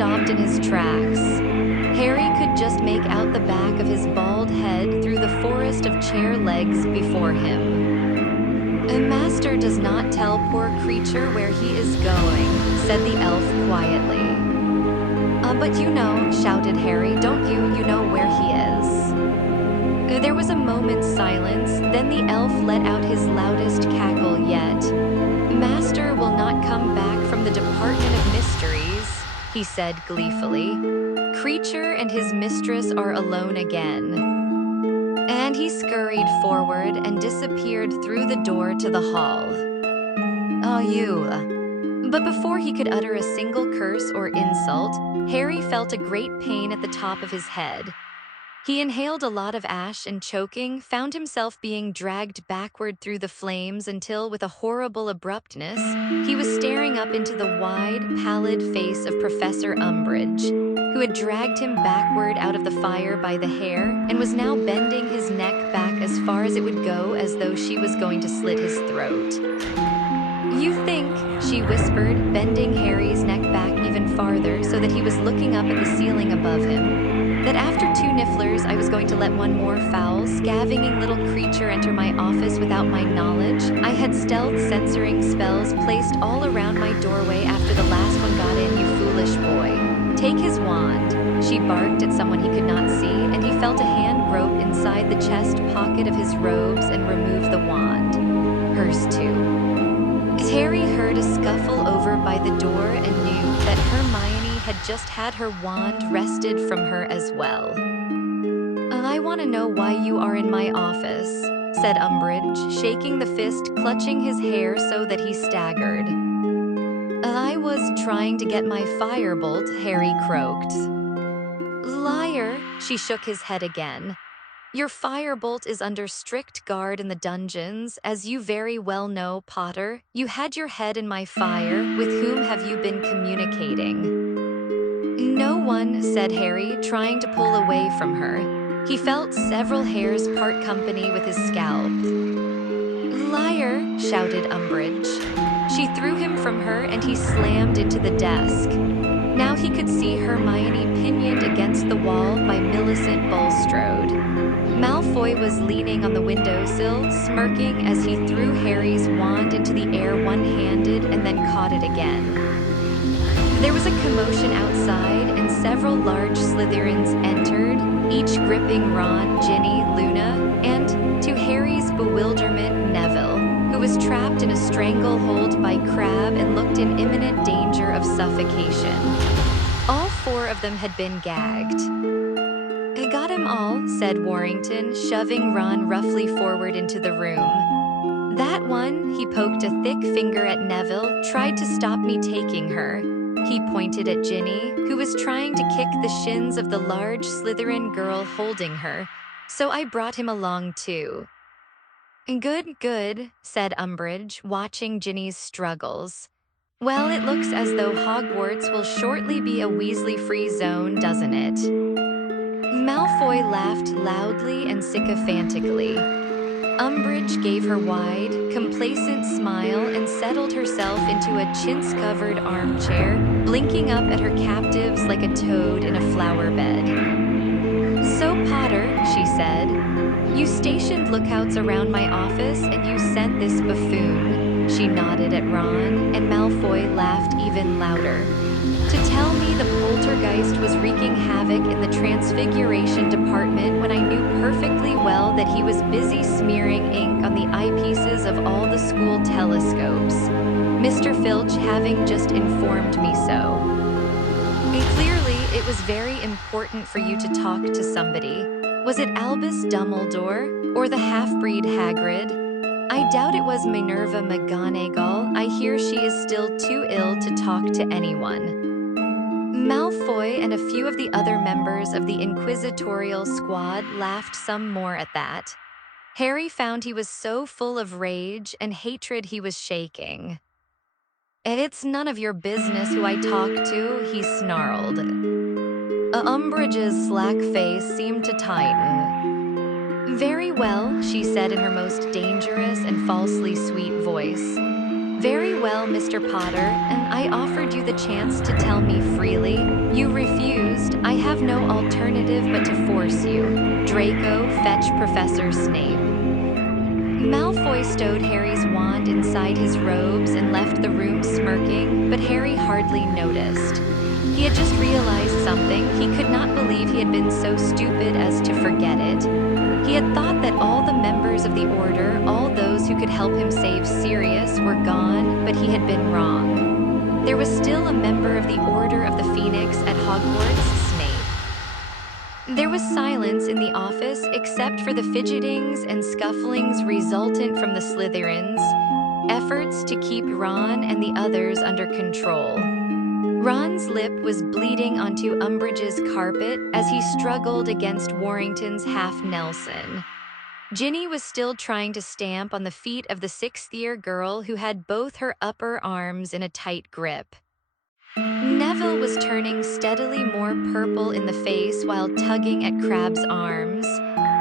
stopped in his tracks. Harry could just make out the back of his bald head through the forest of chair legs before him. "A master does not tell poor creature where he is going," said the elf quietly. But you know," shouted Harry, "don't you? You know where he is." There was a moment's silence, then the elf let out his loudest cackle yet. "Master will not come back from the Department of Mysteries," he said gleefully. "Creature and his mistress are alone again." And he scurried forward and disappeared through the door to the hall. "Oh, you!" But before he could utter a single curse or insult, Harry felt a great pain at the top of his head. He inhaled a lot of ash and, choking, found himself being dragged backward through the flames until, with a horrible abruptness, he was staring up into the wide, pallid face of Professor Umbridge, who had dragged him backward out of the fire by the hair and was now bending his neck back as far as it would go, as though she was going to slit his throat. "You think," she whispered, bending Harry's neck back even farther so that he was looking up at the ceiling above him, "that after 2 nifflers I was going to let one more foul, scavenging little creature enter my office without my knowledge? I had stealth censoring spells placed all around my doorway after the last one got in, you foolish boy. Take his wand." She barked at someone he could not see, and he felt a hand grope inside the chest pocket of his robes and remove the wand. Hers too. Harry heard a scuffle over by the door and knew that Hermione had just had her wand wrested from her as well. "I want to know why you are in my office," said Umbridge, shaking the fist clutching his hair so that he staggered. "I was trying to get my firebolt," Harry croaked. "Liar," she shook his head again. "Your firebolt is under strict guard in the dungeons, as you very well know, Potter. You had your head in my fire. With whom have you been communicating?" "No one," said Harry, trying to pull away from her. He felt several hairs part company with his scalp. "Liar," shouted Umbridge. She threw him from her and he slammed into the desk. Now he could see Hermione pinioned against the wall by Millicent Bulstrode. Malfoy was leaning on the windowsill, smirking as he threw Harry's wand into the air one-handed and then caught it again. There was a commotion outside, and several large Slytherins entered, each gripping Ron, Ginny, Luna, and, to Harry's bewilderment, Neville, who was trapped in a stranglehold by Crabbe and looked in imminent danger of suffocation. All 4 of them had been gagged. "I got 'em all," said Warrington, shoving Ron roughly forward into the room. "That one," he poked a thick finger at Neville, "tried to stop me taking her." He pointed at Ginny, who was trying to kick the shins of the large Slytherin girl holding her, "so I brought him along too." "Good, good," said Umbridge, watching Ginny's struggles. "Well, it looks as though Hogwarts will shortly be a Weasley-free zone, doesn't it?" Malfoy laughed loudly and sycophantically. Umbridge gave her wide, complacent smile and settled herself into a chintz-covered armchair, blinking up at her captives like a toad in a flower bed. "So, Potter," she said, "you stationed lookouts around my office and you sent this buffoon." She nodded at Ron, and Malfoy laughed even louder. "To tell me the poltergeist was wreaking havoc in the Transfiguration department when I knew perfectly well that he was busy smearing ink on the eyepieces of all the school telescopes. Mr. Filch having just informed me so. Clearly, it was very important for you to talk to somebody. Was it Albus Dumbledore, or the half-breed Hagrid? I doubt it was Minerva McGonagall. I hear she is still too ill to talk to anyone." Malfoy and a few of the other members of the inquisitorial squad laughed some more at that. Harry found he was so full of rage and hatred he was shaking. "It's none of your business who I talk to," he snarled. Umbridge's slack face seemed to tighten. "Very well," she said in her most dangerous and falsely sweet voice. Very well, Mr. Potter, and I offered you the chance to tell me freely. You refused. I have no alternative but to force you. Draco, fetch Professor Snape. Malfoy stowed Harry's wand inside his robes and left the room smirking, but Harry hardly noticed. He had just realized something. He could not believe he had been so stupid as to forget it. He had thought that all the members of the Order, all those who could help him save Sirius, were gone, but he had been wrong. There was still a member of the Order of the Phoenix at Hogwarts, Snape. There was silence in the office except for the fidgetings and scufflings resultant from the Slytherins' efforts to keep Ron and the others under control. Ron's lip was bleeding onto Umbridge's carpet as he struggled against Warrington's half-Nelson. Ginny was still trying to stamp on the feet of the sixth-year girl who had both her upper arms in a tight grip. Neville was turning steadily more purple in the face while tugging at Crabbe's arms,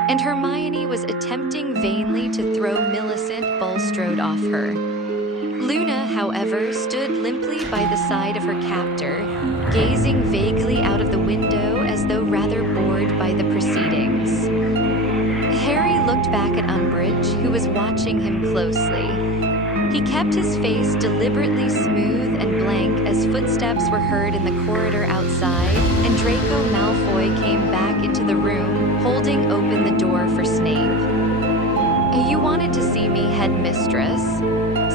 and Hermione was attempting vainly to throw Millicent Bulstrode off her. Luna, however, stood limply by the side of her captor, gazing vaguely out of the window as though rather bored by the proceedings. Harry looked back at Umbridge, who was watching him closely. He kept his face deliberately smooth and blank as footsteps were heard in the corridor outside, and Draco Malfoy came back into the room, holding open the door for Snape. "You wanted to see me, headmistress,"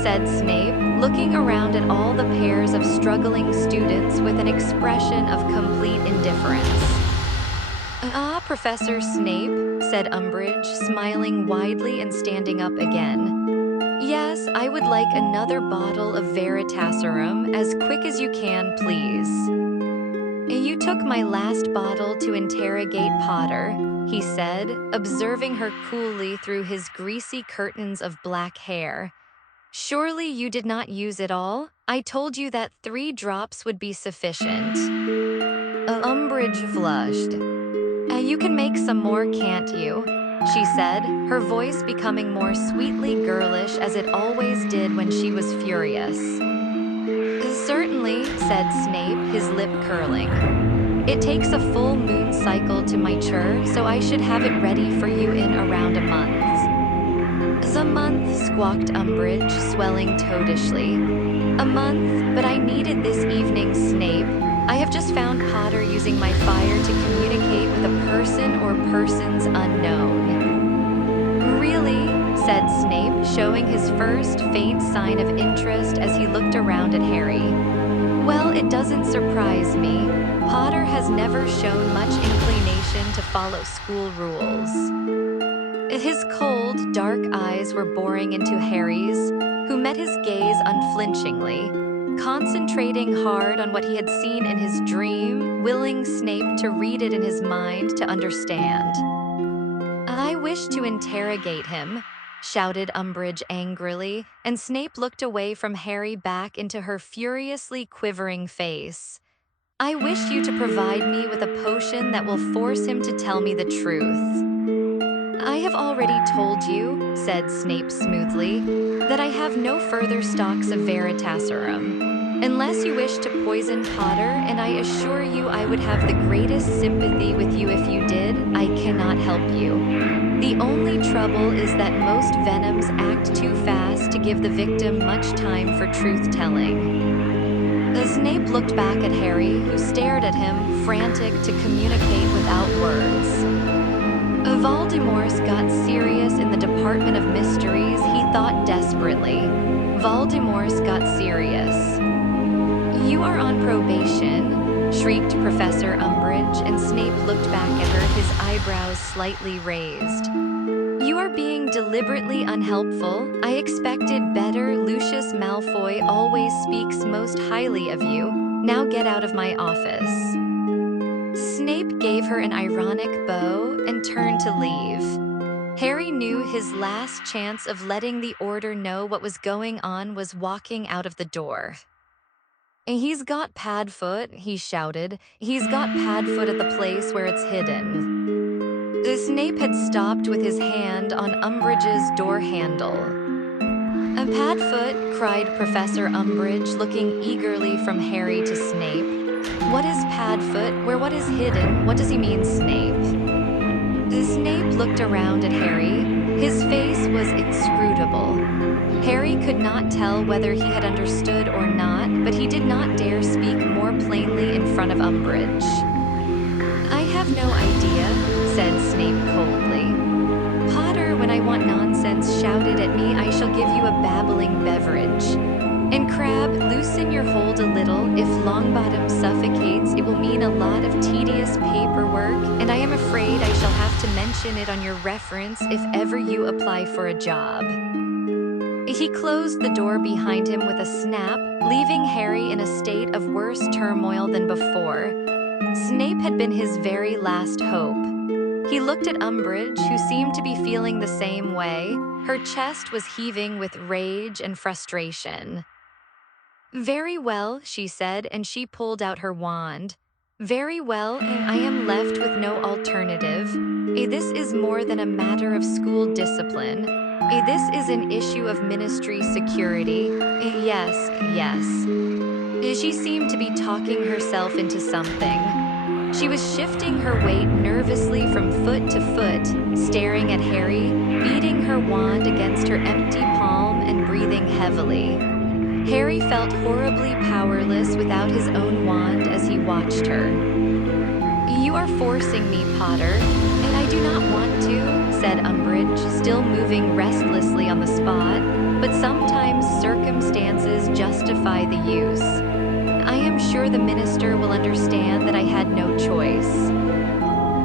said Snape, looking around at all the pairs of struggling students with an expression of complete indifference. "Ah, Professor Snape," said Umbridge, smiling widely and standing up again. "Yes, I would like another bottle of Veritaserum as quick as you can, please." "You took my last bottle to interrogate Potter," he said, observing her coolly through his greasy curtains of black hair. "Surely you did not use it all? I told you that 3 drops would be sufficient." Umbridge flushed. "You can make some more, can't you?" she said, her voice becoming more sweetly girlish as it always did when she was furious. "Certainly," said Snape, his lip curling. "It takes a full moon cycle to mature, so I should have it ready for you in around a month." "A month," squawked Umbridge, swelling toadishly. "A month, but I need it this evening, Snape. I have just found Potter using my fire to communicate with a person or persons unknown." "Really?" said Snape, showing his first faint sign of interest as he looked around at Harry. "Well, it doesn't surprise me. Potter has never shown much inclination to follow school rules." His cold, dark eyes were boring into Harry's, who met his gaze unflinchingly, concentrating hard on what he had seen in his dream, willing Snape to read it in his mind to understand. "I wish to interrogate him," shouted Umbridge angrily, and Snape looked away from Harry back into her furiously quivering face. "I wish you to provide me with a potion that will force him to tell me the truth." "I have already told you," said Snape smoothly, "that I have no further stocks of Veritaserum. Unless you wish to poison Potter, and I assure you I would have the greatest sympathy with you if you did, I cannot help you. The only trouble is that most venoms act too fast to give the victim much time for truth-telling." Snape looked back at Harry, who stared at him, frantic to communicate without words. Voldemort's got Sirius in the Department of Mysteries, he thought desperately. Voldemort's got Sirius. "You are on probation," shrieked Professor Umbridge, and Snape looked back at her, his eyebrows slightly raised. "You are being deliberately unhelpful. I expected better. Lucius Malfoy always speaks most highly of you. Now get out of my office." Snape gave her an ironic bow and turned to leave. Harry knew his last chance of letting the Order know what was going on was walking out of the door. "He's got Padfoot," he shouted. "He's got Padfoot at the place where it's hidden." Snape had stopped with his hand on Umbridge's door handle. Padfoot, cried Professor Umbridge, looking eagerly from Harry to Snape. What is Padfoot? What is hidden? What does he mean, Snape? Snape looked around at Harry. His face was inscrutable. Harry could not tell whether he had understood or not, but he did not dare speak more plainly in front of Umbridge. I have no idea, said Snape coldly. Potter, when I want nonsense shouted at me, I shall give you a babbling beverage. And Crabbe, loosen your hold a little. If Longbottom suffocates, it will mean a lot of tedious paperwork, and I am afraid I shall have to mention it on your reference if ever you apply for a job. He closed the door behind him with a snap, leaving Harry in a state of worse turmoil than before. Snape had been his very last hope. He looked at Umbridge, who seemed to be feeling the same way. Her chest was heaving with rage and frustration. Very well, she said, and she pulled out her wand. Very well, and I am left with no alternative. This is more than a matter of school discipline. This is an issue of ministry security. Yes. She seemed to be talking herself into something. She was shifting her weight nervously from foot to foot, staring at Harry, beating her wand against her empty palm and breathing heavily. Harry felt horribly powerless without his own wand as he watched her. You are forcing me, Potter, and I do not want to, said Umbridge, still moving restlessly on the spot, but sometimes circumstances justify the use. I am sure the minister will understand that I had no choice.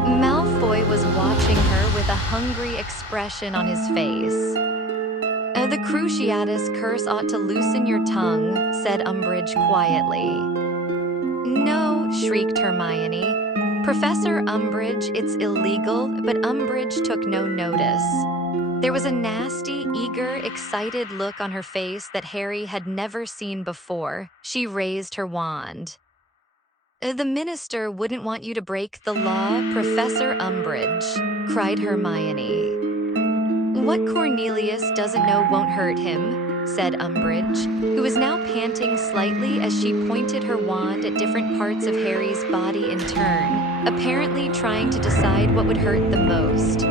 Malfoy was watching her with a hungry expression on his face. The Cruciatus curse ought to loosen your tongue, said Umbridge quietly. No, shrieked Hermione. Professor Umbridge, it's illegal, but Umbridge took no notice. There was a nasty, eager, excited look on her face that Harry had never seen before. She raised her wand. The minister wouldn't want you to break the law, Professor Umbridge, cried Hermione. What Cornelius doesn't know won't hurt him, said Umbridge, who was now panting slightly as she pointed her wand at different parts of Harry's body in turn, apparently trying to decide what would hurt the most.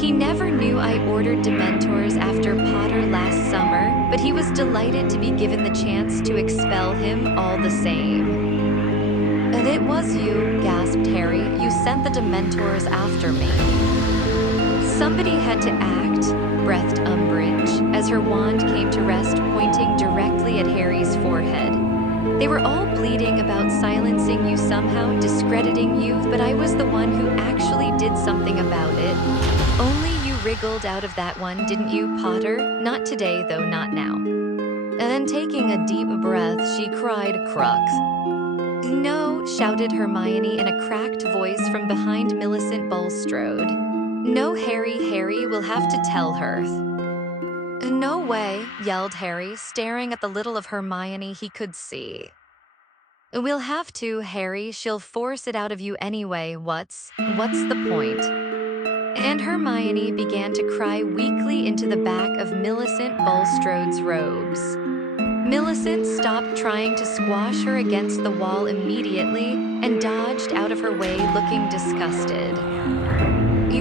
He never knew I ordered Dementors after Potter last summer, but he was delighted to be given the chance to expel him all the same. It was you, gasped Harry. You sent the Dementors after me. Somebody had to act, breathed Umbridge, as her wand came to rest pointing directly at Harry's forehead. They were all bleating about silencing you somehow, discrediting you, but I was the one who actually did something about it. Only you wriggled out of that one, didn't you, Potter? Not today, though, not now. And then taking a deep breath, she cried, Crux. No, shouted Hermione in a cracked voice from behind Millicent Bulstrode. No, Harry will have to tell her. No way, yelled Harry, staring at the little of Hermione he could see. We'll have to, Harry. She'll force it out of you anyway. What's the point? And Hermione began to cry weakly into the back of Millicent Bulstrode's robes. Millicent stopped trying to squash her against the wall immediately and dodged out of her way, looking disgusted.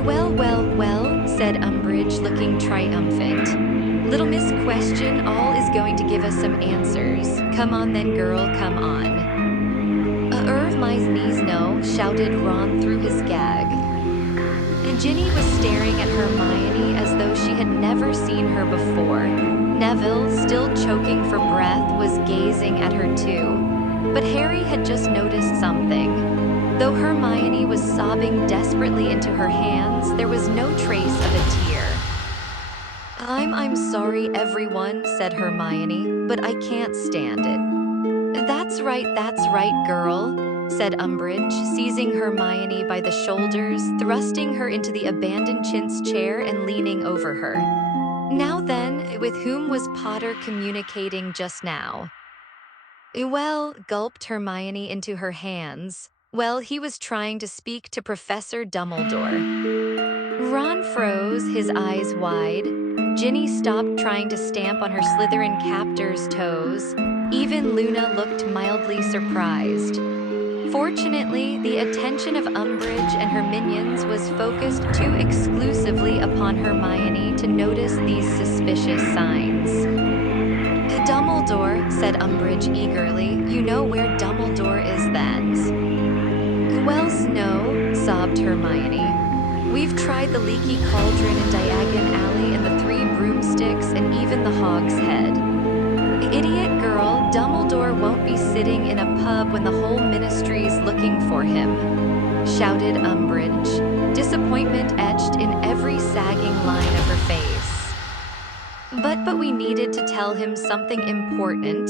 Well, said Umbridge, looking triumphant. Little Miss Question all is going to give us some answers. Come on then, girl, come on. My knees, no, shouted Ron through his gag. And Ginny was staring at Hermione as though she had never seen her before. Neville, still choking for breath, was gazing at her too. But Harry had just noticed something. Though Hermione was sobbing desperately into her hands, there was no trace of a tear. I'm sorry, everyone, said Hermione, but I can't stand it. That's right, girl, said Umbridge, seizing Hermione by the shoulders, thrusting her into the abandoned chintz chair and leaning over her. Now then, with whom was Potter communicating just now? Well, gulped Hermione into her hands. Well, he was trying to speak to Professor Dumbledore. Ron froze, his eyes wide. Ginny stopped trying to stamp on her Slytherin captor's toes. Even Luna looked mildly surprised. Fortunately, the attention of Umbridge and her minions was focused too exclusively upon Hermione to notice these suspicious signs. Dumbledore, said Umbridge eagerly. You know where Dumbledore is then. Well, no, sobbed Hermione. We've tried the Leaky Cauldron in Diagon Alley and the Three Broomsticks and even the Hog's Head. Idiot girl, Dumbledore won't be sitting in a pub when the whole ministry's looking for him, shouted Umbridge, disappointment etched in every sagging line of her face. But we needed to tell him something important,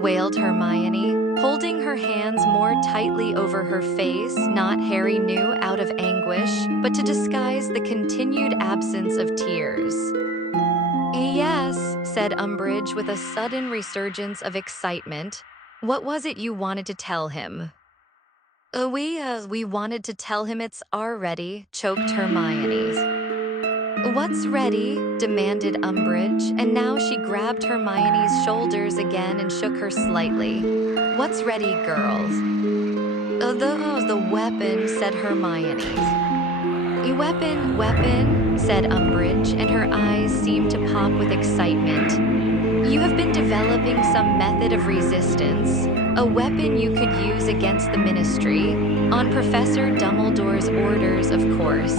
wailed Hermione, holding her hands more tightly over her face, not Harry knew out of anguish, but to disguise the continued absence of tears. Yes, said Umbridge with a sudden resurgence of excitement. What was it you wanted to tell him? We wanted to tell him it's ready, choked Hermione. What's ready? Demanded Umbridge, and now she grabbed Hermione's shoulders again and shook her slightly. What's ready, girls? The weapon, said Hermione. Weapon, said Umbridge, and her eyes seemed to pop with excitement. You have been developing some method of resistance, a weapon you could use against the Ministry, on Professor Dumbledore's orders, of course.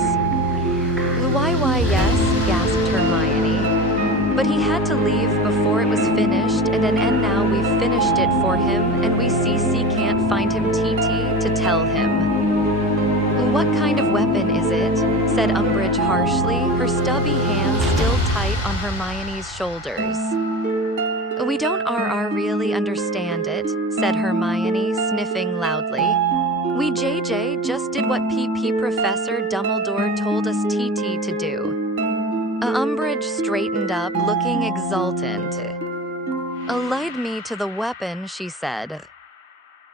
Why, yes, gasped Hermione. But he had to leave before it was finished, and now we've finished it for him, and we CC can't find him TT to tell him. What kind of weapon is it? Said Umbridge harshly, her stubby hands still tight on Hermione's shoulders. We don't really understand it, said Hermione, sniffing loudly. We just did what PP Professor Dumbledore told us TT to do. Umbridge straightened up, looking exultant. Lied me to the weapon, she said.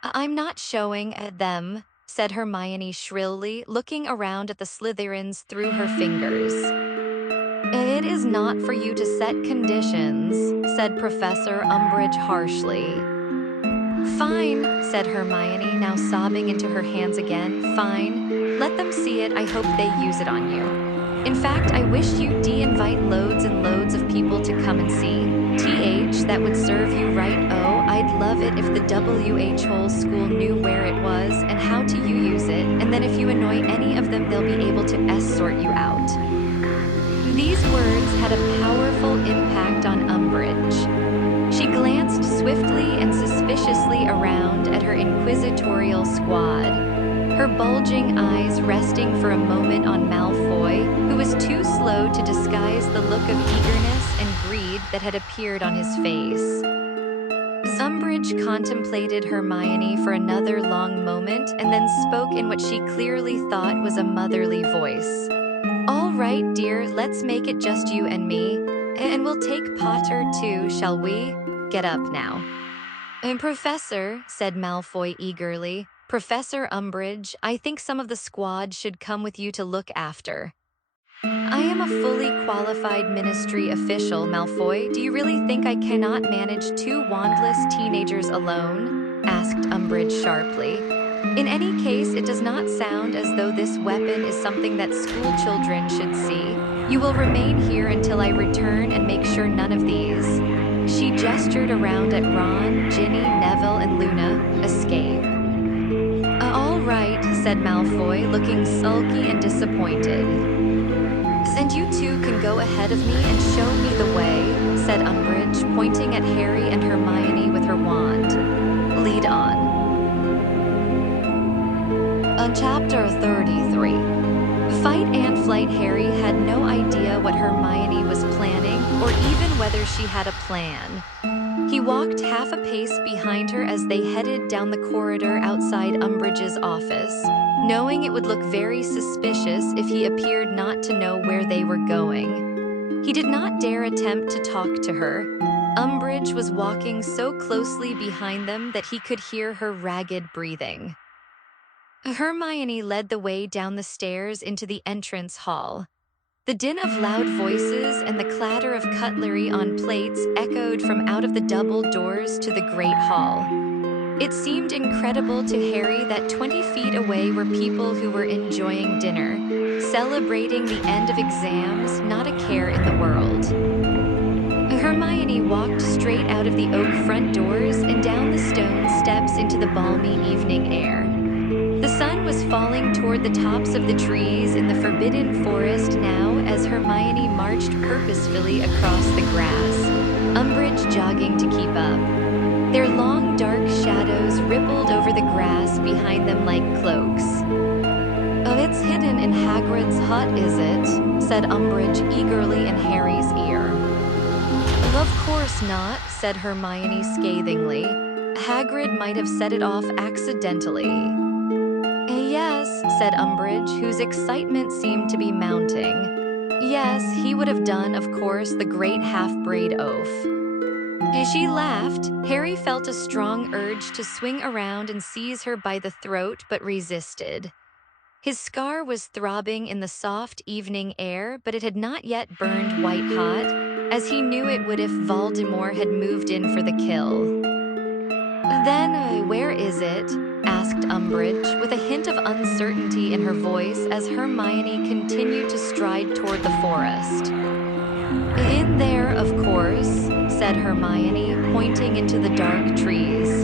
I'm not showing them, said Hermione shrilly, looking around at the Slytherins through her fingers. It is not for you to set conditions, said Professor Umbridge harshly. Fine, said Hermione, now sobbing into her hands again. Fine. Let them see it. I hope they use it on you. In fact, I wish you'd invite loads and loads of people to come and see. That would serve you right. Oh, I'd love it if the WH whole school knew where it was and how to use it, and then if you annoy any of them, they'll be able to escort you out. These words had a powerful impact on Umbridge. She glanced swiftly and suspiciously around at her inquisitorial squad, her bulging eyes resting for a moment on Malfoy, who was too slow to disguise the look of eagerness and greed that had appeared on his face. Umbridge contemplated Hermione for another long moment and then spoke in what she clearly thought was a motherly voice. All right, dear, let's make it just you and me, and we'll take Potter too, shall we? Get up now. Professor, said Malfoy eagerly, Professor Umbridge, I think some of the squad should come with you to look after. I am a fully qualified ministry official, Malfoy. Do you really think I cannot manage two wandless teenagers alone? Asked Umbridge sharply. In any case, it does not sound as though this weapon is something that school children should see. You will remain here until I return and make sure none of these. She gestured around at Ron, Ginny, Neville, and Luna. Escape. All right, said Malfoy, looking sulky and disappointed. And you two can go ahead of me and show me the way, said Umbridge, pointing at Harry and Hermione with her wand. Lead on. Chapter 33. Fight and Flight. Harry had no idea what Hermione was planning, or even whether she had a plan. He walked half a pace behind her as they headed down the corridor outside Umbridge's office, knowing it would look very suspicious if he appeared not to know where they were going. He did not dare attempt to talk to her. Umbridge was walking so closely behind them that he could hear her ragged breathing. Hermione led the way down the stairs into the entrance hall. The din of loud voices and the clatter of cutlery on plates echoed from out of the double doors to the great hall. It seemed incredible to Harry that 20 feet away were people who were enjoying dinner, celebrating the end of exams, not a care in the world. Hermione walked straight out of the oak front doors and down the stone steps into the balmy evening air. The sun was falling toward the tops of the trees in the Forbidden Forest now as Hermione marched purposefully across the grass, Umbridge jogging to keep up. Their long, dark shadows rippled over the grass behind them like cloaks. "Oh, it's hidden in Hagrid's hut, is it?" said Umbridge eagerly in Harry's ear. "Of course not," said Hermione scathingly. "Hagrid might have set it off accidentally." "Yes," said Umbridge, whose excitement seemed to be mounting. "Yes, he would have done, of course, the great half-breed oaf." As she laughed, Harry felt a strong urge to swing around and seize her by the throat, but resisted. His scar was throbbing in the soft evening air, but it had not yet burned white-hot, as he knew it would if Voldemort had moved in for the kill. "Then, where is it?" asked Umbridge, with a hint of uncertainty in her voice as Hermione continued to stride toward the forest. "In there, of course," said Hermione, pointing into the dark trees.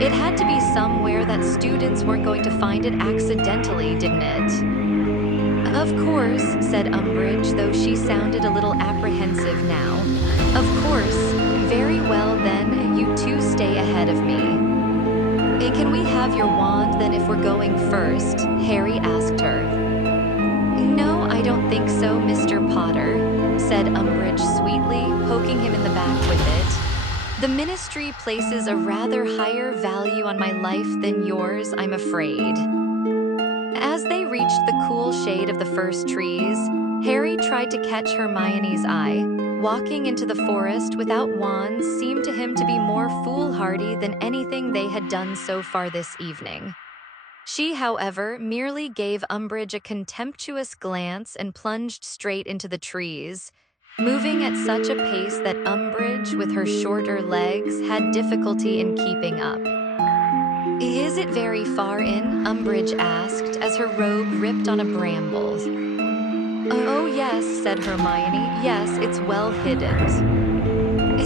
"It had to be somewhere that students weren't going to find it accidentally, didn't it?" "Of course," said Umbridge, though she sounded a little apprehensive now. "Of course. Very well then, you two stay ahead of me." "Can we have your wand then if we're going first?" Harry asked her. "No, I don't think so, Mr. Potter," said Umbridge sweetly, poking him in the back with it. "The Ministry places a rather higher value on my life than yours, I'm afraid." As they reached the cool shade of the first trees, Harry tried to catch Hermione's eye. Walking into the forest without wands seemed to him to be more foolhardy than anything they had done so far this evening. She, however, merely gave Umbridge a contemptuous glance and plunged straight into the trees, moving at such a pace that Umbridge, with her shorter legs, had difficulty in keeping up. "Is it very far in?" Umbridge asked as her robe ripped on a bramble. "Oh, yes," said Hermione. "Yes, it's well hidden."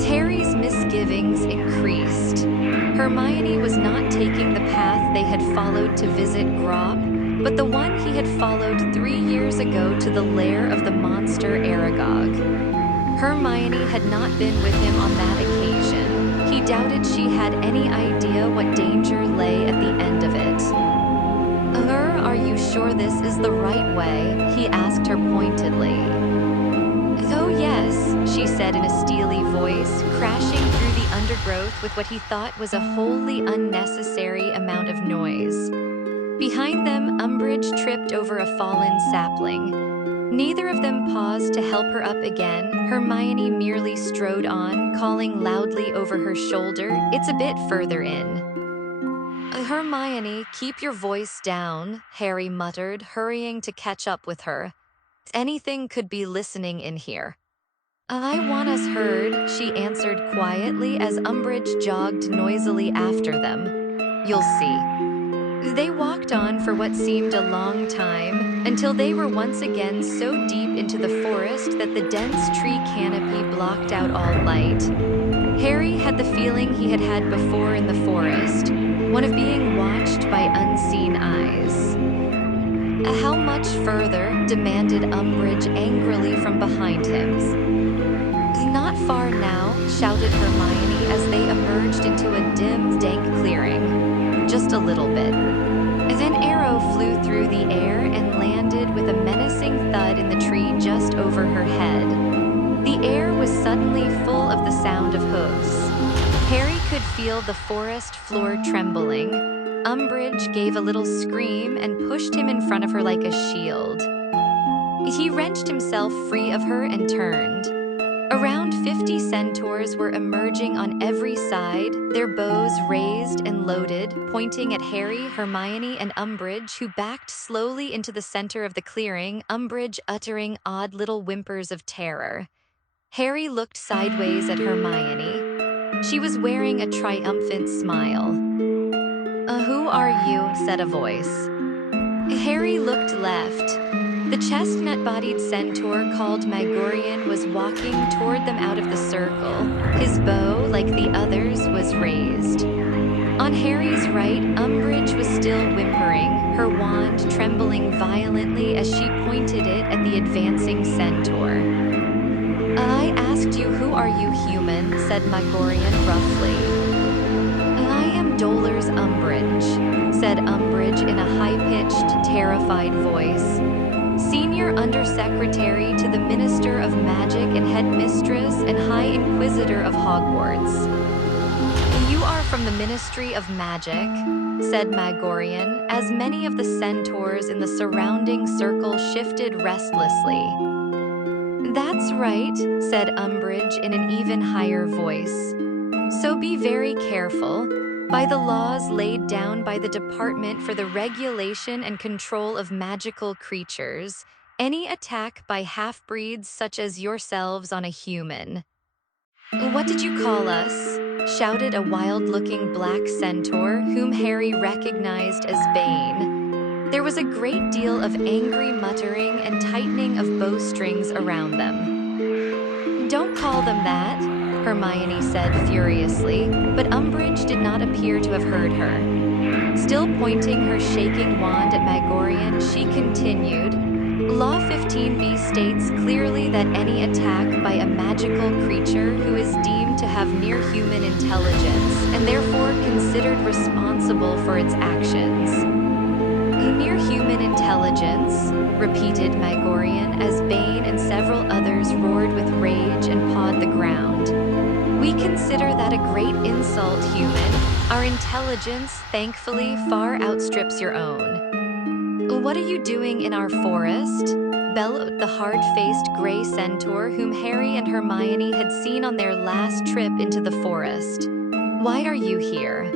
Harry's misgivings increased. Hermione was not taking the path they had followed to visit Grop, but the one he had followed 3 years ago to the lair of the monster Aragog. Hermione had not been with him on that occasion. He doubted she had any idea what danger lay at the end of it. Are you sure this is the right way?" he asked her pointedly. "Oh yes," she said in a steely voice, crashing through the undergrowth with what he thought was a wholly unnecessary amount of noise. Behind them, Umbridge tripped over a fallen sapling. Neither of them paused to help her up again. Hermione merely strode on, calling loudly over her shoulder, "It's a bit further in." "Hermione, keep your voice down," Harry muttered, hurrying to catch up with her. "Anything could be listening in here." "I want us heard," she answered quietly as Umbridge jogged noisily after them. "You'll see." They walked on for what seemed a long time, until they were once again so deep into the forest that the dense tree canopy blocked out all light. Harry had the feeling he had had before in the forest, one of being watched by unseen eyes. "How much further?" demanded Umbridge angrily from behind him. "Not far now," shouted Hermione as they emerged into a dim, dank clearing. "Just a little bit." An arrow flew through the air and landed with a menacing thud in the tree just over her head. The air was suddenly full of the sound of hooves. Harry could feel the forest floor trembling. Umbridge gave a little scream and pushed him in front of her like a shield. He wrenched himself free of her and turned. Around 50 centaurs were emerging on every side, their bows raised and loaded, pointing at Harry, Hermione, and Umbridge, who backed slowly into the center of the clearing, Umbridge uttering odd little whimpers of terror. Harry looked sideways at Hermione. She was wearing a triumphant smile. Who are you?" said a voice. Harry looked left. The chestnut-bodied centaur called Magorian was walking toward them out of the circle. His bow, like the others, was raised. On Harry's right, Umbridge was still whimpering, her wand trembling violently as she pointed it at the advancing centaur. "I asked you, who are you, human?" said Magorian roughly. "I am Dolor's Umbridge," said Umbridge in a high-pitched, terrified voice. "Senior Undersecretary to the Minister of Magic and Headmistress and High Inquisitor of Hogwarts." "You are from the Ministry of Magic," said Magorian, as many of the centaurs in the surrounding circle shifted restlessly. "That's right," said Umbridge in an even higher voice. "So be very careful. By the laws laid down by the Department for the Regulation and Control of Magical Creatures, any attack by half-breeds such as yourselves on a human—" "What did you call us?" shouted a wild-looking black centaur, whom Harry recognized as Bane. There was a great deal of angry muttering and tightening of bowstrings around them. "Don't call them that," Hermione said furiously, but Umbridge did not appear to have heard her. Still pointing her shaking wand at Magorian, she continued, "Law 15b states clearly that any attack by a magical creature who is deemed to have near-human intelligence and therefore considered responsible for its actions." "Near-human intelligence," repeated Magorian as Bane and several others roared with rage and pawed the ground. "We consider that a great insult, human. Our intelligence, thankfully, far outstrips your own." "What are you doing in our forest?" bellowed the hard-faced gray centaur whom Harry and Hermione had seen on their last trip into the forest. "Why are you here?"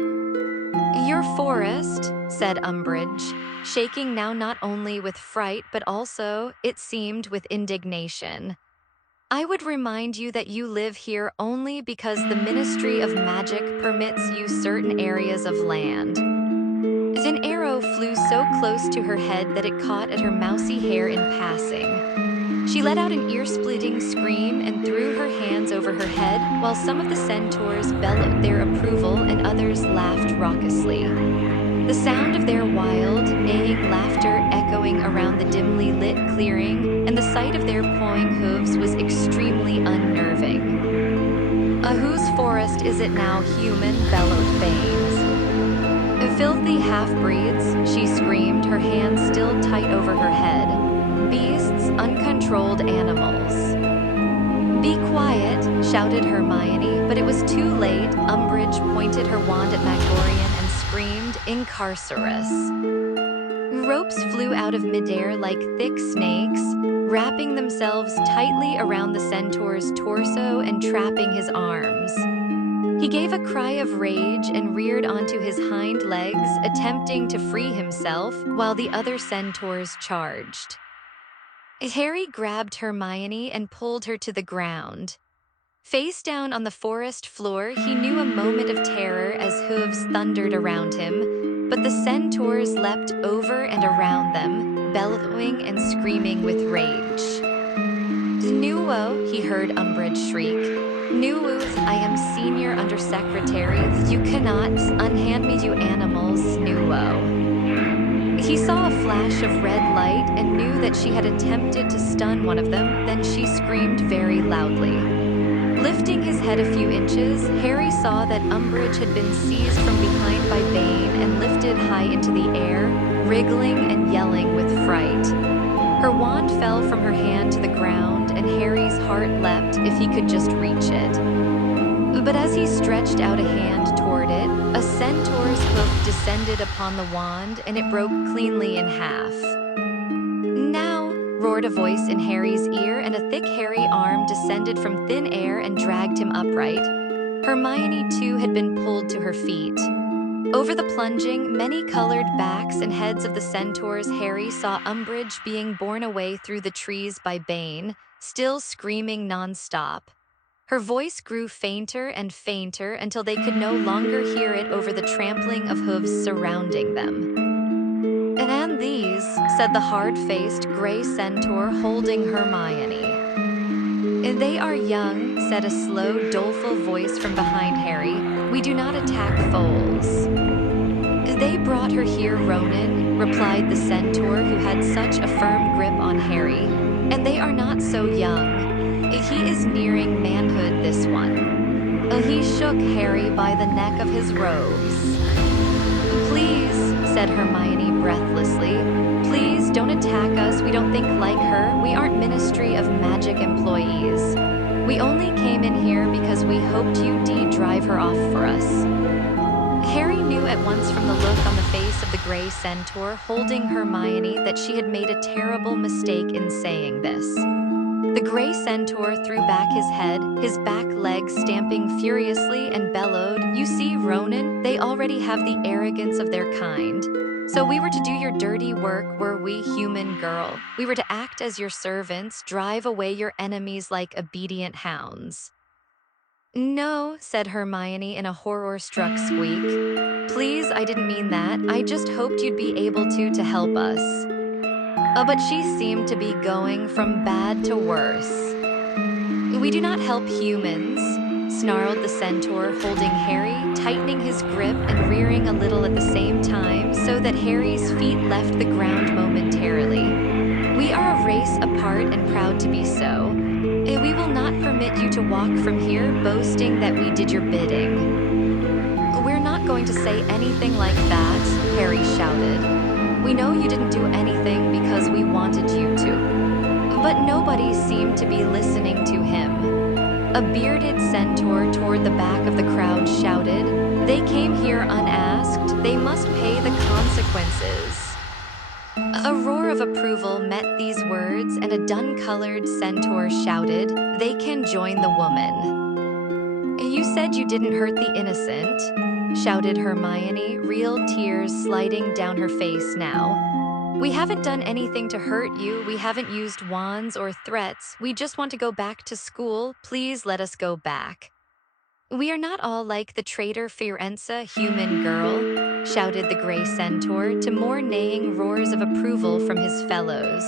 "Your forest," said Umbridge, shaking now not only with fright but also, it seemed, with indignation. "I would remind you that you live here only because the Ministry of Magic permits you certain areas of land." An arrow flew so close to her head that it caught at her mousy hair in passing. She let out an ear-splitting scream and threw her hands over her head, while some of the centaurs bellowed their approval and others laughed raucously. The sound of their wild, neighing laughter echoing around the dimly lit clearing, and the sight of their pawing hooves was extremely unnerving. "Whose forest is it now, human?" bellowed Baines. "Filthy half-breeds," she screamed, her hands still tight over her head. "Beasts, uncontrolled animals." "Be quiet," shouted Hermione, but it was too late. Umbridge pointed her wand at Magorian and screamed, "Incarcerus." Ropes flew out of midair like thick snakes, wrapping themselves tightly around the centaur's torso and trapping his arms. He gave a cry of rage and reared onto his hind legs, attempting to free himself, while the other centaurs charged. Harry grabbed Hermione and pulled her to the ground. Face down on the forest floor, he knew a moment of terror as hooves thundered around him, but the centaurs leapt over and around them, bellowing and screaming with rage. "Nuo," he heard Umbridge shriek. "Nuo, I am Senior Undersecretary. You cannot unhand me, you animals, Nuo." He saw a flash of red light and knew that she had attempted to stun one of them, then she screamed very loudly. Lifting his head a few inches, Harry saw that Umbridge had been seized from behind by Bane and lifted high into the air, wriggling and yelling with fright. Her wand fell from her hand to the ground, and Harry's heart leapt if he could just reach it. But as he stretched out a hand toward it, a centaur's hoof descended upon the wand and it broke cleanly in half. "Now, roared a voice in Harry's ear, and a thick hairy arm descended from thin air and dragged him upright. Hermione, too, had been pulled to her feet. Over the plunging, many-colored backs and heads of the centaurs, Harry saw Umbridge being borne away through the trees by Bane, still screaming non-stop. Her voice grew fainter and fainter until they could no longer hear it over the trampling of hooves surrounding them. "And these," said the hard-faced gray centaur holding Hermione. "They are young," said a slow, doleful voice from behind Harry. "We do not attack foals." "They brought her here, Ronan," replied the centaur who had such a firm grip on Harry. "And they are not so young. He is nearing manhood, this one." He shook Harry by the neck of his robes. "Please," said Hermione breathlessly, "please don't attack us. We don't think like her. We aren't Ministry of Magic employees. We only came in here because we hoped you'd drive her off for us." Harry knew at once from the look on the face of the gray centaur holding Hermione that she had made a terrible mistake in saying this. The gray centaur threw back his head, his back legs stamping furiously, and bellowed, "You see, Ronan, they already have the arrogance of their kind. So we were to do your dirty work, were we, human girl? We were to act as your servants, drive away your enemies like obedient hounds." "No," said Hermione in a horror-struck squeak. "Please, I didn't mean that. I just hoped you'd be able to help us." But she seemed to be going from bad to worse. "We do not help humans," snarled the centaur holding Harry, tightening his grip and rearing a little at the same time so that Harry's feet left the ground momentarily. "We are a race apart and proud to be so. We will not permit you to walk from here boasting that we did your bidding." "We're not going to say anything like that," Harry shouted. "We know you didn't do anything because we wanted you to." But nobody seemed to be listening to him. A bearded centaur toward the back of the crowd shouted, "They came here unasked. They must pay the consequences." A roar of approval met these words, and a dun-colored centaur shouted, "They can join the woman." "You said you didn't hurt the innocent," shouted Hermione, real tears sliding down her face now. "We haven't done anything to hurt you. We haven't used wands or threats. We just want to go back to school. Please let us go back." "We are not all like the traitor Firenze, human girl," shouted the gray centaur to more neighing roars of approval from his fellows.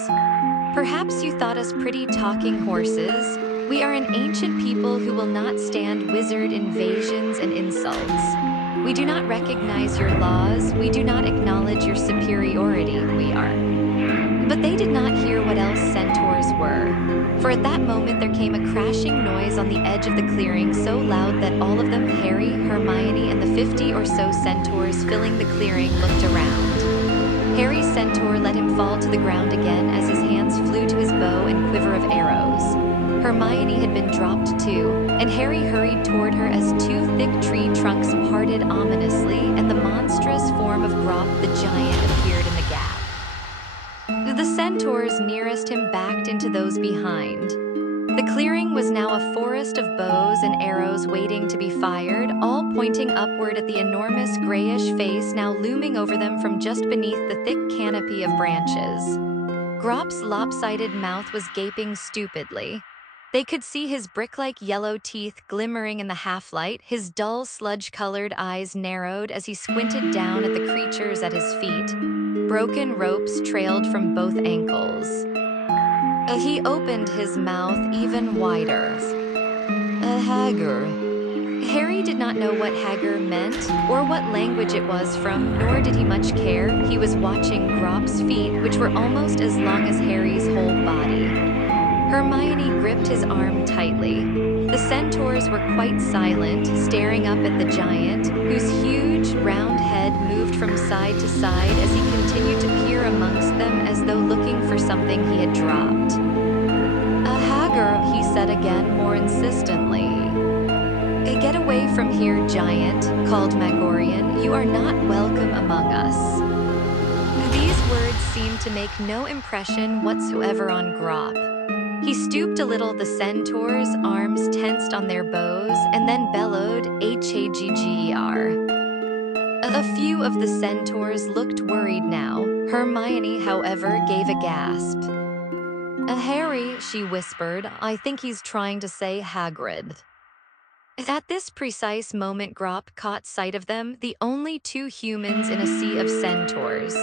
"Perhaps you thought us pretty talking horses. We are an ancient people who will not stand wizard invasions and insults. We do not recognize your laws. We do not acknowledge your superiority. We are." But they did not hear what else centaurs were. For at that moment there came a crashing noise on the edge of the clearing so loud that all of them, Harry, Hermione, and the 50 or so centaurs filling the clearing, looked around. Harry's centaur let him fall to the ground again as his hands flew to his bow and quiver of arrows. Hermione had been dropped too, and Harry hurried toward her as two thick tree trunks parted ominously and the monstrous form of Grop the giant appeared in the gap. The centaurs nearest him backed into those behind. The clearing was now a forest of bows and arrows waiting to be fired, all pointing upward at the enormous grayish face now looming over them from just beneath the thick canopy of branches. Grop's lopsided mouth was gaping stupidly. They could see his brick-like yellow teeth glimmering in the half-light, his dull, sludge-colored eyes narrowed as he squinted down at the creatures at his feet. Broken ropes trailed from both ankles. He opened his mouth even wider. "Hagar." Harry did not know what Hagar meant or what language it was from, nor did he much care. He was watching Grop's feet, which were almost as long as Harry's whole body. Hermione gripped his arm tightly. The centaurs were quite silent, staring up at the giant, whose huge, round head moved from side to side as he continued to peer amongst them as though looking for something he had dropped. "Hagar," he said again more insistently. "Get away from here, giant," called Magorian. "You are not welcome among us." These words seemed to make no impression whatsoever on Grop. He stooped a little, the centaur's arms tensed on their bows, and then bellowed, Hagger. A few of the centaurs looked worried now. Hermione, however, gave a gasp. Harry, she whispered, I think he's trying to say Hagrid. At this precise moment, Grop caught sight of them, the only two humans in a sea of centaurs.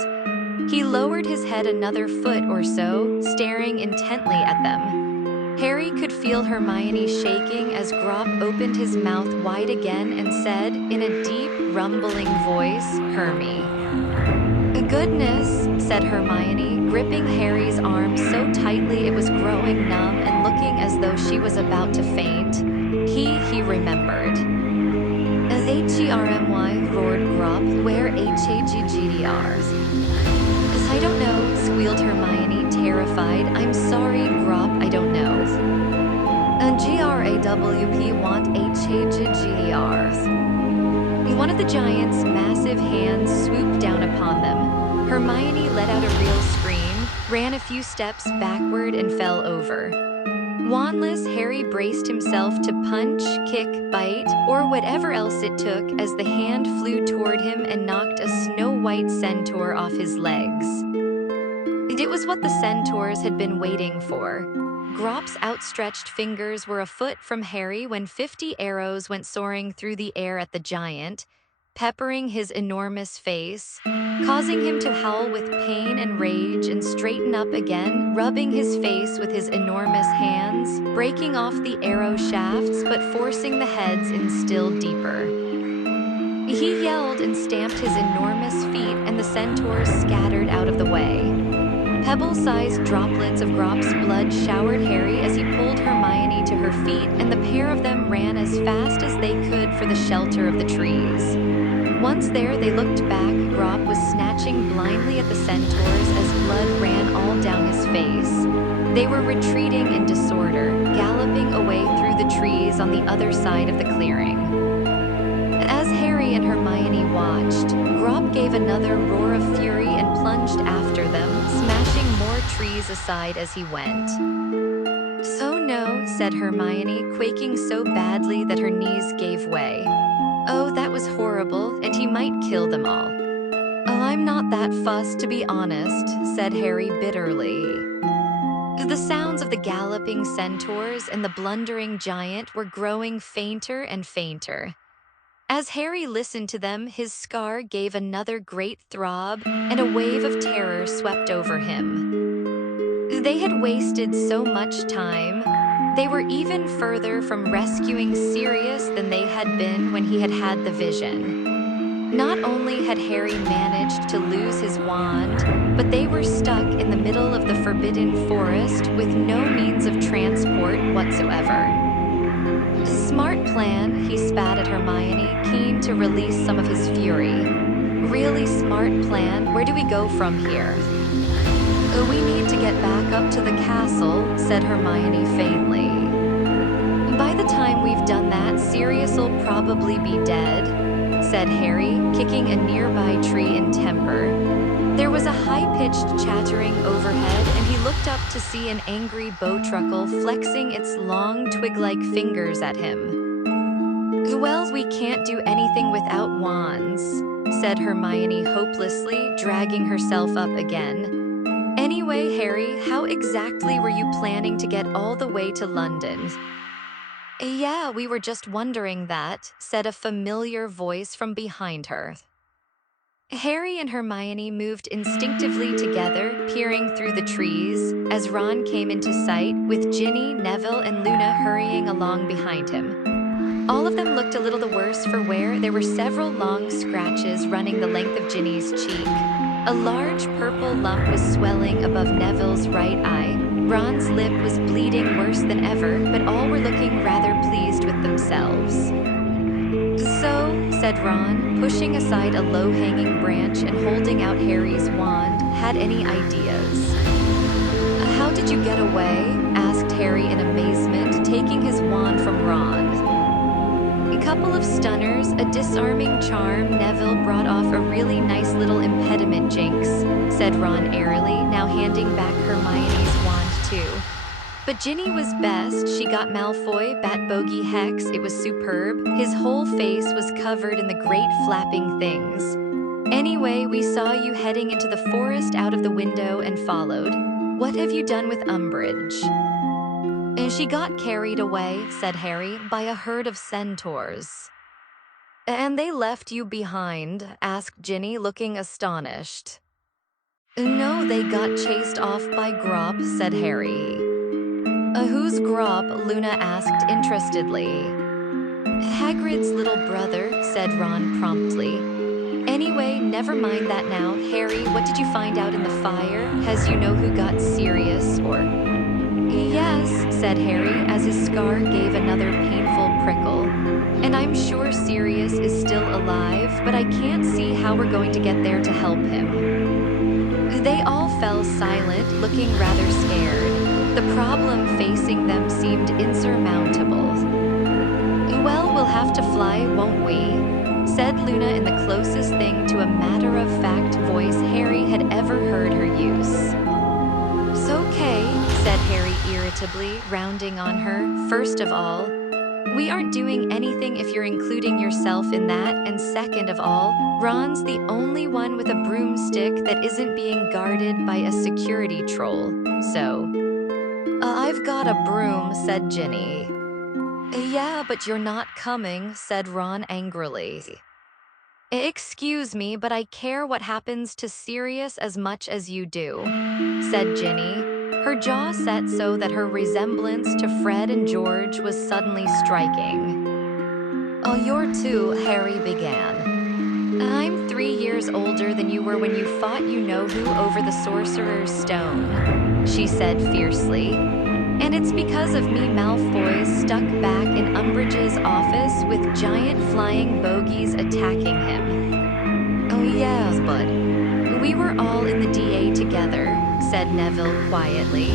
He lowered his head another foot or so, staring intently at them. Harry could feel Hermione shaking as Grop opened his mouth wide again and said, in a deep, rumbling voice, Hermy. Goodness, said Hermione, gripping Harry's arm so tightly it was growing numb and looking as though she was about to faint. He remembered. Hermy, roared Grop, where Haggr? I don't know, squealed Hermione, terrified. I'm sorry, Grop, I don't know. GRAWP want Haggr. One of the giant's massive hands swooped down upon them. Hermione let out a real scream, ran a few steps backward and fell over. Wandless, Harry braced himself to punch, kick, bite, or whatever else it took as the hand flew toward him and knocked a snow-white centaur off his legs. It was what the centaurs had been waiting for. Grop's outstretched fingers were a foot from Harry when 50 arrows went soaring through the air at the giant, peppering his enormous face, causing him to howl with pain and rage and straighten up again, rubbing his face with his enormous hands, breaking off the arrow shafts but forcing the heads in still deeper. He yelled and stamped his enormous feet, and the centaurs scattered out of the way. Pebble-sized droplets of Grop's blood showered Harry as he pulled Hermione to her feet, and the pair of them ran as fast as they could for the shelter of the trees. Once there, they looked back. Grop was snatching blindly at the centaurs as blood ran all down his face. They were retreating in disorder, galloping away through the trees on the other side of the clearing. As Harry and Hermione watched, Grop gave another roar of fury and plunged after them, smashing more trees aside as he went. "Oh no," said Hermione, quaking so badly that her knees gave way. "Oh, that was horrible, and he might kill them all." "Oh, I'm not that fussed, to be honest," said Harry bitterly. The sounds of the galloping centaurs and the blundering giant were growing fainter and fainter. As Harry listened to them, his scar gave another great throb, and a wave of terror swept over him. They had wasted so much time. They were even further from rescuing Sirius than they had been when he had had the vision. Not only had Harry managed to lose his wand, but they were stuck in the middle of the Forbidden Forest with no means of transport whatsoever. "Smart plan," he spat at Hermione, keen to release some of his fury. "Really smart plan. Where do we go from here?" "We need to get back up to the castle," said Hermione faintly. "By the time we've done that, Sirius'll probably be dead," said Harry, kicking a nearby tree in temper. There was a high-pitched chattering overhead, and he looked up to see an angry bowtruckle flexing its long twig-like fingers at him. "Well, we can't do anything without wands," said Hermione hopelessly, dragging herself up again. "Anyway, Harry, how exactly were you planning to get all the way to London?" "Yeah, we were just wondering that," said a familiar voice from behind her. Harry and Hermione moved instinctively together, peering through the trees, as Ron came into sight, with Ginny, Neville, and Luna hurrying along behind him. All of them looked a little the worse for wear. There were several long scratches running the length of Ginny's cheek. A large purple lump was swelling above Neville's right eye. Ron's lip was bleeding worse than ever, but all were looking rather pleased with themselves. "So," said Ron, pushing aside a low-hanging branch and holding out Harry's wand, "had any ideas?" "How did you get away?" asked Harry in amazement, taking his wand from Ron. couple of stunners, a disarming charm. Neville brought off a really nice little impediment, Jinx, said Ron airily, now handing back Hermione's wand too. But Ginny was best. She got Malfoy, Bat Bogey Hex. It was superb. His whole face was covered in the great flapping things. Anyway, we saw you heading into the forest out of the window and followed. What have you done with Umbridge? And she got carried away, said Harry, by a herd of centaurs. And they left you behind? Asked Ginny, looking astonished. No, they got chased off by Grop, said Harry. Who's Grop? Luna asked interestedly. Hagrid's little brother, said Ron promptly. Anyway, never mind that now. Harry, what did you find out in the fire? Has you know who got Sirius, or... Yes, said Harry, as his scar gave another painful prickle. And I'm sure Sirius is still alive, but I can't see how we're going to get there to help him. They all fell silent, looking rather scared. The problem facing them seemed insurmountable. Well, we'll have to fly, won't we? Said Luna in the closest thing to a matter-of-fact voice Harry had ever heard her use. Okay, said Harry irritably, rounding on her. First of all, we aren't doing anything if you're including yourself in that, and second of all, Ron's the only one with a broomstick that isn't being guarded by a security troll, so... I've got a broom, said Ginny. Yeah, but you're not coming, said Ron angrily. Excuse me, but I care what happens to Sirius as much as you do, said Ginny, her jaw set so that her resemblance to Fred and George was suddenly striking. Oh, you're too, Harry began. I'm 3 years older than you were when you fought you-know-who over the Sorcerer's Stone, she said fiercely. And it's because of me Malfoy's stuck back in Umbridge's office with giant flying bogies attacking him. Oh yes, but we were all in the DA together, said Neville quietly.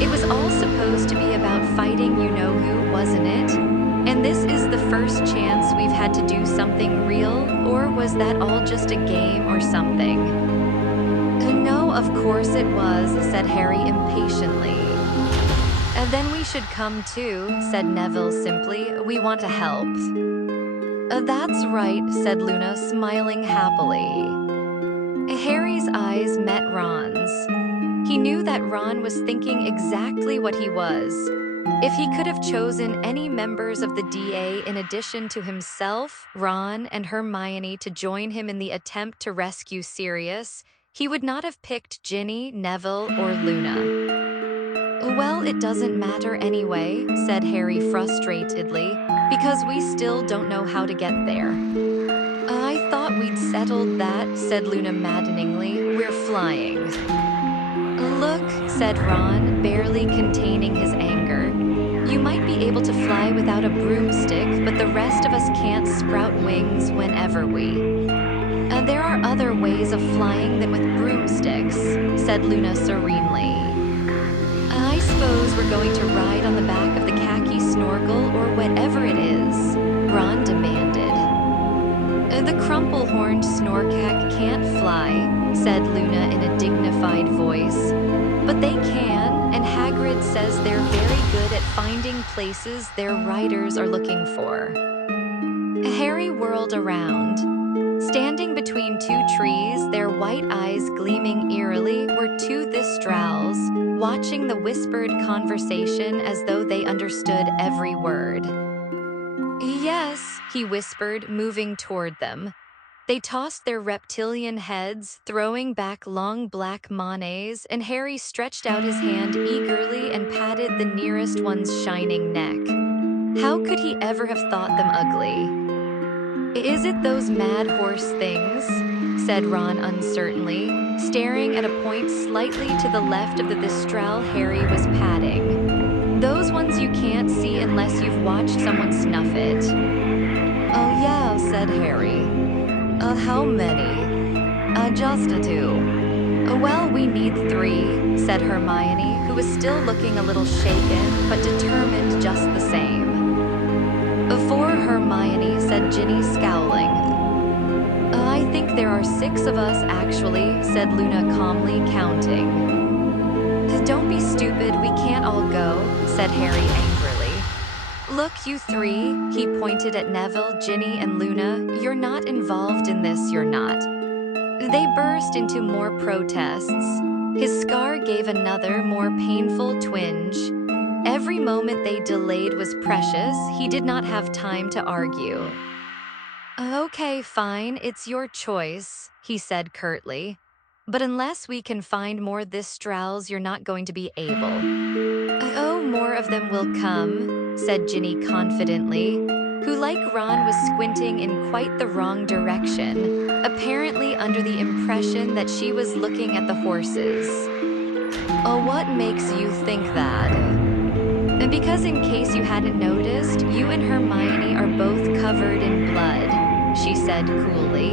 It was all supposed to be about fighting you-know-who, wasn't it? And this is the first chance we've had to do something real, or was that all just a game or something? No, of course it was, said Harry impatiently. Then we should come too, said Neville simply. We want to help. That's right, said Luna, smiling happily. Harry's eyes met Ron's. He knew that Ron was thinking exactly what he was. If he could have chosen any members of the DA in addition to himself, Ron, and Hermione to join him in the attempt to rescue Sirius, he would not have picked Ginny, Neville, or Luna. Well, it doesn't matter anyway, said Harry frustratedly, because we still don't know how to get there. I thought we'd settled that, said Luna maddeningly. We're flying. Look, said Ron, barely containing his anger. You might be able to fly without a broomstick, but the rest of us can't sprout wings whenever we... There are other ways of flying than with broomsticks, said Luna serenely. I suppose we're going to ride on the back of the khaki snorkel or whatever it is, Ron demanded. The crumple-horned snorkack can't fly, said Luna in a dignified voice. But they can, and Hagrid says they're very good at finding places their riders are looking for. Harry whirled around. Standing between two trees, their white eyes gleaming eerily, were two Thistrals, watching the whispered conversation as though they understood every word. Yes, he whispered, moving toward them. They tossed their reptilian heads, throwing back long black monets, and Harry stretched out his hand eagerly and patted the nearest one's shining neck. How could he ever have thought them ugly? Is it those mad horse things? Said Ron uncertainly, staring at a point slightly to the left of the Thistral Harry was patting. Those ones you can't see unless you've watched someone snuff it. Oh yeah, said Harry. How many? Just two. Well, we need 3, said Hermione, who was still looking a little shaken, but determined just the same. "4, Hermione," said Ginny, scowling. "I think there are 6 of us, actually," said Luna, calmly counting. "Don't be stupid, we can't all go," said Harry angrily. "Look, you 3, he pointed at Neville, Ginny, and Luna, "you're not involved in this, you're not." They burst into more protests. His scar gave another, more painful twinge. Every moment they delayed was precious. He did not have time to argue. "Okay, fine, it's your choice," he said curtly. "But unless we can find more Thistrals, you're not going to be able." "Oh, more of them will come," said Ginny confidently, who, like Ron, was squinting in quite the wrong direction, apparently under the impression that she was looking at the horses. "Oh, what makes you think that?" "Because in case you hadn't noticed, you and Hermione are both covered in blood," she said coolly.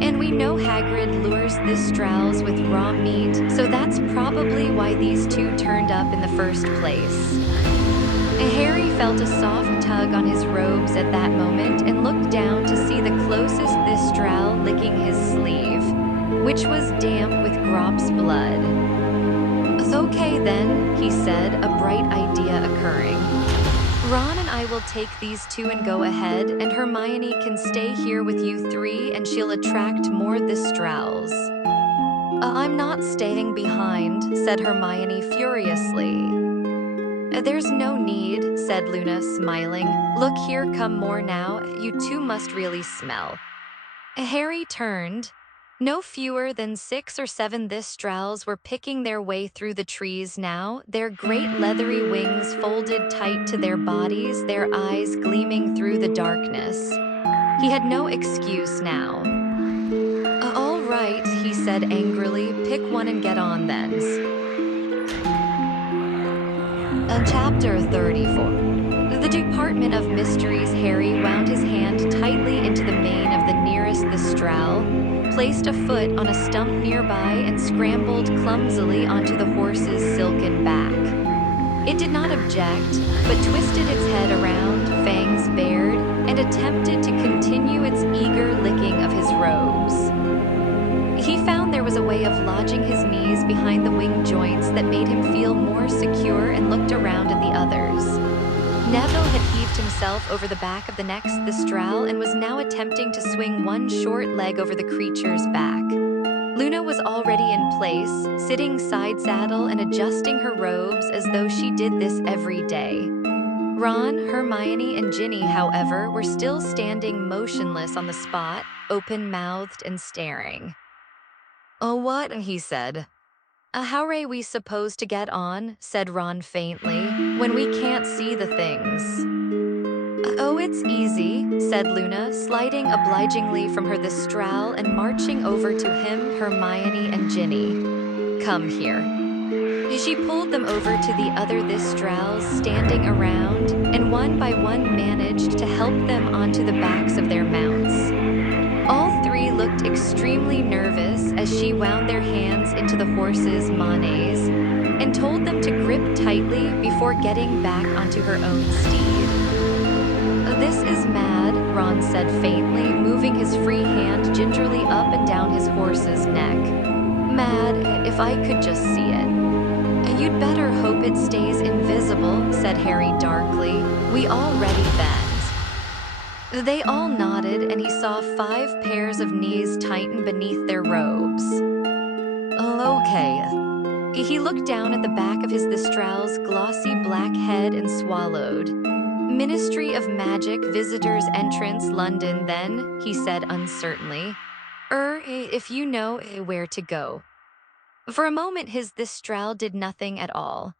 "And we know Hagrid lures Thistrals with raw meat, so that's probably why these 2 turned up in the first place." Harry felt a soft tug on his robes at that moment and looked down to see the closest Thistral licking his sleeve, which was damp with Grop's blood. "Okay then," he said, a bright idea occurring. "Ron and I will take these 2 and go ahead, and Hermione can stay here with you 3 and she'll attract more Thistrals." "I'm not staying behind," said Hermione furiously. "There's no need," said Luna, smiling. "Look, here come more now, you 2 must really smell." Harry turned. No fewer than 6 or 7 Thistrals were picking their way through the trees now, their great leathery wings folded tight to their bodies, their eyes gleaming through the darkness. He had no excuse now. "All right," he said angrily, "pick one and get on then." Chapter 34. The Department of Mysteries. Harry wound his hand tightly into the mane of the nearest Thistral, placed a foot on a stump nearby, and scrambled clumsily onto the horse's silken back. It did not object, but twisted its head around, fangs bared, and attempted to continue its eager licking of his robes. He found there was a way of lodging his knees behind the wing joints that made him feel more secure, and looked around at the others. Neville had heaved himself over the back of the next Thistral and was now attempting to swing one short leg over the creature's back. Luna was already in place, sitting side saddle and adjusting her robes as though she did this every day. Ron, Hermione, and Ginny, however, were still standing motionless on the spot, open-mouthed and staring. "Oh, what?" he said. "How are we supposed to get on," said Ron faintly, "when we can't see the things?" "Oh, it's easy," said Luna, sliding obligingly from her Thistral and marching over to him, Hermione, and Ginny. "Come here." She pulled them over to the other Thistrals standing around, and one by one managed to help them onto the backs of their mounts. All 3 looked extremely nervous as she wound their hands into the horses' manes and told them to grip tightly before getting back onto her own steed. "This is mad," Ron said faintly, moving his free hand gingerly up and down his horse's neck. "Mad, if I could just see it." "You'd better hope it stays invisible," said Harry darkly. "We already bend." They all nodded, and he saw 5 pairs of knees tighten beneath their robes. "Oh, okay." He looked down at the back of his Thistral's glossy black head and swallowed. "Ministry of Magic, Visitors Entrance, London, then," he said uncertainly. If you know where to go." For a moment his Thistral did nothing at all.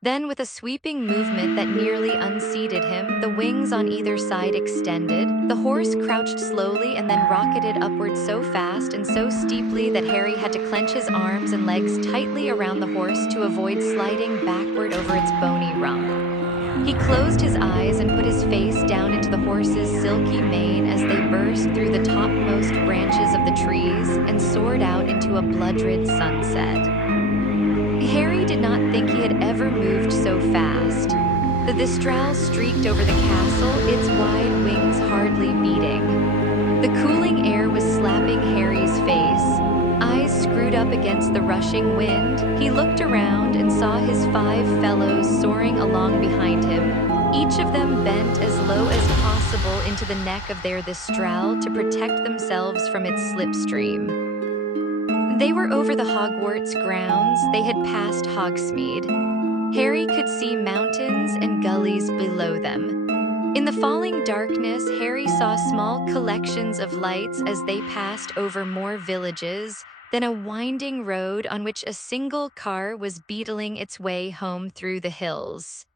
Then, with a sweeping movement that nearly unseated him, the wings on either side extended, the horse crouched slowly and then rocketed upward so fast and so steeply that Harry had to clench his arms and legs tightly around the horse to avoid sliding backward over its bony rump. He closed his eyes and put his face down into the horse's silky mane as they burst through the topmost branches of the trees and soared out into a blood-red sunset. Harry did not think he had ever moved so fast. The Thistral streaked over the castle, its wide wings hardly beating. The cooling air was slapping Harry's face. Eyes screwed up against the rushing wind, he looked around and saw his 5 fellows soaring along behind him, each of them bent as low as possible into the neck of their Thistral to protect themselves from its slipstream. They were over the Hogwarts grounds, they had passed Hogsmeade. Harry could see mountains and gullies below them. In the falling darkness, Harry saw small collections of lights as they passed over more villages, then a winding road on which a single car was beetling its way home through the hills.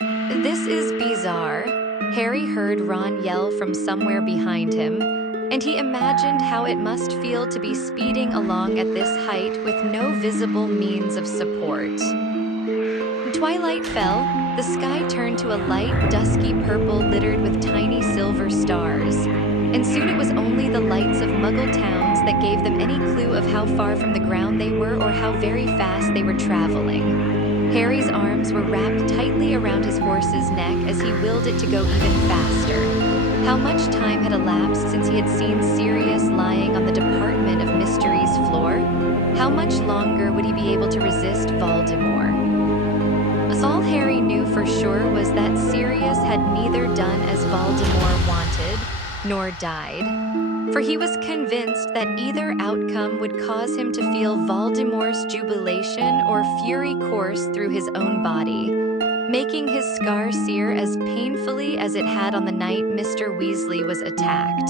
"This is bizarre," Harry heard Ron yell from somewhere behind him, and he imagined how it must feel to be speeding along at this height with no visible means of support. Twilight fell, the sky turned to a light, dusky purple littered with tiny silver stars, and soon it was only the lights of Muggle towns that gave them any clue of how far from the ground they were or how very fast they were traveling. Harry's arms were wrapped tightly around his horse's neck as he willed it to go even faster. How much time had elapsed since he had seen Sirius lying on the Department of Mysteries floor? How much longer would he be able to resist Voldemort? All Harry knew for sure was that Sirius had neither done as Voldemort wanted, nor died. For he was convinced that either outcome would cause him to feel Voldemort's jubilation or fury course through his own body, making his scar sear as painfully as it had on the night Mr. Weasley was attacked.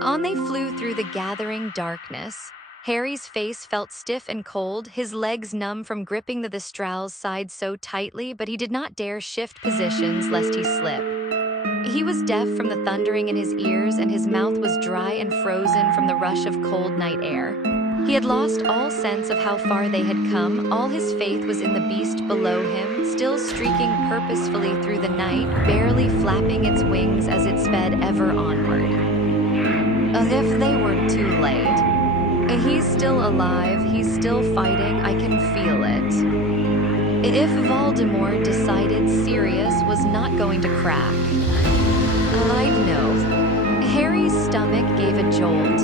On they flew through the gathering darkness. Harry's face felt stiff and cold, his legs numb from gripping the Thistral's side so tightly, but he did not dare shift positions lest he slip. He was deaf from the thundering in his ears, and his mouth was dry and frozen from the rush of cold night air. He had lost all sense of how far they had come, all his faith was in the beast below him, still streaking purposefully through the night, barely flapping its wings as it sped ever onward. As if they were too late. He's still alive, he's still fighting, I can feel it. If Voldemort decided Sirius was not going to crack, I'd know. Harry's stomach gave a jolt.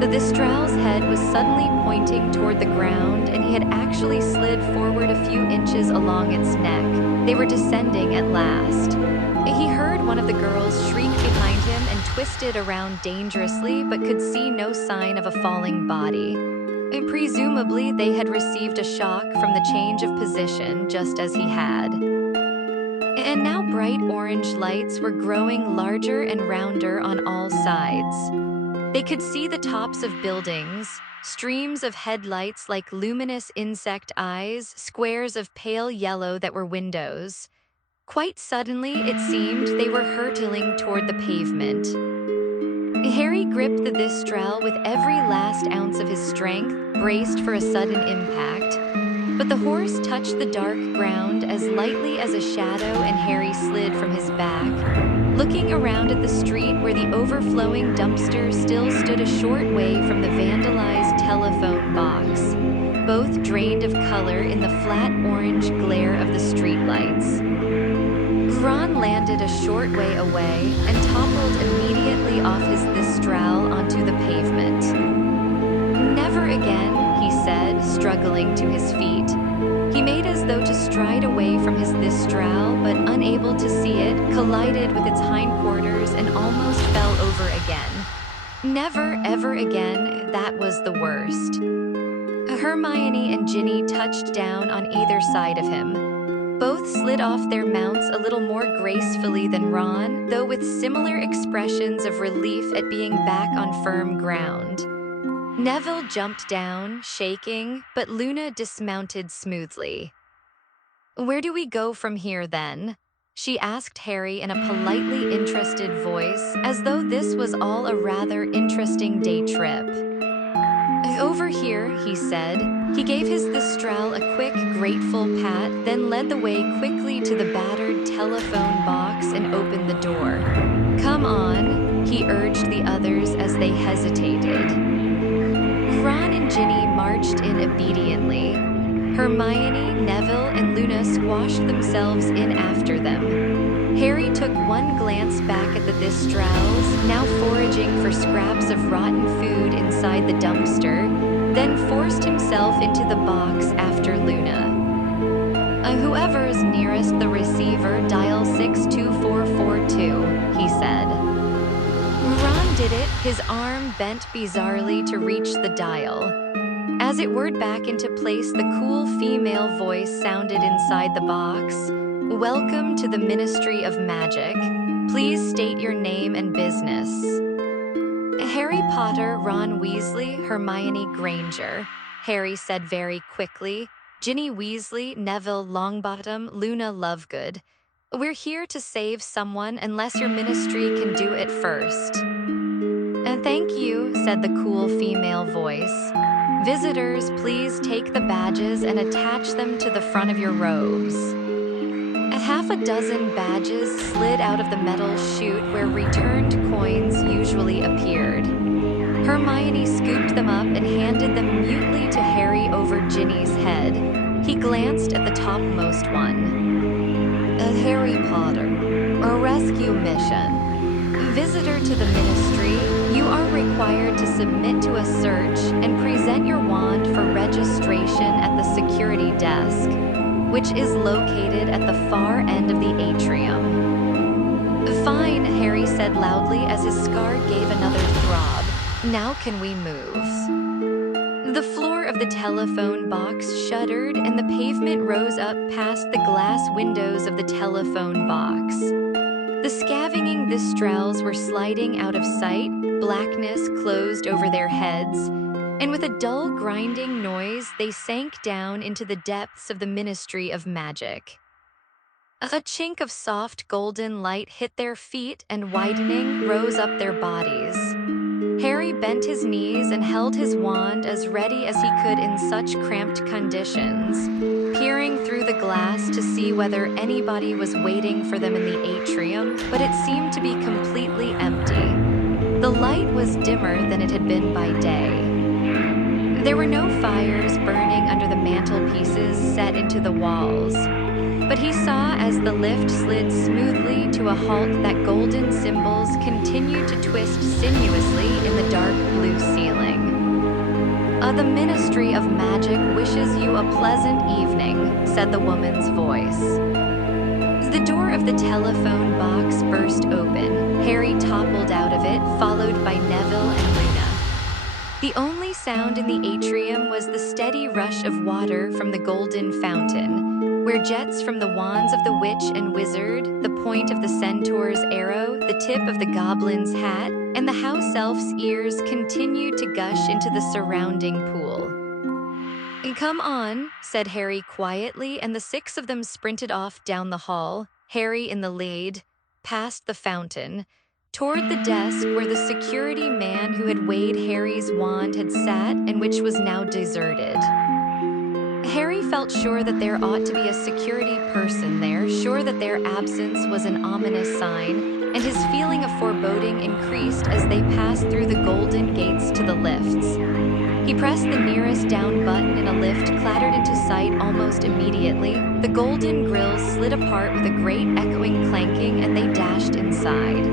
The Thistral's head was suddenly pointing toward the ground, and he had actually slid forward a few inches along its neck. They were descending at last. He heard one of the girls shriek behind him and twisted around dangerously, but could see no sign of a falling body. Presumably, they had received a shock from the change of position, just as he had. And now bright orange lights were growing larger and rounder on all sides. They could see the tops of buildings, streams of headlights like luminous insect eyes, squares of pale yellow that were windows. Quite suddenly, it seemed, they were hurtling toward the pavement. Harry gripped the Thistral with every last ounce of his strength, braced for a sudden impact. But the horse touched the dark ground as lightly as a shadow, and Harry slid from his back. Looking around at the street where the overflowing dumpster still stood a short way from the vandalized telephone box, both drained of color in the flat orange glare of the streetlights. Ron landed a short way away and toppled immediately off his Thistral onto the pavement. "Never again," he said, struggling to his feet. He made as though to stride away from his Thistral, but unable to see it, collided with its hindquarters and almost fell over again. Never, ever again, that was the worst. Hermione and Ginny touched down on either side of him. Both slid off their mounts a little more gracefully than Ron, though with similar expressions of relief at being back on firm ground. Neville jumped down, shaking, but Luna dismounted smoothly. "Where do we go from here, then?" she asked Harry in a politely interested voice, as though this was all a rather interesting day trip. "Over here," he said. He gave his Thistral a quick, grateful pat, then led the way quickly to the battered telephone box and opened the door. "Come on," he urged the others as they hesitated. Ron and Ginny marched in obediently. Hermione, Neville, and Luna squashed themselves in after them. Harry took one glance back at the Thistrals, now foraging for scraps of rotten food inside the dumpster, then forced himself into the box after Luna. Whoever is nearest the receiver, dial 62442, he said. Ron did it, his arm bent bizarrely to reach the dial. As it whirred back into place, the cool female voice sounded inside the box. Welcome to the Ministry of Magic. Please state your name and business. Harry Potter, Ron Weasley, Hermione Granger, Harry said very quickly. Ginny Weasley, Neville Longbottom, Luna Lovegood. We're here to save someone unless your ministry can do it first. Thank you, said the cool female voice. Visitors, please take the badges and attach them to the front of your robes. Half a dozen badges slid out of the metal chute where returned coins usually appeared. Hermione scooped them up and handed them mutely to Harry over Ginny's head. He glanced at the topmost one. Harry Potter, a rescue mission. Visitor to the ministry, you are required to submit to a search and present your wand for registration at the security desk, which is located at the far end of the atrium. Fine, Harry said loudly as his scar gave another throb. Now can we move? The floor of the telephone box shuddered and the pavement rose up past the glass windows of the telephone box. The scavenging Thistrals were sliding out of sight, blackness closed over their heads, and with a dull grinding noise they sank down into the depths of the Ministry of Magic. A chink of soft golden light hit their feet and widening rose up their bodies. Harry bent his knees and held his wand as ready as he could in such cramped conditions, peering through the glass to see whether anybody was waiting for them in the atrium, but it seemed to be completely empty. The light was dimmer than it had been by day. There were no fires burning under the mantelpieces set into the walls, but he saw as the lift slid smoothly to a halt that golden symbols continued to twist sinuously in the dark blue ceiling. The Ministry of Magic wishes you a pleasant evening, said the woman's voice. The door of the telephone box burst open. Harry toppled out of it, followed by Neville and Luna. The only sound in the atrium was the steady rush of water from the golden fountain, where jets from the wands of the witch and wizard, the point of the centaur's arrow, the tip of the goblin's hat, and the house elf's ears continued to gush into the surrounding pool. Come on, said Harry quietly, and the six of them sprinted off down the hall, Harry in the lead, past the fountain, toward the desk where the security man who had weighed Harry's wand had sat and which was now deserted. Harry felt sure that there ought to be a security person there, sure that their absence was an ominous sign, and his feeling of foreboding increased as they passed through the golden gates to the lifts. He pressed the nearest down button and a lift clattered into sight almost immediately. The golden grills slid apart with a great echoing clanking and they dashed inside.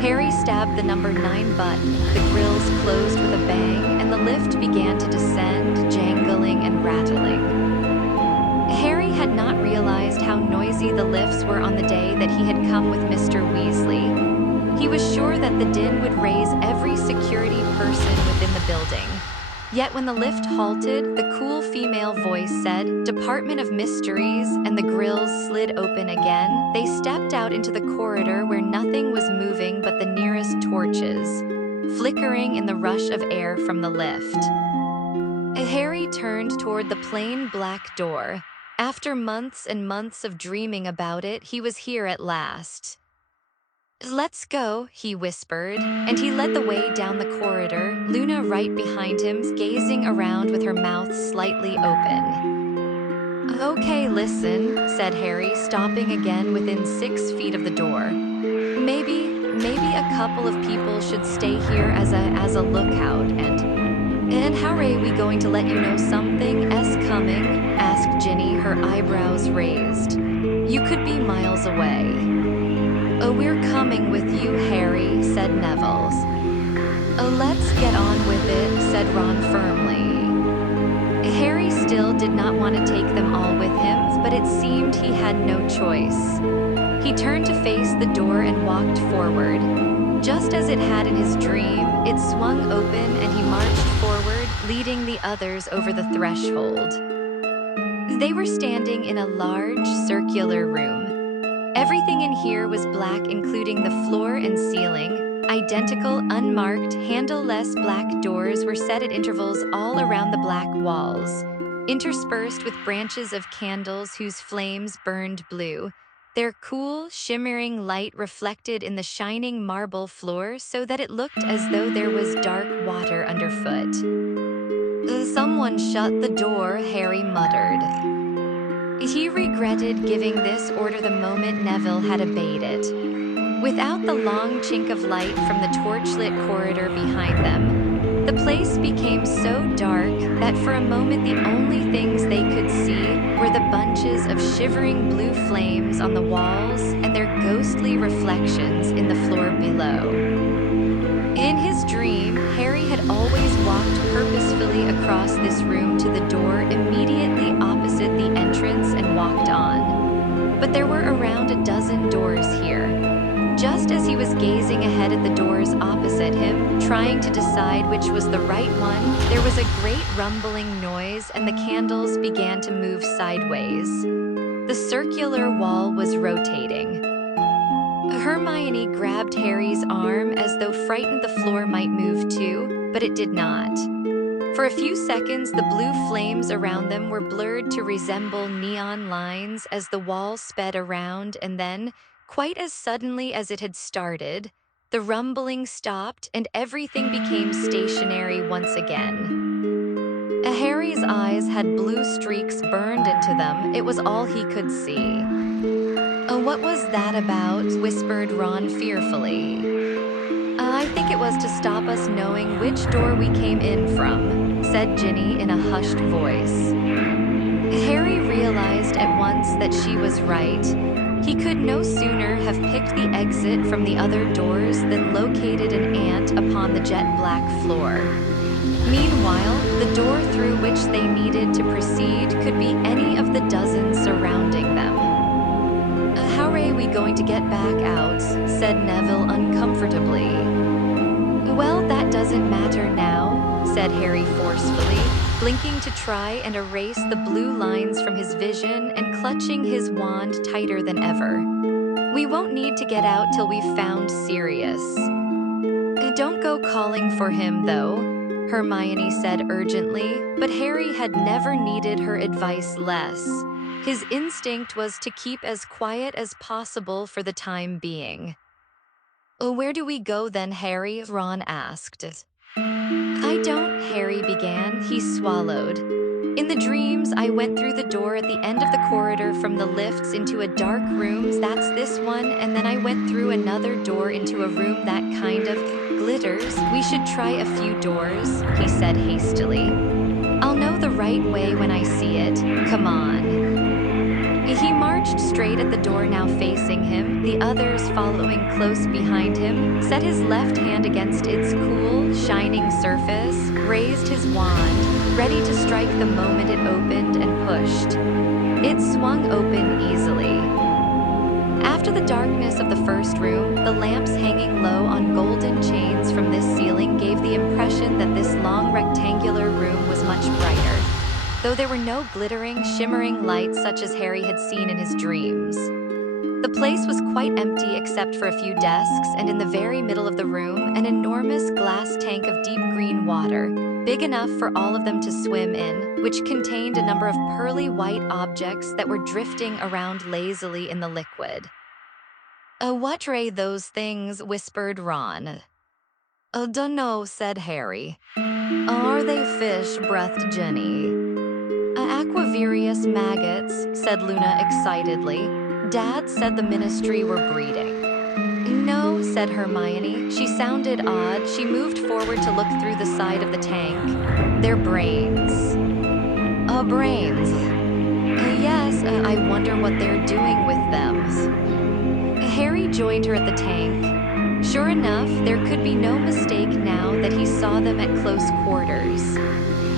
Harry stabbed the number 9 button, the grills closed with a bang, and the lift began to descend, jangling and rattling. Harry had not realized how noisy the lifts were on the day that he had come with Mr. Weasley. He was sure that the din would raise every security person within the building. Yet when the lift halted, the cool female voice said, "Department of Mysteries," and the grills slid open again. They stepped out into the corridor where nothing was moving but the nearest torches, flickering in the rush of air from the lift. Harry turned toward the plain black door. After months and months of dreaming about it, he was here at last. "Let's go," he whispered, and he led the way down the corridor, Luna right behind him, gazing around with her mouth slightly open. "Okay, listen," said Harry, stopping again within 6 feet of the door. Maybe a couple of people should stay here as a lookout, and how are we going to let you know something is coming?" asked could be miles away. "Oh, we're coming with you, Harry," said Neville. "Oh, let's get on with it," said Ron firmly. Harry still did not want to take them all with him, but it seemed he had no choice. He turned to face the door and walked forward. Just as it had in his dream, it swung open and he marched forward, leading the others over the threshold. They were standing in a large, circular room. Everything in here was black, including the floor and ceiling. Identical, unmarked, handle-less black doors were set at intervals all around the black walls, interspersed with branches of candles whose flames burned blue. Their cool, shimmering light reflected in the shining marble floor so that it looked as though there was dark water underfoot. "Someone shut the door," Harry muttered. He regretted giving this order the moment Neville had obeyed it. Without the long chink of light from the torchlit corridor behind them, the place became so dark that for a moment the only things they could see were the bunches of shivering blue flames on the walls and their ghostly reflections in the floor below. In his dream, Harry had always walked purposefully across this room to the door immediately opposite the entrance and walked on. But there were around a dozen doors here. Just as he was gazing ahead at the doors opposite him, trying to decide which was the right one, there was a great rumbling noise and the candles began to move sideways. The circular wall was rotating. Hermione grabbed Harry's arm as though frightened the floor might move too, but it did not. For a few seconds, the blue flames around them were blurred to resemble neon lines as the wall sped around, and then, quite as suddenly as it had started, the rumbling stopped and everything became stationary once again. Harry's eyes had blue streaks burned into them. It was all he could see. "What was that about?" whispered Ron fearfully. "I think it was to stop us knowing which door we came in from," said Ginny in a hushed voice. Harry realized at once that she was right. He could no sooner have picked the exit from the other doors than located an ant upon the jet-black floor. Meanwhile, the door through which they needed to proceed could be any of the dozens surrounding them. "How are we going to get back out?" said Neville uncomfortably. "Well, that doesn't matter now," said Harry forcefully, blinking to try and erase the blue lines from his vision and clutching his wand tighter than ever. "We won't need to get out till we've found Sirius." "Don't go calling for him, though," Hermione said urgently, but Harry had never needed her advice less. His instinct was to keep as quiet as possible for the time being. "Where do we go then, Harry?" Ron asked. "I don't," Harry began. He swallowed. "In the dreams, I went through the door at the end of the corridor from the lifts into a dark room, that's this one, and then I went through another door into a room that kind of glitters. We should try a few doors," he said hastily. "I'll know the right way when I see it. Come on." He marched straight at the door now facing him, the others following close behind him, set his left hand against its cool, shining surface, raised his wand, ready to strike the moment it opened and pushed. It swung open easily. After the darkness of the first room, the lamps hanging low on golden chains from this ceiling gave the impression that this long rectangular room was much brighter, though there were no glittering, shimmering lights such as Harry had seen in his dreams. The place was quite empty except for a few desks, and in the very middle of the room, an enormous glass tank of deep green water, big enough for all of them to swim in, which contained a number of pearly white objects that were drifting around lazily in the liquid. "What are those things?" whispered Ron. "Dunno," said Harry. "Are they fish?" breathed Ginny. "Aquavirius maggots," said Luna excitedly. "Dad said the ministry were breeding." "No," said Hermione. She sounded odd. She moved forward to look through the side of the tank. "They're brains." Brains." Yes, Yes, I wonder what they're doing with them. Harry joined her at the tank. Sure enough, there could be no mistake now that he saw them at close quarters.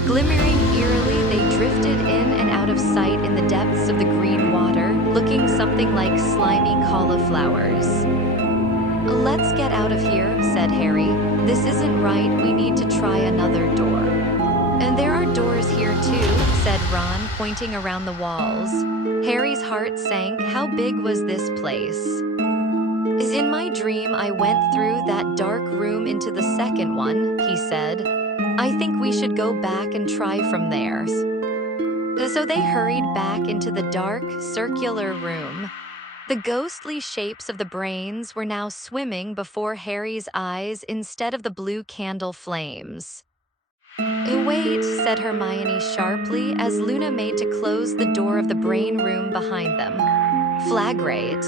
Glimmering eerily, they drifted in and out of sight in the depths of the green water, looking something like slimy cauliflowers. Let's get out of here, said Harry. This isn't right, we need to try another door. And there are doors here too, said Ron, pointing around the walls. Harry's heart sank. How big was this place? In my dream, I went through that dark room into the second one, he said. I think we should go back and try from there. So they hurried back into the dark, circular room. The ghostly shapes of the brains were now swimming before Harry's eyes instead of the blue candle flames. Wait, said Hermione sharply as Luna made to close the door of the brain room behind them. Flagrate.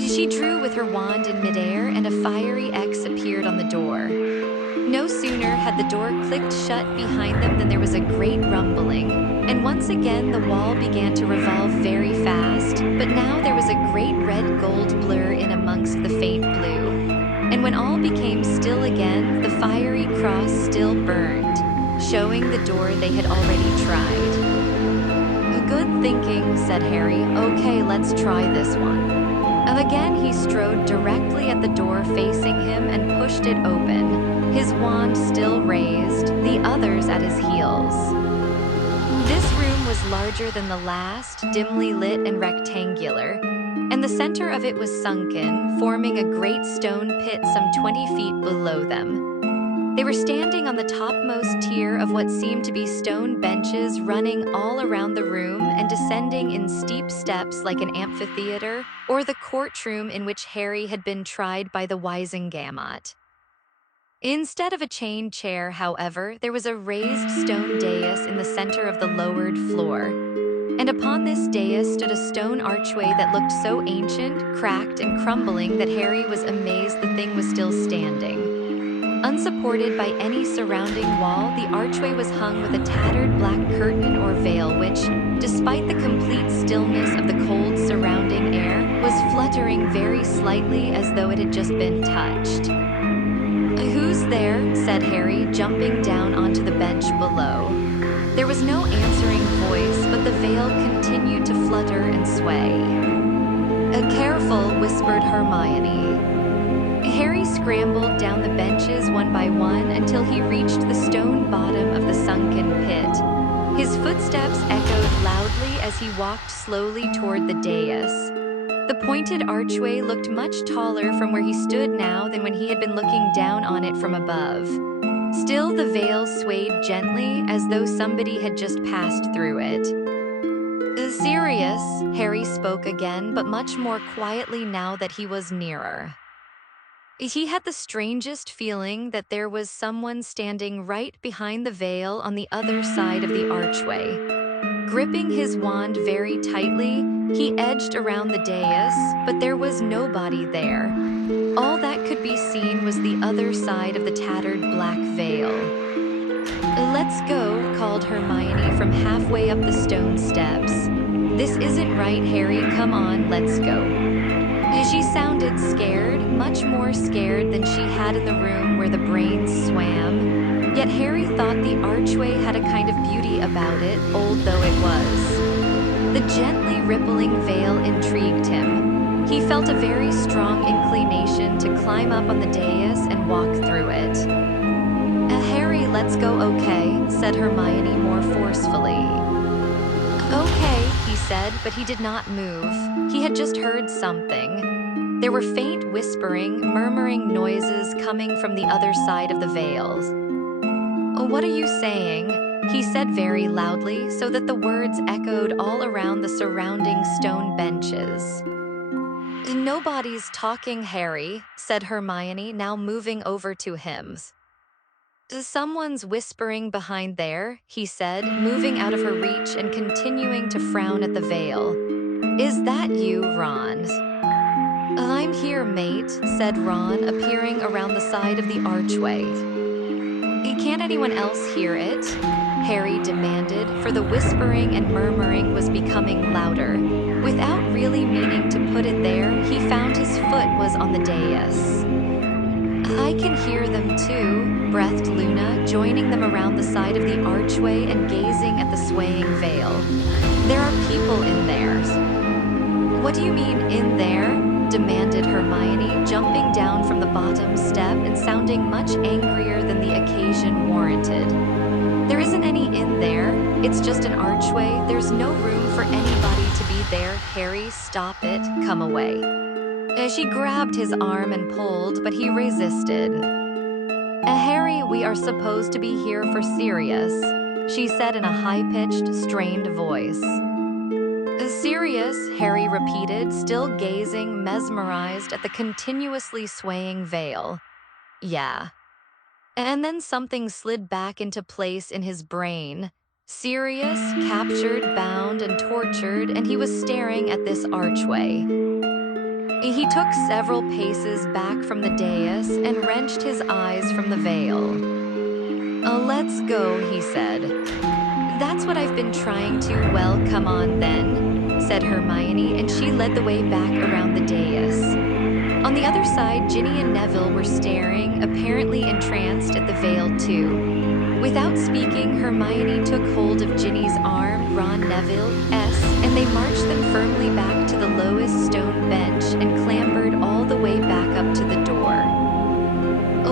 She drew with her wand in midair and a fiery X appeared on the door. No sooner had the door clicked shut behind them than there was a great rumbling, and once again the wall began to revolve very fast, but now there was a great red-gold blur in amongst the faint blue. And when all became still again, the fiery cross still burned, showing the door they had already tried. Good thinking, said Harry. Okay, let's try this one. Again he strode directly at the door facing him and pushed it open, his wand still raised, the others at his heels. This room was larger than the last, dimly lit and rectangular, and the center of it was sunken, forming a great stone pit some 20 feet below them. They were standing on the topmost tier of what seemed to be stone benches running all around the room and descending in steep steps like an amphitheater or the courtroom in which Harry had been tried by the Wisengamot. Instead of a chain chair, however, there was a raised stone dais in the center of the lowered floor. And upon this dais stood a stone archway that looked so ancient, cracked, and crumbling that Harry was amazed the thing was still standing. Unsupported by any surrounding wall, the archway was hung with a tattered black curtain or veil which, despite the complete stillness of the cold surrounding air, was fluttering very slightly as though it had just been touched. "Who's there?" said Harry, jumping down onto the bench below. There was no answering voice, but the veil continued to flutter and sway. "Careful," whispered Hermione. Harry scrambled down the benches one by one until he reached the stone bottom of the sunken pit. His footsteps echoed loudly as he walked slowly toward the dais. The pointed archway looked much taller from where he stood now than when he had been looking down on it from above. Still, the veil swayed gently as though somebody had just passed through it. "Sirius," Harry spoke again, but much more quietly now that he was nearer. He had the strangest feeling that there was someone standing right behind the veil on the other side of the archway. Gripping his wand very tightly, he edged around the dais, but there was nobody there. All that could be seen was the other side of the tattered black veil. "Let's go," called Hermione from halfway up the stone steps. "This isn't right, Harry. Come on, let's go." She sounded scared, much more scared than she had in the room where the brains swam. Yet Harry thought the archway had a kind of beauty about it, old though it was. The gently rippling veil intrigued him. He felt a very strong inclination to climb up on the dais and walk through it. "Harry, let's go, okay?" said Hermione more forcefully. "Okay," he said, but he did not move. He had just heard something. There were faint whispering, murmuring noises coming from the other side of the veil. "What are you saying?" he said very loudly, so that the words echoed all around the surrounding stone benches. "Nobody's talking, Harry," said Hermione, now moving over to him. "Someone's whispering behind there," he said, moving out of her reach and continuing to frown at the veil. "Is that you, Ron?" "I'm here, mate," said Ron, appearing around the side of the archway. Can't anyone else hear it? Harry demanded, for the whispering and murmuring was becoming louder. Without really meaning to put it there, he found his foot was on the dais. I can hear them too, breathed Luna, joining them around the side of the archway and gazing at the swaying veil. There are people in there. What do you mean, in there? Demanded Hermione, jumping down from the bottom step and sounding much angrier than the occasion warranted. There isn't any in there, it's just an archway, there's no room for anybody to be there. Harry, stop it, come away. She grabbed his arm and pulled, but he resisted. Harry, we are supposed to be here for Sirius, she said in a high-pitched, strained voice. Sirius, Harry repeated, still gazing, mesmerized at the continuously swaying veil. Yeah. And then something slid back into place in his brain. Sirius, captured, bound, and tortured, and he was staring at this archway. He took several paces back from the dais and wrenched his eyes from the veil. Let's go, he said. That's what I've been trying to. Well, come on then, said Hermione, and she led the way back around the dais. On the other side, Ginny and Neville were staring, apparently entranced at the veil too. Without speaking, Hermione took hold of Ginny's arm, Ron, Neville, and they marched them firmly back to the lowest stone bench and clambered all the way back up to the door.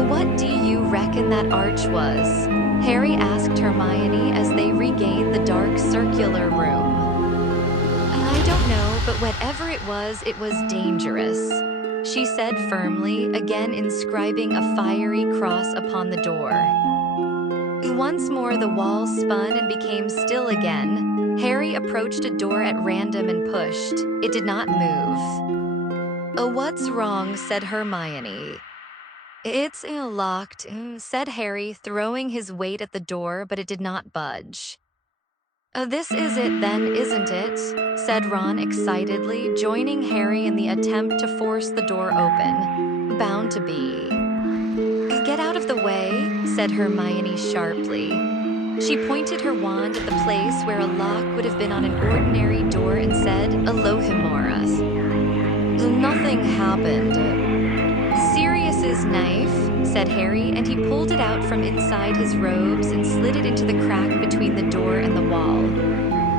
What do you reckon that arch was? Harry asked Hermione as they regained the dark circular room. I don't know, but whatever it was dangerous, she said firmly, again inscribing a fiery cross upon the door. Once more the wall spun and became still again. Harry approached a door at random and pushed. It did not move. What's wrong? Said Hermione. It's locked, said Harry, throwing his weight at the door, but it did not budge. This is it then, isn't it? Said Ron excitedly, joining Harry in the attempt to force the door open. Bound to be. Get out of the way, said Hermione sharply. She pointed her wand at the place where a lock would have been on an ordinary door and said, Alohomora. Nothing happened. Sirius's knife, said Harry, and he pulled it out from inside his robes and slid it into the crack between the door and the wall.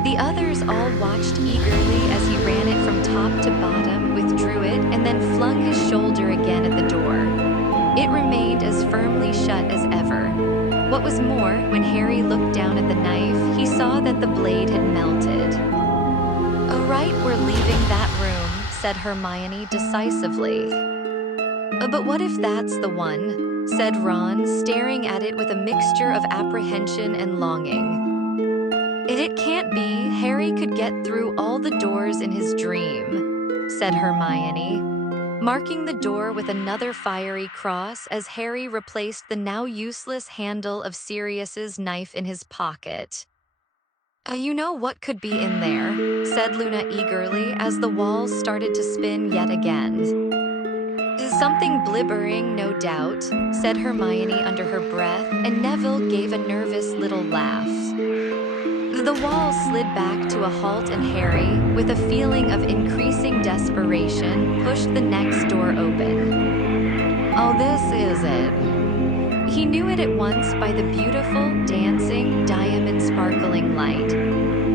The others all watched eagerly as he ran it from top to bottom, withdrew it, and then flung his shoulder again at the door. It remained as firmly shut as ever. What was more, when Harry looked down at the knife, he saw that the blade had melted. "Oh, right, we're leaving that room," said Hermione decisively. "But what if that's the one?" said Ron, staring at it with a mixture of apprehension and longing. "It can't be. Harry could get through all the doors in his dream," said Hermione, marking the door with another fiery cross as Harry replaced the now useless handle of Sirius's knife in his pocket. You know what could be in there," said Luna eagerly as the walls started to spin yet again. "Something blibbering, no doubt," said Hermione under her breath, and Neville gave a nervous little laugh. The wall slid back to a halt and Harry, with a feeling of increasing desperation, pushed the next door open. Oh, this is it. He knew it at once by the beautiful, dancing, diamond-sparkling light.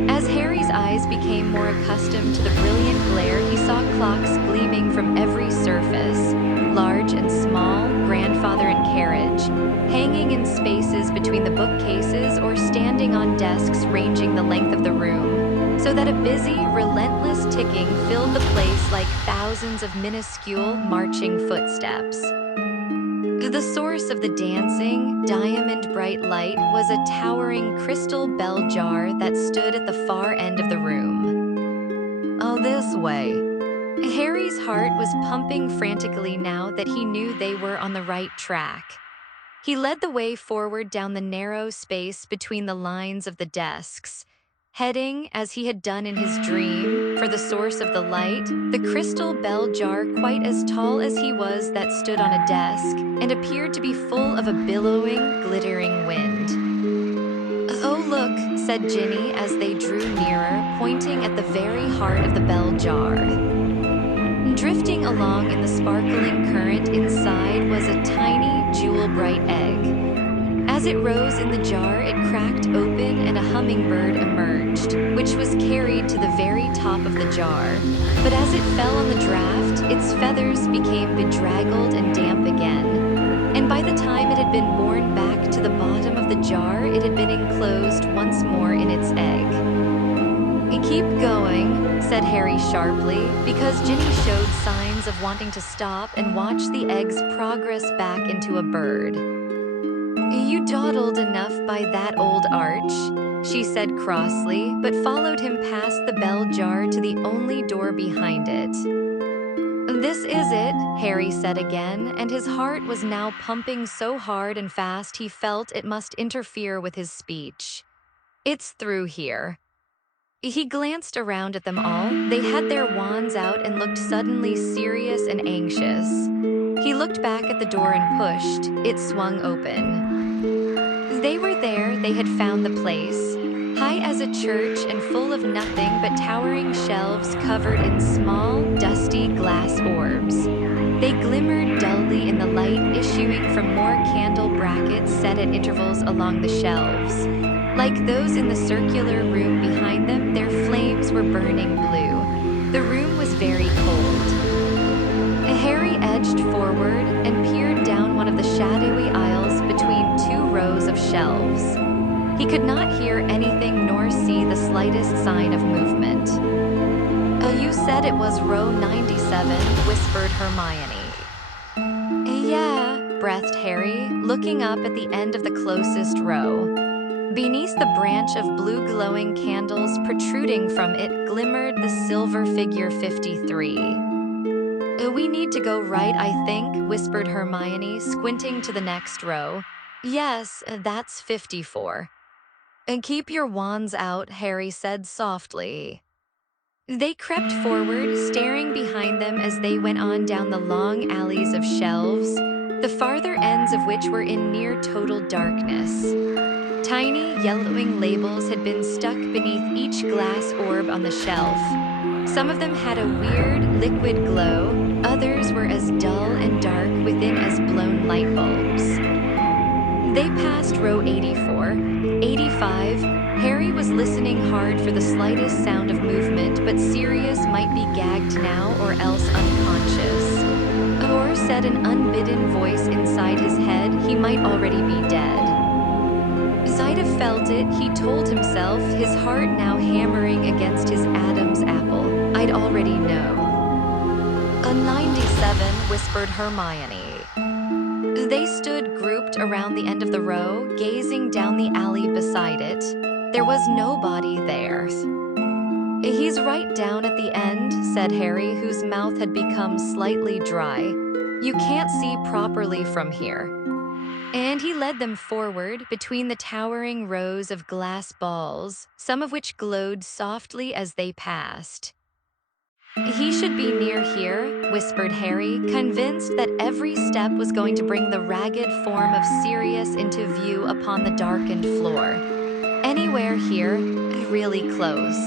As Harry's eyes became more accustomed to the brilliant glare, he saw clocks gleaming from every surface, large and small, grandfather and carriage, hanging in spaces between the bookcases or standing on desks ranging the length of the room, so that a busy, relentless ticking filled the place like thousands of minuscule, marching footsteps. The source of the dancing, diamond-bright light was a towering crystal bell jar that stood at the far end of the room. Oh, this way. Harry's heart was pumping frantically now that he knew they were on the right track. He led the way forward down the narrow space between the lines of the desks. heading, as he had done in his dream, for the source of the light, the crystal bell jar quite as tall as he was that stood on a desk and appeared to be full of a billowing, glittering wind. "Oh, look," said Ginny as they drew nearer, pointing at the very heart of the bell jar. Drifting along in the sparkling current inside was a tiny, jewel-bright egg. As it rose in the jar, it cracked open and a hummingbird emerged, which was carried to the very top of the jar. But as it fell on the draft, its feathers became bedraggled and damp again. And by the time it had been borne back to the bottom of the jar, it had been enclosed once more in its egg. "Keep going," said Harry sharply, because Ginny showed signs of wanting to stop and watch the egg's progress back into a bird. "You dawdled enough by that old arch," she said crossly, but followed him past the bell jar to the only door behind it. "This is it," Harry said again, and his heart was now pumping so hard and fast he felt it must interfere with his speech. "It's through here." He glanced around at them all. They had their wands out and looked suddenly serious and anxious. He looked back at the door and pushed. It swung open. They were there. They had found the place. High as a church and full of nothing but towering shelves covered in small, dusty glass orbs. They glimmered dully in the light issuing from more candle brackets set at intervals along the shelves. Like those in the circular room behind them, their flames were burning blue. The room was very cold. Harry edged forward and peered down one of the shadowy aisles between two rows of shelves. He could not hear anything nor see the slightest sign of movement. "You said it was row 97, whispered Hermione. "Yeah," breathed Harry, looking up at the end of the closest row. Beneath the branch of blue glowing candles protruding from it glimmered the silver figure 53. "We need to go right, I think," whispered Hermione, squinting to the next row. "Yes, that's 54. "And keep your wands out," Harry said softly. They crept forward, staring behind them as they went on down the long alleys of shelves, the farther ends of which were in near total darkness. Tiny, yellowing labels had been stuck beneath each glass orb on the shelf. Some of them had a weird, liquid glow, others were as dull and dark within as blown light bulbs. They passed row 84, 85. Harry was listening hard for the slightest sound of movement, but Sirius might be gagged now or else unconscious. Or, said an unbidden voice inside his head, he might already be dead. I'd have felt it, he told himself, his heart now hammering against his Adam's apple. I'd already know. "A 97, whispered Hermione. They stood grouped around the end of the row, gazing down the alley beside it. There was nobody there. "He's right down at the end," said Harry, whose mouth had become slightly dry. "You can't see properly from here." And he led them forward between the towering rows of glass balls, some of which glowed softly as they passed. "He should be near here," whispered Harry, convinced that every step was going to bring the ragged form of Sirius into view upon the darkened floor. "Anywhere here, really close."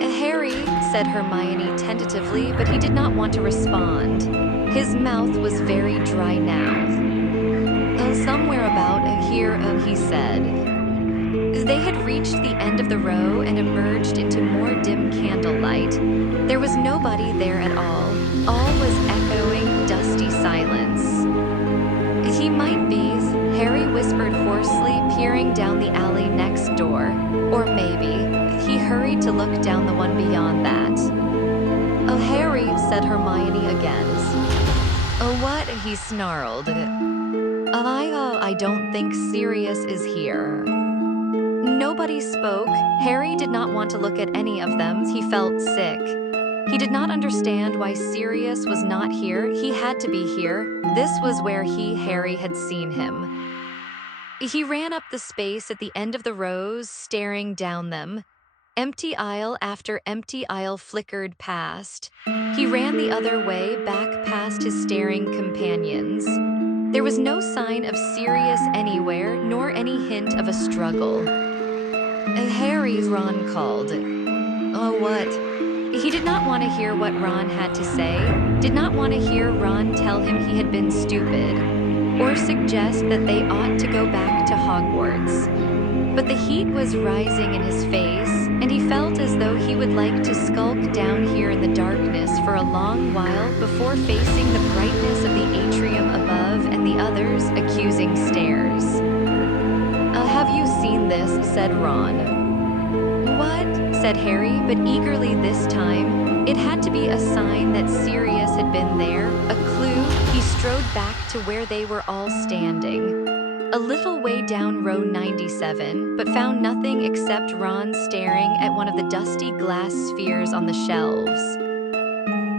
"Harry," said Hermione tentatively, but he did not want to respond. His mouth was very dry now. "Somewhere about here," he said. They had reached the end of the row and emerged into more dim candlelight. There was nobody there at all. All was echoing, dusty silence. "He might be," Harry whispered hoarsely, peering down the alley next door. "Or maybe." He hurried to look down the one beyond that. "Oh, Harry," said Hermione again. "Oh, what?" he snarled. I don't think Sirius is here." Nobody spoke. Harry did not want to look at any of them. He felt sick. He did not understand why Sirius was not here. He had to be here. This was where Harry had seen him. He ran up the space at the end of the rows, staring down them. Empty aisle after empty aisle flickered past. He ran the other way, back past his staring companions. There was no sign of Sirius anywhere, nor any hint of a struggle. Harry, Ron called. Oh, what? He did not want to hear what Ron had to say, did not want to hear Ron tell him he had been stupid, or suggest that they ought to go back to Hogwarts. But the heat was rising in his face, and he felt as though he would like to skulk down here in the darkness for a long while before facing the brightness of the atrium above and the others' accusing stares. Have you seen this? Said Ron. What? Said Harry, but eagerly this time. It had to be a sign that Sirius had been there, a clue. He strode back to where they were all standing. A little way down row 97, but found nothing except Ron staring at one of the dusty glass spheres on the shelves.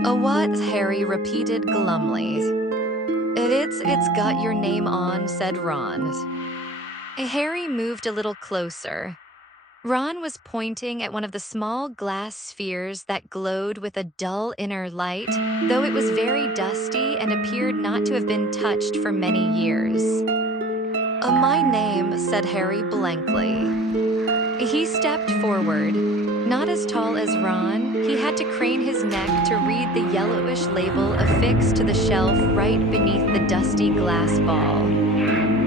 A what? Harry repeated glumly. It's got your name on, said Ron. Harry moved a little closer. Ron was pointing at one of the small glass spheres that glowed with a dull inner light, though it was very dusty and appeared not to have been touched for many years. My name, said Harry blankly. He stepped forward. Not as tall as Ron, he had to crane his neck to read the yellowish label affixed to the shelf right beneath the dusty glass ball.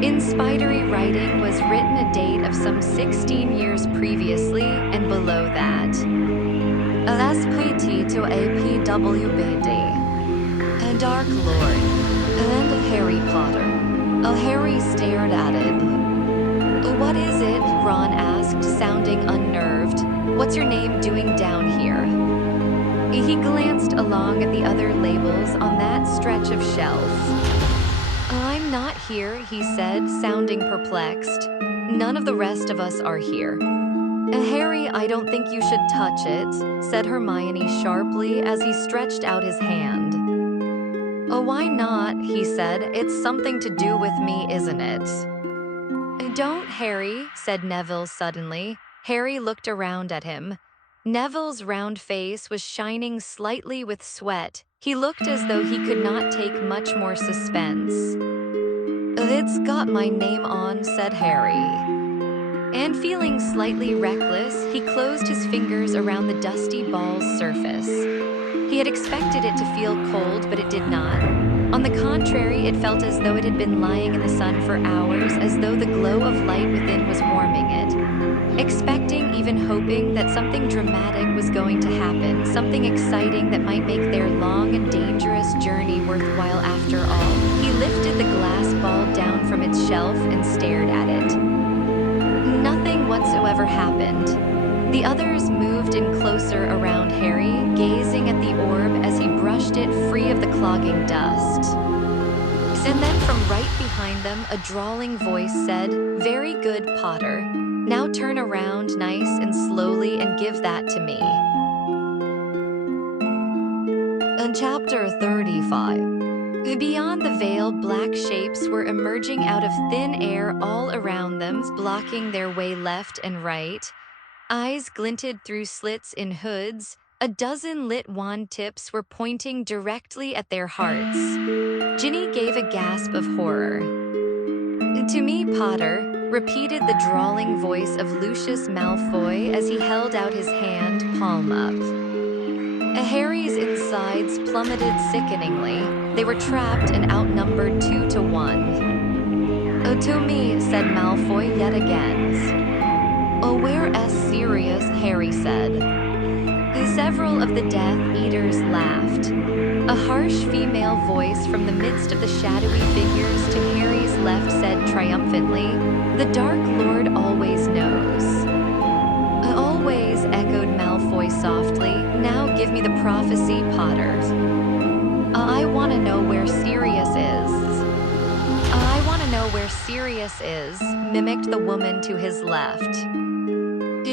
In spidery writing was written a date of some 16 years previously, and below that, LSPT to APWBD, a Dark Lord, and Harry Potter. Harry stared at it. What is it? Ron asked, sounding unnerved. What's your name doing down here? He glanced along at the other labels on that stretch of shelf. I'm not here, he said, sounding perplexed. None of the rest of us are here. Harry, I don't think you should touch it, said Hermione sharply as he stretched out his hand. Oh, why not? He said. It's something to do with me, isn't it? Don't, Harry, said Neville suddenly. Harry looked around at him. Neville's round face was shining slightly with sweat. He looked as though he could not take much more suspense. It's got my name on, said Harry. And feeling slightly reckless, he closed his fingers around the dusty ball's surface. He had expected it to feel cold, but it did not. On the contrary, it felt as though it had been lying in the sun for hours, as though the glow of light within was warming it. Expecting, even hoping, that something dramatic was going to happen, something exciting that might make their long and dangerous journey worthwhile after all, he lifted the glass ball down from its shelf and stared at it. Nothing whatsoever happened. The others moved in closer around Harry, gazing at the orb as he brushed it free of the clogging dust. And then from right behind them, a drawling voice said, "Very good, Potter. Now turn around nice and slowly and give that to me." In Chapter 35. Beyond the veil, black shapes were emerging out of thin air all around them, blocking their way left and right. Eyes glinted through slits in hoods. A dozen lit wand tips were pointing directly at their hearts. Ginny gave a gasp of horror. "To me, Potter," repeated the drawling voice of Lucius Malfoy as he held out his hand, palm up. Harry's insides plummeted sickeningly. They were trapped and outnumbered 2-1. "Oh, to me," said Malfoy yet again. "Oh, where's Sirius?" Harry said. Several of the Death Eaters laughed. A harsh female voice from the midst of the shadowy figures to Harry's left said triumphantly, "The Dark Lord always knows." "Always," echoed Malfoy softly. "Now give me the prophecy, Potter." "I want to know where Sirius is." "I want to know where Sirius is," mimicked the woman to his left.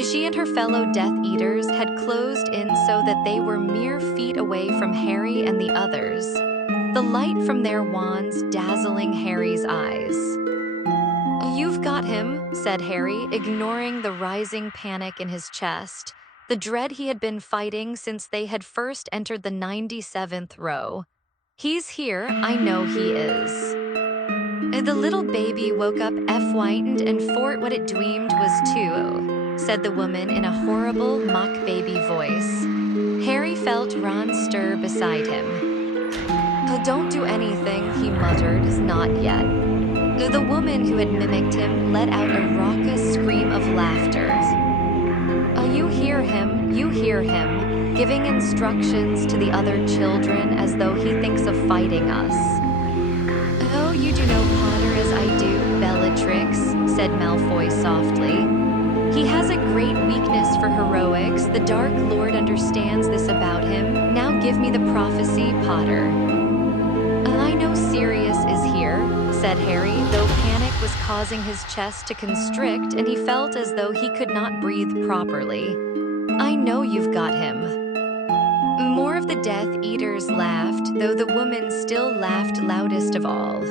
She and her fellow Death Eaters had closed in so that they were mere feet away from Harry and the others, the light from their wands dazzling Harry's eyes. "You've got him," said Harry, ignoring the rising panic in his chest, the dread he had been fighting since they had first entered the 97th row. "He's here, I know he is." The little baby woke up whitened and fort what it dreamed was too, said the woman in a horrible mock baby voice. Harry felt Ron stir beside him. "Oh, don't do anything," he muttered, "not yet." The woman who had mimicked him let out a raucous scream of laughter. "Oh, you hear him, giving instructions to the other children as though he thinks of fighting us." "Oh, you do know Potter as I do, Bellatrix," said Malfoy softly. "He has a great weakness for heroics. The Dark Lord understands this about him. Now give me the prophecy, Potter." "I know Sirius is here," said Harry, though panic was causing his chest to constrict and he felt as though he could not breathe properly. "I know you've got him." More of the Death Eaters laughed, though the woman still laughed loudest of all.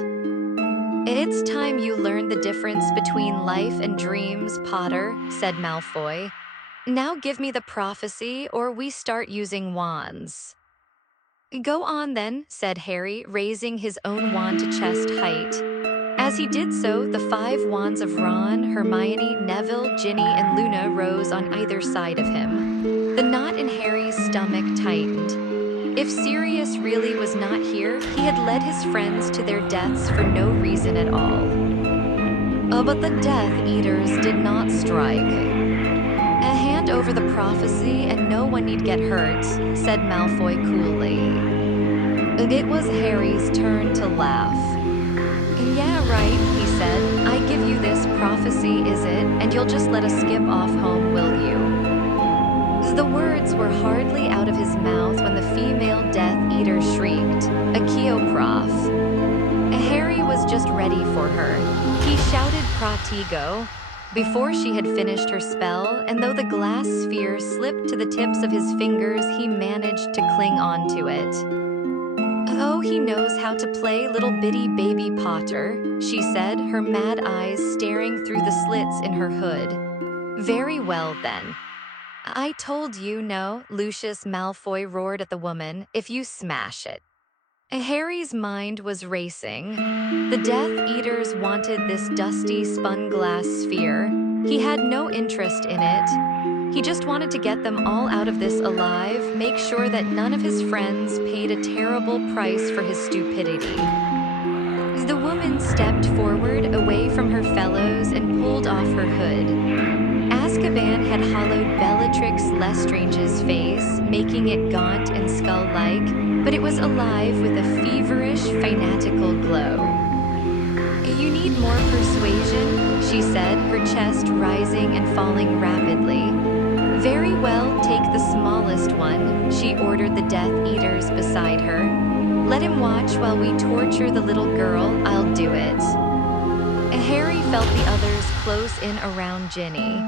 "It's time you learned the difference between life and dreams, Potter," said Malfoy. "Now give me the prophecy or we start using wands." "Go on then," said Harry, raising his own wand to chest height. As he did so, the 5 wands of Ron, Hermione, Neville, Ginny, and Luna rose on either side of him. The knot in Harry's stomach tightened. If Sirius really was not here, he had led his friends to their deaths for no reason at all. Oh, but the Death Eaters did not strike. "A hand over the prophecy and no one need get hurt," said Malfoy coolly. It was Harry's turn to laugh. "Yeah, right," he said. "I give you this prophecy, is it? And you'll just let us skip off home, will you?" The words were hardly out of his mouth when the female Death Eater shrieked, "Akioprof." Harry was just ready for her. He shouted Pratigo before she had finished her spell, and though the glass sphere slipped to the tips of his fingers, he managed to cling on to it. "Oh, he knows how to play little bitty baby Potter," she said, her mad eyes staring through the slits in her hood. "Very well, then." "I told you no," Lucius Malfoy roared at the woman, "if you smash it." Harry's mind was racing. The Death Eaters wanted this dusty spun glass sphere. He had no interest in it. He just wanted to get them all out of this alive, make sure that none of his friends paid a terrible price for his stupidity. The woman stepped forward away from her fellows and pulled off her hood. Azkaban had hollowed Bellatrix Lestrange's face, making it gaunt and skull-like, but it was alive with a feverish, fanatical glow. "You need more persuasion," she said, her chest rising and falling rapidly. "Very well, take the smallest one," she ordered the Death Eaters beside her. "Let him watch while we torture the little girl, I'll do it." Harry felt the others close in around Ginny.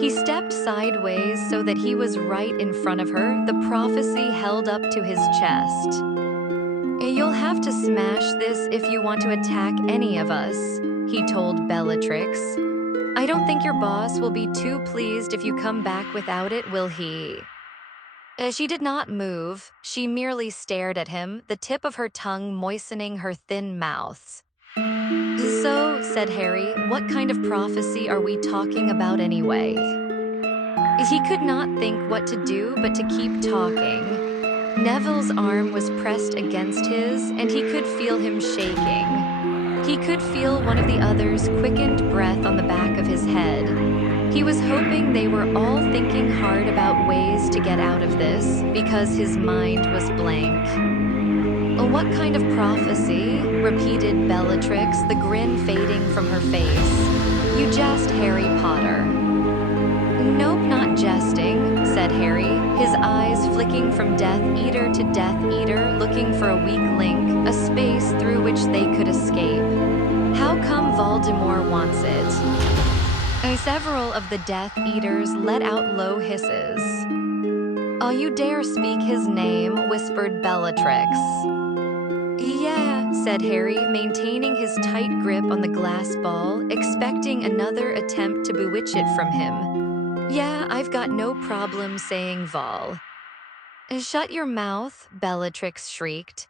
He stepped sideways so that he was right in front of her, the prophecy held up to his chest. "You'll have to smash this if you want to attack any of us," he told Bellatrix. "I don't think your boss will be too pleased if you come back without it, will he?" She did not move. She merely stared at him, the tip of her tongue moistening her thin mouth. "So," said Harry, "what kind of prophecy are we talking about anyway?" He could not think what to do but to keep talking. Neville's arm was pressed against his, and he could feel him shaking. He could feel one of the others' quickened breath on the back of his head. He was hoping they were all thinking hard about ways to get out of this, because his mind was blank. "What kind of prophecy?" repeated Bellatrix, the grin fading from her face. "You jest, Harry Potter." "Nope, not jesting," said Harry, his eyes flicking from Death Eater to Death Eater, looking for a weak link, a space through which they could escape. "How come Voldemort wants it?" Several of the Death Eaters let out low hisses. "Oh, you dare speak his name," whispered Bellatrix. "Yeah," said Harry, maintaining his tight grip on the glass ball, expecting another attempt to bewitch it from him. Yeah, I've got no problem saying Vol. Shut your mouth, Bellatrix shrieked.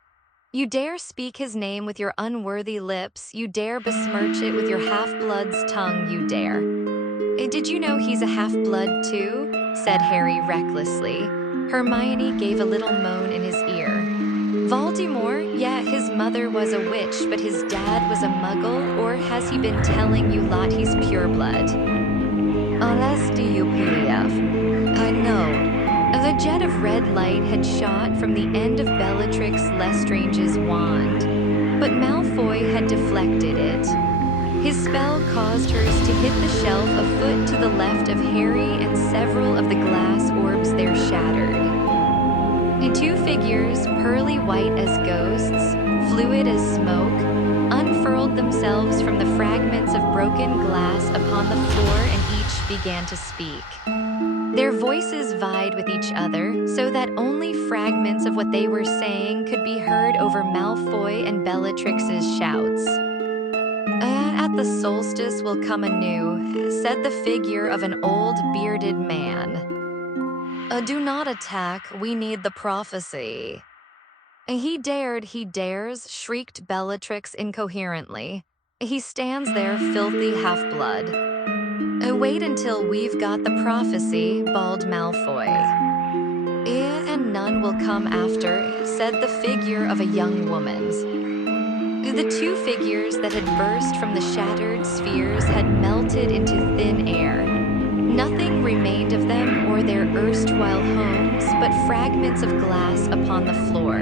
You dare speak his name with your unworthy lips, you dare besmirch it with your half-blood's tongue, you dare. Did you know he's a half-blood too? Said Harry recklessly. Hermione gave a little moan in his ear. Voldemort, yeah, his mother was a witch, but his dad was a muggle, or has he been telling you lot he's pureblood? Unless do you PDF? I know. The jet of red light had shot from the end of Bellatrix Lestrange's wand, but Malfoy had deflected it. His spell caused hers to hit the shelf a foot to the left of Harry, and several of the glass orbs there shattered. And two figures, pearly white as ghosts, fluid as smoke, unfurled themselves from the fragments of broken glass upon the floor, and each began to speak. Their voices vied with each other, so that only fragments of what they were saying could be heard over Malfoy and Bellatrix's shouts. At the solstice will come anew, said the figure of an old, bearded man. Do not attack, we need the prophecy. He dares, shrieked Bellatrix incoherently. He stands there, filthy half-blood. Wait until we've got the prophecy, bawled Malfoy. And none will come after, said the figure of a young woman's. The two figures that had burst from the shattered spheres had melted into thin air. Nothing remained of them or their erstwhile homes but fragments of glass upon the floor.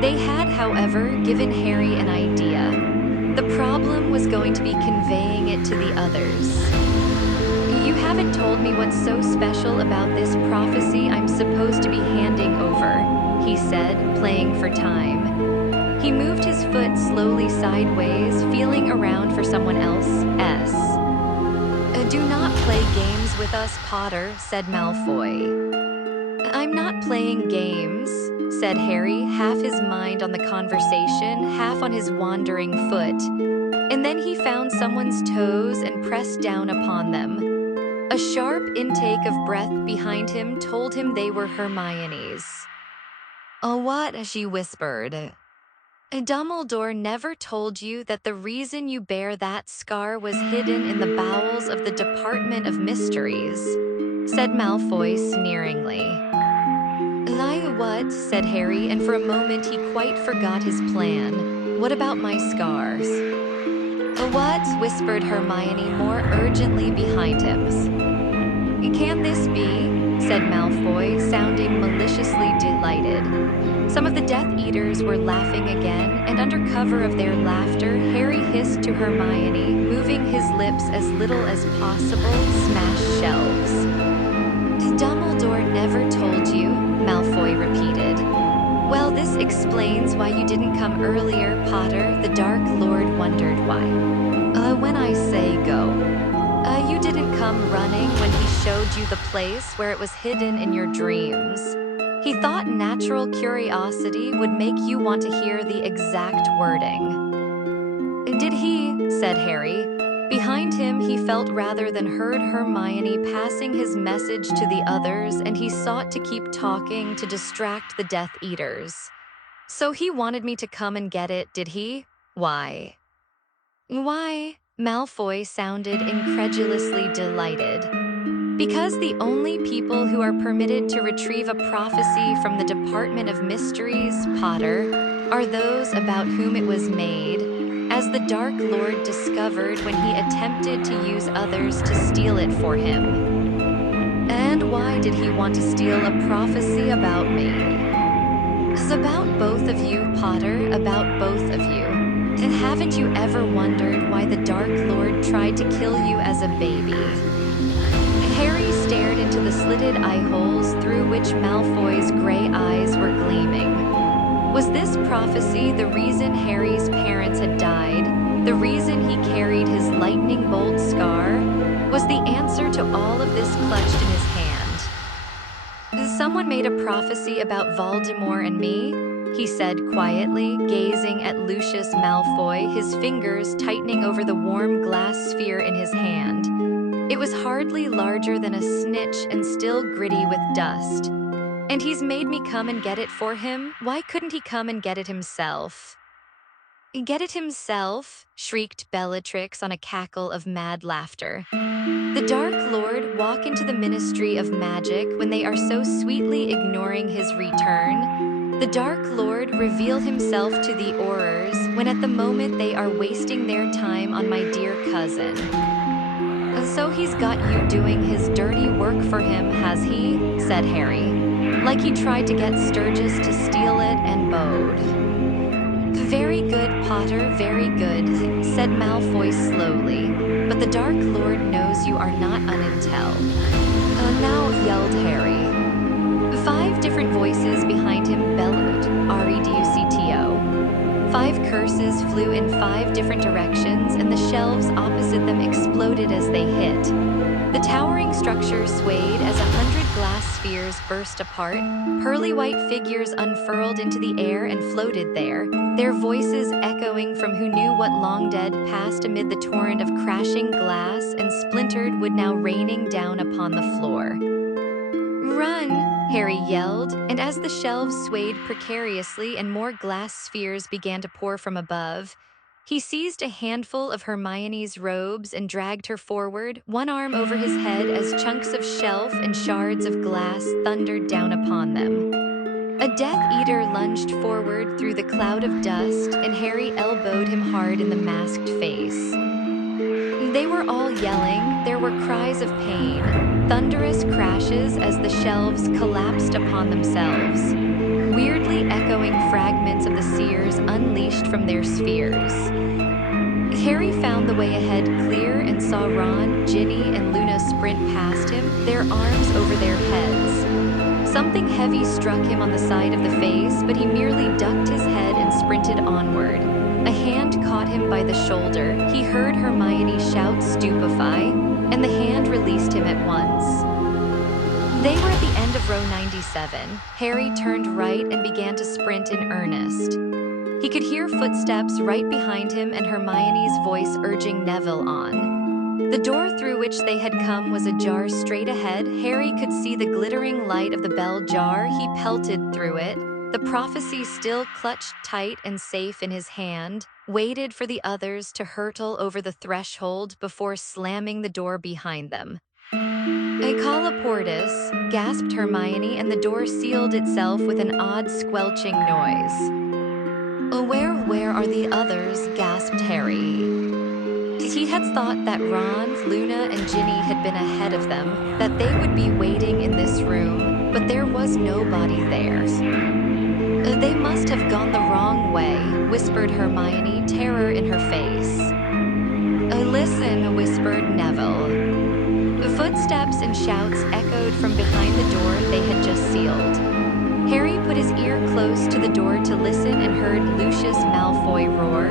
They had, however, given Harry an idea. The problem was going to be conveying it to the others. You haven't told me what's so special about this prophecy I'm supposed to be handing over, he said, playing for time. He moved his foot slowly sideways, feeling around for someone else. Do not play games with us, Potter, said Malfoy. I'm not playing games, said Harry, half his mind on the conversation, half on his wandering foot. And then he found someone's toes and pressed down upon them. A sharp intake of breath behind him told him they were Hermione's. "Oh, what?" she whispered. "Dumbledore never told you that the reason you bear that scar was hidden in the bowels of the Department of Mysteries," said Malfoy sneeringly. "Lie what?" said Harry, and for a moment he quite forgot his plan. "What about my scars?" "What?" whispered Hermione more urgently behind him. "Can this be?" said Malfoy, sounding maliciously delighted. Some of the Death Eaters were laughing again, and under cover of their laughter, Harry hissed to Hermione, moving his lips as little as possible, "Smash shelves." "Dumbledore never told you," Malfoy repeated. "Well, this explains why you didn't come earlier, Potter," the Dark Lord wondered why. When I say go. You didn't come running when he showed you the place where it was hidden in your dreams. He thought natural curiosity would make you want to hear the exact wording. "Did he?" said Harry. Behind him, he felt rather than heard Hermione passing his message to the others, and he sought to keep talking to distract the Death Eaters. "So he wanted me to come and get it, did he? Why?" "Why?" Malfoy sounded incredulously delighted. "Because the only people who are permitted to retrieve a prophecy from the Department of Mysteries, Potter, are those about whom it was made, as the Dark Lord discovered when he attempted to use others to steal it for him." "And why did he want to steal a prophecy about me?" "It's about both of you, Potter, about both of you. And haven't you ever wondered why the Dark Lord tried to kill you as a baby?" Harry stared into the slitted eye holes through which Malfoy's gray eyes were gleaming. Was this prophecy the reason Harry's parents had died? The reason he carried his lightning bolt scar? Was the answer to all of this clutched in his hand? "Someone made a prophecy about Voldemort and me?" he said quietly, gazing at Lucius Malfoy, his fingers tightening over the warm glass sphere in his hand. It was hardly larger than a snitch and still gritty with dust. And he's made me come and get it for him? Why couldn't he come and get it himself? Get it himself? Shrieked Bellatrix on a cackle of mad laughter. The Dark Lord walk into the Ministry of Magic when they are so sweetly ignoring his return. The Dark Lord reveal himself to the Aurors when at the moment they are wasting their time on my dear cousin. So he's got you doing his dirty work for him, has he? Said Harry. Like he tried to get Sturgis to steal it and bowed. Very good, Potter, very good, said Malfoy slowly. But the Dark Lord knows you are not unintel. Now, yelled Harry. 5 different voices behind him bellowed, "Reducto." 5 curses flew in 5 different directions, and the shelves opposite them exploded as they hit. The towering structure swayed as 100 glass spheres burst apart. Pearly white figures unfurled into the air and floated there, their voices echoing from who knew what long dead past amid the torrent of crashing glass and splintered wood now raining down upon the floor. Run! Harry yelled, and as the shelves swayed precariously and more glass spheres began to pour from above, he seized a handful of Hermione's robes and dragged her forward, one arm over his head as chunks of shelf and shards of glass thundered down upon them. A Death Eater lunged forward through the cloud of dust, and Harry elbowed him hard in the masked face. They were all yelling, there were cries of pain, thunderous crashes as the shelves collapsed upon themselves, weirdly echoing fragments of the seers unleashed from their spheres. Harry found the way ahead clear and saw Ron, Ginny, and Luna sprint past him, their arms over their heads. Something heavy struck him on the side of the face, but he merely ducked his head and sprinted onward. A hand caught him by the shoulder. He heard Hermione shout "Stupefy," and the hand released him at once. They were at the end of row 97. Harry turned right and began to sprint in earnest. He could hear footsteps right behind him and Hermione's voice urging Neville on. The door through which they had come was ajar straight ahead. Harry could see the glittering light of the bell jar. He pelted through it. The prophecy still clutched tight and safe in his hand, waited for the others to hurtle over the threshold before slamming the door behind them. "A colloportus," gasped Hermione, and the door sealed itself with an odd squelching noise. Where are the others?" gasped Harry. He had thought that Ron, Luna, and Ginny had been ahead of them, that they would be waiting in this room, but there was nobody there. "They must have gone the wrong way," whispered Hermione, terror in her face. "Listen," whispered Neville. Footsteps and shouts echoed from behind the door they had just sealed. Harry put his ear close to the door to listen and heard Lucius Malfoy roar,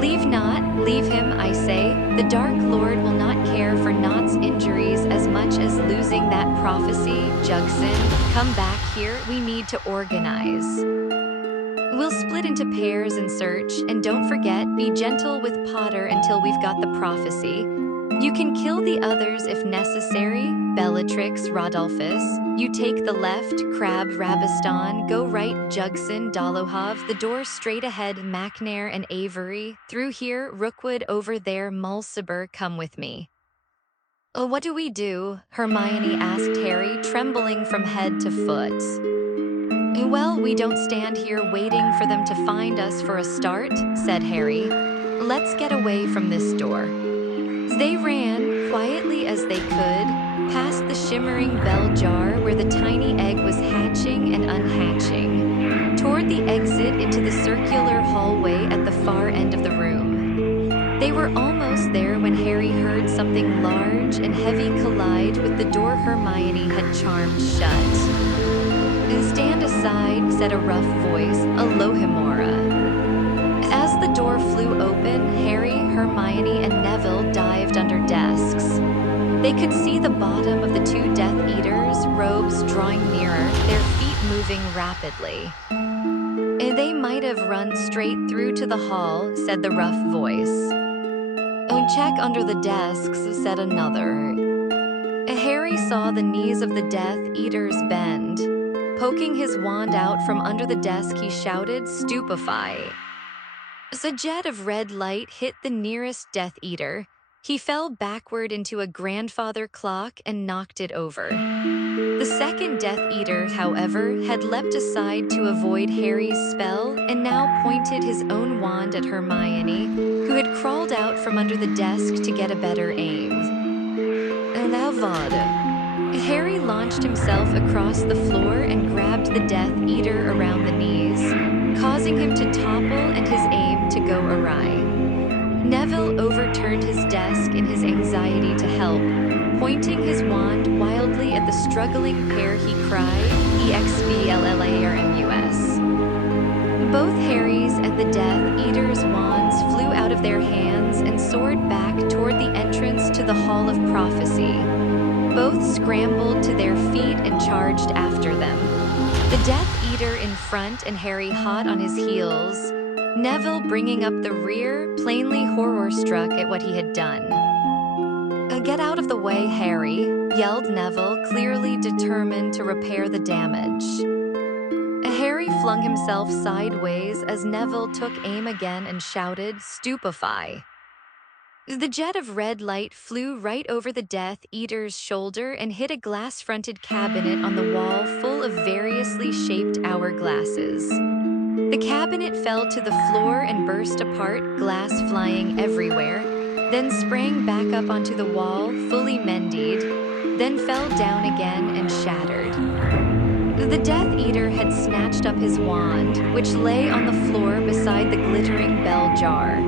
"Leave not, leave him, I say. The Dark Lord will not care for Not's injuries as much as losing that prophecy. Jugson, come back here, we need to organize. We'll split into pairs and search, and don't forget, be gentle with Potter until we've got the prophecy. You can kill the others if necessary, Bellatrix, Rodolphus. You take the left, Crabbe, Rabiston. Go right, Jugson, Dolohov. The door straight ahead, Macnair and Avery. Through here, Rookwood. Over there, Mulciber. Come with me." "What do we do?" Hermione asked Harry, trembling from head to foot. "Well, we don't stand here waiting for them to find us for a start," said Harry. "Let's get away from this door." They ran, quietly as they could, past the shimmering bell jar where the tiny egg was hatching and unhatching, toward the exit into the circular hallway at the far end of the room. They were almost there when Harry heard something large and heavy collide with the door Hermione had charmed shut. "Stand aside," said a rough voice, Alohomora. As the door flew open, Harry, Hermione, and Neville dived under desks. They could see the bottom of the 2 Death Eaters, robes drawing nearer, their feet moving rapidly. They might have run straight through to the hall, said the rough voice. Oh, check under the desks, said another. Harry saw the knees of the Death Eaters bend. Poking his wand out from under the desk, he shouted, "Stupefy!" A jet of red light hit the nearest Death Eater. He fell backward into a grandfather clock and knocked it over. The second Death Eater, however, had leapt aside to avoid Harry's spell and now pointed his own wand at Hermione, who had crawled out from under the desk to get a better aim. Harry launched himself across the floor and grabbed the Death Eater around the knees, causing him to topple and his aim to go awry. Neville overturned his desk in his anxiety to help. Pointing his wand wildly at the struggling pair, he cried, "EXBLLARMUS." Both Harry's and the Death Eater's wands flew out of their hands and soared back toward the entrance to the Hall of Prophecy. Both scrambled to their feet and charged after them. The Death Eater in front and Harry hot on his heels, Neville bringing up the rear, plainly horror-struck at what he had done. "Get out of the way, Harry," yelled Neville, clearly determined to repair the damage. Harry flung himself sideways as Neville took aim again and shouted, "Stupefy!" The jet of red light flew right over the Death Eater's shoulder and hit a glass-fronted cabinet on the wall full of variously shaped hourglasses. The cabinet fell to the floor and burst apart, glass flying everywhere, then sprang back up onto the wall, fully mended, then fell down again and shattered. The Death Eater had snatched up his wand, which lay on the floor beside the glittering bell jar.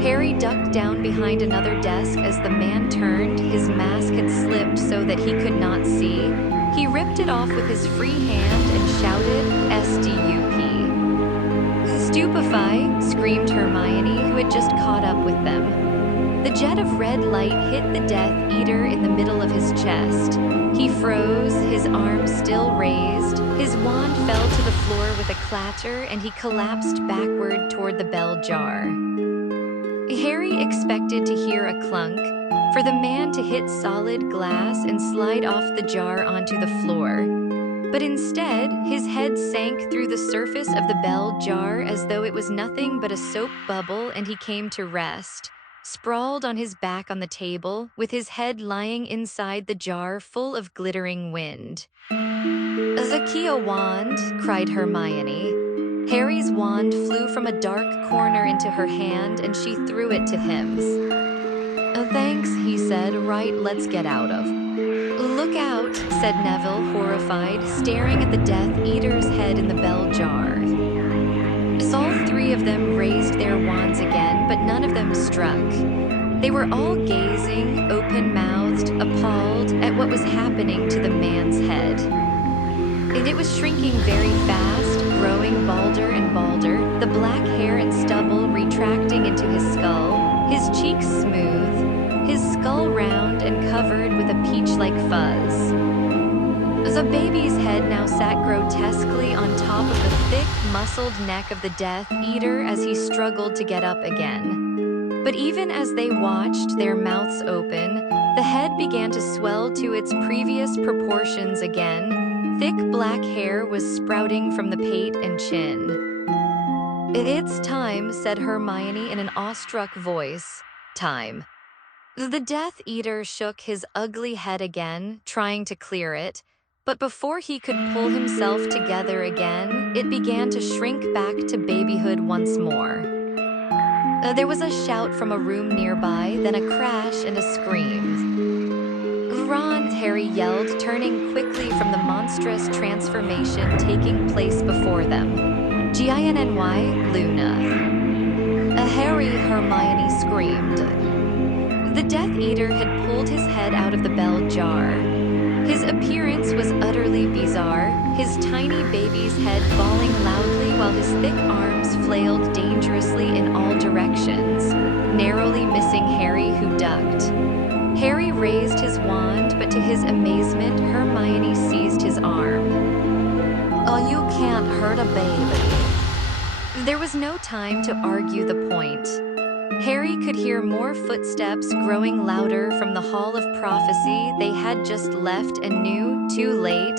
Harry ducked down behind another desk as the man turned. His mask had slipped so that he could not see. He ripped it off with his free hand and shouted, "STUP." "Stupefy!" screamed Hermione, who had just caught up with them. The jet of red light hit the Death Eater in the middle of his chest. He froze, his arm still raised. His wand fell to the floor with a clatter, and he collapsed backward toward the bell jar. Harry expected to hear a clunk, for the man to hit solid glass and slide off the jar onto the floor. But instead, his head sank through the surface of the bell jar as though it was nothing but a soap bubble, and he came to rest, sprawled on his back on the table, with his head lying inside the jar full of glittering wind. "Zakia wand!" cried Hermione. Harry's wand flew from a dark corner into her hand, and she threw it to him. "Thanks," he said. "Right, let's get out of." "Look out," said Neville, horrified, staring at the Death Eater's head in the bell jar. All three of them raised their wands again, but none of them struck. They were all gazing, open-mouthed, appalled at what was happening to the man's head. And it was shrinking very fast, growing balder and balder, the black hair and stubble retracting into his skull, his cheeks smooth, his skull round and covered with a peach-like fuzz. The baby's head now sat grotesquely on top of the thick, muscled neck of the Death Eater as he struggled to get up again. But even as they watched, their mouths open, the head began to swell to its previous proportions again. Thick black hair was sprouting from the pate and chin. "It's time," said Hermione in an awestruck voice. "Time." The Death Eater shook his ugly head again, trying to clear it, but before he could pull himself together again, it began to shrink back to babyhood once more. There was a shout from a room nearby, then a crash and a scream. "Ron!" Harry yelled, turning quickly from the monstrous transformation taking place before them. "Ginny, Luna!" "Harry!" Hermione screamed. The Death Eater had pulled his head out of the bell jar. His appearance was utterly bizarre, his tiny baby's head falling loudly while his thick arms flailed dangerously in all directions, narrowly missing Harry, who ducked. Harry raised his wand, but to his amazement, Hermione seized his arm. "Oh, you can't hurt a baby." There was no time to argue the point. Harry could hear more footsteps growing louder from the Hall of Prophecy they had just left and knew, too late,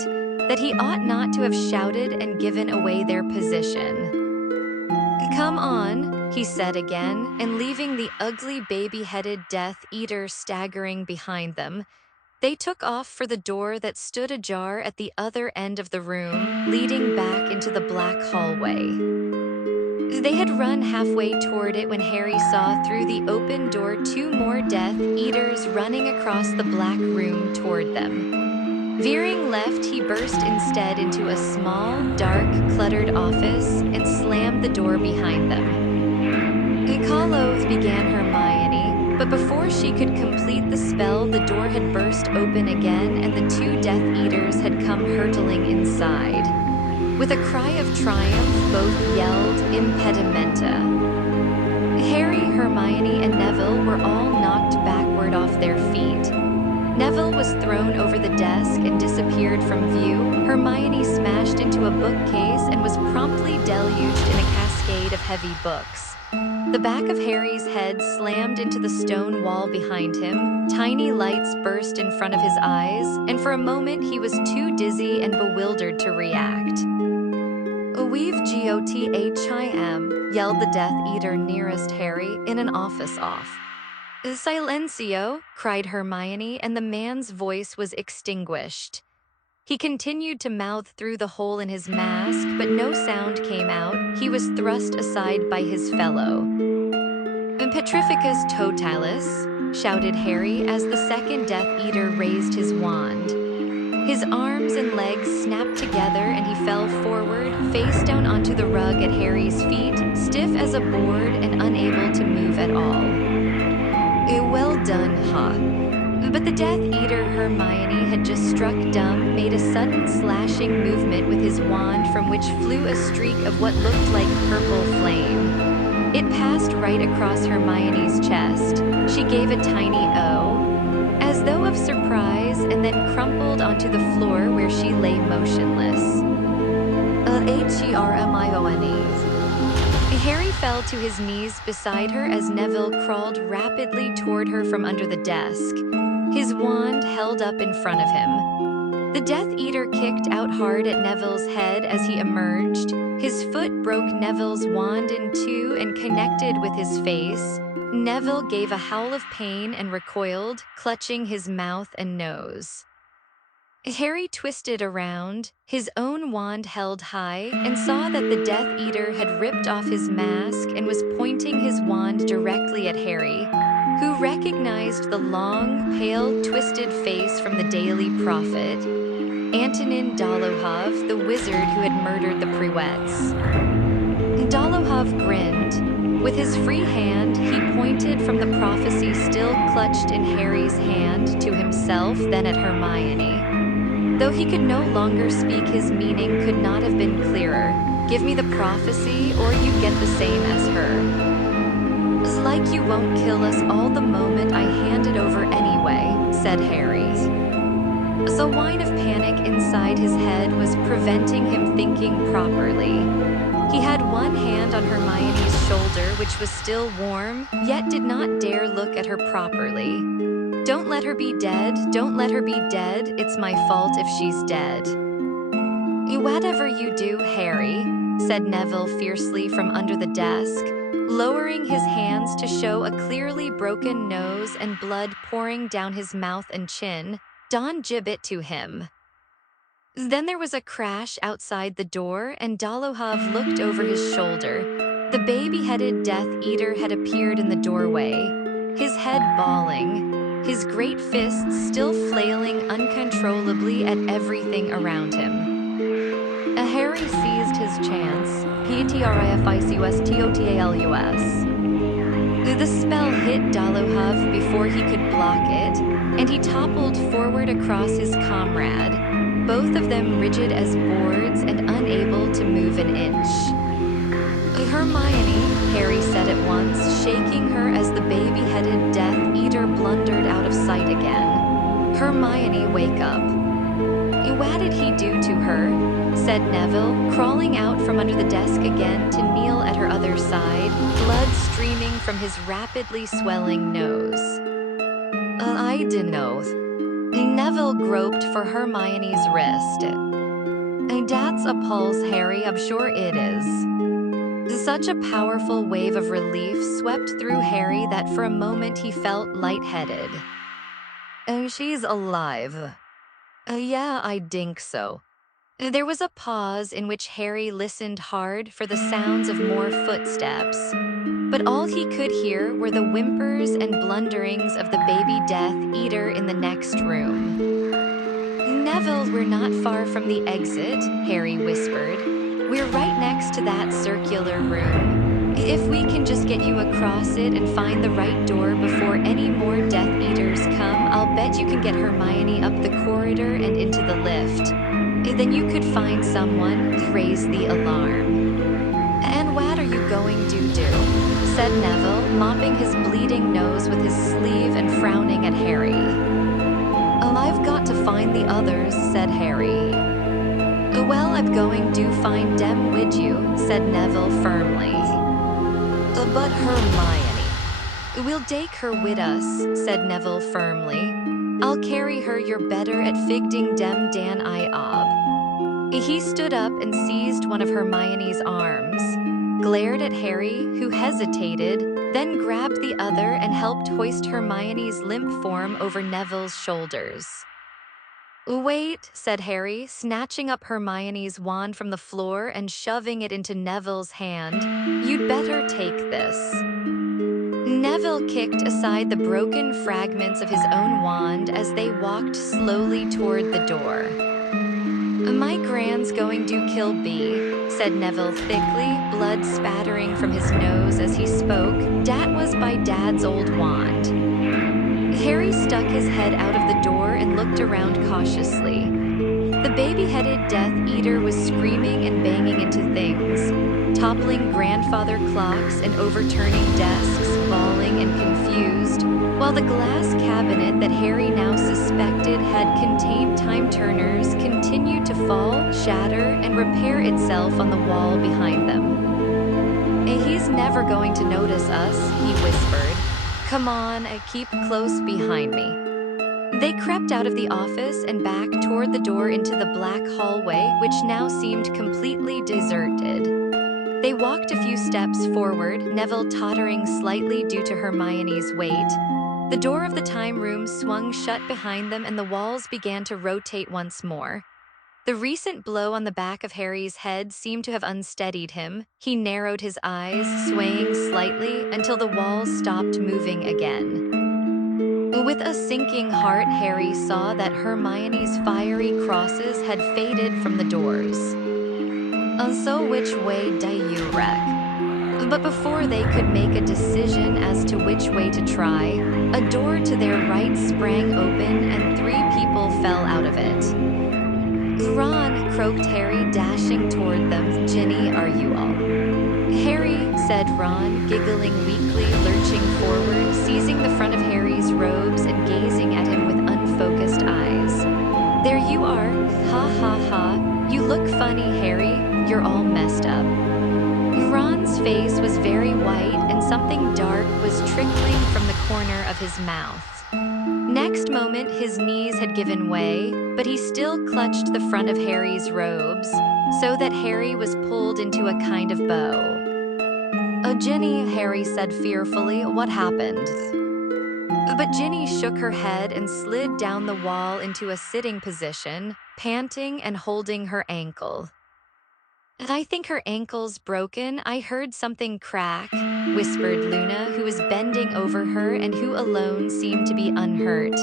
that he ought not to have shouted and given away their position. "Come on," he said again, and leaving the ugly baby-headed Death Eater staggering behind them, they took off for the door that stood ajar at the other end of the room, leading back into the black hallway. They had run halfway toward it when Harry saw through the open door two more Death Eaters running across the black room toward them. Veering left, he burst instead into a small, dark, cluttered office and slammed the door behind them. "Call oath," began Hermione, but before she could complete the spell, the door had burst open again and the two Death Eaters had come hurtling inside. With a cry of triumph, both yelled, "Impedimenta!" Harry, Hermione, and Neville were all knocked backward off their feet. Neville was thrown over the desk and disappeared from view. Hermione smashed into a bookcase and was promptly deluged in a cascade of heavy books. The back of Harry's head slammed into the stone wall behind him, tiny lights burst in front of his eyes, and for a moment he was too dizzy and bewildered to react. "We've got him," yelled the Death Eater nearest Harry in an office off. "Silencio," cried Hermione, and the man's voice was extinguished. He continued to mouth through the hole in his mask, but no sound came out. He was thrust aside by his fellow. "Petrificus totalis," shouted Harry as the second Death Eater raised his wand. His arms and legs snapped together and he fell forward, face down onto the rug at Harry's feet, stiff as a board and unable to move at all. "Well done, But the Death Eater Hermione had just struck dumb, made a sudden slashing movement with his wand from which flew a streak of what looked like purple flame. It passed right across Hermione's chest. She gave a tiny "oh," as though of surprise, and then crumpled onto the floor where she lay motionless. Hermione. Harry fell to his knees beside her as Neville crawled rapidly toward her from under the desk, his wand held up in front of him. The Death Eater kicked out hard at Neville's head as he emerged. His foot broke Neville's wand in two and connected with his face. Neville gave a howl of pain and recoiled, clutching his mouth and nose. Harry twisted around, his own wand held high, and saw that the Death Eater had ripped off his mask and was pointing his wand directly at Harry, who recognized the long, pale, twisted face from the Daily Prophet, Antonin Dolohov, the wizard who had murdered the Prewetts. Dolohov grinned. With his free hand, he pointed from the prophecy still clutched in Harry's hand to himself, then at Hermione. Though he could no longer speak, his meaning could not have been clearer. "Give me the prophecy, or you get the same as her." "It's like you won't kill us all the moment I hand it over anyway," said Harry. A whine of panic inside his head was preventing him thinking properly. He had one hand on Hermione's shoulder, which was still warm, yet did not dare look at her properly. "Don't let her be dead, don't let her be dead, it's my fault if she's dead." "Whatever you do, Harry," said Neville fiercely from under the desk, lowering his hands to show a clearly broken nose and blood pouring down his mouth and chin, "don't gibbet to him." Then there was a crash outside the door and Dolohov looked over his shoulder. The baby-headed Death Eater had appeared in the doorway, his head bawling, his great fists still flailing uncontrollably at everything around him. Harry seized his chance. Petrificus. The spell hit Dolohov before he could block it, and he toppled forward across his comrade, both of them rigid as boards and unable to move an inch. "Hermione," Harry said at once, shaking her as the baby-headed Death Eater blundered out of sight again. "Hermione, wake up." "What did he do to her?" said Neville, crawling out from under the desk again to kneel at her other side, blood streaming from his rapidly swelling nose. I don't know. Neville groped for Hermione's wrist. That's a pulse, Harry, I'm sure it is. Such a powerful wave of relief swept through Harry that for a moment he felt lightheaded. She's alive. Yeah, I think so. There was a pause in which Harry listened hard for the sounds of more footsteps. But all he could hear were the whimpers and blunderings of the baby Death Eater in the next room. Neville, we're not far from the exit, Harry whispered. We're right next to that circular room. If we can just get you across it and find the right door before any more Death Eaters come, I'll bet you can get Hermione up the corridor and into the lift. Then you could find someone to raise the alarm. And what are you going to do? Said Neville, mopping his bleeding nose with his sleeve and frowning at Harry. I've got to find the others, said Harry. Well, I'm going to find them with you, said Neville firmly. But Hermione. We'll take her with us, said Neville firmly. I'll carry her, you're better at figding dem dan I ob. He stood up and seized one of Hermione's arms, glared at Harry, who hesitated, then grabbed the other and helped hoist Hermione's limp form over Neville's shoulders. Wait, said Harry, snatching up Hermione's wand from the floor and shoving it into Neville's hand. You'd better take this. Neville kicked aside the broken fragments of his own wand as they walked slowly toward the door. My gran's going to kill B, said Neville thickly, blood spattering from his nose as he spoke. Dat was by Dad's old wand. Harry stuck his head out of the door and looked around cautiously. The baby-headed Death Eater was screaming and banging into things, toppling grandfather clocks and overturning desks, bawling and confused, while the glass cabinet that Harry now suspected had contained time-turners continued to fall, shatter, and repair itself on the wall behind them. He's never going to notice us, he whispered. Come on, keep close behind me. They crept out of the office and back toward the door into the black hallway, which now seemed completely deserted. They walked a few steps forward, Neville tottering slightly due to Hermione's weight. The door of the time room swung shut behind them and the walls began to rotate once more. The recent blow on the back of Harry's head seemed to have unsteadied him. He narrowed his eyes, swaying slightly until the walls stopped moving again. With a sinking heart, Harry saw that Hermione's fiery crosses had faded from the doors. So which way do you reck? But before they could make a decision as to which way to try, a door to their right sprang open and 3 people fell out of it. Ron, croaked Harry, dashing toward them. Ginny, are you all? Harry, said Ron, giggling weakly, lurching forward, seizing the front of Harry's robes and gazing at him with unfocused eyes. There you are, ha ha ha, you look funny, Harry, you're all messed up. Ron's face was very white and something dark was trickling from the corner of his mouth. Next moment, his knees had given way, but he still clutched the front of Harry's robes, so that Harry was pulled into a kind of bow. Ginny, Harry said fearfully, what happened? But Ginny shook her head and slid down the wall into a sitting position, panting and holding her ankle. I think her ankle's broken. I heard something crack, whispered Luna, who was bending over her and who alone seemed to be unhurt.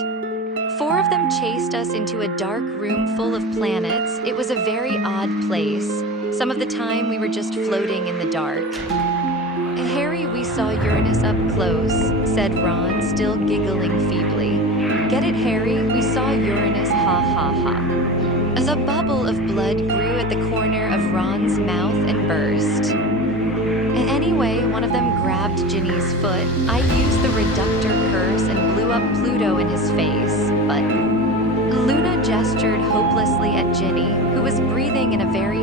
4 of them chased us into a dark room full of planets. It was a very odd place. Some of the time we were just floating in the dark. Harry, we saw Uranus up close, said Ron, still giggling feebly. Get it, Harry? We saw Uranus, ha ha ha. As a bubble of blood grew at the corner of Ron's mouth and burst. Anyway, one of them grabbed Ginny's foot. I used the reductor curse and blew up Pluto in his face, but... Luna gestured hopelessly at Ginny, who was breathing in a very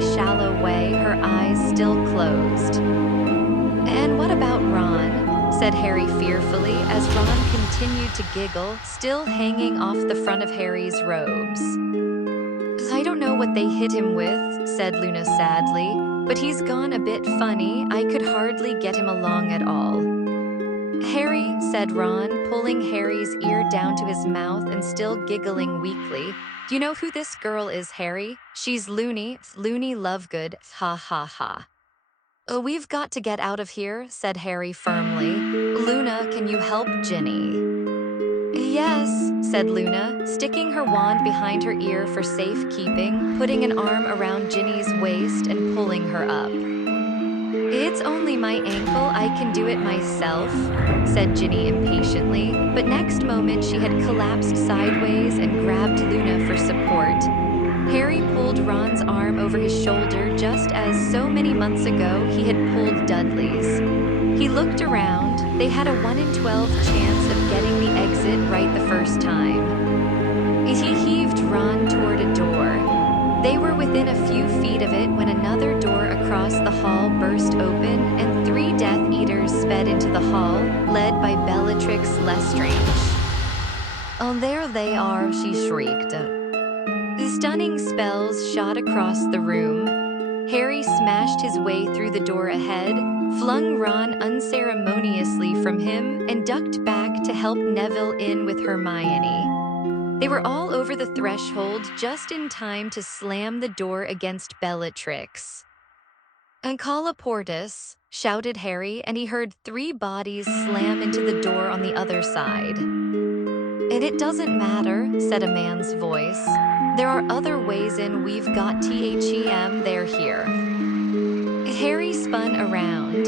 said Harry fearfully as Ron continued to giggle, still hanging off the front of Harry's robes. I don't know what they hit him with, said Luna sadly, but he's gone a bit funny. I could hardly get him along at all. Harry, said Ron, pulling Harry's ear down to his mouth and still giggling weakly. Do you know who this girl is, Harry? She's Loony Lovegood, ha ha ha. Oh, we've got to get out of here, said Harry firmly. Luna, can you help Ginny? Yes, said Luna, sticking her wand behind her ear for safekeeping, putting an arm around Ginny's waist and pulling her up. It's only my ankle, I can do it myself, said Ginny impatiently, but next moment she had collapsed sideways and grabbed Luna for support. Harry pulled Ron's arm over his shoulder just as so many months ago he had pulled Dudley's. He looked around. They had a 1 in 12 chance of getting the exit right the first time. He heaved Ron toward a door. They were within a few feet of it when another door across the hall burst open and 3 Death Eaters sped into the hall, led by Bellatrix Lestrange. Oh, there they are, she shrieked. Stunning spells shot across the room. Harry smashed his way through the door ahead, flung Ron unceremoniously from him, and ducked back to help Neville in with Hermione. They were all over the threshold just in time to slam the door against Bellatrix. "Colloportus," shouted Harry, and he heard 3 bodies slam into the door on the other side. "And it doesn't matter," said a man's voice. "There are other ways in. We've got THEM, they're here." Harry spun around.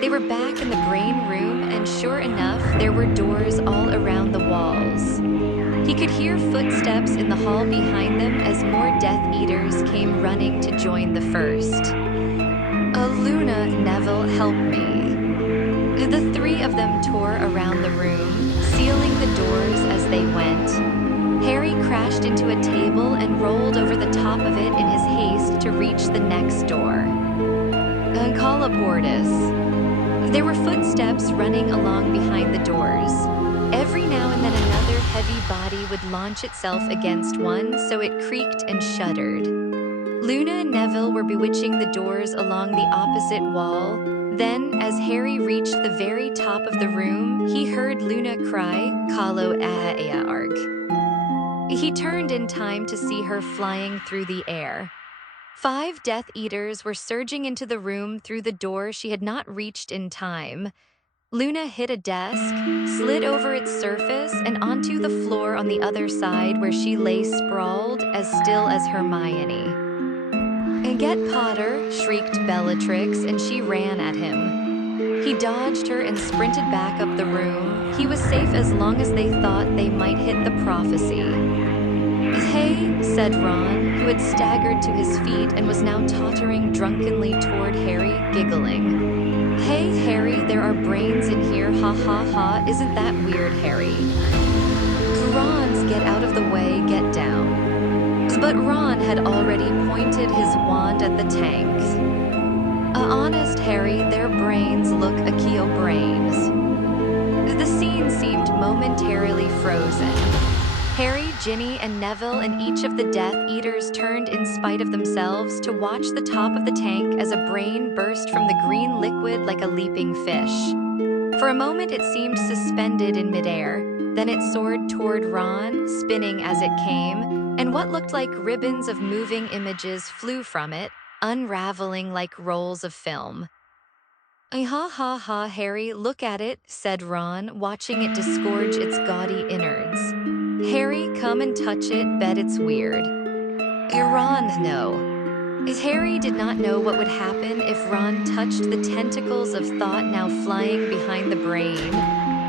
They were back in the brain room, and sure enough, there were doors all around the walls. He could hear footsteps in the hall behind them as more Death Eaters came running to join the first. Luna, Neville, help me." The 3 of them tore around the room, sealing the doors as they went. Harry crashed into a table and rolled over the top of it in his haste to reach the next door. Colloportus. There were footsteps running along behind the doors. Every now and then another heavy body would launch itself against one, so it creaked and shuddered. Luna and Neville were bewitching the doors along the opposite wall. Then, as Harry reached the very top of the room, he heard Luna cry, "Kallo arg." He turned in time to see her flying through the air. 5 Death Eaters were surging into the room through the door she had not reached in time. Luna hit a desk, slid over its surface, and onto the floor on the other side where she lay sprawled, as still as Hermione. "Get Potter," shrieked Bellatrix, and she ran at him. He dodged her and sprinted back up the room. He was safe as long as they thought they might hit the prophecy. "Hey," said Ron, who had staggered to his feet and was now tottering drunkenly toward Harry, giggling. "Hey, Harry, there are brains in here, ha ha ha, isn't that weird, Harry?" "Ron's, get out of the way, get down." But Ron had already pointed his wand at the tank. "Honest, Harry, their brains look Akio brains." The scene seemed momentarily frozen. Harry, Ginny, and Neville and each of the Death Eaters turned in spite of themselves to watch the top of the tank as a brain burst from the green liquid like a leaping fish. For a moment it seemed suspended in midair, then it soared toward Ron, spinning as it came, and what looked like ribbons of moving images flew from it, unraveling like rolls of film. "Ha ha ha, Harry, look at it," said Ron, watching it disgorge its gaudy innards. "Harry, come and touch it, bet it's weird." "Ron, no." Harry did not know what would happen if Ron touched the tentacles of thought now flying behind the brain,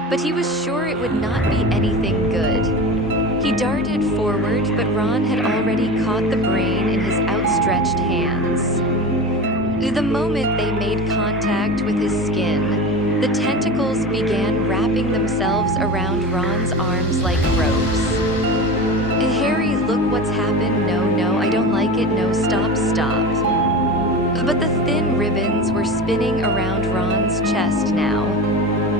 but he was sure it would not be anything good. He darted forward, but Ron had already caught the brain in his outstretched hands. The moment they made contact with his skin, the tentacles began wrapping themselves around Ron's arms like ropes. "Harry, look what's happened. No, I don't like it. No, stop. But the thin ribbons were spinning around Ron's chest now.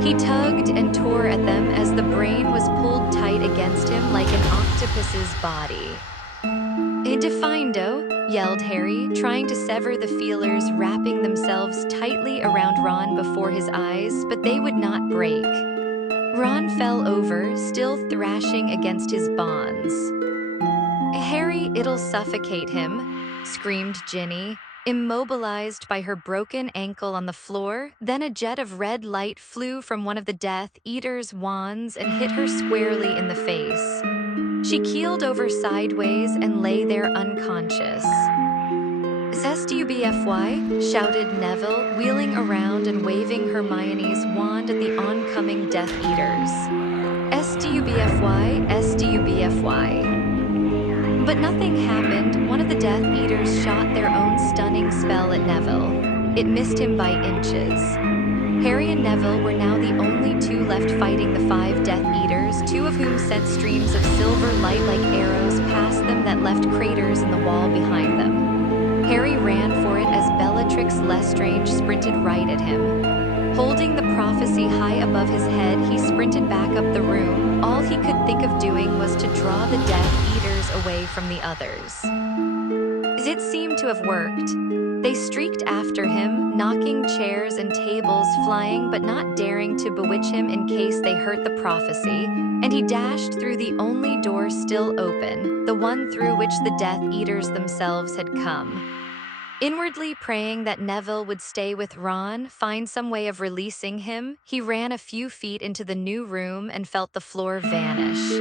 He tugged and tore at them as the brain was pulled tight against him like an octopus's body. "Defindo," yelled Harry, trying to sever the feelers wrapping themselves tightly around Ron before his eyes, but they would not break. Ron fell over, still thrashing against his bonds. "Harry, it'll suffocate him," screamed Ginny, immobilized by her broken ankle on the floor. Then a jet of red light flew from one of the Death Eater's wands and hit her squarely in the face. She keeled over sideways and lay there unconscious. "STUBFY," shouted Neville, wheeling around and waving Hermione's wand at the oncoming Death Eaters. "STUBFY, STUBFY." But nothing happened. One of the Death Eaters shot their own stunning spell at Neville. It missed him by inches. Harry and Neville were now the only two left fighting the 5 Death Eaters, 2 of whom sent streams of silver light like arrows past them that left craters in the wall behind them. Harry ran for it as Bellatrix Lestrange sprinted right at him. Holding the prophecy high above his head, he sprinted back up the room. All he could think of doing was to draw the Death Eaters away from the others. It seemed to have worked. They streaked after him, knocking chairs and tables flying but not daring to bewitch him in case they hurt the prophecy, and he dashed through the only door still open, the one through which the Death Eaters themselves had come. Inwardly praying that Neville would stay with Ron, find some way of releasing him, he ran a few feet into the new room and felt the floor vanish.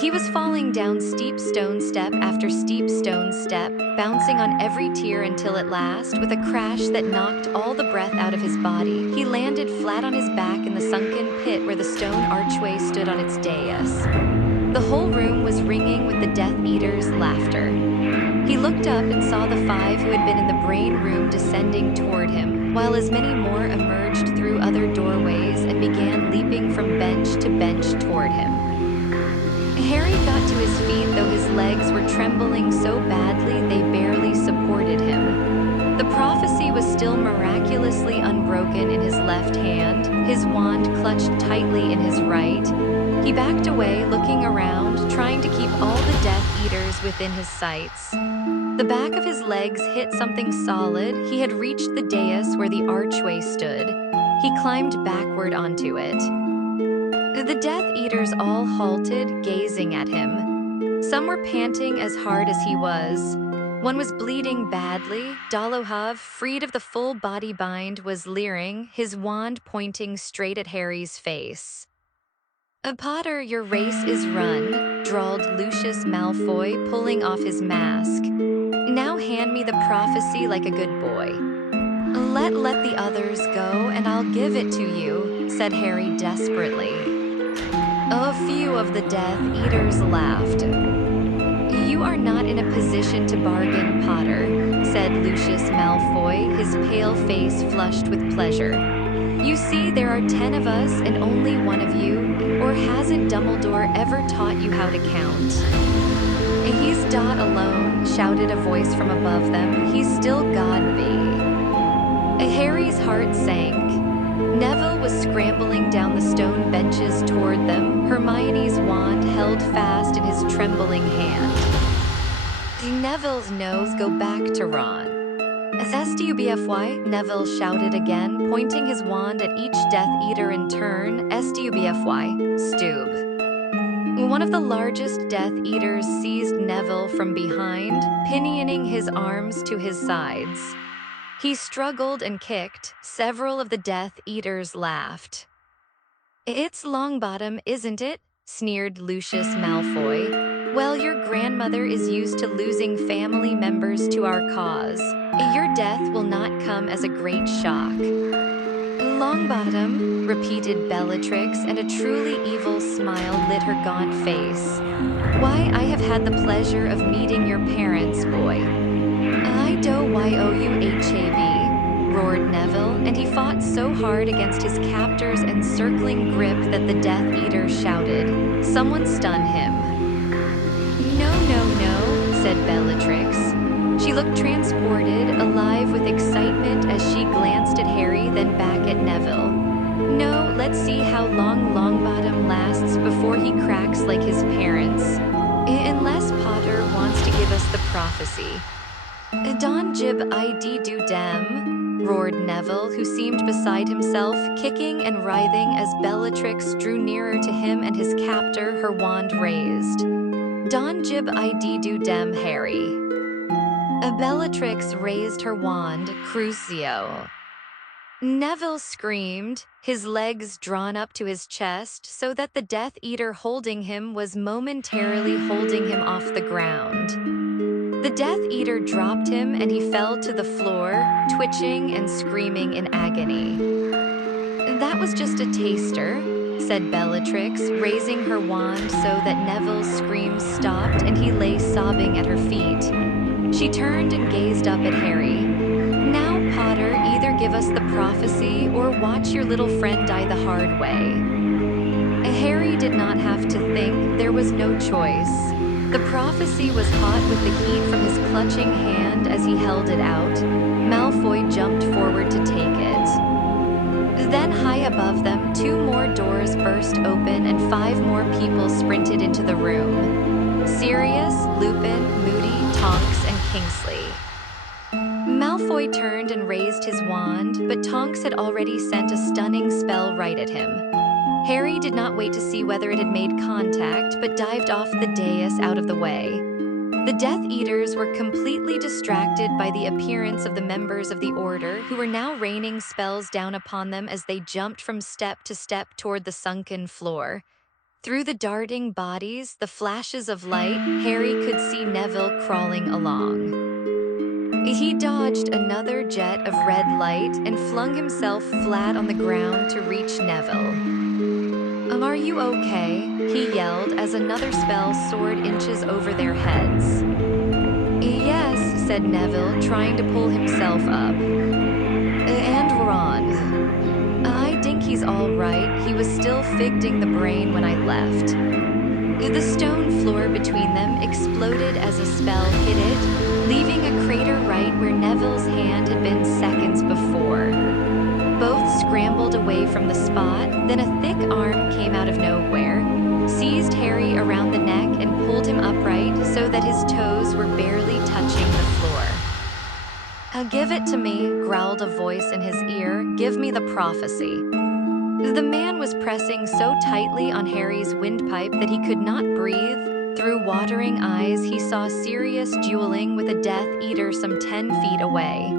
He was falling down steep stone step after steep stone step, bouncing on every tier until at last, with a crash that knocked all the breath out of his body, he landed flat on his back in the sunken pit where the stone archway stood on its dais. The whole room was ringing with the Death Eaters' laughter. He looked up and saw the 5 who had been in the brain room descending toward him, while as many more emerged through other doorways and began leaping from bench to bench toward him. Harry got to his feet, though his legs were trembling so badly they barely supported him. The prophecy was still miraculously unbroken in his left hand, his wand clutched tightly in his right. He backed away, looking around, trying to keep all the Death Eaters within his sights. The back of his legs hit something solid. He had reached the dais where the archway stood. He climbed backward onto it. The Death Eaters all halted, gazing at him. Some were panting as hard as he was. One was bleeding badly. Dolohov, freed of the full body bind, was leering, his wand pointing straight at Harry's face. "Potter, your race is run," drawled Lucius Malfoy, pulling off his mask. "Now hand me the prophecy like a good boy." Let the others go, and I'll give it to you," said Harry desperately. A few of the Death Eaters laughed. "You are not in a position to bargain, Potter," said Lucius Malfoy, his pale face flushed with pleasure. "You see, there are 10 of us and only one of you, or hasn't Dumbledore ever taught you how to count?" "He's dot alone," shouted a voice from above them. "He's still God be." Harry's heart sank. Neville was scrambling down the stone benches toward them, Hermione's wand held fast in his trembling hand. Neville's nose go back to Ron. "STUBFY," Neville shouted again, pointing his wand at each Death Eater in turn. "STUBFY, Stub." One of the largest Death Eaters seized Neville from behind, pinioning his arms to his sides. He struggled and kicked. Several of the Death Eaters laughed. "It's Longbottom, isn't it?" sneered Lucius Malfoy. "Well, your grandmother is used to losing family members to our cause. Your death will not come as a great shock." "Longbottom," repeated Bellatrix, and a truly evil smile lit her gaunt face. "Why, I have had the pleasure of meeting your parents, boy." "I do YOUHAB," roared Neville, and he fought so hard against his captor's encircling grip that the Death Eater shouted, "Someone stun him." "No," said Bellatrix. She looked transported, alive then back at Neville. No, let's see how long Longbottom lasts before he cracks like his parents. Unless Potter wants to give us the prophecy. Don Jib ID do dem, roared Neville, who seemed beside himself, kicking and writhing as Bellatrix drew nearer to him and his captor, her wand raised. Don Jib ID do dem, Harry. Bellatrix raised her wand, Crucio. Neville screamed, his legs drawn up to his chest so that the Death Eater holding him was momentarily holding him off the ground. The Death Eater dropped him and he fell to the floor, twitching and screaming in agony. That was just a taster, said Bellatrix, raising her wand so that Neville's screams stopped and he lay sobbing at her feet. She turned and gazed up at Harry. Now, Potter, either give us the prophecy or watch your little friend die the hard way. Harry did not have to think, there was no choice. The prophecy was hot with the heat from his clutching hand as he held it out. Malfoy jumped forward to take it. Then high above them, 2 more doors burst open and 5 more people sprinted into the room. Sirius, Lupin, Moody, Tonks, and Kingsley. Malfoy turned and raised his wand, but Tonks had already sent a stunning spell right at him. Harry did not wait to see whether it had made contact, but dived off the dais out of the way. The Death Eaters were completely distracted by the appearance of the members of the Order, who were now raining spells down upon them as they jumped from step to step toward the sunken floor. Through the darting bodies, the flashes of light, Harry could see Neville crawling along. He dodged another jet of red light and flung himself flat on the ground to reach Neville. Are you okay? He yelled as another spell soared inches over their heads. Yes, said Neville, trying to pull himself up. And Ron. I think he's all right. He was still fidgeting the brain when I left. The stone floor between them exploded as a spell hit it, leaving a crater right where Neville's hand had been seconds before. Both scrambled away from the spot, then a thick arm came out of nowhere, seized Harry around the neck and pulled him upright so that his toes were barely touching the floor. Give it to me, growled a voice in his ear. Give me the prophecy. The man was pressing so tightly on Harry's windpipe that he could not breathe. Through watering eyes, he saw Sirius dueling with a Death Eater some 10 feet away.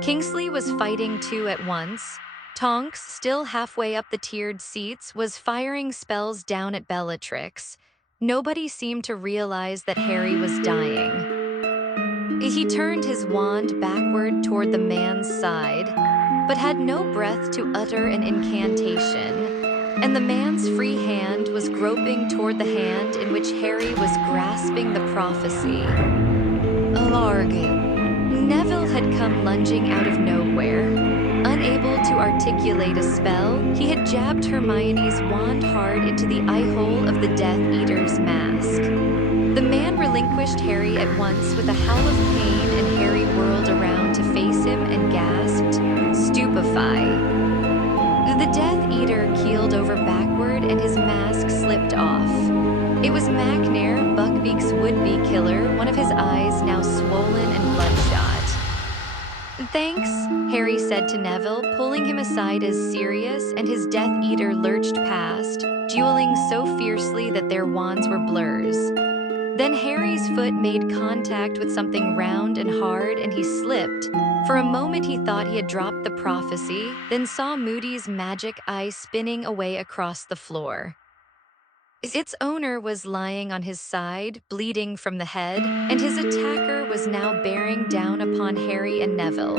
Kingsley was fighting 2 at once. Tonks, still halfway up the tiered seats, was firing spells down at Bellatrix. Nobody seemed to realize that Harry was dying. He turned his wand backward toward the man's side, but had no breath to utter an incantation, and the man's free hand was groping toward the hand in which Harry was grasping the prophecy. Larg. Neville had come lunging out of nowhere. Unable to articulate a spell, he had jabbed Hermione's wand hard into the eye-hole of the Death Eater's mask. The man relinquished Harry at once with a howl of pain, and Harry whirled around to face him and gasped, "Stupefy." The Death Eater keeled over backward and his mask slipped off. It was McNair, Buckbeak's would-be killer, one of his eyes now swollen and bloodshot. Thanks, Harry said to Neville, pulling him aside as Sirius and his Death Eater lurched past, dueling so fiercely that their wands were blurs. Then Harry's foot made contact with something round and hard and he slipped. For a moment he thought he had dropped the prophecy, then saw Moody's magic eye spinning away across the floor. Its owner was lying on his side, bleeding from the head, and his attacker was now bearing down upon Harry and Neville.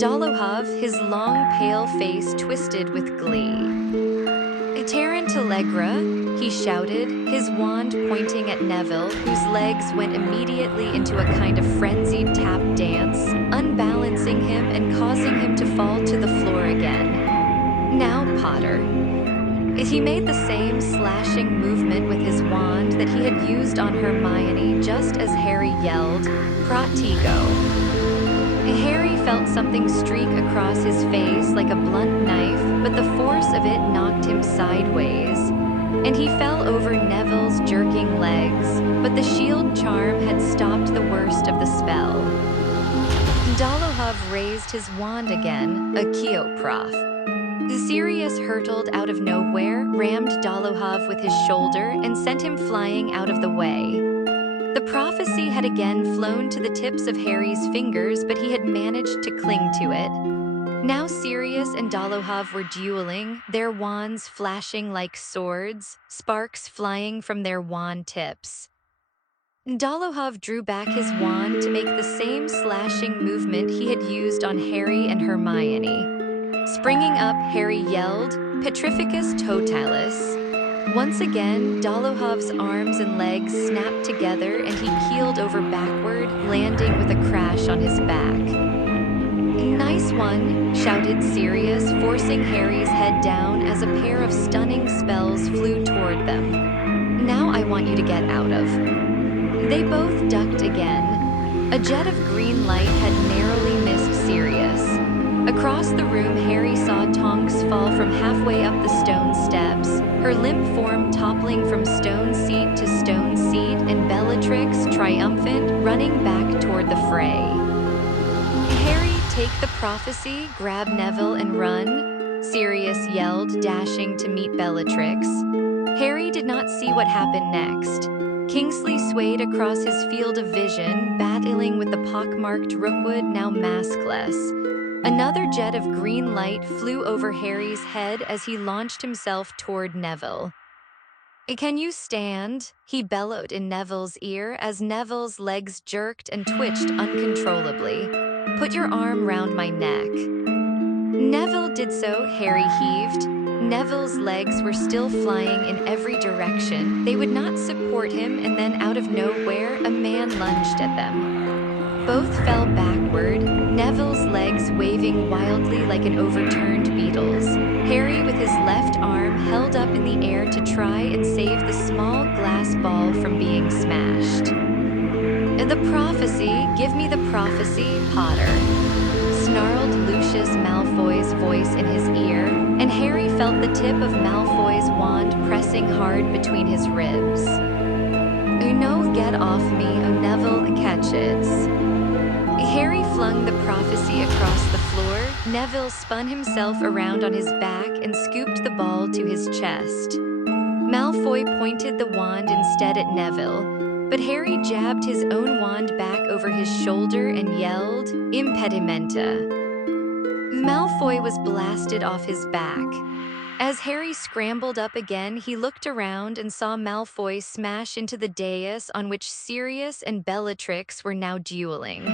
Dolohov, his long, pale face twisted with glee. "Tarantalegra," he shouted, his wand pointing at Neville, whose legs went immediately into a kind of frenzied tap dance, unbalancing him and causing him to fall to the floor again. "Now, Potter." He made the same slashing movement with his wand that he had used on Hermione just as Harry yelled, "Pratigo." Harry felt something streak across his face like a blunt knife, but the force of it knocked him sideways, and he fell over Neville's jerking legs, but the shield charm had stopped the worst of the spell. Dolohov raised his wand again, a Kioprof. Sirius hurtled out of nowhere, rammed Dolohov with his shoulder, and sent him flying out of the way. The prophecy had again flown to the tips of Harry's fingers, but he had managed to cling to it. Now Sirius and Dolohov were dueling, their wands flashing like swords, sparks flying from their wand tips. Dolohov drew back his wand to make the same slashing movement he had used on Harry and Hermione. Springing up, Harry yelled, "Petrificus totalis!" Once again, Dolohov's arms and legs snapped together and he keeled over backward, landing with a crash on his back. "Nice one," shouted Sirius, forcing Harry's head down as a pair of stunning spells flew toward them. "Now I want you to get out of." They both ducked again. A jet of green light had narrowly missed Sirius. Across the room, Harry saw Tonks fall from halfway up the stone steps, her limp form toppling from stone seat to stone seat, and Bellatrix, triumphant, running back toward the fray. "Harry, take the prophecy, grab Neville and run," Sirius yelled, dashing to meet Bellatrix. Harry did not see what happened next. Kingsley swayed across his field of vision, battling with the pockmarked Rookwood, now maskless. Another jet of green light flew over Harry's head as he launched himself toward Neville. "Can you stand?" he bellowed in Neville's ear as Neville's legs jerked and twitched uncontrollably. "Put your arm round my neck." Neville did so. Harry heaved. Neville's legs were still flying in every direction. They would not support him, and then out of nowhere, a man lunged at them. Both fell backward, Neville's legs waving wildly like an overturned beetle's. Harry, with his left arm held up in the air to try and save the small glass ball from being smashed. "The prophecy, give me the prophecy, Potter," snarled Lucius Malfoy's voice in his ear, and Harry felt the tip of Malfoy's wand pressing hard between his ribs. "No, get off me, Neville, catch it." Harry flung the prophecy across the floor. Neville spun himself around on his back and scooped the ball to his chest. Malfoy pointed the wand instead at Neville, but Harry jabbed his own wand back over his shoulder and yelled, "Impedimenta." Malfoy was blasted off his back. As Harry scrambled up again, he looked around and saw Malfoy smash into the dais on which Sirius and Bellatrix were now dueling.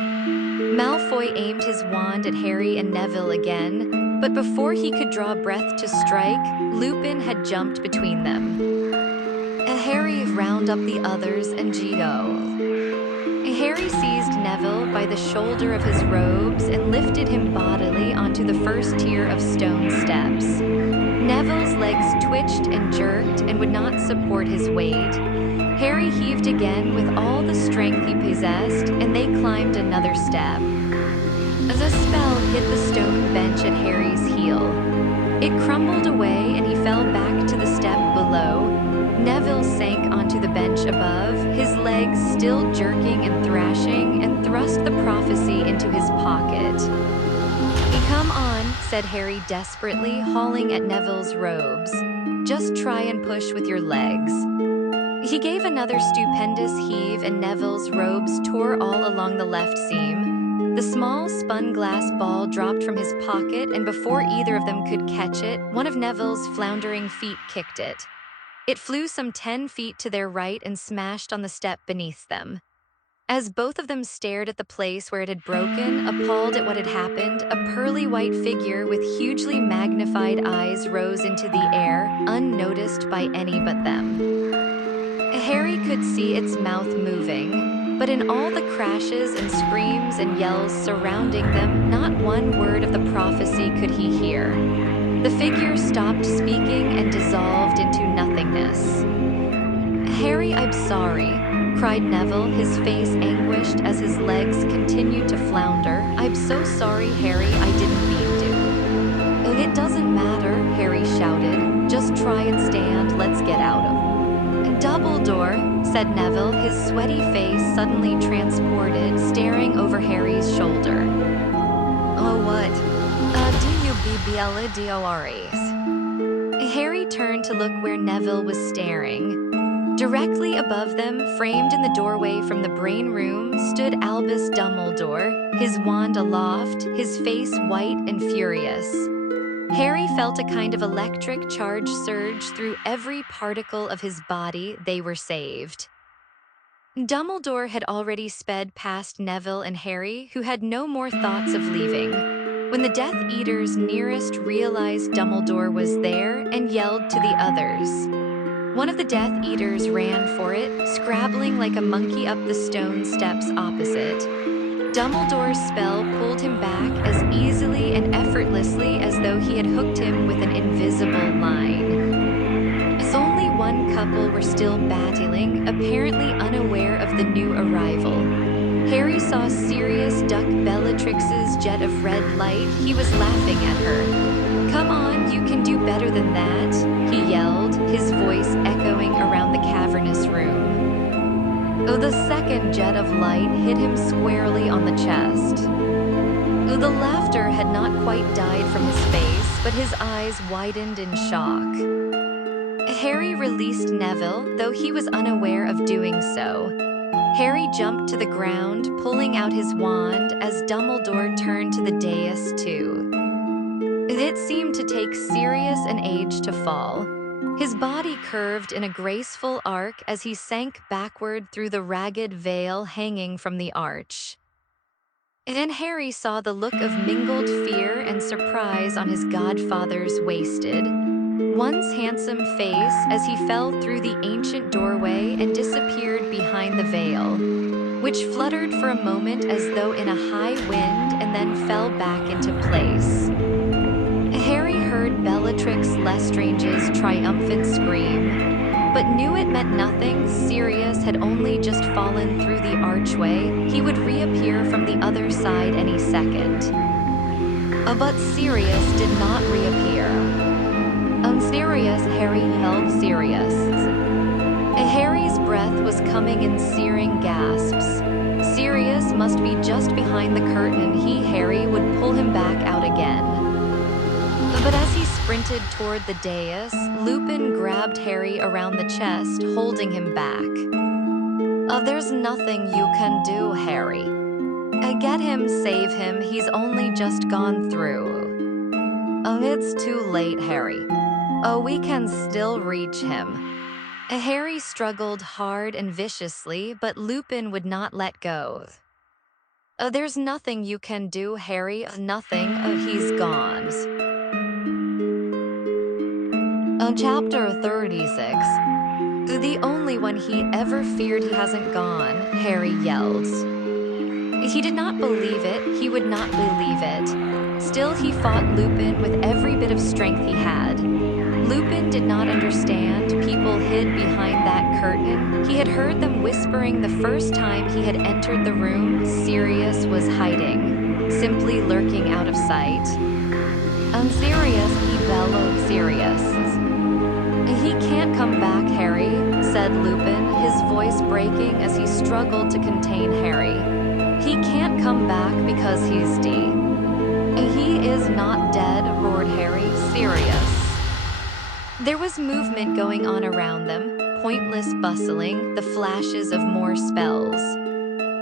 Malfoy aimed his wand at Harry and Neville again, but before he could draw breath to strike, Lupin had jumped between them. "Harry, round up the others and go." Harry seized Neville by the shoulder of his robes and lifted him bodily onto the first tier of stone steps. Neville's legs twitched and jerked and would not support his weight. Harry heaved again with all the strength he possessed, and they climbed another step. The spell hit the stone bench at Harry's heel. It crumbled away and he fell back to the step below. Neville sank onto the bench above, his legs still jerking and thrashing, and thrust the prophecy into his pocket. "Come on," said Harry desperately, hauling at Neville's robes. "Just try and push with your legs." He gave another stupendous heave and Neville's robes tore all along the left seam. The small spun glass ball dropped from his pocket, and before either of them could catch it, one of Neville's floundering feet kicked it. It flew some 10 feet to their right and smashed on the step beneath them. As both of them stared at the place where it had broken, appalled at what had happened, a pearly white figure with hugely magnified eyes rose into the air, unnoticed by any but them. Harry could see its mouth moving, but in all the crashes and screams and yells surrounding them, not one word of the prophecy could he hear. The figure stopped speaking and dissolved into nothingness. "Harry, I'm sorry," cried Neville, his face anguished as his legs continued to flounder. I'm so sorry, Harry, I didn't mean to. It doesn't matter, Harry shouted. Just try and stand, let's get out of. Dumbledore, said Neville, his sweaty face suddenly transported, staring over Harry's shoulder. Oh, what? Do you BBLDOREs? Harry turned to look where Neville was staring. Directly above them, framed in the doorway from the brain room, stood Albus Dumbledore, his wand aloft, his face white and furious. Harry felt a kind of electric charge surge through every particle of his body. They were saved. Dumbledore had already sped past Neville and Harry, who had no more thoughts of leaving. When the Death Eaters nearest realized Dumbledore was there and yelled to the others. One of the Death Eaters ran for it, scrabbling like a monkey up the stone steps opposite. Dumbledore's spell pulled him back as easily and effortlessly as though he had hooked him with an invisible line. As only one couple were still battling, apparently unaware of the new arrival. Harry saw Sirius duck Bellatrix's jet of red light. He was laughing at her. "Come on, you can do better than that," he yelled, his voice echoing around the cavernous room. Oh, the second jet of light hit him squarely on the chest. Oh, the laughter had not quite died from his face, but his eyes widened in shock. Harry released Neville, though he was unaware of doing so. Harry jumped to the ground, pulling out his wand as Dumbledore turned to the dais too. It seemed to take Sirius an age to fall. His body curved in a graceful arc as he sank backward through the ragged veil hanging from the arch. And Harry saw the look of mingled fear and surprise on his godfather's wasted, once handsome face as he fell through the ancient doorway and disappeared behind the veil, which fluttered for a moment as though in a high wind and then fell back into place. Harry heard Bellatrix Lestrange's triumphant scream, but knew it meant nothing. Sirius had only just fallen through the archway. He would reappear from the other side any second. But Sirius did not reappear. Sirius, Harry yelled, Sirius. Harry's breath was coming in searing gasps. Sirius must be just behind the curtain. Harry would pull him back out again. But as he sprinted toward the dais, Lupin grabbed Harry around the chest, holding him back. There's nothing you can do, Harry. Get him, save him, he's only just gone through. It's too late, Harry. We can still reach him. Harry struggled hard and viciously, but Lupin would not let go. There's nothing you can do, Harry, nothing, he's gone. Chapter 36. The only one he ever feared he hasn't gone, Harry yelled. He did not believe it, he would not believe it. Still he fought Lupin with every bit of strength he had. Lupin did not understand. People hid behind that curtain. He had heard them whispering the first time he had entered the room. Sirius was hiding, simply lurking out of sight. Sirius, he bellowed, Sirius. He can't come back, Harry, said Lupin, his voice breaking as he struggled to contain Harry. He can't come back because he's dead. He is not dead, roared Harry, Sirius. There was movement going on around them, pointless bustling, the flashes of more spells.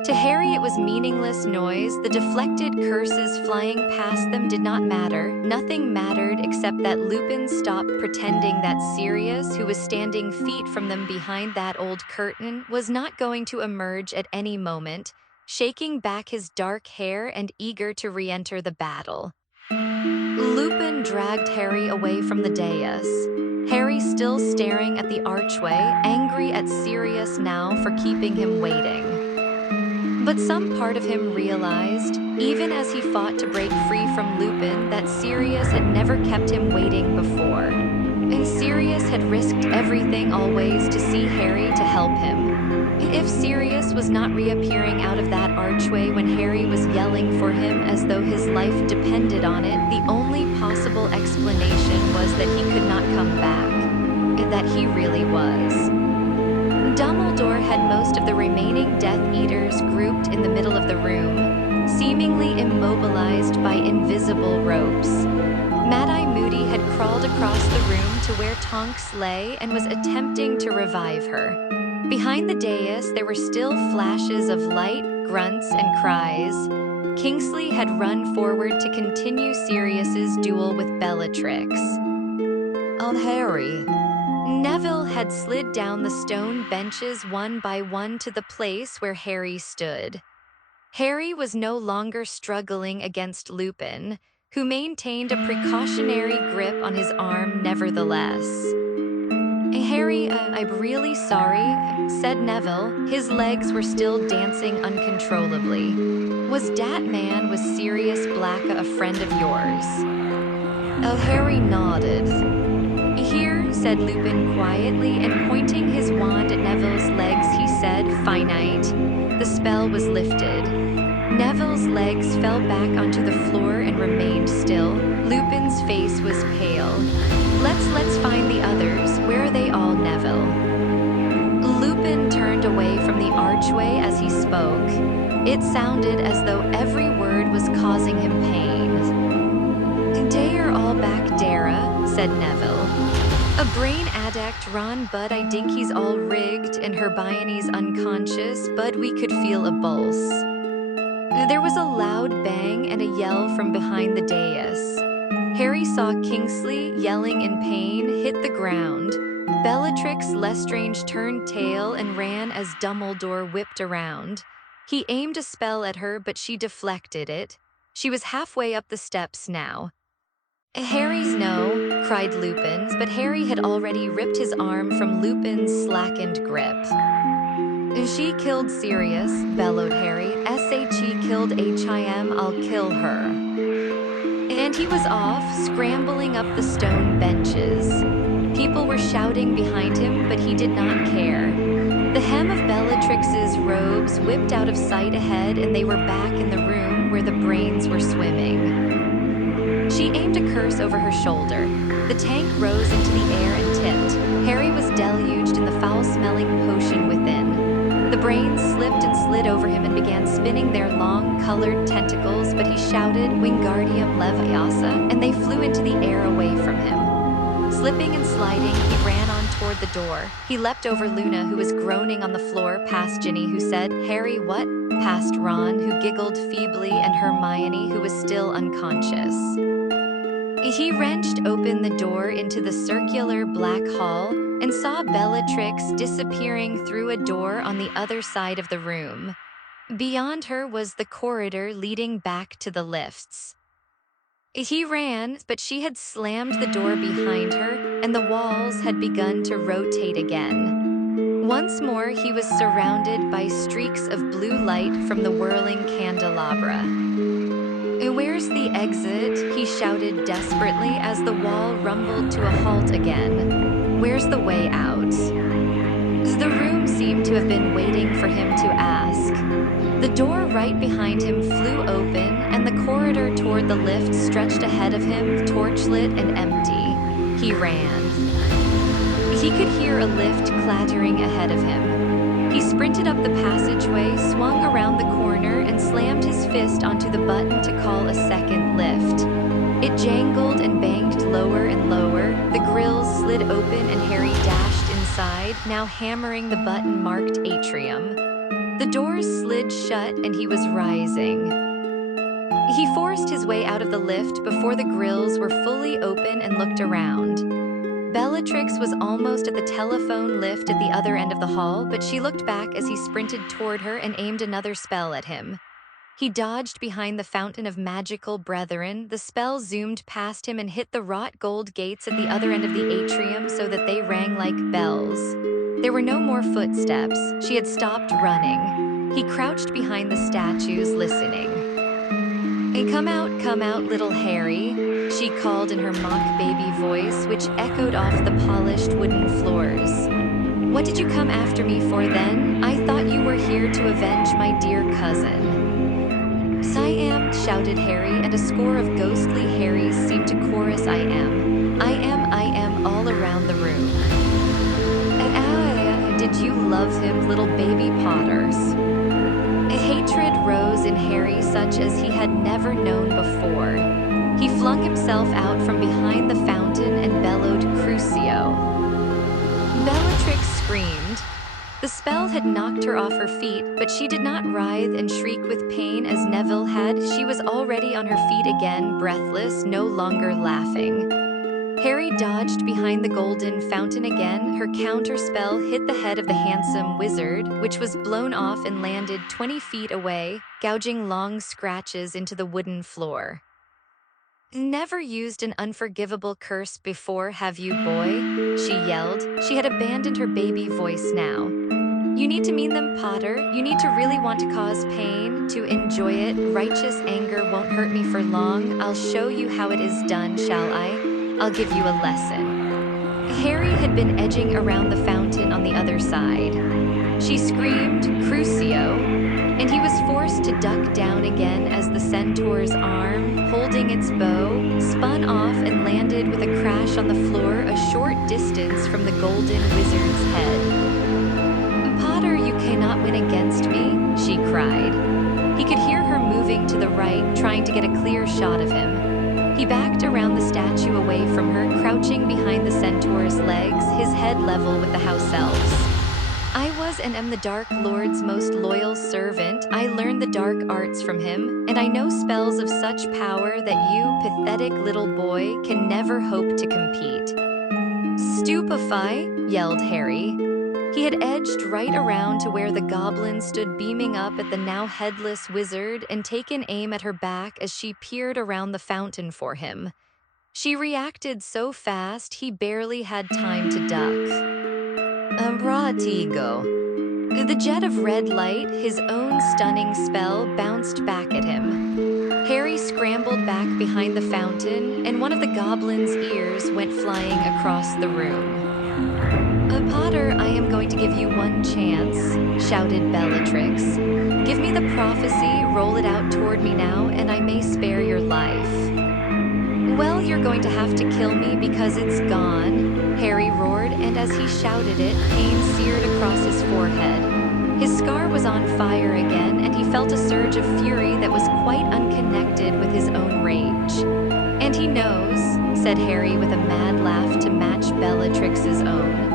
To Harry it was meaningless noise. The deflected curses flying past them did not matter. Nothing mattered except that Lupin stopped pretending that Sirius, who was standing feet from them behind that old curtain, was not going to emerge at any moment, shaking back his dark hair and eager to re-enter the battle. Lupin dragged Harry away from the dais. Harry still staring at the archway, angry at Sirius now for keeping him waiting. But some part of him realized, even as he fought to break free from Lupin, that Sirius had never kept him waiting before. And Sirius had risked everything always to see Harry to help him. If Sirius was not reappearing out of that archway when Harry was yelling for him as though his life depended on it, the only possible explanation was that he could not come back, and that he really was. Dumbledore had most of the remaining Death Eaters grouped in the middle of the room, seemingly immobilized by invisible ropes. Mad-Eye Moody had crawled across the room to where Tonks lay and was attempting to revive her. Behind the dais, there were still flashes of light, grunts, and cries. Kingsley had run forward to continue Sirius's duel with Bellatrix. On Harry. Neville had slid down the stone benches one by one to the place where Harry stood. Harry was no longer struggling against Lupin, who maintained a precautionary grip on his arm nevertheless. Harry, I'm really sorry, said Neville. His legs were still dancing uncontrollably. Was Sirius Black a friend of yours? Harry nodded. Here, said Lupin quietly, and pointing his wand at Neville's legs, he said, Finite. The spell was lifted. Neville's legs fell back onto the floor and remained still. Lupin's face was pale. Let's find the others. Where are they all, Neville? Lupin turned away from the archway as he spoke. It sounded as though every word was causing him pain. They are all back, Dara, said Neville. A brain addict, Ron, Bud, I think he's all rigged, and Hermione's unconscious, but we could feel a pulse. There was a loud bang and a yell from behind the dais. Harry saw Kingsley, yelling in pain, hit the ground. Bellatrix Lestrange turned tail and ran as Dumbledore whipped around. He aimed a spell at her, but she deflected it. She was halfway up the steps now. Harry's no, cried Lupin's, but Harry had already ripped his arm from Lupin's slackened grip. She killed Sirius, bellowed Harry. She killed Him, I'll kill her. And he was off, scrambling up the stone benches. People were shouting behind him, but he did not care. The hem of Bellatrix's robes whipped out of sight ahead, and they were back in the room where the brains were swimming. She aimed a curse over her shoulder. The tank rose into the air and tipped. Harry was deluged in the foul-smelling potion within. The brains slipped and slid over him and began spinning their long, colored tentacles, but he shouted, Wingardium Leviosa, and they flew into the air away from him. Slipping and sliding, he ran on toward the door. He leapt over Luna, who was groaning on the floor, past Ginny, who said, Harry, what? Past Ron, who giggled feebly, and Hermione, who was still unconscious. He wrenched open the door into the circular black hall and saw Bellatrix disappearing through a door on the other side of the room. Beyond her was the corridor leading back to the lifts. He ran, but she had slammed the door behind her, and the walls had begun to rotate again. Once more, he was surrounded by streaks of blue light from the whirling candelabra. Where's the exit? He shouted desperately as the wall rumbled to a halt again. Where's the way out? The room seemed to have been waiting for him to ask. The door right behind him flew open, and the corridor toward the lift stretched ahead of him, torchlit and empty. He ran. He could hear a lift clattering ahead of him. He sprinted up the passageway, swung around the corner, and slammed his fist onto the button to call a second lift. It jangled and banged lower and lower. The grills slid open and Harry dashed inside, now hammering the button marked atrium. The doors slid shut and he was rising. He forced his way out of the lift before the grills were fully open and looked around. Bellatrix was almost at the telephone lift at the other end of the hall, but she looked back as he sprinted toward her and aimed another spell at him. He dodged behind the Fountain of Magical Brethren. The spell zoomed past him and hit the wrought gold gates at the other end of the atrium so that they rang like bells. There were no more footsteps. She had stopped running. He crouched behind the statues, listening. "Hey, come out, little Harry," she called in her mock baby voice, which echoed off the polished wooden floors. What did you come after me for then? I thought you were here to avenge my dear cousin. I am, shouted Harry, and a score of ghostly Harrys seemed to chorus I am all around the room. Did you love him, little baby Potters? A hatred rose in Harry such as he had never known before. He flung himself out from behind the fountain and bellowed, Crucio. Bellatrix screamed. The spell had knocked her off her feet, but she did not writhe and shriek with pain as Neville had. She was already on her feet again, breathless, no longer laughing. Harry dodged behind the golden fountain again. Her counterspell hit the head of the handsome wizard, which was blown off and landed 20 feet away, gouging long scratches into the wooden floor. Never used an unforgivable curse before, have you, boy? She yelled. She had abandoned her baby voice now. You need to mean them, Potter. You need to really want to cause pain, to enjoy it. Righteous anger won't hurt me for long. I'll show you how it is done, shall I? I'll give you a lesson. Harry had been edging around the fountain on the other side. She screamed, Crucio, and he was forced to duck down again as the centaur's arm, holding its bow, spun off and landed with a crash on the floor a short distance from the golden wizard's head. Potter, you cannot win against me, she cried. He could hear her moving to the right, trying to get a clear shot of him. He backed around the statue away from her, crouching behind the centaur's legs, his head level with the house elves. I was and am the Dark Lord's most loyal servant. I learned the dark arts from him, and I know spells of such power that you, pathetic little boy, can never hope to compete. Stupefy, yelled Harry. He had edged right around to where the goblin stood beaming up at the now headless wizard and taken aim at her back as she peered around the fountain for him. She reacted so fast he barely had time to duck. Umbratigo. The jet of red light, his own stunning spell, bounced back at him. Harry scrambled back behind the fountain, and one of the goblin's ears went flying across the room. Potter, I am going to give you one chance, shouted Bellatrix. Give me the prophecy, roll it out toward me now, and I may spare your life. Well, you're going to have to kill me because it's gone, Harry roared, and as he shouted it, pain seared across his forehead. His scar was on fire again, and he felt a surge of fury that was quite unconnected with his own rage. And he knows, said Harry with a mad laugh to match Bellatrix's own.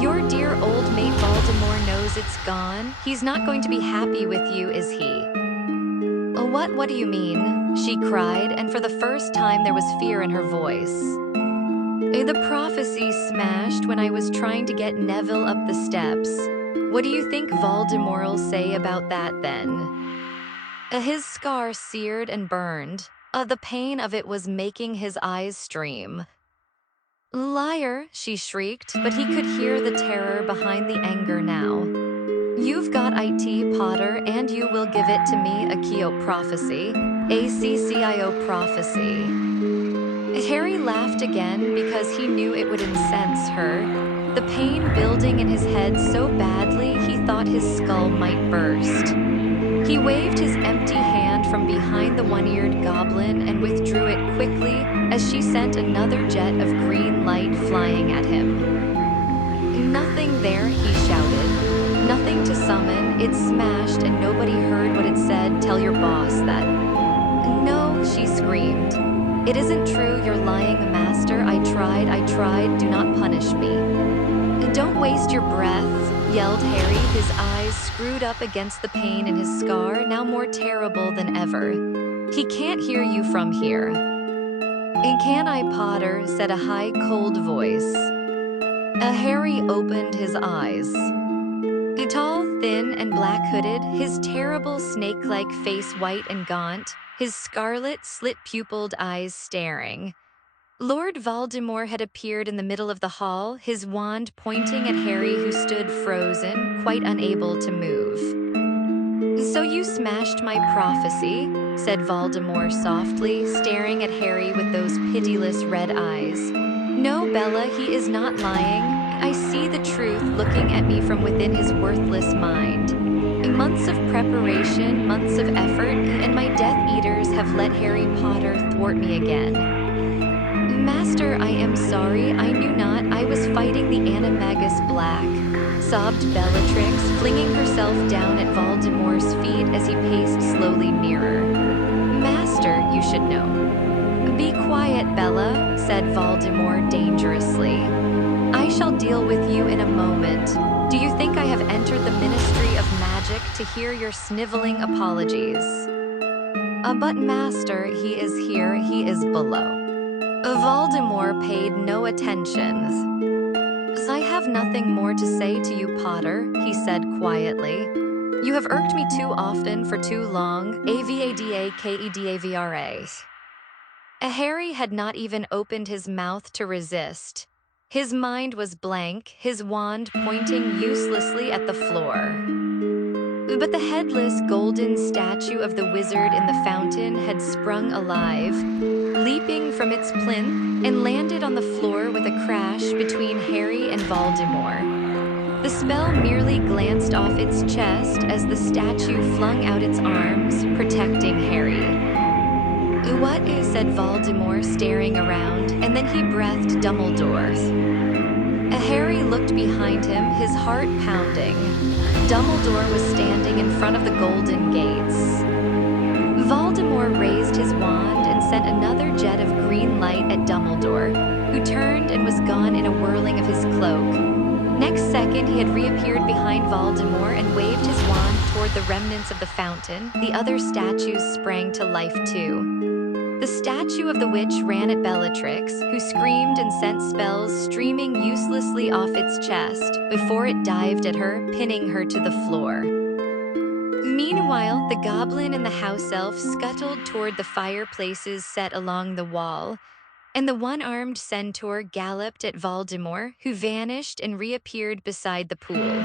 Your dear old mate Voldemort knows it's gone. He's not going to be happy with you, is he? What do you mean? She cried, and for the first time there was fear in her voice. The prophecy smashed when I was trying to get Neville up the steps. What do you think Voldemort'll say about that then? His scar seared and burned. The pain of it was making his eyes stream. Liar, she shrieked, but he could hear the terror behind the anger now. You've got it, Potter, and you will give it to me, Accio prophecy. ACCIO prophecy. Harry laughed again because he knew it would incense her, the pain building in his head so badly he thought his skull might burst. He waved his empty hand from behind the one-eared goblin and withdrew it quickly as she sent another jet of green light flying at him. Nothing there, he shouted. Nothing to summon. It smashed and nobody heard what it said. Tell your boss that. No, she screamed. It isn't true, you're lying, Master. I tried. Do not punish me. Don't waste your breath, yelled Harry, his eyes screwed up against the pain in his scar, now more terrible than ever. He can't hear you from here. Can I, Potter? Said a high, cold voice. Harry opened his eyes. Tall, thin, and black-hooded, his terrible snake-like face white and gaunt, his scarlet, slit-pupilled eyes staring. Lord Voldemort had appeared in the middle of the hall, his wand pointing at Harry, who stood frozen, quite unable to move. So you smashed my prophecy, said Voldemort softly, staring at Harry with those pitiless red eyes. No, Bella, he is not lying. I see the truth looking at me from within his worthless mind. Months of preparation, months of effort, and my Death Eaters have let Harry Potter thwart me again. Master, I am sorry, I knew not I was fighting the Animagus Black, sobbed Bellatrix, flinging herself down at Voldemort's feet as he paced slowly nearer. Master, you should know. Be quiet, Bella, said Voldemort dangerously. I shall deal with you in a moment. Do you think I have entered the Ministry of Magic to hear your sniveling apologies? But Master, he is here, he is below. Voldemort paid no attention. I have nothing more to say to you, Potter, he said quietly. You have irked me too often for too long. Avadakedavra. Harry had not even opened his mouth to resist. His mind was blank, his wand pointing uselessly at the floor. But the headless golden statue of the wizard in the fountain had sprung alive, leaping from its plinth, and landed on the floor with a crash between Harry and Voldemort. The spell merely glanced off its chest as the statue flung out its arms, protecting Harry. What? Said Voldemort, staring around, and then he breathed Dumbledore. Harry looked behind him, his heart pounding. Dumbledore was standing in front of the golden gates. Voldemort raised his wand and sent another jet of green light at Dumbledore, who turned and was gone in a whirling of his cloak. Next second, he had reappeared behind Voldemort and waved his wand toward the remnants of the fountain. The other statues sprang to life too. The statue of the witch ran at Bellatrix, who screamed and sent spells streaming uselessly off its chest before it dived at her, pinning her to the floor. Meanwhile, the goblin and the house elf scuttled toward the fireplaces set along the wall, and the one-armed centaur galloped at Voldemort, who vanished and reappeared beside the pool.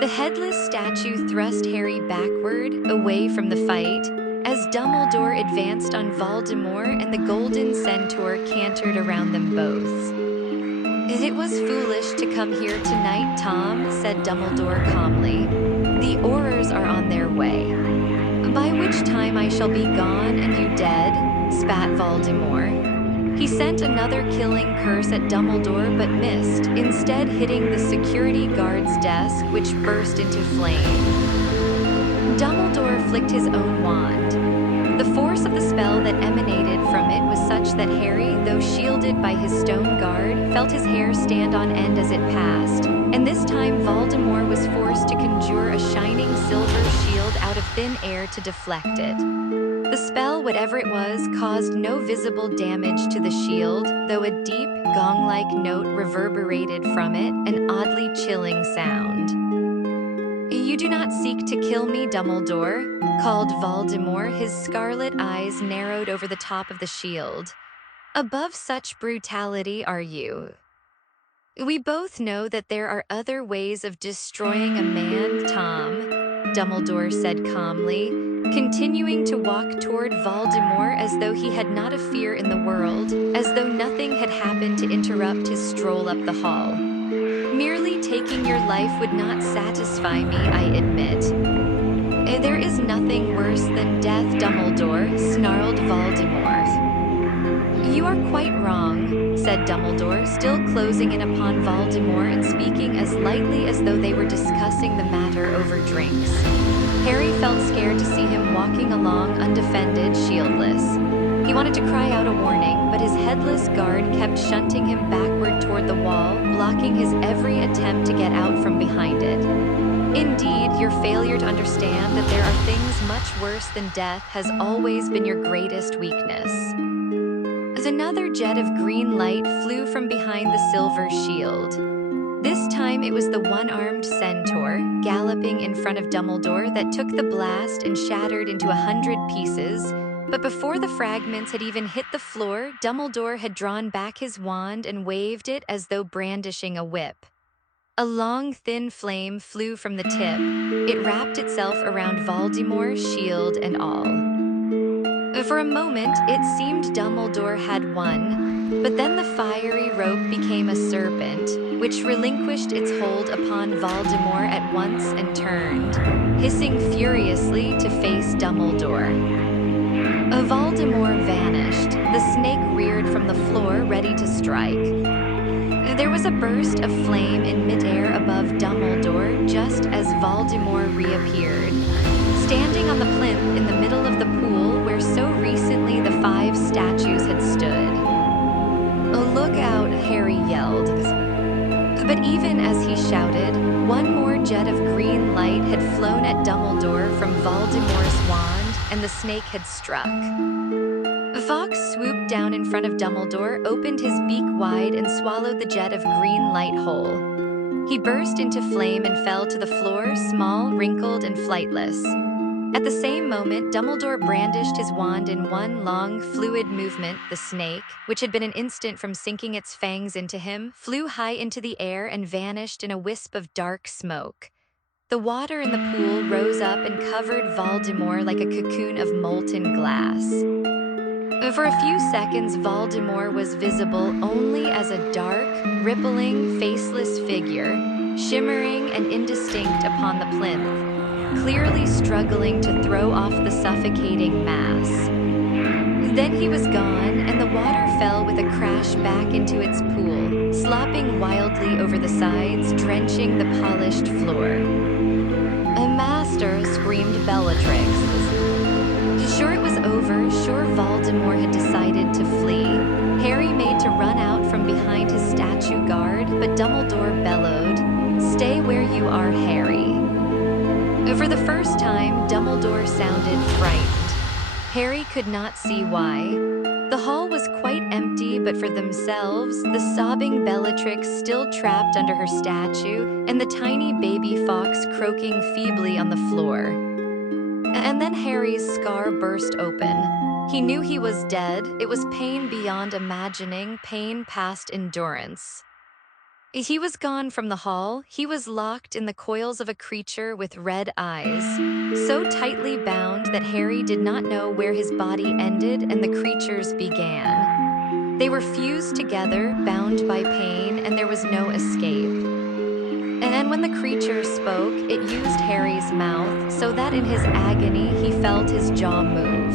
The headless statue thrust Harry backward, away from the fight, as Dumbledore advanced on Voldemort and the golden centaur cantered around them both. It was foolish to come here tonight, Tom, said Dumbledore calmly. The Aurors are on their way. By which time I shall be gone and you dead, spat Voldemort. He sent another killing curse at Dumbledore but missed, instead hitting the security guard's desk, which burst into flame. Dumbledore flicked his own wand. The force of the spell that emanated from it was such that Harry, though shielded by his stone guard, felt his hair stand on end as it passed, and this time Voldemort was forced to conjure a shining silver shield out of thin air to deflect it. The spell, whatever it was, caused no visible damage to the shield, though a deep, gong-like note reverberated from it, an oddly chilling sound. You do not seek to kill me, Dumbledore, called Voldemort, his scarlet eyes narrowed over the top of the shield. Above such brutality are you. We both know that there are other ways of destroying a man, Tom, Dumbledore said calmly, continuing to walk toward Voldemort as though he had not a fear in the world, as though nothing had happened to interrupt his stroll up the hall. Merely taking your life would not satisfy me, I admit. There is nothing worse than death, Dumbledore, snarled Voldemort. You are quite wrong, said Dumbledore, still closing in upon Voldemort and speaking as lightly as though they were discussing the matter over drinks. Harry felt scared to see him walking along undefended, shieldless. He wanted to cry out a warning, but his headless guard kept shunting him backward toward the wall, blocking his every attempt to get out from behind it. Indeed, your failure to understand that there are things much worse than death has always been your greatest weakness. Another jet of green light flew from behind the silver shield. This time it was the one-armed centaur, galloping in front of Dumbledore, that took the blast and shattered into 100 pieces. But before the fragments had even hit the floor, Dumbledore had drawn back his wand and waved it as though brandishing a whip. A long, thin flame flew from the tip. It wrapped itself around Voldemort, shield and all. For a moment, it seemed Dumbledore had won, but then the fiery rope became a serpent, which relinquished its hold upon Voldemort at once and turned, hissing furiously to face Dumbledore. Voldemort vanished. The snake reared from the floor, ready to strike. There was a burst of flame in midair above Dumbledore just as Voldemort reappeared, standing on the plinth in the middle of the pool where so recently the 5 statues had stood. "Look out," Harry yelled. But even as he shouted, one more jet of green light had flown at Dumbledore from Voldemort's wand, and the snake had struck. Fox swooped down in front of Dumbledore, opened his beak wide, and swallowed the jet of green light whole. He burst into flame and fell to the floor, small, wrinkled, and flightless. At the same moment, Dumbledore brandished his wand in one long, fluid movement. The snake, which had been an instant from sinking its fangs into him, flew high into the air and vanished in a wisp of dark smoke. The water in the pool rose up and covered Voldemort like a cocoon of molten glass. For a few seconds, Voldemort was visible only as a dark, rippling, faceless figure, shimmering and indistinct upon the plinth, clearly struggling to throw off the suffocating mass. Then he was gone, and the water fell with a crash back into its pool, slopping wildly over the sides, drenching the polished floor. "A master!" screamed Bellatrix. Sure it was over, sure Voldemort had decided to flee. Harry made to run out from behind his statue guard, but Dumbledore bellowed, "Stay where you are, Harry." For the first time, Dumbledore sounded frightened. Harry could not see why. The hall was quite empty, but for themselves, the sobbing Bellatrix still trapped under her statue, and the tiny baby fox croaking feebly on the floor. And then Harry's scar burst open. He knew he was dead. It was pain beyond imagining, pain past endurance. He was gone from the hall. He was locked in the coils of a creature with red eyes, so tightly bound that Harry did not know where his body ended and the creature's began. They were fused together, bound by pain, and there was no escape. And when the creature spoke, it used Harry's mouth so that in his agony he felt his jaw move.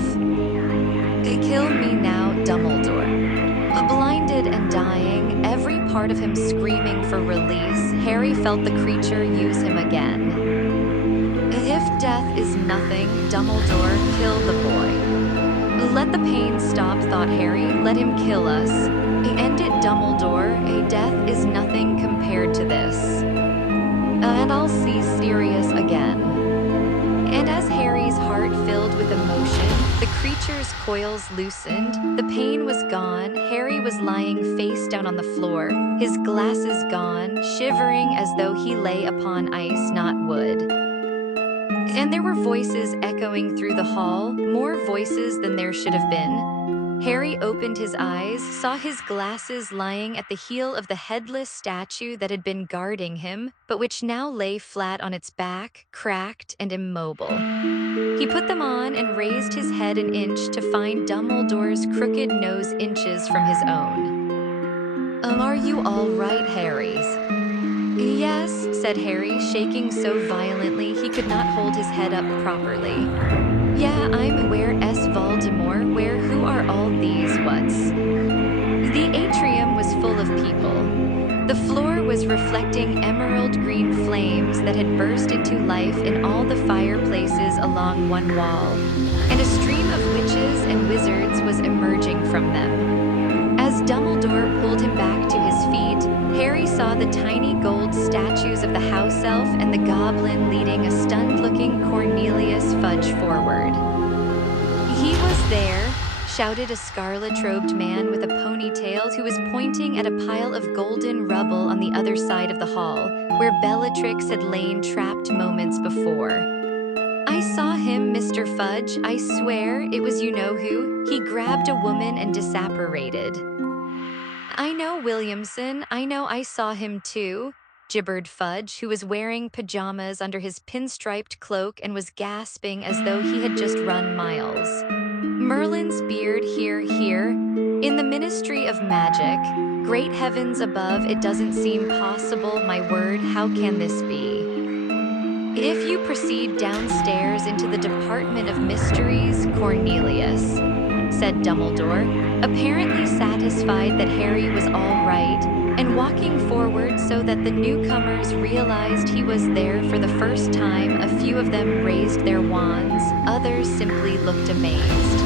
"Kill me now, Dumbledore." Blinded and dying, every part of him screaming for release, Harry felt the creature use him again. If death is nothing, Dumbledore, kill the boy. Let the pain stop, thought Harry. Let him kill us. End it, Dumbledore. A death is nothing compared to this. And I'll see Sirius again. And as Harry's heart filled with emotion, the creature's coils loosened, the pain was gone, Harry was lying face down on the floor, his glasses gone, shivering as though he lay upon ice, not wood. And there were voices echoing through the hall, more voices than there should have been. Harry opened his eyes, saw his glasses lying at the heel of the headless statue that had been guarding him, but which now lay flat on its back, cracked and immobile. He put them on and raised his head an inch to find Dumbledore's crooked nose inches from his own. Are you all right, Harry?" "Yes," said Harry, shaking so violently he could not hold his head up properly. "Yeah, I'm where S. Voldemort, where who are all these what's?" The atrium was full of people. The floor was reflecting emerald green flames that had burst into life in all the fireplaces along one wall, and a stream of witches and wizards was emerging from them. As Dumbledore pulled him back to his feet, Harry saw the tiny gold statues of the house elf and the goblin leading a stunned-looking Cornelius Fudge forward. "He was there," shouted a scarlet-robed man with a ponytail who was pointing at a pile of golden rubble on the other side of the hall, where Bellatrix had lain trapped moments before. "I saw him, Mr. Fudge. I swear it was you-know-who. He grabbed a woman and disapparated." "I know, Williamson. I know I saw him too," gibbered Fudge, who was wearing pajamas under his pinstriped cloak and was gasping as though he had just run miles. "Merlin's beard here. In the Ministry of Magic. Great heavens above, it doesn't seem possible, my word, how can this be? If you proceed downstairs into the Department of Mysteries, Cornelius, said Dumbledore, apparently satisfied that Harry was all right, and walking forward so that the newcomers realized he was there for the first time. A few of them raised their wands, others simply looked amazed.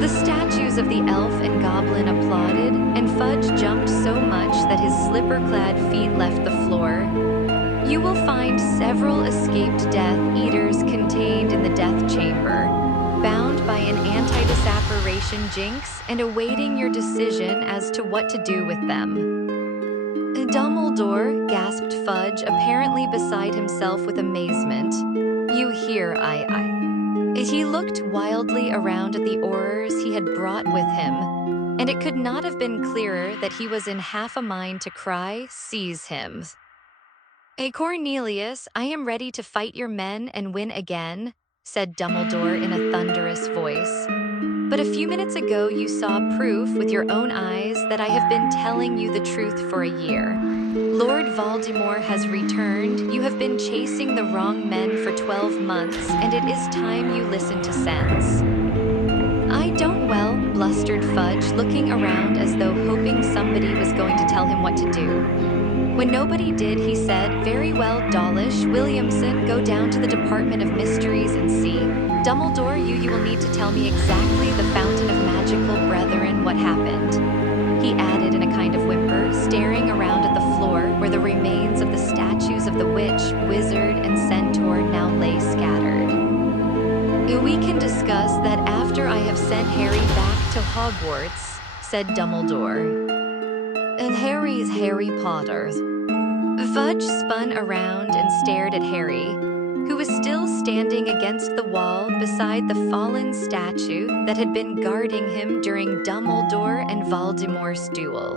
The statues of the elf and goblin applauded, and Fudge jumped so much that his slipper-clad feet left the floor. You will find several escaped Death Eaters contained in the Death Chamber, bound by an anti-disapparition jinx and awaiting your decision as to what to do with them. Dumbledore, gasped Fudge, apparently beside himself with amazement. You hear, He looked wildly around at the Aurors he had brought with him, and it could not have been clearer that he was in half a mind to cry, "Seize him!" Cornelius, I am ready to fight your men and win again, said Dumbledore in a thunderous voice. But a few minutes ago you saw proof with your own eyes that I have been telling you the truth for a year. Lord Voldemort has returned. You have been chasing the wrong men for 12 months, and it is time you listen to sense. I don't, well, blustered Fudge, looking around as though hoping somebody was going to tell him what to do. When nobody did, he said, very well, Dawlish, Williamson, go down to the Department of Mysteries and see. Dumbledore, you will need to tell me exactly the Fountain of Magical Brethren what happened. He added in a kind of whimper, staring around at the floor where the remains of the statues of the witch, wizard, and centaur now lay scattered. We can discuss that after I have sent Harry back to Hogwarts, said Dumbledore. And Harry's Harry Potter. Fudge spun around and stared at Harry, who was still standing against the wall beside the fallen statue that had been guarding him during Dumbledore and Voldemort's duel.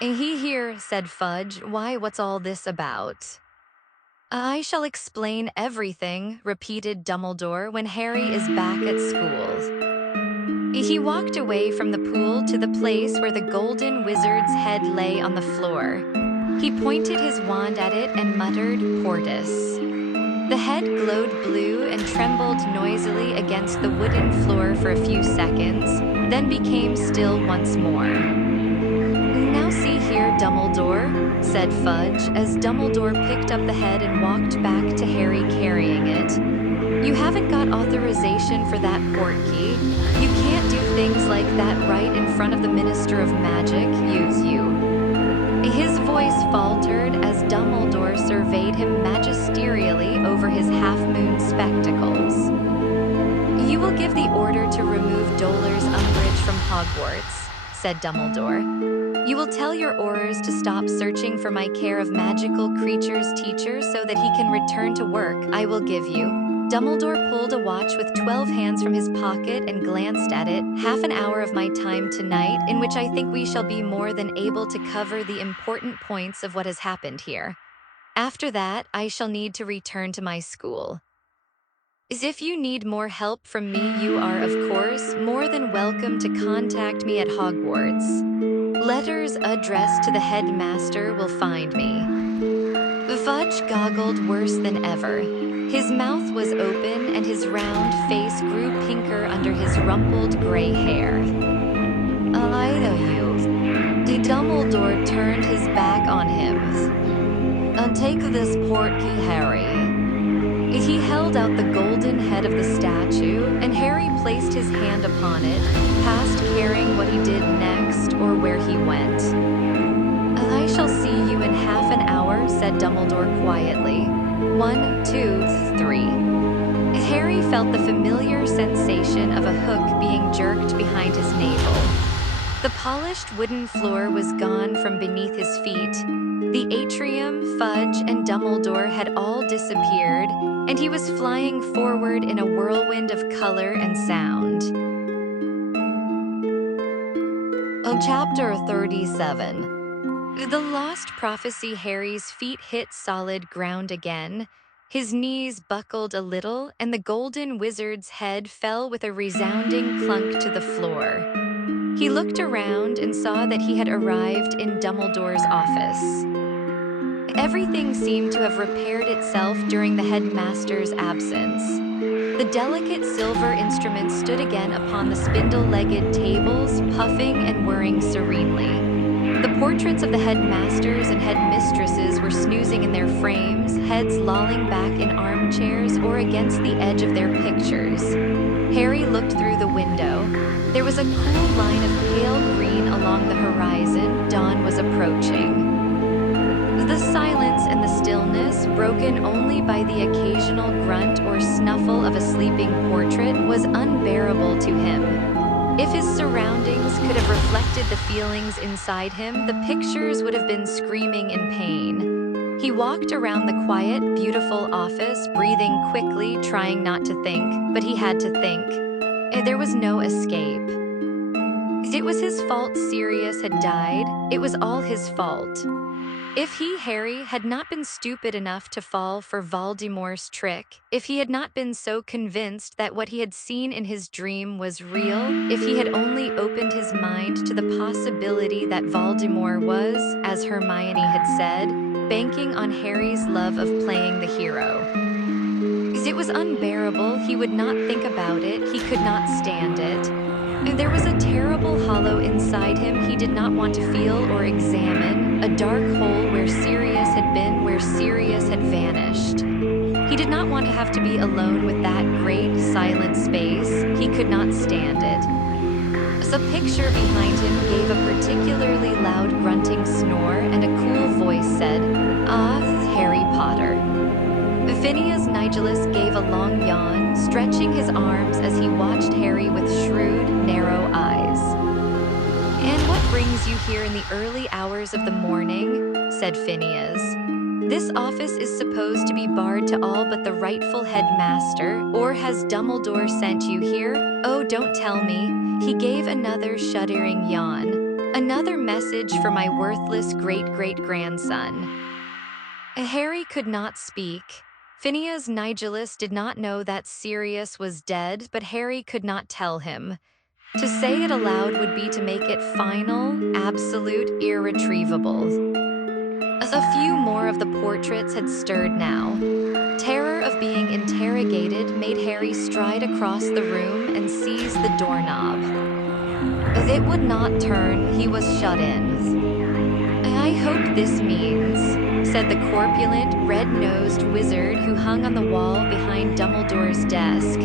And he here, said Fudge, why, what's all this about? I shall explain everything, repeated Dumbledore, when Harry is back at school. He walked away from the pool to the place where the golden wizard's head lay on the floor. He pointed his wand at it and muttered, Portus. The head glowed blue and trembled noisily against the wooden floor for a few seconds, then became still once more. Now see here, Dumbledore, said Fudge, as Dumbledore picked up the head and walked back to Harry carrying it. You haven't got authorization for that portkey. You can't do things like that right in front of the Minister of Magic, you. His voice faltered as Dumbledore surveyed him magisterially over his half-moon spectacles. You will give the order to remove Dolor's Umbridge from Hogwarts, said Dumbledore. You will tell your Aurors to stop searching for my care of magical creatures teacher so that he can return to work. I will give you. Dumbledore pulled a watch with 12 hands from his pocket and glanced at it. Half an hour of my time tonight, in which I think we shall be more than able to cover the important points of what has happened here. After that, I shall need to return to my school. If you need more help from me, you are, of course, more than welcome to contact me at Hogwarts. Letters addressed to the headmaster will find me. Fudge goggled worse than ever. His mouth was open and his round face grew pinker under his rumpled gray hair. I know you. Dumbledore turned his back on him. Take this portkey, Harry. He held out the golden head of the statue, and Harry placed his hand upon it, past caring what he did next or where he went. I shall see you in half an hour, said Dumbledore quietly. 1, 2, 3. Harry felt the familiar sensation of a hook being jerked behind his navel. The polished wooden floor was gone from beneath his feet. The atrium, Fudge, and Dumbledore had all disappeared, and he was flying forward in a whirlwind of color and sound. Chapter 37. The Lost Prophecy. Harry's feet hit solid ground again. His knees buckled a little, and the golden wizard's head fell with a resounding clunk to the floor. He looked around and saw that he had arrived in Dumbledore's office. Everything seemed to have repaired itself during the headmaster's absence. The delicate silver instruments stood again upon the spindle-legged tables, puffing and whirring serenely. The portraits of the headmasters and headmistresses were snoozing in their frames, heads lolling back in armchairs or against the edge of their pictures. Harry looked through the window. There was a cool line of pale green along the horizon. Dawn was approaching. The silence and the stillness, broken only by the occasional grunt or snuffle of a sleeping portrait, was unbearable to him. If his surroundings could have reflected the feelings inside him, the pictures would have been screaming in pain. He walked around the quiet, beautiful office, breathing quickly, trying not to think, but he had to think. There was no escape. It was his fault Sirius had died. It was all his fault. If he, Harry, had not been stupid enough to fall for Voldemort's trick, if he had not been so convinced that what he had seen in his dream was real, if he had only opened his mind to the possibility that Voldemort was, as Hermione had said, banking on Harry's love of playing the hero. It was unbearable. He would not think about it. He could not stand it. There was a terrible hollow inside him he did not want to feel or examine, a dark hole where Sirius had been, where Sirius had vanished. He did not want to have to be alone with that great, silent space. He could not stand it. A picture behind him gave a particularly loud grunting snore, and a cool voice said, "Ah, Harry Potter." Phineas Nigellus gave a long yawn, stretching his arms as he watched Harry with shrewd, narrow eyes. "And what brings you here in the early hours of the morning?" said Phineas. "This office is supposed to be barred to all but the rightful headmaster, or has Dumbledore sent you here? Oh, don't tell me." He gave another shuddering yawn. "Another message for my worthless great-great-grandson." Harry could not speak. Phineas Nigellus did not know that Sirius was dead, but Harry could not tell him. To say it aloud would be to make it final, absolute, irretrievable. A few more of the portraits had stirred now. Terror of being interrogated made Harry stride across the room and seize the doorknob. It would not turn. He was shut in. "I hope this means," said the corpulent, red-nosed wizard who hung on the wall behind Dumbledore's desk,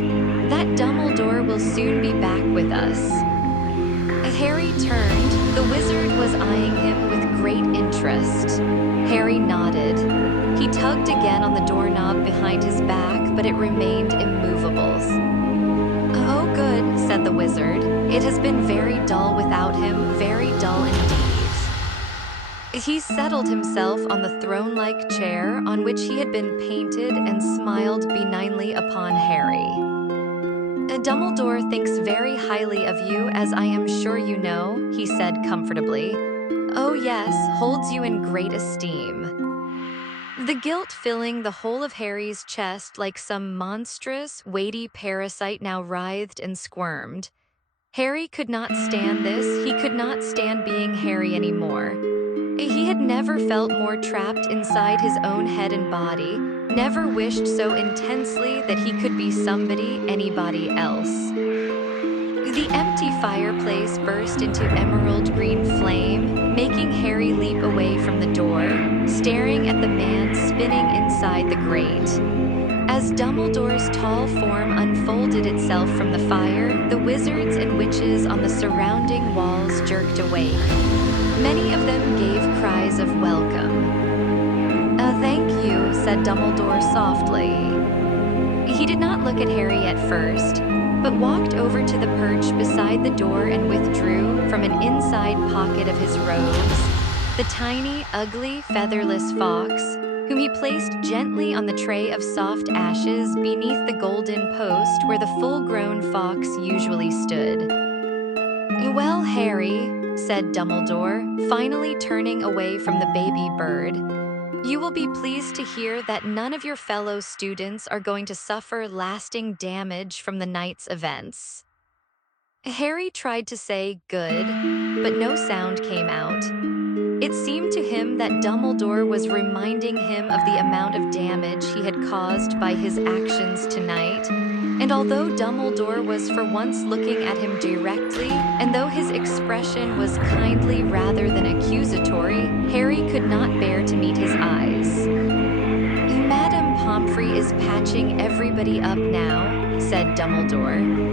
"that Dumbledore will soon be back with us." Harry turned. The wizard was eyeing him with great interest. Harry nodded. He tugged again on the doorknob behind his back, but it remained immovable. "Oh, good," said the wizard. "It has been very dull without him, very dull indeed." He settled himself on the throne-like chair on which he had been painted and smiled benignly upon Harry. "Dumbledore thinks very highly of you, as I am sure you know," he said comfortably. "Oh yes, holds you in great esteem." The guilt filling the whole of Harry's chest like some monstrous, weighty parasite now writhed and squirmed. Harry could not stand this. He could not stand being Harry anymore. He had never felt more trapped inside his own head and body, never wished so intensely that he could be somebody, anybody else. The empty fireplace burst into emerald green flame, making Harry leap away from the door, staring at the man spinning inside the grate. As Dumbledore's tall form unfolded itself from the fire, the wizards and witches on the surrounding walls jerked awake. Many of them gave cries of welcome. "Thank you," said Dumbledore softly. He did not look at Harry at first, but walked over to the perch beside the door and withdrew, from an inside pocket of his robes, the tiny, ugly, featherless fox, whom he placed gently on the tray of soft ashes beneath the golden post where the full-grown fox usually stood. "Well, Harry," said Dumbledore, finally turning away from the baby bird, "you will be pleased to hear that none of your fellow students are going to suffer lasting damage from the night's events." Harry tried to say good, but no sound came out. It seemed to him that Dumbledore was reminding him of the amount of damage he had caused by his actions tonight. And although Dumbledore was for once looking at him directly, and though his expression was kindly rather than accusatory, Harry could not bear to meet his eyes. "Madame Pomfrey is patching everybody up now," said Dumbledore.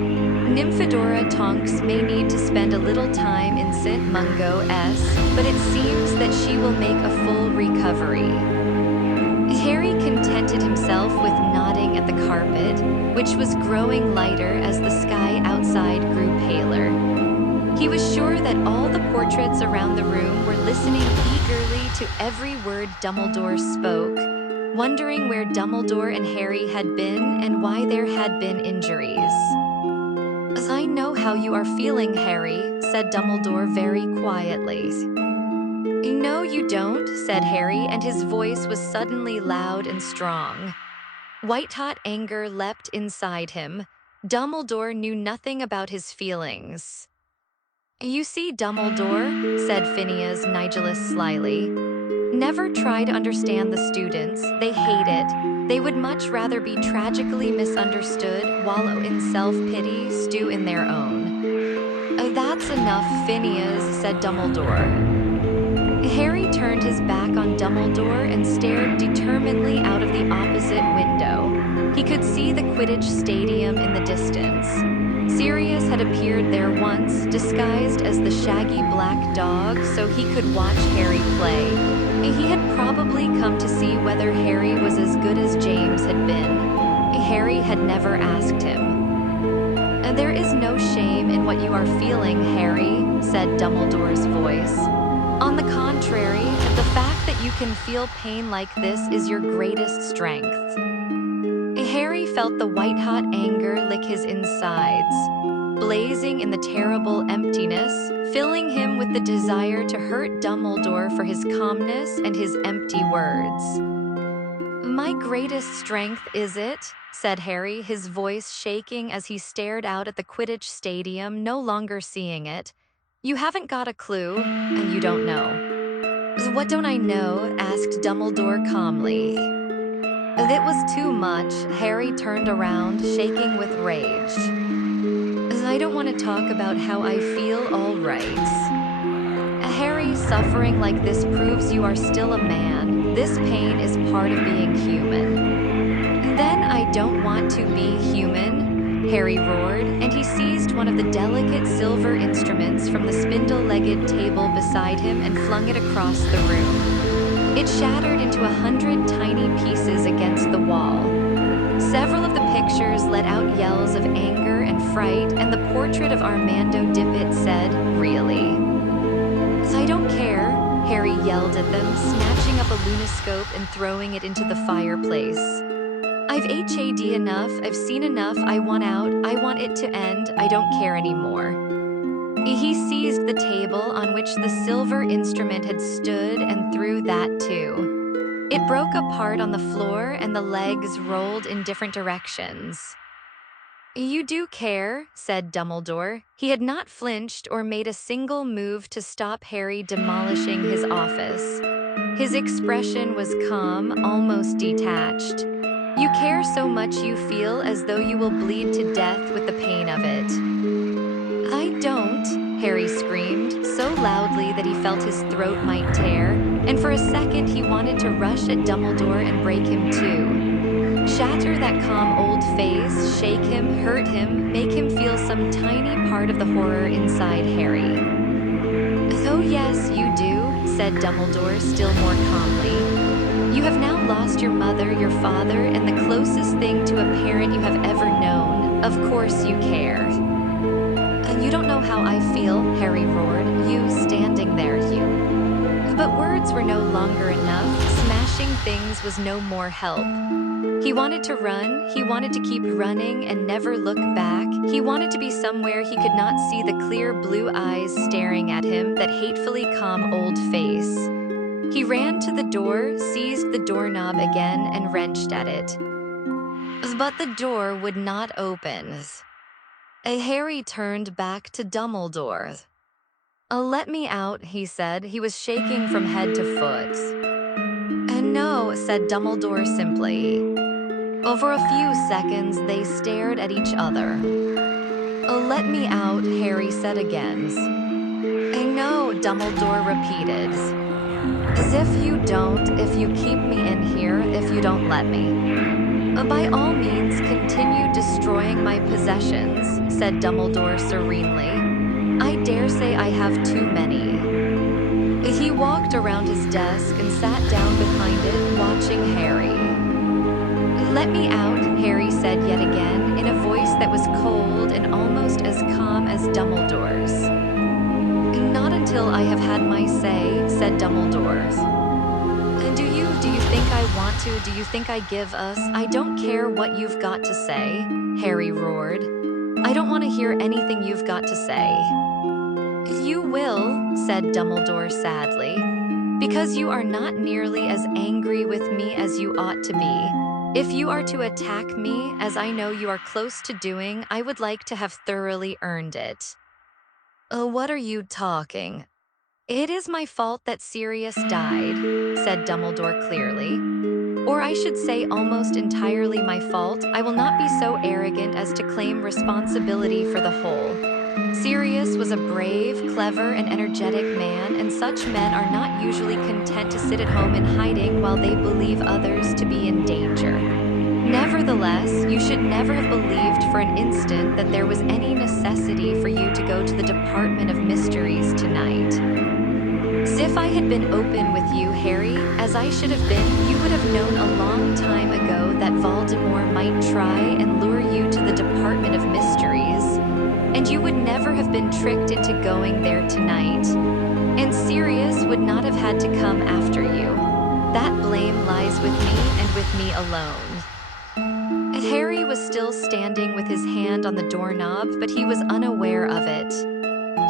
"Nymphadora Tonks may need to spend a little time in St. Mungo-S, but it seems that she will make a full recovery." Harry contented himself with nodding at the carpet, which was growing lighter as the sky outside grew paler. He was sure that all the portraits around the room were listening eagerly to every word Dumbledore spoke, wondering where Dumbledore and Harry had been and why there had been injuries. "I know how you are feeling, Harry," said Dumbledore very quietly. "No, you don't," said Harry, and his voice was suddenly loud and strong. White-hot anger leapt inside him. Dumbledore knew nothing about his feelings. "You see, Dumbledore," said Phineas Nigellus slyly, "never try to understand the students. They hate it. They would much rather be tragically misunderstood, wallow in self-pity, stew in their own." "That's enough, Phineas," said Dumbledore. Harry turned his back on Dumbledore and stared determinedly out of the opposite window. He could see the Quidditch stadium in the distance. Sirius had appeared there once, disguised as the shaggy black dog, so he could watch Harry play. He had probably come to see whether Harry was as good as James had been. Harry had never asked him. "There is no shame in what you are feeling, Harry," said Dumbledore's voice. "On the contrary, the fact that you can feel pain like this is your greatest strength." Harry felt the white-hot anger lick his insides, blazing in the terrible emptiness, filling him with the desire to hurt Dumbledore for his calmness and his empty words. "My greatest strength, is it?" said Harry, his voice shaking as he stared out at the Quidditch stadium, no longer seeing it. "You haven't got a clue, and you don't know." "What don't I know?" asked Dumbledore calmly. It was too much. Harry turned around, shaking with rage. "I don't want to talk about how I feel, all right." "Harry, suffering like this proves you are still a man. This pain is part of being human." "Then I don't want to be human," Harry roared, and he seized one of the delicate silver instruments from the spindle-legged table beside him and flung it across the room. It shattered into 100 tiny pieces against the wall. Several of the pictures let out yells of anger and fright, and the portrait of Armando Dippet said, "Really?" "I don't care," Harry yelled at them, snatching up a lunoscope and throwing it into the fireplace. "I've HAD enough, I've seen enough, I want out, I want it to end, I don't care anymore." He seized the table on which the silver instrument had stood and threw that too. It broke apart on the floor and the legs rolled in different directions. "You do care," said Dumbledore. He had not flinched or made a single move to stop Harry demolishing his office. His expression was calm, almost detached. "You care so much you feel as though you will bleed to death with the pain of it." "I don't," Harry screamed, so loudly that he felt his throat might tear, and for a second he wanted to rush at Dumbledore and break him too. Shatter that calm old face, shake him, hurt him, make him feel some tiny part of the horror inside Harry. "Oh yes, you do," said Dumbledore still more calmly. "You have now lost your mother, your father, and the closest thing to a parent you have ever known. Of course you care." "You don't know how I feel," Harry roared. "You standing there, you." But words were no longer enough. Smashing things was no more help. He wanted to run, he wanted to keep running and never look back. He wanted to be somewhere he could not see the clear blue eyes staring at him, that hatefully calm old face. He ran to the door, seized the doorknob again, and wrenched at it. But the door would not open. Harry turned back to Dumbledore. Let me out, he said. He was shaking from head to foot. No, said Dumbledore simply. For a few seconds, they stared at each other. Let me out, Harry said again. No, Dumbledore repeated. As if you don't, if you keep me in here, if you don't let me. By all means, continue destroying my possessions, said Dumbledore serenely. I dare say I have too many. He walked around his desk and sat down behind it, watching Harry. Let me out, Harry said yet again, in a voice that was cold and almost as calm as Dumbledore's. Not until I have had my say, said Dumbledore. Do you think I want to? Do you think I give us? I don't care what you've got to say, Harry roared. I don't want to hear anything you've got to say. You will, said Dumbledore sadly, because you are not nearly as angry with me as you ought to be. If you are to attack me, as I know you are close to doing, I would like to have thoroughly earned it. What are you talking? It is my fault that Sirius died, said Dumbledore clearly. Or I should say almost entirely my fault. I will not be so arrogant as to claim responsibility for the whole. Sirius was a brave, clever, and energetic man, and such men are not usually content to sit at home in hiding while they believe others to be in danger. Nevertheless, you should never have believed for an instant that there was any necessity for you to go to the Department of Mysteries tonight. As if I had been open with you, Harry, as I should have been, you would have known a long time ago that Voldemort might try and lure you to the Department of Mysteries, and you would never have been tricked into going there tonight. And Sirius would not have had to come after you. That blame lies with me and with me alone. Harry was still standing with his hand on the doorknob, but he was unaware of it.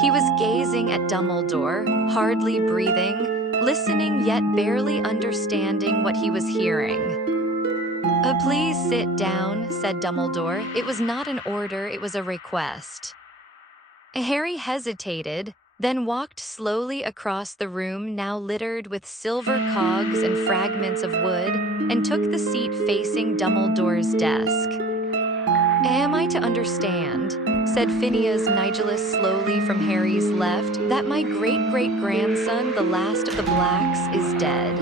He was gazing at Dumbledore, hardly breathing, listening yet barely understanding what he was hearing. Please sit down, said Dumbledore. It was not an order, it was a request. Harry hesitated, then walked slowly across the room now littered with silver cogs and fragments of wood, and took the seat facing Dumbledore's desk. Am I to understand, said Phineas Nigellus slowly from Harry's left, that my great-great-grandson, the last of the Blacks, is dead?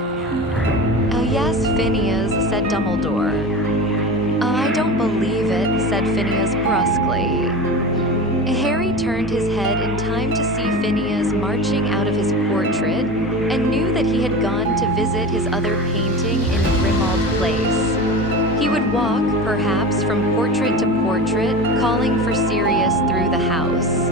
Yes, Phineas, said Dumbledore. I don't believe it, said Phineas brusquely. Harry turned his head in time to see Phineas marching out of his portrait, and knew that he had gone to visit his other painting in Grimmauld Place. He would walk, perhaps, from portrait to portrait, calling for Sirius through the house.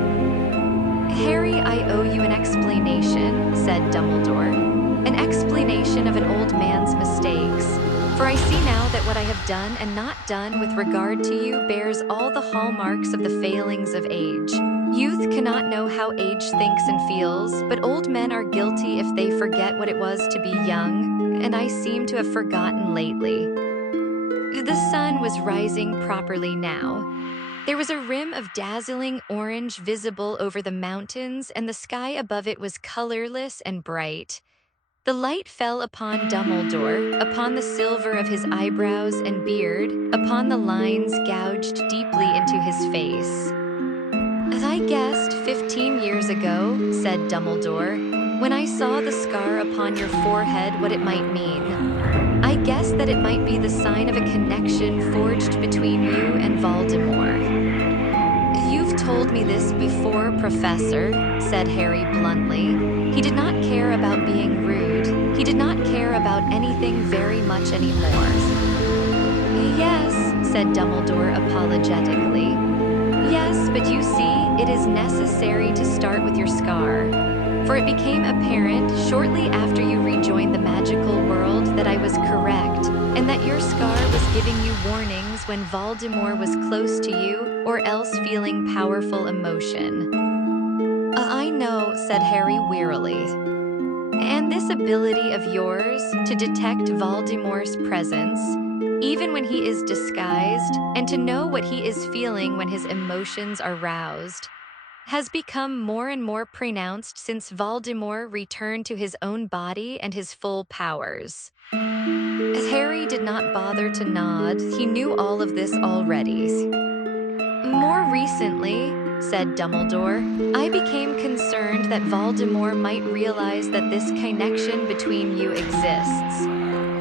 Harry, I owe you an explanation, said Dumbledore. An explanation of an old man's mistakes. For I see now that what I have done and not done with regard to you bears all the hallmarks of the failings of age. Youth cannot know how age thinks and feels, but old men are guilty if they forget what it was to be young, and I seem to have forgotten lately. The sun was rising properly now. There was a rim of dazzling orange visible over the mountains, and the sky above it was colorless and bright. The light fell upon Dumbledore, upon the silver of his eyebrows and beard, upon the lines gouged deeply into his face. As I guessed 15 years ago, said Dumbledore, when I saw the scar upon your forehead what it might mean. I guessed that it might be the sign of a connection forged between you and Voldemort. You've told me this before, Professor, said Harry bluntly. He did not care about being rude. He did not care about anything very much anymore. Yes, said Dumbledore apologetically. Yes, but you see, it is necessary to start with your scar. For it became apparent shortly after you rejoined the magical world that I was correct, and that your scar was giving you warnings when Voldemort was close to you, or else feeling powerful emotion. I know, said Harry wearily. And this ability of yours to detect Voldemort's presence, even when he is disguised, and to know what he is feeling when his emotions are roused, has become more and more pronounced since Voldemort returned to his own body and his full powers. Harry did not bother to nod, he knew all of this already. More recently, said Dumbledore, I became concerned that Voldemort might realize that this connection between you exists.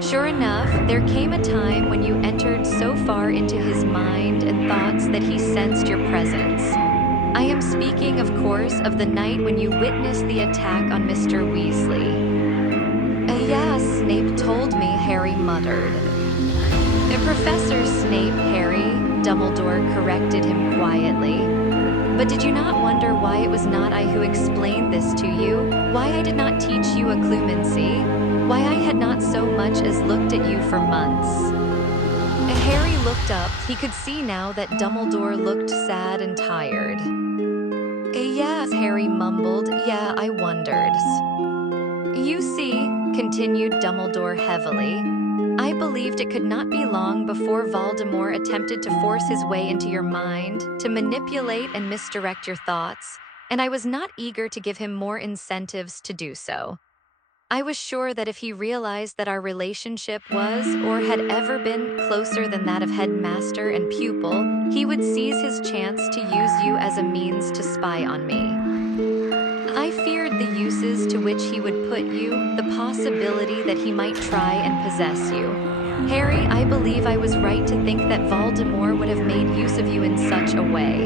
Sure enough, there came a time when you entered so far into his mind and thoughts that he sensed your presence. I am speaking, of course, of the night when you witnessed the attack on Mr. Weasley. Yes, Snape told me, Harry muttered. Professor Snape, Harry, Dumbledore corrected him quietly. But did you not wonder why it was not I who explained this to you? Why I did not teach you occlumency? Why I had not so much as looked at you for months? Harry looked up. He could see now that Dumbledore looked sad and tired. Yes, Harry mumbled. Yeah, I wondered. You see, continued Dumbledore heavily, I believed it could not be long before Voldemort attempted to force his way into your mind, to manipulate and misdirect your thoughts, and I was not eager to give him more incentives to do so. I was sure that if he realized that our relationship was, or had ever been, closer than that of headmaster and pupil, he would seize his chance to use you as a means to spy on me. I feared the uses to which he would put you, the possibility that he might try and possess you. Harry, I believe I was right to think that Voldemort would have made use of you in such a way.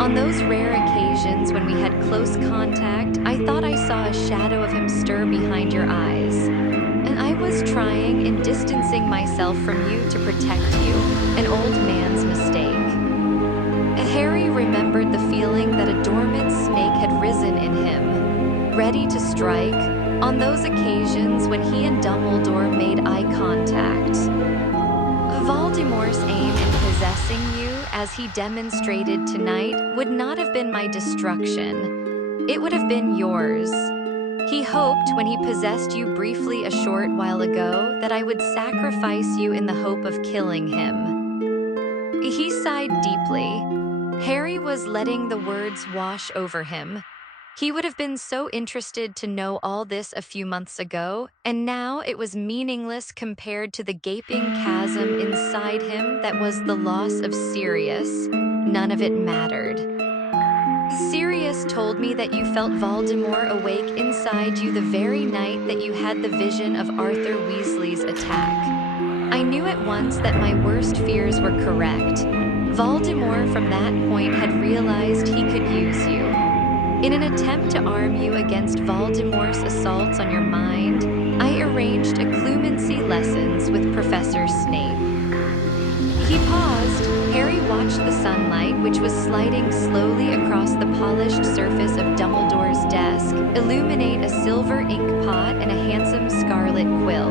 On those rare occasions when we had close contact, I thought I saw a shadow of him stir behind your eyes. And I was trying, in distancing myself from you, to protect you, an old man's mistake. Harry remembered the feeling that a dormant snake had risen in him, ready to strike, on those occasions when he and Dumbledore made eye contact. Voldemort's aim in possessing you, as he demonstrated tonight, would not have been my destruction. It would have been yours. He hoped, when he possessed you briefly a short while ago, that I would sacrifice you in the hope of killing him. He sighed deeply. Harry was letting the words wash over him. He would have been so interested to know all this a few months ago, and now it was meaningless compared to the gaping chasm inside him that was the loss of Sirius. None of it mattered. Sirius told me that you felt Voldemort awake inside you the very night that you had the vision of Arthur Weasley's attack. I knew at once that my worst fears were correct. Voldemort from that point had realized he could use you. In an attempt to arm you against Voldemort's assaults on your mind, I arranged occlumency lessons with Professor Snape. He paused. Harry watched the sunlight, which was sliding slowly across the polished surface of Dumbledore's desk, illuminate a silver ink pot and a handsome scarlet quill.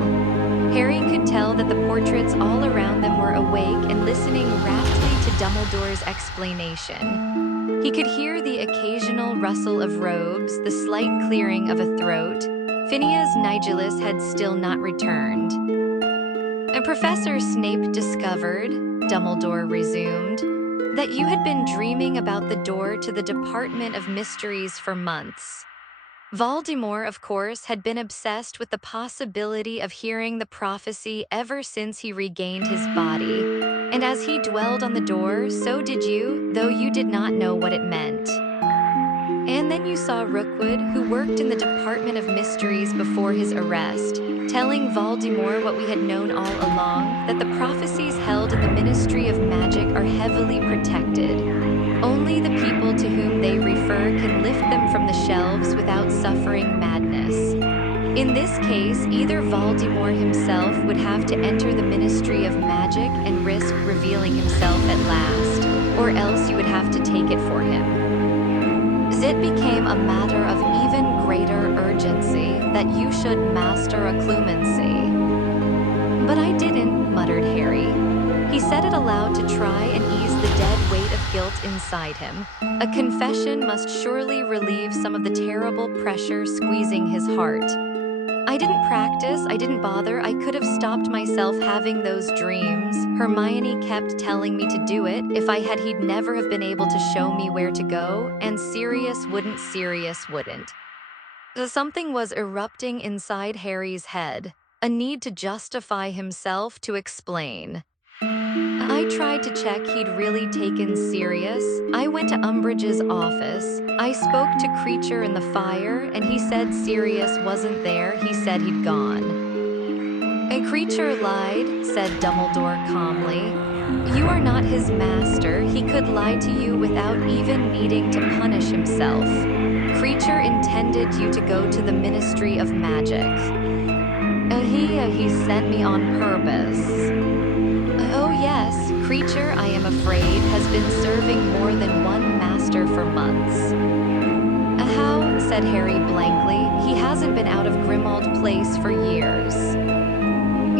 Harry could tell that the portraits all around them were awake and listening raptly to Dumbledore's explanation. He could hear the occasional rustle of robes, the slight clearing of a throat. Phineas Nigellus had still not returned. And Professor Snape discovered, Dumbledore resumed, that you had been dreaming about the door to the Department of Mysteries for months. Voldemort, of course, had been obsessed with the possibility of hearing the prophecy ever since he regained his body. And as he dwelled on the door, so did you, though you did not know what it meant. And then you saw Rookwood, who worked in the Department of Mysteries before his arrest, telling Voldemort what we had known all along, that the prophecies held in the Ministry of Magic are heavily protected. Only the people to whom they refer can lift them from the shelves without suffering madness. In this case, either Voldemort himself would have to enter the Ministry of Magic and risk revealing himself at last, or else you would have to take it for him. It became a matter of even greater urgency that you should master occlumency. But I didn't, muttered Harry. He said it aloud to try and ease the dead weight of guilt inside him. A confession must surely relieve some of the terrible pressure squeezing his heart. I didn't practice, I didn't bother, I could have stopped myself having those dreams. Hermione kept telling me to do it. If I had, he'd never have been able to show me where to go, and Sirius wouldn't. Something was erupting inside Harry's head, a need to justify himself, to explain. I tried to check he'd really taken Sirius. I went to Umbridge's office. I spoke to Creature in the Fire, and he said Sirius wasn't there. He said he'd gone. A Creature lied, said Dumbledore calmly. You are not his master. He could lie to you without even needing to punish himself. Creature intended you to go to the Ministry of Magic. He sent me on purpose. Oh yes, Creature, I am afraid, has been serving more than one master for months. How? Said Harry blankly. He hasn't been out of Grimmauld Place for years.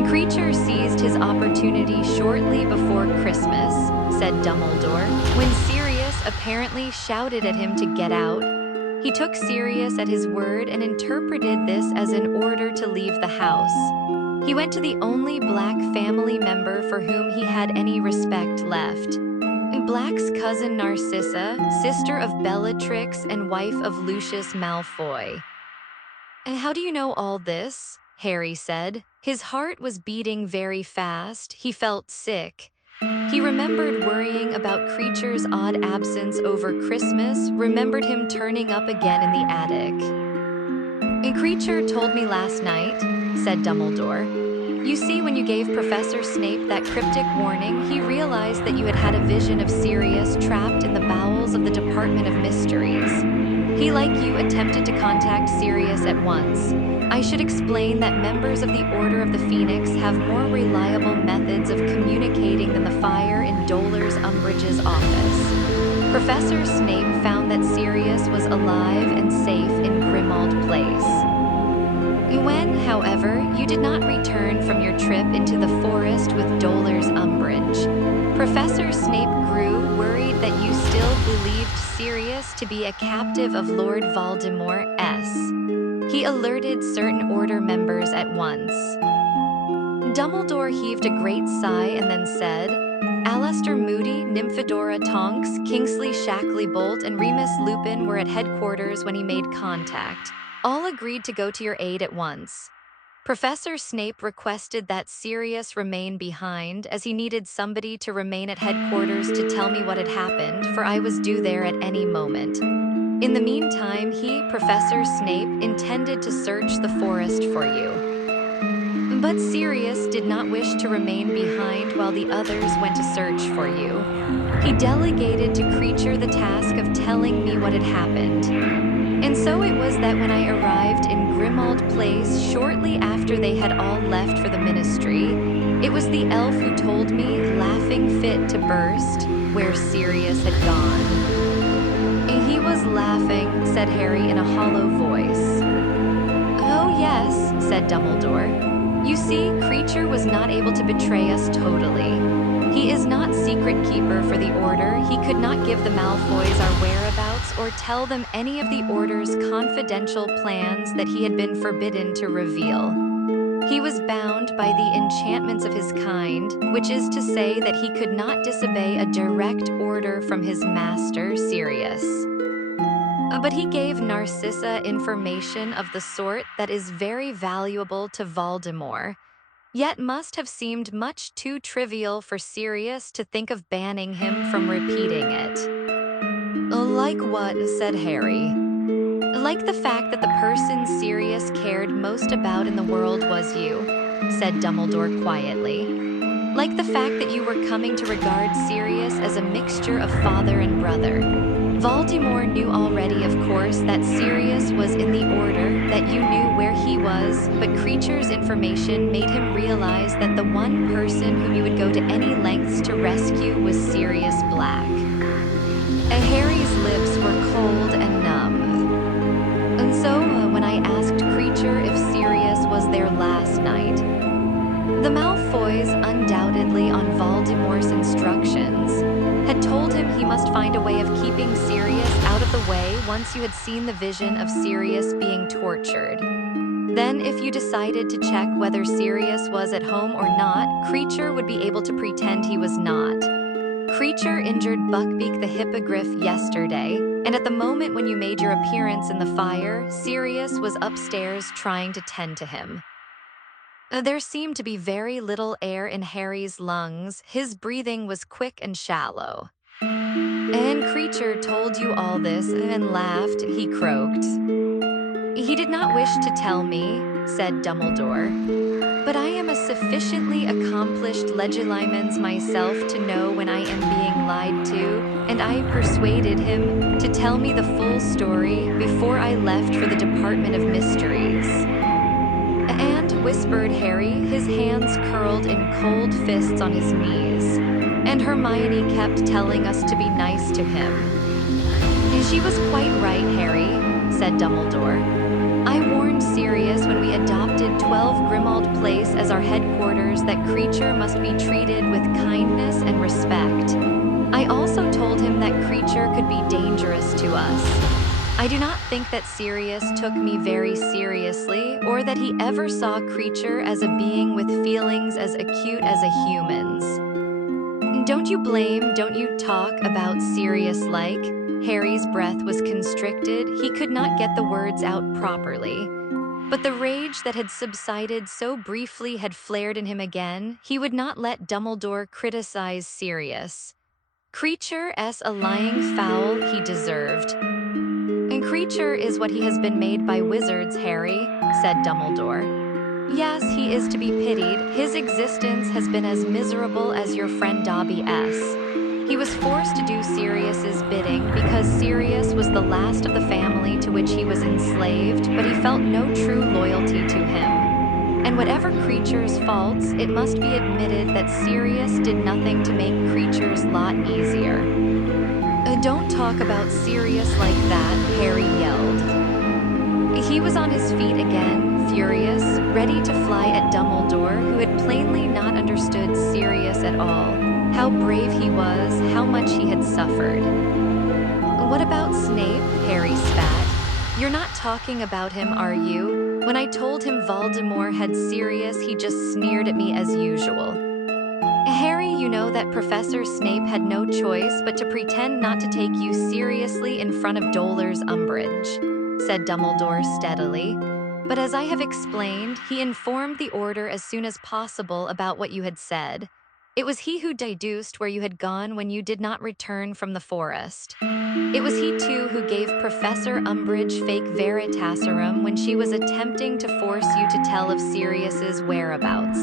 Creature seized his opportunity shortly before Christmas, said Dumbledore, when Sirius apparently shouted at him to get out. He took Sirius at his word and interpreted this as an order to leave the house. He went to the only Black family member for whom he had any respect left. Black's cousin Narcissa, sister of Bellatrix and wife of Lucius Malfoy. How do you know all this? Harry said. His heart was beating very fast. He felt sick. He remembered worrying about Creature's odd absence over Christmas, remembered him turning up again in the attic. A Creature told me last night, said Dumbledore. You see, when you gave Professor Snape that cryptic warning, he realized that you had had a vision of Sirius trapped in the bowels of the Department of Mysteries. He, like you, attempted to contact Sirius at once. I should explain that members of the Order of the Phoenix have more reliable methods of communicating than the fire in Dolores Umbridge's office. Professor Snape found that Sirius was alive and safe in Grimmauld Place. When, however, you did not return from your trip into the forest with Dolores Umbridge, Professor Snape grew worried that you still believed Sirius to be a captive of Lord Voldemort. He alerted certain Order members at once. Dumbledore heaved a great sigh and then said, Alastor Moody, Nymphadora Tonks, Kingsley Shackley-Bolt, and Remus Lupin were at headquarters when he made contact. All agreed to go to your aid at once. Professor Snape requested that Sirius remain behind, as he needed somebody to remain at headquarters to tell me what had happened, for I was due there at any moment. In the meantime, Professor Snape, intended to search the forest for you. But Sirius did not wish to remain behind while the others went to search for you. He delegated to Creature the task of telling me what had happened. And so it was that when I arrived in Grimmauld Place shortly after they had all left for the Ministry, it was the elf who told me, laughing fit to burst, where Sirius had gone. He was laughing, said Harry in a hollow voice. Oh yes, said Dumbledore. You see, Creature was not able to betray us totally. He is not secret keeper for the Order. He could not give the Malfoys our whereabouts or tell them any of the Order's confidential plans that he had been forbidden to reveal. He was bound by the enchantments of his kind, which is to say that he could not disobey a direct order from his master, Sirius. But he gave Narcissa information of the sort that is very valuable to Voldemort, yet must have seemed much too trivial for Sirius to think of banning him from repeating it. Like what? Said Harry. Like the fact that the person Sirius cared most about in the world was you, said Dumbledore quietly. Like the fact that you were coming to regard Sirius as a mixture of father and brother. Voldemort knew already, of course, that Sirius was in the Order, that you knew where he was, but Creature's information made him realize that the one person whom you would go to any lengths to rescue was Sirius Black. Harry's lips were cold and numb. And so, when I asked Creature if Sirius was there last night, the Malfoys, undoubtedly on Voldemort's instructions, had told him he must find a way of keeping Sirius out of the way once you had seen the vision of Sirius being tortured. Then, if you decided to check whether Sirius was at home or not, Creature would be able to pretend he was not. Creature injured Buckbeak the Hippogriff yesterday, and at the moment when you made your appearance in the fire, Sirius was upstairs trying to tend to him. There seemed to be very little air in Harry's lungs. His breathing was quick and shallow. And Creature told you all this and laughed, he croaked. He did not wish to tell me, said Dumbledore. But I am a sufficiently accomplished legilimens myself to know when I am being lied to, and I persuaded him to tell me the full story before I left for the Department of Mysteries. And, whispered Harry, his hands curled in cold fists on his knees. And Hermione kept telling us to be nice to him. She was quite right, Harry, said Dumbledore. I warned Sirius when we adopted 12 Grimmauld Place as our headquarters that Creature must be treated with kindness and respect. I also told him that Creature could be dangerous to us. I do not think that Sirius took me very seriously, or that he ever saw Creature as a being with feelings as acute as a human's. Don't you talk about Sirius like? Harry's breath was constricted. He could not get the words out properly. But the rage that had subsided so briefly had flared in him again. He would not let Dumbledore criticize Sirius. Creature's a lying fowl he deserved. And Creature is what he has been made by wizards, Harry, said Dumbledore. Yes, he is to be pitied. His existence has been as miserable as your friend Dobby S. He was forced to do Sirius's bidding because Sirius was the last of the family to which he was enslaved, but he felt no true loyalty to him. And whatever Creature's faults, it must be admitted that Sirius did nothing to make Creature's lot easier. Don't talk about Sirius like that, Harry yelled. He was on his feet again, furious, ready to fly at Dumbledore, who had plainly not understood Sirius at all. How brave he was, how much he had suffered. What about Snape? Harry spat. You're not talking about him, are you? When I told him Voldemort had Sirius, he just sneered at me as usual. Harry, you know that Professor Snape had no choice but to pretend not to take you seriously in front of Dolor's Umbridge, said Dumbledore steadily. But as I have explained, he informed the Order as soon as possible about what you had said. It was he who deduced where you had gone when you did not return from the forest. It was he, too, who gave Professor Umbridge fake Veritaserum when she was attempting to force you to tell of Sirius's whereabouts.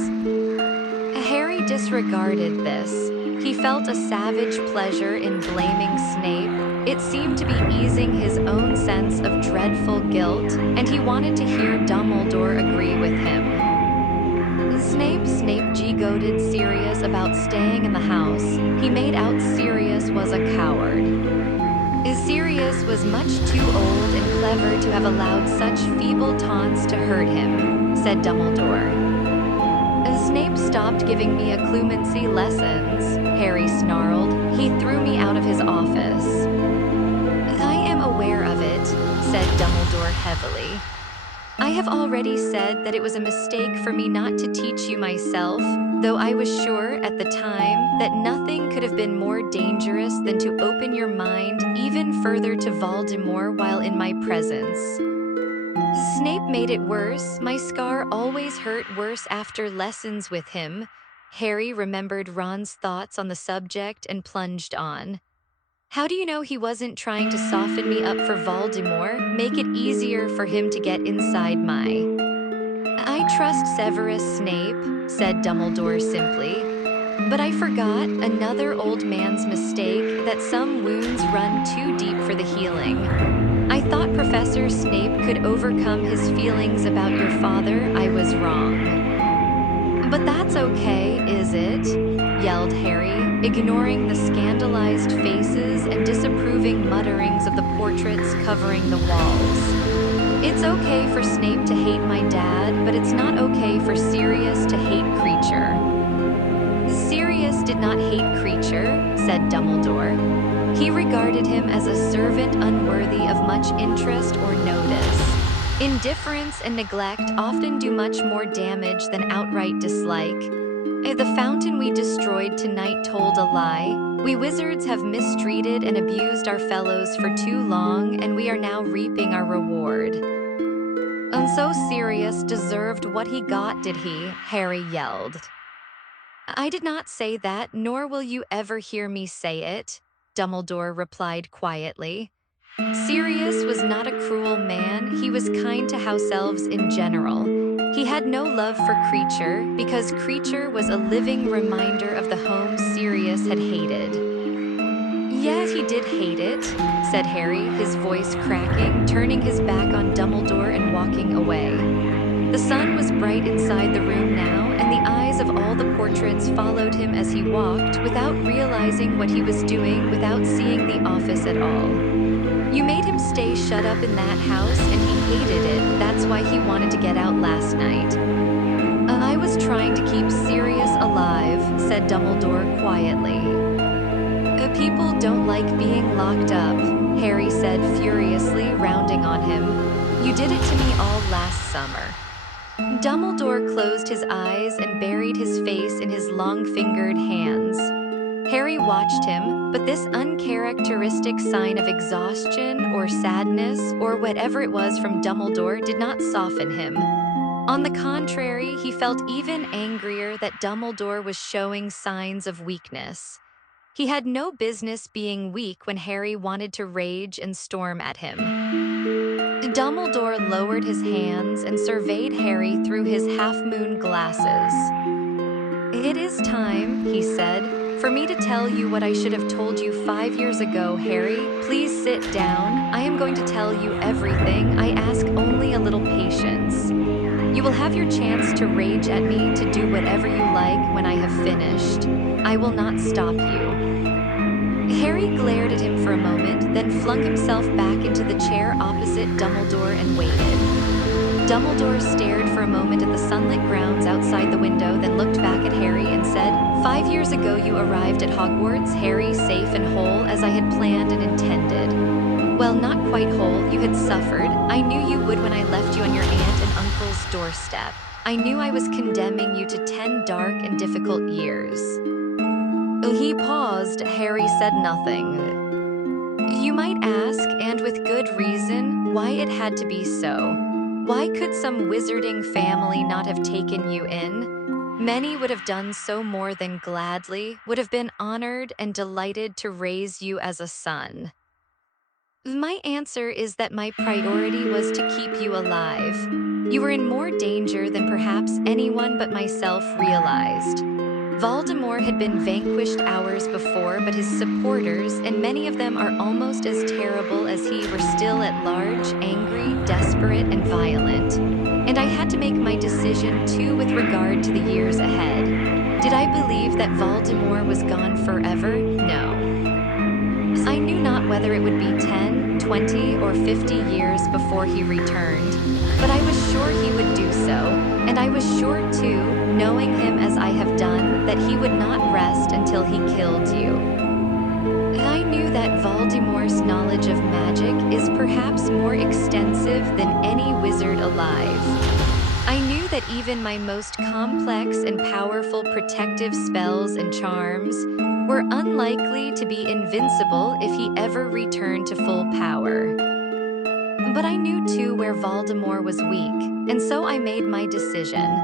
Harry disregarded this. He felt a savage pleasure in blaming Snape. It seemed to be easing his own sense of dreadful guilt, and he wanted to hear Dumbledore agree with him. Snape G-goaded Sirius about staying in the house. He made out Sirius was a coward. Sirius was much too old and clever to have allowed such feeble taunts to hurt him, said Dumbledore. Snape stopped giving me occlumency lessons, Harry snarled. He threw me out of his office. I am aware of it, said Dumbledore heavily. I have already said that it was a mistake for me not to teach you myself, though I was sure at the time that nothing could have been more dangerous than to open your mind even further to Voldemort while in my presence. Snape made it worse. My scar always hurt worse after lessons with him. Harry remembered Ron's thoughts on the subject and plunged on. How do you know he wasn't trying to soften me up for Voldemort, make it easier for him to get inside my... I trust Severus Snape, said Dumbledore simply. But I forgot, another old man's mistake, that some wounds run too deep for the healing. I thought Professor Snape could overcome his feelings about your father. I was wrong. But that's okay, is it? Yelled Harry, ignoring the scandalized faces and disapproving mutterings of the portraits covering the walls. It's okay for Snape to hate my dad, but it's not okay for Sirius to hate Creature. Sirius did not hate Creature, said Dumbledore. He regarded him as a servant unworthy of much interest or notice. Indifference and neglect often do much more damage than outright dislike. The fountain we destroyed tonight told a lie. We wizards have mistreated and abused our fellows for too long, and we are now reaping our reward. And so Sirius deserved what he got, did he? Harry yelled. I did not say that, nor will you ever hear me say it, Dumbledore replied quietly. Sirius was not a cruel man, he was kind to house elves in general. He had no love for Creature, because Creature was a living reminder of the home Sirius had hated. Yet he did hate it, said Harry, his voice cracking, turning his back on Dumbledore and walking away. The sun was bright inside the room now, and the eyes of all the portraits followed him as he walked, without realizing what he was doing, without seeing the office at all. You made him stay shut up in that house, and he hated it. That's why he wanted to get out last night. I was trying to keep Sirius alive, said Dumbledore quietly. People don't like being locked up, Harry said furiously, rounding on him. You did it to me all last summer. Dumbledore closed his eyes and buried his face in his long-fingered hands. Harry watched him, but this uncharacteristic sign of exhaustion or sadness or whatever it was from Dumbledore did not soften him. On the contrary, he felt even angrier that Dumbledore was showing signs of weakness. He had no business being weak when Harry wanted to rage and storm at him. Dumbledore lowered his hands and surveyed Harry through his half-moon glasses. It is time, he said, for me to tell you what I should have told you 5 years ago, Harry. Please sit down. I am going to tell you everything. I ask only a little patience. You will have your chance to rage at me, to do whatever you like when I have finished. I will not stop you. Harry glared at him for a moment, then flung himself back into the chair opposite Dumbledore and waited. Dumbledore stared for a moment at the sunlit grounds outside the window, then looked back at Harry and said, 5 years ago you arrived at Hogwarts, Harry, safe and whole as I had planned and intended. Well, not quite whole, you had suffered. I knew you would when I left you on your aunt and uncle's doorstep. I knew I was condemning you to 10 dark and difficult years. He paused. Harry said nothing. You might ask, and with good reason, why it had to be so. Why could some wizarding family not have taken you in? Many would have done so more than gladly, would have been honored and delighted to raise you as a son. My answer is that my priority was to keep you alive. You were in more danger than perhaps anyone but myself realized. Voldemort had been vanquished hours before, but his supporters, and many of them are almost as terrible as he, were still at large, angry, desperate, and violent. And I had to make my decision too with regard to the years ahead. Did I believe that Voldemort was gone forever? No. I knew not whether it would be 10, 20, or 50 years before he returned, but I was sure he would do so, and I was sure too, knowing him as I have done, that he would not rest until he killed you. I knew that Voldemort's knowledge of magic is perhaps more extensive than any wizard alive. I knew that even my most complex and powerful protective spells and charms were unlikely to be invincible if he ever returned to full power. But I knew too where Voldemort was weak, and so I made my decision.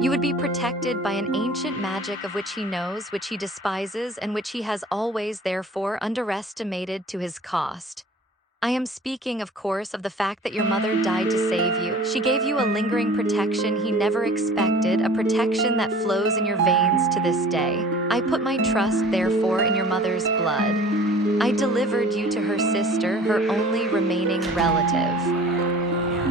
You would be protected by an ancient magic of which he knows, which he despises, and which he has always therefore underestimated to his cost. I am speaking, of course, of the fact that your mother died to save you. She gave you a lingering protection he never expected, a protection that flows in your veins to this day. I put my trust, therefore, in your mother's blood. I delivered you to her sister, her only remaining relative.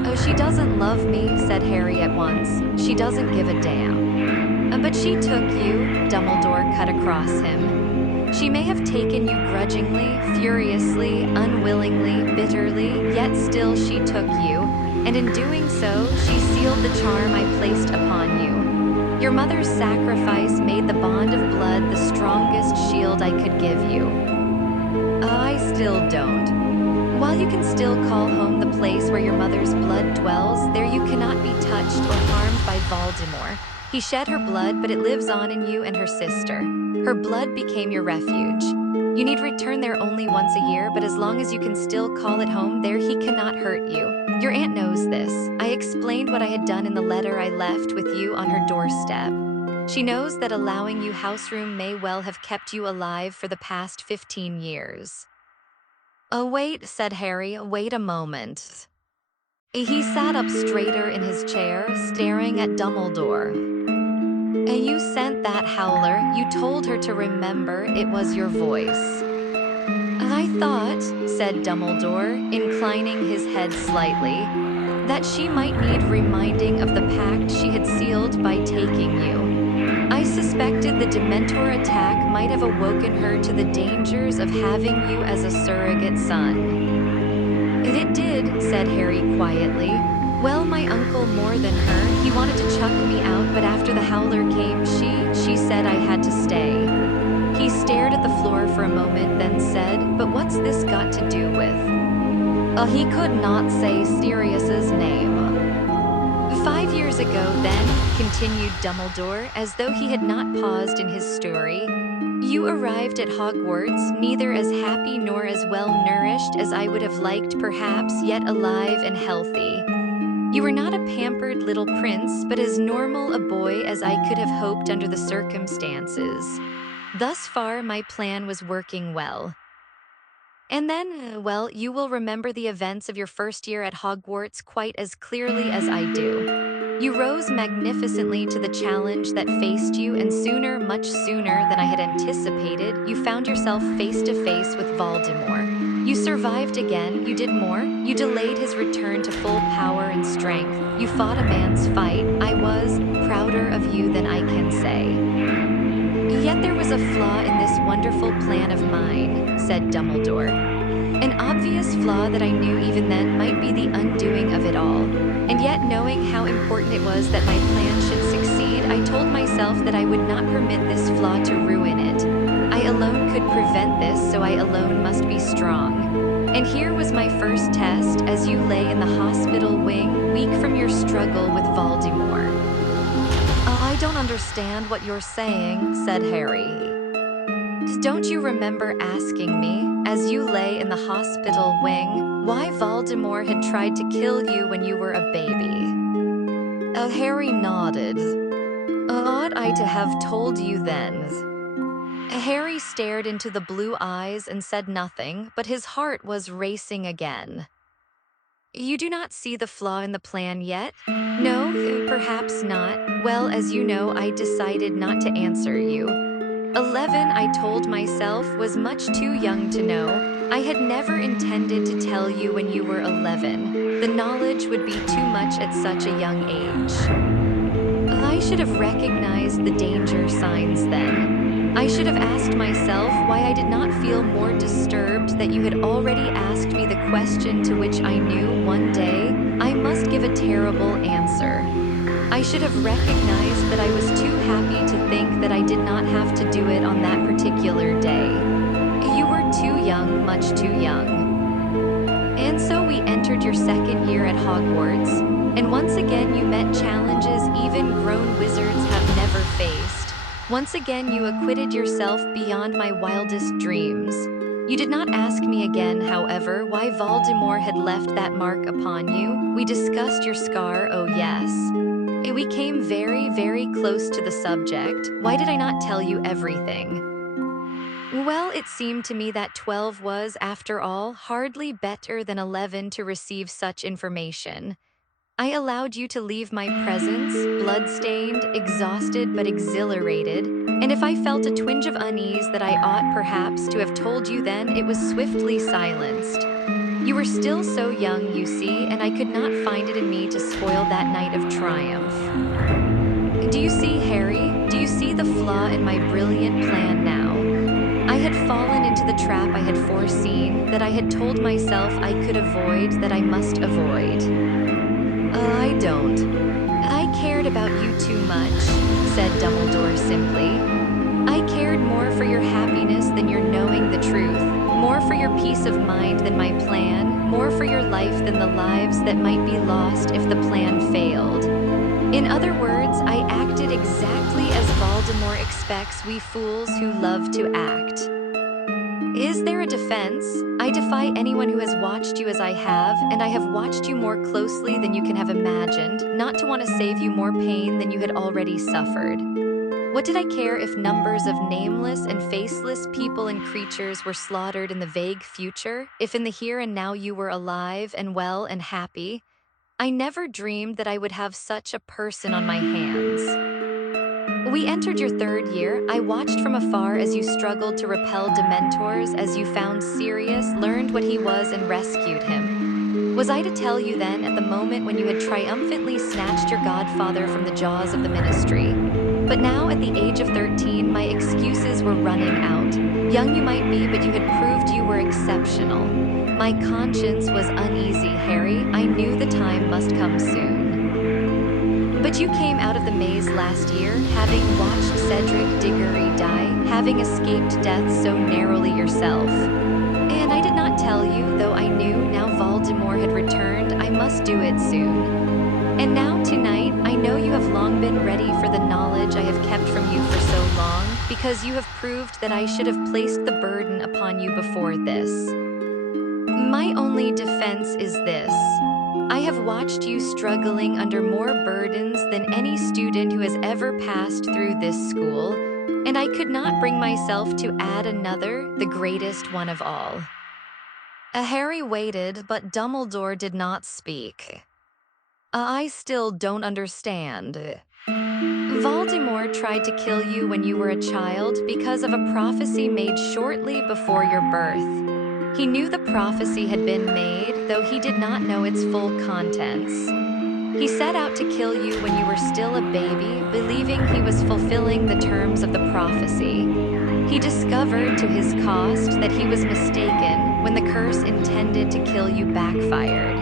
Oh, she doesn't love me, said Harry at once. She doesn't give a damn. But she took you, Dumbledore cut across him. She may have taken you grudgingly, furiously, unwillingly, bitterly, yet still she took you, and in doing so, she sealed the charm I placed upon you. Your mother's sacrifice made the bond of blood the strongest shield I could give you. I still don't. While you can still call home the place where your mother's blood blood dwells, there you cannot be touched or harmed by Voldemort. He shed her blood, but it lives on in you and her sister. Her blood became your refuge. You need return there only once a year, but as long as you can still call it home, there he cannot hurt you. Your aunt knows this. I explained what I had done in the letter I left with you on her doorstep. She knows that allowing you house room may well have kept you alive for the past 15 years. Oh, wait, said Harry, wait a moment. He sat up straighter in his chair, staring at Dumbledore. You sent that howler, you told her to remember it was your voice. I thought, said Dumbledore, inclining his head slightly, that she might need reminding of the pact she had sealed by taking you. I suspected the Dementor attack might have awoken her to the dangers of having you as a surrogate son. It did, said Harry quietly. Well, my uncle more than her. He wanted to chuck me out, but after the howler came, she said I had to stay. He stared at the floor for a moment, then said, but what's this got to do with? He could not say Sirius's name. 5 years ago, then, continued Dumbledore, as though he had not paused in his story, you arrived at Hogwarts neither as happy nor as well-nourished as I would have liked perhaps, yet alive and healthy. You were not a pampered little prince, but as normal a boy as I could have hoped under the circumstances. Thus far, my plan was working well. And then, well, you will remember the events of your first year at Hogwarts quite as clearly as I do. You rose magnificently to the challenge that faced you, and sooner, much sooner than I had anticipated, you found yourself face to face with Voldemort. You survived again, you did more, you delayed his return to full power and strength, you fought a man's fight. I was prouder of you than I can say. Yet there was a flaw in this wonderful plan of mine, said Dumbledore. An obvious flaw that I knew even then might be the undoing of it all. And yet, knowing how important it was that my plan should succeed, I told myself that I would not permit this flaw to ruin it. I alone could prevent this, so I alone must be strong. And here was my first test as you lay in the hospital wing, weak from your struggle with Voldemort. I don't understand what you're saying, said Harry. Don't you remember asking me, as you lay in the hospital wing, why Voldemort had tried to kill you when you were a baby? Harry nodded. Ought I to have told you then? Harry stared into the blue eyes and said nothing, but his heart was racing again. You do not see the flaw in the plan yet? No, perhaps not. Well, as you know, I decided not to answer you. 11, I told myself, was much too young to know. I had never intended to tell you when you were 11. The knowledge would be too much at such a young age. I should have recognized the danger signs then. I should have asked myself why I did not feel more disturbed that you had already asked me the question to which I knew one day I must give a terrible answer. I should have recognized that I was too happy to think that I did not have to do it on that particular day. You were too young, much too young. And so we entered your second year at Hogwarts, and once again you met challenges even grown wizards have never faced. Once again you acquitted yourself beyond my wildest dreams. You did not ask me again, however, why Voldemort had left that mark upon you. We discussed your scar, oh yes. We came very, very close to the subject. Why did I not tell you everything? Well, it seemed to me that 12 was, after all, hardly better than 11 to receive such information. I allowed you to leave my presence, blood-stained, exhausted but exhilarated, and if I felt a twinge of unease that I ought perhaps to have told you then, it was swiftly silenced. You were still so young, you see, and I could not find it in me to spoil that night of triumph. Do you see, Harry? Do you see the flaw in my brilliant plan now? I had fallen into the trap I had foreseen, that I had told myself I could avoid, that I must avoid. I don't. I cared about you too much, said Dumbledore simply. I cared more for your happiness than your knowing the truth, more for your peace of mind than my plan, more for your life than the lives that might be lost if the plan failed. In other words, I acted exactly as Voldemort expects we fools who love to act. Is there a defense? I defy anyone who has watched you as I have, and I have watched you more closely than you can have imagined, not to want to save you more pain than you had already suffered. What did I care if numbers of nameless and faceless people and creatures were slaughtered in the vague future, if in the here and now you were alive and well and happy? I never dreamed that I would have such a person on my hands. We entered your third year. I watched from afar as you struggled to repel Dementors, as you found Sirius, learned what he was, and rescued him. Was I to tell you then, at the moment when you had triumphantly snatched your godfather from the jaws of the Ministry? But now, at the age of 13, my excuses were running out. Young you might be, but you had proved you were exceptional. My conscience was uneasy, Harry. I knew the time must come soon. But you came out of the maze last year, having watched Cedric Diggory die, having escaped death so narrowly yourself. And I did not tell you, though I knew now Voldemort had returned, I must do it soon. And now, tonight, I know you have long been ready for the knowledge I have kept from you for so long, because you have proved that I should have placed the burden upon you before this. My only defense is this. I have watched you struggling under more burdens than any student who has ever passed through this school, and I could not bring myself to add another, the greatest one of all. Harry waited, but Dumbledore did not speak. I still don't understand. Voldemort tried to kill you when you were a child because of a prophecy made shortly before your birth. He knew the prophecy had been made, though he did not know its full contents. He set out to kill you when you were still a baby, believing he was fulfilling the terms of the prophecy. He discovered to his cost that he was mistaken when the curse intended to kill you backfired.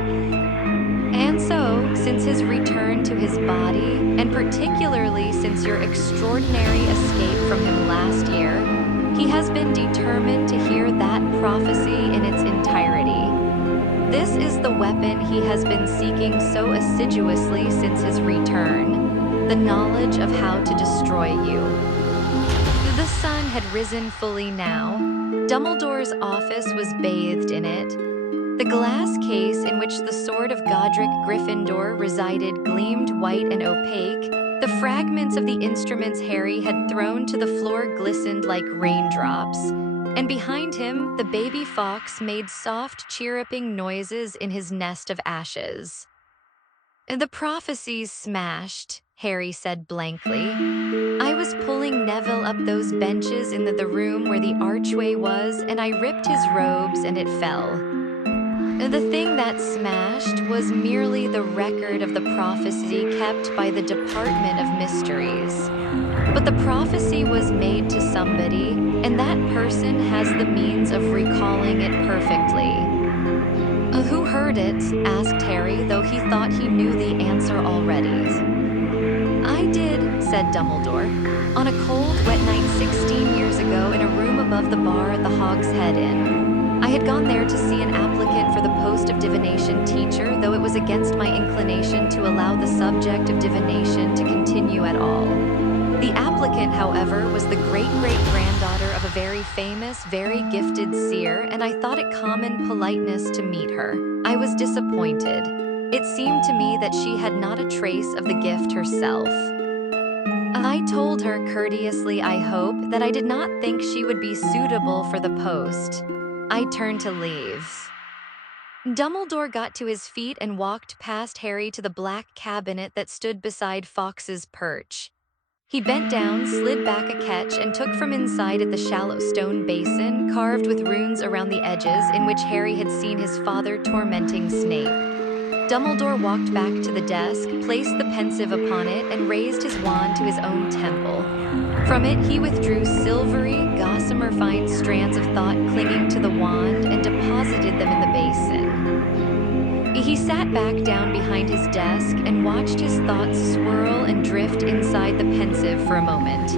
And so, since his return to his body, and particularly since your extraordinary escape from him last year, he has been determined to hear that prophecy in its entirety. This is the weapon he has been seeking so assiduously since his return, the knowledge of how to destroy you. The sun had risen fully now. Dumbledore's office was bathed in it. The glass case in which the sword of Godric Gryffindor resided gleamed white and opaque. The fragments of the instruments Harry had thrown to the floor glistened like raindrops, and behind him, the baby fox made soft, chirruping noises in his nest of ashes. The prophecies smashed, Harry said blankly. I was pulling Neville up those benches in the room where the archway was, and I ripped his robes and it fell. The thing that smashed was merely the record of the prophecy kept by the Department of Mysteries. But the prophecy was made to somebody, and that person has the means of recalling it perfectly. Who heard it? Asked Harry, though he thought he knew the answer already. I did, said Dumbledore, on a cold, wet night 16 years ago in a room above the bar at the Hog's Head Inn. I had gone there to see an applicant for the post of divination teacher, though it was against my inclination to allow the subject of divination to continue at all. The applicant, however, was the great-great-granddaughter of a very famous, very gifted seer, and I thought it common politeness to meet her. I was disappointed. It seemed to me that she had not a trace of the gift herself. I told her courteously, I hope, that I did not think she would be suitable for the post. I turned to leave. Dumbledore got to his feet and walked past Harry to the black cabinet that stood beside Fawkes's perch. He bent down, slid back a catch, and took from inside it the shallow stone basin, carved with runes around the edges, in which Harry had seen his father tormenting Snape. Dumbledore walked back to the desk, placed the pensive upon it, and raised his wand to his own temple. From it, he withdrew silvery, gossamer fine strands of thought clinging to the wand and deposited them in the basin. He sat back down behind his desk and watched his thoughts swirl and drift inside the pensive for a moment.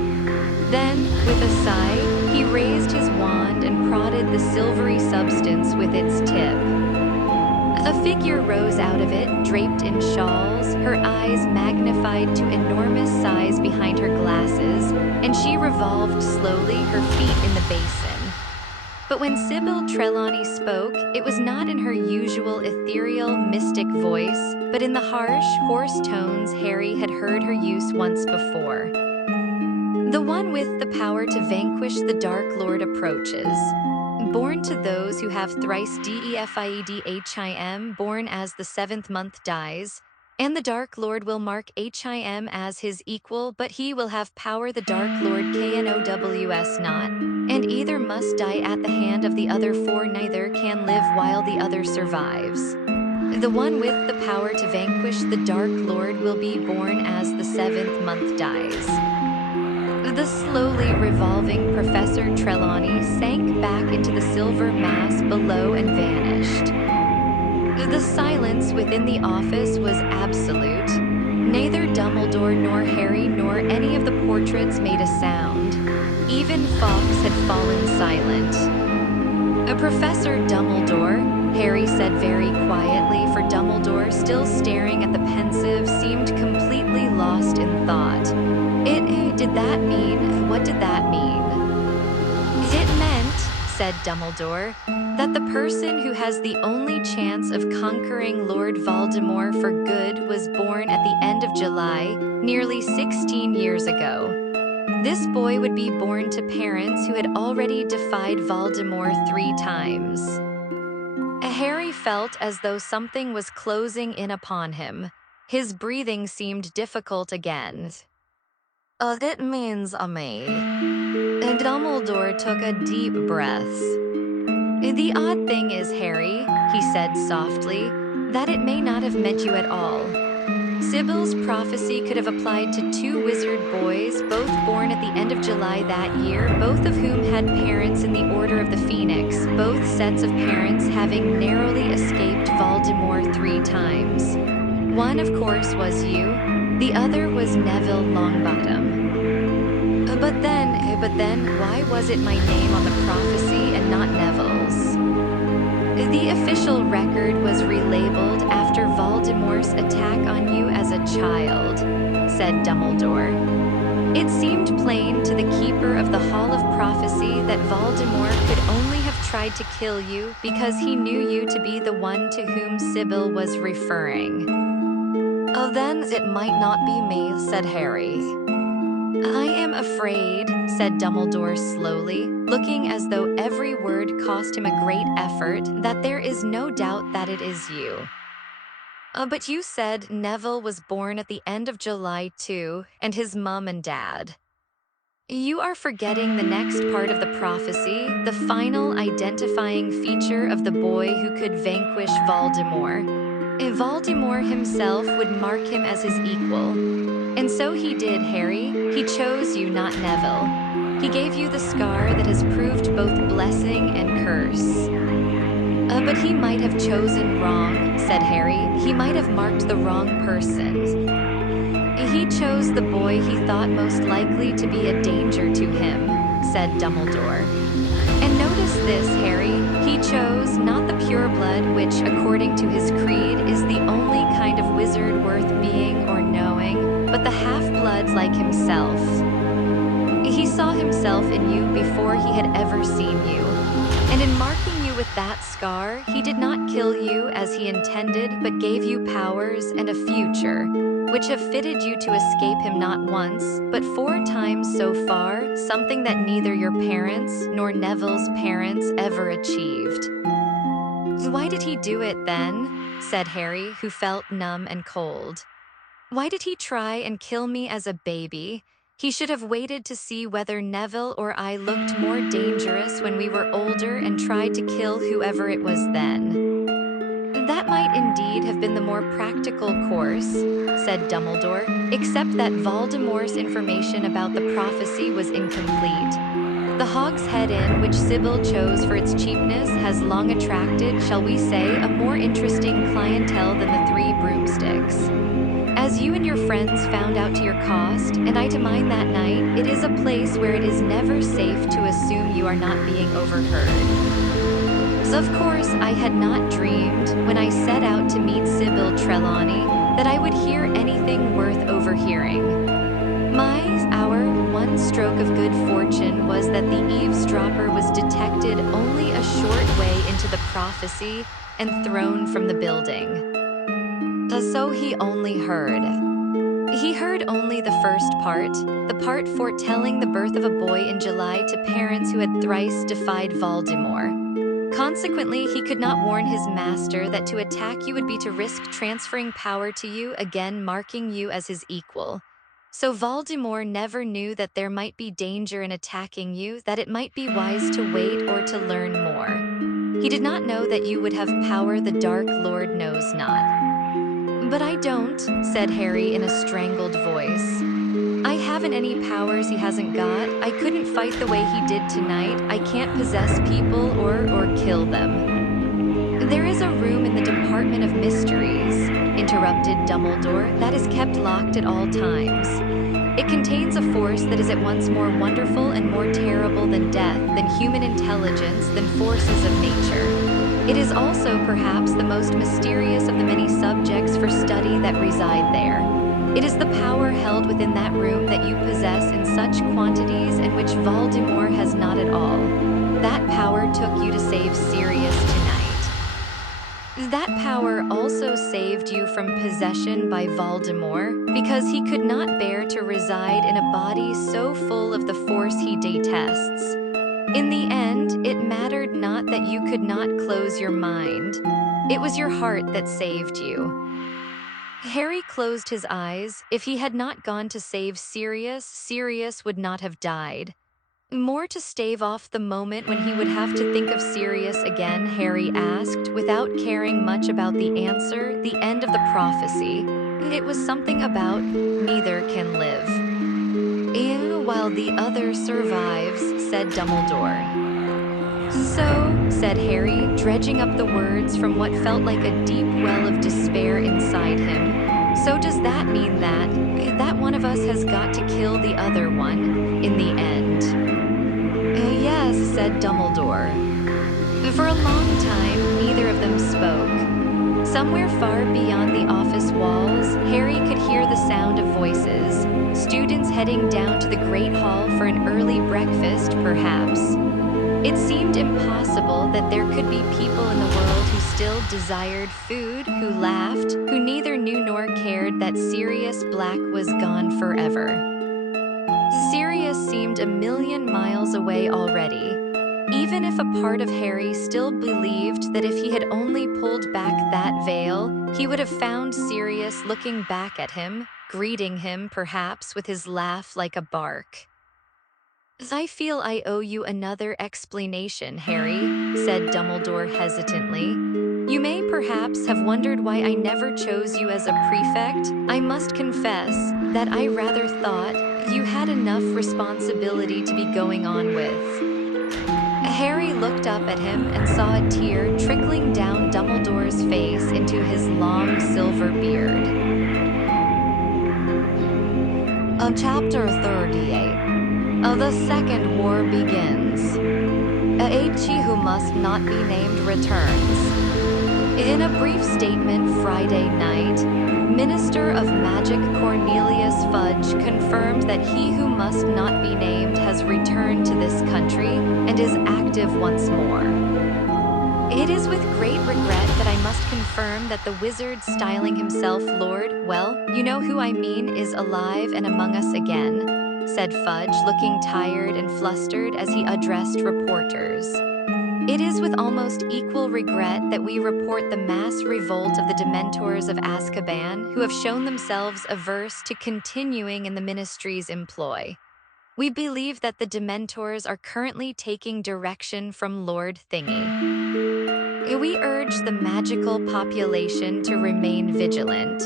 Then, with a sigh, he raised his wand and prodded the silvery substance with its tip. A figure rose out of it, draped in shawls, her eyes magnified to enormous size behind her glasses, and she revolved slowly, her feet in the basin. But when Sybil Trelawney spoke, it was not in her usual ethereal, mystic voice, but in the harsh, hoarse tones Harry had heard her use once before. The one with the power to vanquish the Dark Lord approaches. Born to those who have thrice Defiedhim, born as the 7th month dies, and the Dark Lord will mark Him as his equal, but he will have power the Dark Lord knows not, and either must die at the hand of the other, for neither can live while the other survives. The one with the power to vanquish the Dark Lord will be born as the 7th month dies. The slowly revolving Professor Trelawney sank back into the silver mass below and vanished. The silence within the office was absolute. Neither Dumbledore nor Harry nor any of the portraits made a sound. Even Fawkes had fallen silent. Professor Dumbledore, Harry said very quietly, for Dumbledore, still staring at the pensive, seemed completely lost in thought. Did that mean? What did that mean? It meant, said Dumbledore, that the person who has the only chance of conquering Lord Voldemort for good was born at the end of July, nearly 16 years ago. This boy would be born to parents who had already defied Voldemort 3 times. Harry felt as though something was closing in upon him. His breathing seemed difficult again. That means me. And Dumbledore took a deep breath. The odd thing is, Harry, he said softly, that it may not have meant you at all. Sybil's prophecy could have applied to 2 wizard boys, both born at the end of July that year, both of whom had parents in the Order of the Phoenix, both sets of parents having narrowly escaped Voldemort 3 times. One, of course, was you. The other was Neville Longbottom. But then, why was it my name on the prophecy and not Neville's? The official record was relabeled after Voldemort's attack on you as a child, said Dumbledore. It seemed plain to the keeper of the Hall of Prophecy that Voldemort could only have tried to kill you because he knew you to be the one to whom Sybil was referring. Oh, then it might not be me, said Harry. I am afraid, said Dumbledore slowly, looking as though every word cost him a great effort, that there is no doubt that it is you. But you said Neville was born at the end of July too, and his mum and dad. You are forgetting the next part of the prophecy, the final identifying feature of the boy who could vanquish Voldemort. Voldemort himself would mark him as his equal. And so he did, Harry. He chose you, not Neville. He gave you the scar that has proved both blessing and curse. But he might have chosen wrong, said Harry. He might have marked the wrong person. He chose the boy he thought most likely to be a danger to him, said Dumbledore. And notice this, Harry. He chose not the pureblood, which, according to his creed, is the only kind of wizard worth being or knowing, but the half-bloods like himself. He saw himself in you before he had ever seen you. And in marking you with that scar, he did not kill you as he intended, but gave you powers and a future, which have fitted you to escape him not once, but 4 times so far, something that neither your parents nor Neville's parents ever achieved. Why did he do it then? Said Harry, who felt numb and cold. Why did he try and kill me as a baby? He should have waited to see whether Neville or I looked more dangerous when we were older and tried to kill whoever it was then. That might indeed have been the more practical course, said Dumbledore, except that Voldemort's information about the prophecy was incomplete. The Hog's Head Inn, which Sybil chose for its cheapness, has long attracted, shall we say, a more interesting clientele than the 3 broomsticks. As you and your friends found out to your cost, and I to mine that night, it is a place where it is never safe to assume you are not being overheard. Of course, I had not dreamed, when I set out to meet Sybil Trelawney, that I would hear anything worth overhearing. Our one stroke of good fortune was that the eavesdropper was detected only a short way into the prophecy and thrown from the building. So he only heard. He heard only the first part, the part foretelling the birth of a boy in July to parents who had thrice defied Voldemort. Consequently, he could not warn his master that to attack you would be to risk transferring power to you, again marking you as his equal. So Voldemort never knew that there might be danger in attacking you, that it might be wise to wait or to learn more. He did not know that you would have power the Dark Lord knows not. But I don't, said Harry in a strangled voice. I haven't any powers he hasn't got. I couldn't fight the way he did tonight. I can't possess people or kill them. There is a room in the Department of Mysteries, interrupted Dumbledore, that is kept locked at all times. It contains a force that is at once more wonderful and more terrible than death, than human intelligence, than forces of nature. It is also perhaps the most mysterious of the many subjects for study that reside there. It is the power held within that room that you possess in such quantities and which Voldemort has not at all. That power took you to save Sirius tonight. That power also saved you from possession by Voldemort, because he could not bear to reside in a body so full of the force he detests. In the end, it mattered not that you could not close your mind. It was your heart that saved you. Harry closed his eyes. If he had not gone to save Sirius, Sirius would not have died. More to stave off the moment when he would have to think of Sirius again, Harry asked, without caring much about the answer, the end of the prophecy. It was something about, neither can live. While the other survives, said Dumbledore. So, said Harry, dredging up the words from what felt like a deep well of despair inside him. So does that mean that one of us has got to kill the other one, in the end? Yes, said Dumbledore. For a long time, neither of them spoke. Somewhere far beyond the office walls, Harry could hear the sound of voices, students heading down to the Great Hall for an early breakfast, perhaps. It seemed impossible that there could be people in the world who still desired food, who laughed, who neither knew nor cared that Sirius Black was gone forever. Sirius seemed a million miles away already. Even if a part of Harry still believed that if he had only pulled back that veil, he would have found Sirius looking back at him, greeting him perhaps with his laugh like a bark. I feel I owe you another explanation, Harry, said Dumbledore hesitantly. You may perhaps have wondered why I never chose you as a prefect. I must confess that I rather thought you had enough responsibility to be going on with. Harry looked up at him and saw a tear trickling down Dumbledore's face into his long silver beard. Chapter 38. The Second War begins. He who must not be named returns. In a brief statement Friday night, Minister of Magic Cornelius Fudge confirmed that he who must not be named has returned to this country and is active once more. It is with great regret that I must confirm that the wizard styling himself Lord, well, you know who I mean, is alive and among us again, said Fudge, looking tired and flustered as he addressed reporters. It is with almost equal regret that we report the mass revolt of the Dementors of Azkaban, who have shown themselves averse to continuing in the Ministry's employ. We believe that the Dementors are currently taking direction from Lord Thingy. We urge the magical population to remain vigilant.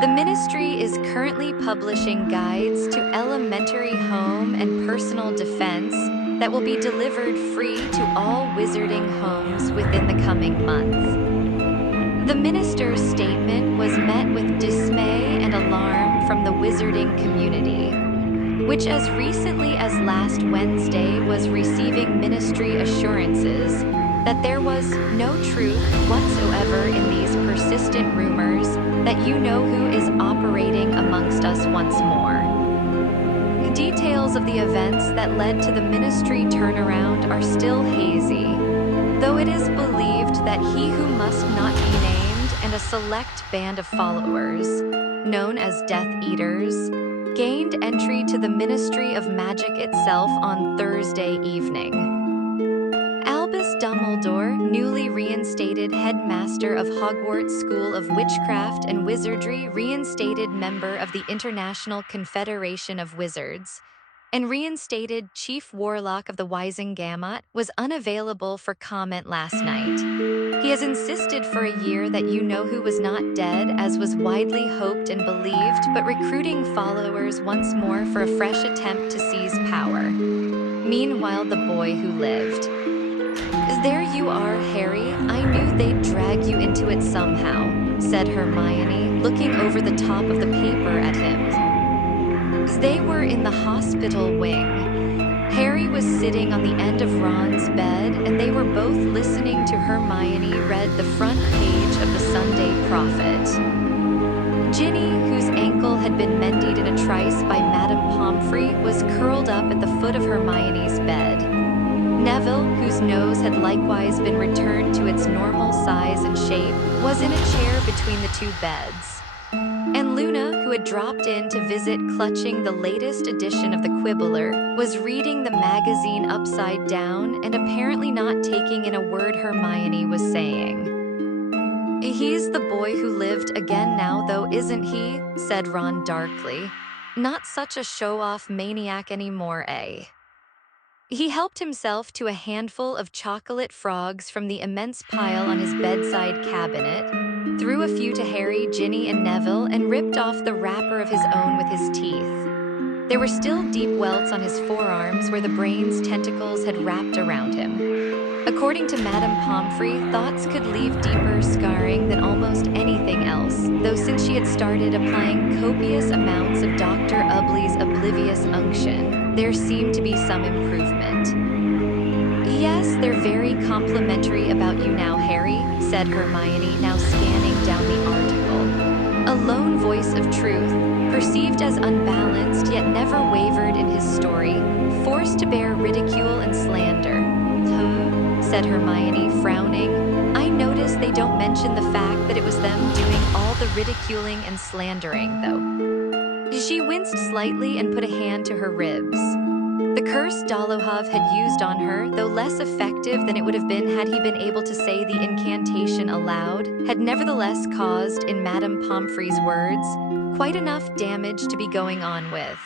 The Ministry is currently publishing guides to elementary home and personal defense that will be delivered free to all wizarding homes within the coming month. The minister's statement was met with dismay and alarm from the wizarding community, which as recently as last Wednesday was receiving ministry assurances that there was no truth whatsoever in these persistent rumors, that you know who is operating amongst us once more. Details of the events that led to the ministry turnaround are still hazy, though it is believed that he who must not be named and a select band of followers, known as Death Eaters, gained entry to the Ministry of Magic itself on Thursday evening. Albus Dumbledore, newly reinstated headmaster of Hogwarts School of Witchcraft and Wizardry, reinstated member of the International Confederation of Wizards, and reinstated chief warlock of the Wisengamot, was unavailable for comment last night. He has insisted for a year that you know who was not dead, as was widely hoped and believed, but recruiting followers once more for a fresh attempt to seize power. Meanwhile, the boy who lived. There you are, Harry. I knew they'd drag you into it somehow, said Hermione, looking over the top of the paper at him. They were in the hospital wing. Harry was sitting on the end of Ron's bed, and they were both listening to Hermione read the front page of the Sunday Prophet. Ginny, whose ankle had been mended in a trice by Madame Pomfrey, was curled up at the foot of Hermione's bed. Neville, whose nose had likewise been returned to its normal size and shape, was in a chair between the two beds. And Luna, who had dropped in to visit clutching the latest edition of the Quibbler, was reading the magazine upside down and apparently not taking in a word Hermione was saying. He's the boy who lived again now, though, isn't he? Said Ron darkly. Not such a show-off maniac anymore, eh? He helped himself to a handful of chocolate frogs from the immense pile on his bedside cabinet, threw a few to Harry, Ginny, and Neville, and ripped off the wrapper of his own with his teeth. There were still deep welts on his forearms where the brain's tentacles had wrapped around him. According to Madame Pomfrey, thoughts could leave deeper scarring than almost anything else, though since she had started applying copious amounts of Dr. Ubley's oblivious unction, there seemed to be some improvement. Yes, they're very complimentary about you now, Harry, said Hermione, now scanning down the article. A lone voice of truth, perceived as unbalanced yet never wavered in his story, forced to bear ridicule and slander. Said Hermione, frowning. I noticed they don't mention the fact that it was them doing all the ridiculing and slandering, though. She winced slightly and put a hand to her ribs. The curse Dolohov had used on her, though less effective than it would have been had he been able to say the incantation aloud, had nevertheless caused, in Madame Pomfrey's words, quite enough damage to be going on with.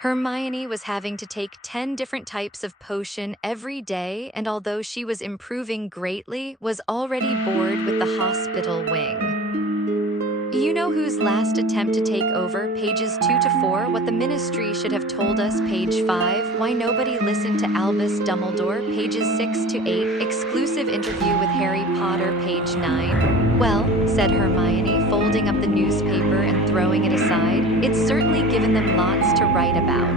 Hermione was having to take 10 different types of potion every day, and although she was improving greatly, was already bored with the hospital wing. You know whose last attempt to take over, pages 2 to 4, what the ministry should have told us, page 5, why nobody listened to Albus Dumbledore, pages 6 to 8, exclusive interview with Harry Potter, page 9. Well, said Hermione, folding up the newspaper and throwing it aside, it's certainly given them lots to write about.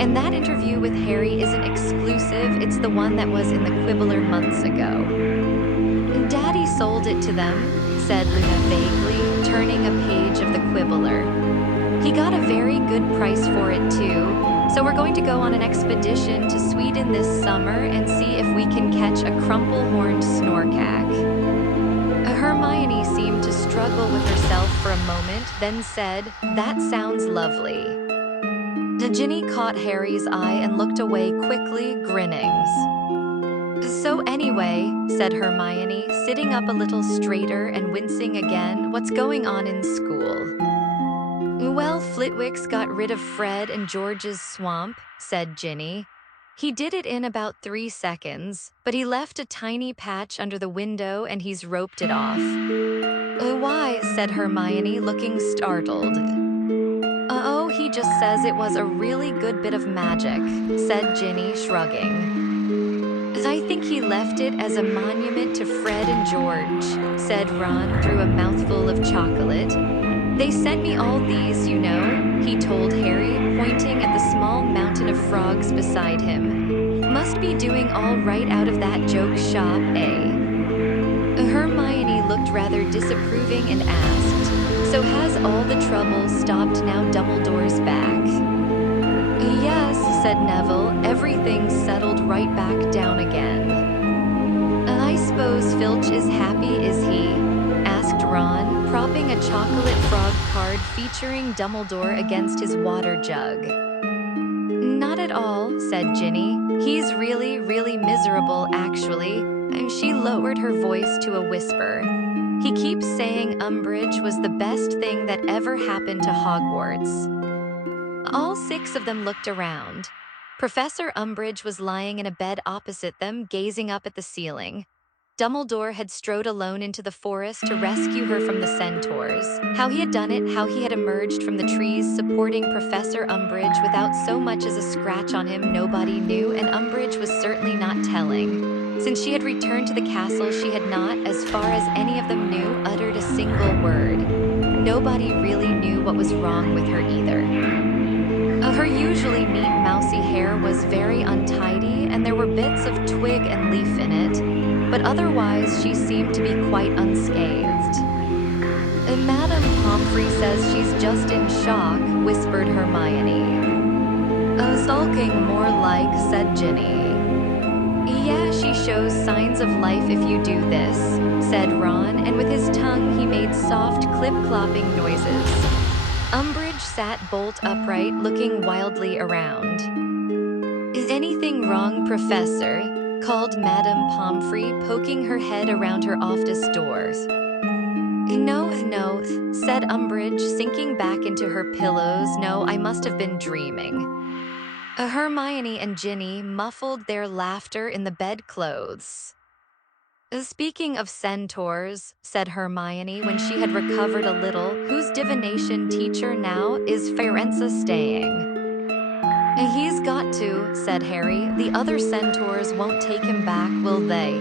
And that interview with Harry isn't exclusive, it's the one that was in the Quibbler months ago. Daddy sold it to them, said Luna vaguely, turning a page of the Quibbler. He got a very good price for it too, so we're going to go on an expedition to Sweden this summer and see if we can catch a crumple-horned snorkack. Hermione seemed to struggle with herself for a moment, then said, that sounds lovely. Ginny caught Harry's eye and looked away quickly, grinning. So anyway, said Hermione, sitting up a little straighter and wincing again, what's going on in school? Well, Flitwick's got rid of Fred and George's swamp, said Ginny. He did it in about 3 seconds, but he left a tiny patch under the window and he's roped it off. Why, said Hermione, looking startled. Oh, he just says it was a really good bit of magic, said Ginny, shrugging. I think he left it as a monument to Fred and George, said Ron through a mouthful of chocolate. They sent me all these, you know, he told Harry, pointing at the small mountain of frogs beside him. Must be doing all right out of that joke shop, eh? Hermione looked rather disapproving and asked, "So has all the trouble stopped now Dumbledore's back?" "Yes," said Neville, "everything's settled right back down again." "I suppose Filch is happy, is he?" asked Ron, propping a chocolate frog card featuring Dumbledore against his water jug. "Not at all," said Ginny. "He's really, really miserable, actually." And she lowered her voice to a whisper. "He keeps saying Umbridge was the best thing that ever happened to Hogwarts." All 6 of them looked around. Professor Umbridge was lying in a bed opposite them, gazing up at the ceiling. Dumbledore had strode alone into the forest to rescue her from the centaurs. How he had done it, how he had emerged from the trees supporting Professor Umbridge without so much as a scratch on him, nobody knew, and Umbridge was certainly not telling. Since she had returned to the castle, she had not, as far as any of them knew, uttered a single word. Nobody really knew what was wrong with her either. Her usually neat, mousy hair was very untidy, and there were bits of twig and leaf in it, but otherwise she seemed to be quite unscathed. "Madame Pomfrey says she's just in shock," whispered Hermione. "Sulking more like," said Ginny. "Yeah, she shows signs of life if you do this," said Ron, and with his tongue he made soft clip-clopping noises. Umbridge sat bolt upright, looking wildly around. "Is anything wrong, Professor?" called Madame Pomfrey, poking her head around her office doors. No, said Umbridge, sinking back into her pillows. "No, I must have been dreaming." Hermione and Ginny muffled their laughter in the bedclothes. "Speaking of centaurs," said Hermione when she had recovered a little, "whose divination teacher now is Firenze staying?" "He's got to," said Harry. "The other centaurs won't take him back, will they?"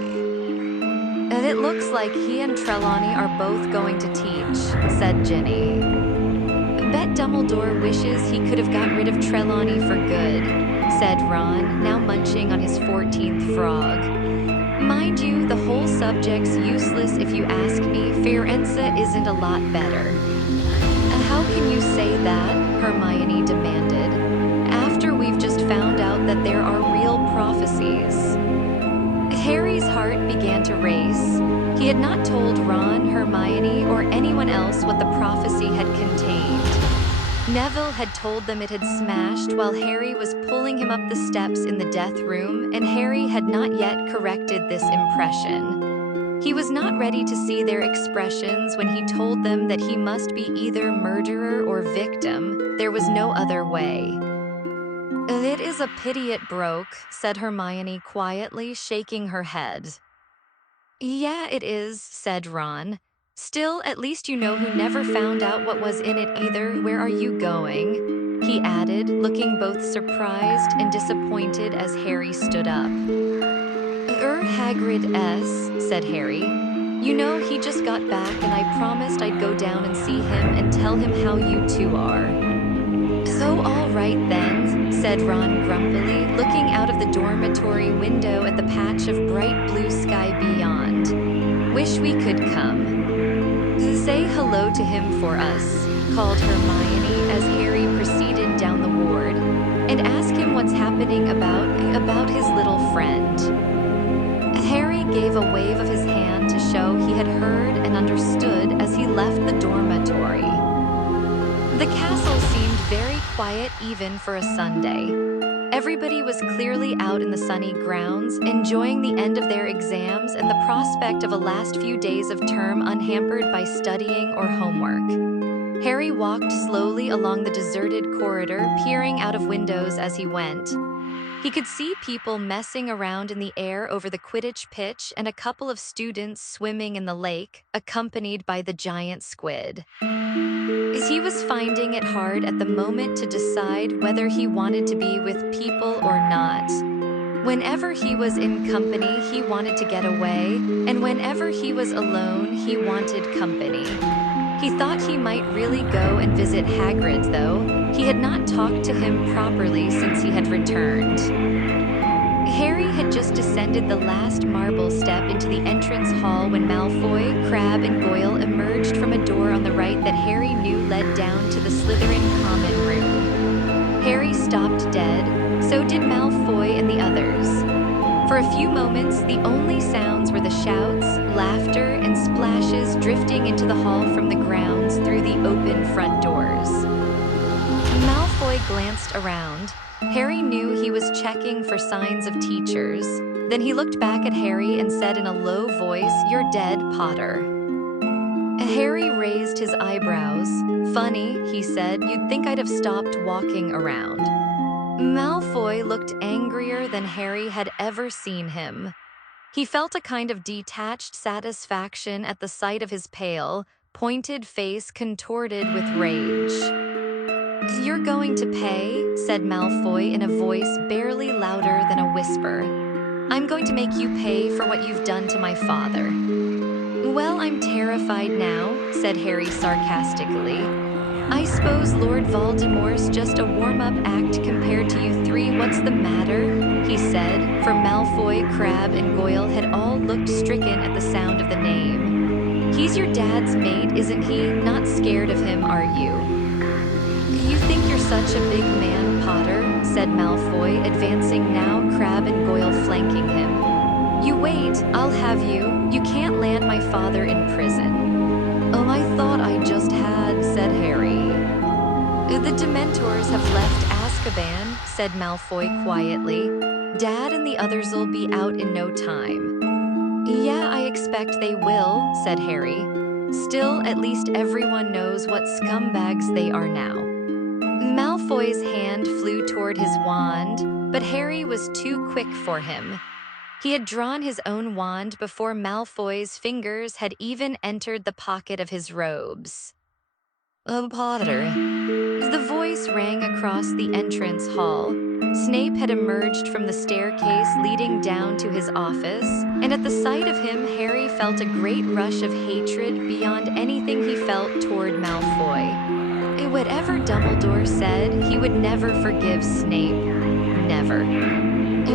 "It looks like he and Trelawney are both going to teach," said Ginny. "Bet Dumbledore wishes he could have got rid of Trelawney for good," said Ron, now munching on his 14th frog. "Mind you, the whole subject's useless if you ask me. Firenze isn't a lot better." "How can you say that?" Hermione demanded. "After we've just found out that there are real prophecies." Harry's heart began to race. He had not told Ron, Hermione, or anyone else what the prophecy had contained. Neville had told them it had smashed while Harry was pulling him up the steps in the death room, and Harry had not yet corrected this impression. He was not ready to see their expressions when he told them that he must be either murderer or victim. There was no other way. "It is a pity it broke," said Hermione quietly, shaking her head. "Yeah, it is," said Ron. "Still, at least you know who never found out what was in it either. Where are you going?" he added, looking both surprised and disappointed as Harry stood up. Hagrid, said Harry. "You know, he just got back and I promised I'd go down and see him and tell him how you two are." "Oh, all right then," said Ron grumpily, looking out of the dormitory window at the patch of bright blue sky beyond. "Wish we could come." "Say hello to him for us," called Hermione as Harry proceeded down the ward, "and ask him what's happening about his little friend." Harry gave a wave of his hand to show he had heard and understood as he left the dormitory. The castle seemed very quiet even for a Sunday. Everybody was clearly out in the sunny grounds, enjoying the end of their exams and the prospect of a last few days of term unhampered by studying or homework. Harry walked slowly along the deserted corridor, peering out of windows as he went. He could see people messing around in the air over the Quidditch pitch and a couple of students swimming in the lake, accompanied by the giant squid. He was finding it hard at the moment to decide whether he wanted to be with people or not. Whenever he was in company, he wanted to get away, and whenever he was alone, he wanted company. He thought he might really go and visit Hagrid, though. He had not talked to him properly since he had returned. Harry had just descended the last marble step into the entrance hall when Malfoy, Crabbe, and Goyle emerged from a door on the right that Harry knew led down to the Slytherin common room. Harry stopped dead, so did Malfoy and the others. For a few moments, the only sounds were the shouts, laughter, and splashes drifting into the hall from the grounds through the open front doors. Malfoy glanced around. Harry knew he was checking for signs of teachers. Then he looked back at Harry and said in a low voice, "You're dead, Potter." Harry raised his eyebrows. "Funny," he said, "you'd think I'd have stopped walking around." Malfoy looked angrier than Harry had ever seen him. He felt a kind of detached satisfaction at the sight of his pale, pointed face contorted with rage. "You're going to pay," said Malfoy in a voice barely louder than a whisper. "I'm going to make you pay for what you've done to my father." "Well, I'm terrified now," said Harry sarcastically. "I suppose Lord Voldemort's just a warm-up act compared to you three. What's the matter?" he said, for Malfoy, Crabbe, and Goyle had all looked stricken at the sound of the name. "He's your dad's mate, isn't he? Not scared of him, are you?" "You think you're such a big man, Potter," said Malfoy, advancing now, Crabbe and Goyle flanking him. "You wait, I'll have you. You can't land my father in prison." "Oh, I thought I just had," said Harry. "The Dementors have left Azkaban," said Malfoy quietly. "Dad and the others'll be out in no time." "Yeah, I expect they will," said Harry. "Still, at least everyone knows what scumbags they are now." Malfoy's hand flew toward his wand, but Harry was too quick for him. He had drawn his own wand before Malfoy's fingers had even entered the pocket of his robes. "Potter." The voice rang across the entrance hall. Snape had emerged from the staircase leading down to his office, and at the sight of him, Harry felt a great rush of hatred beyond anything he felt toward Malfoy. Whatever Dumbledore said, he would never forgive Snape. Never.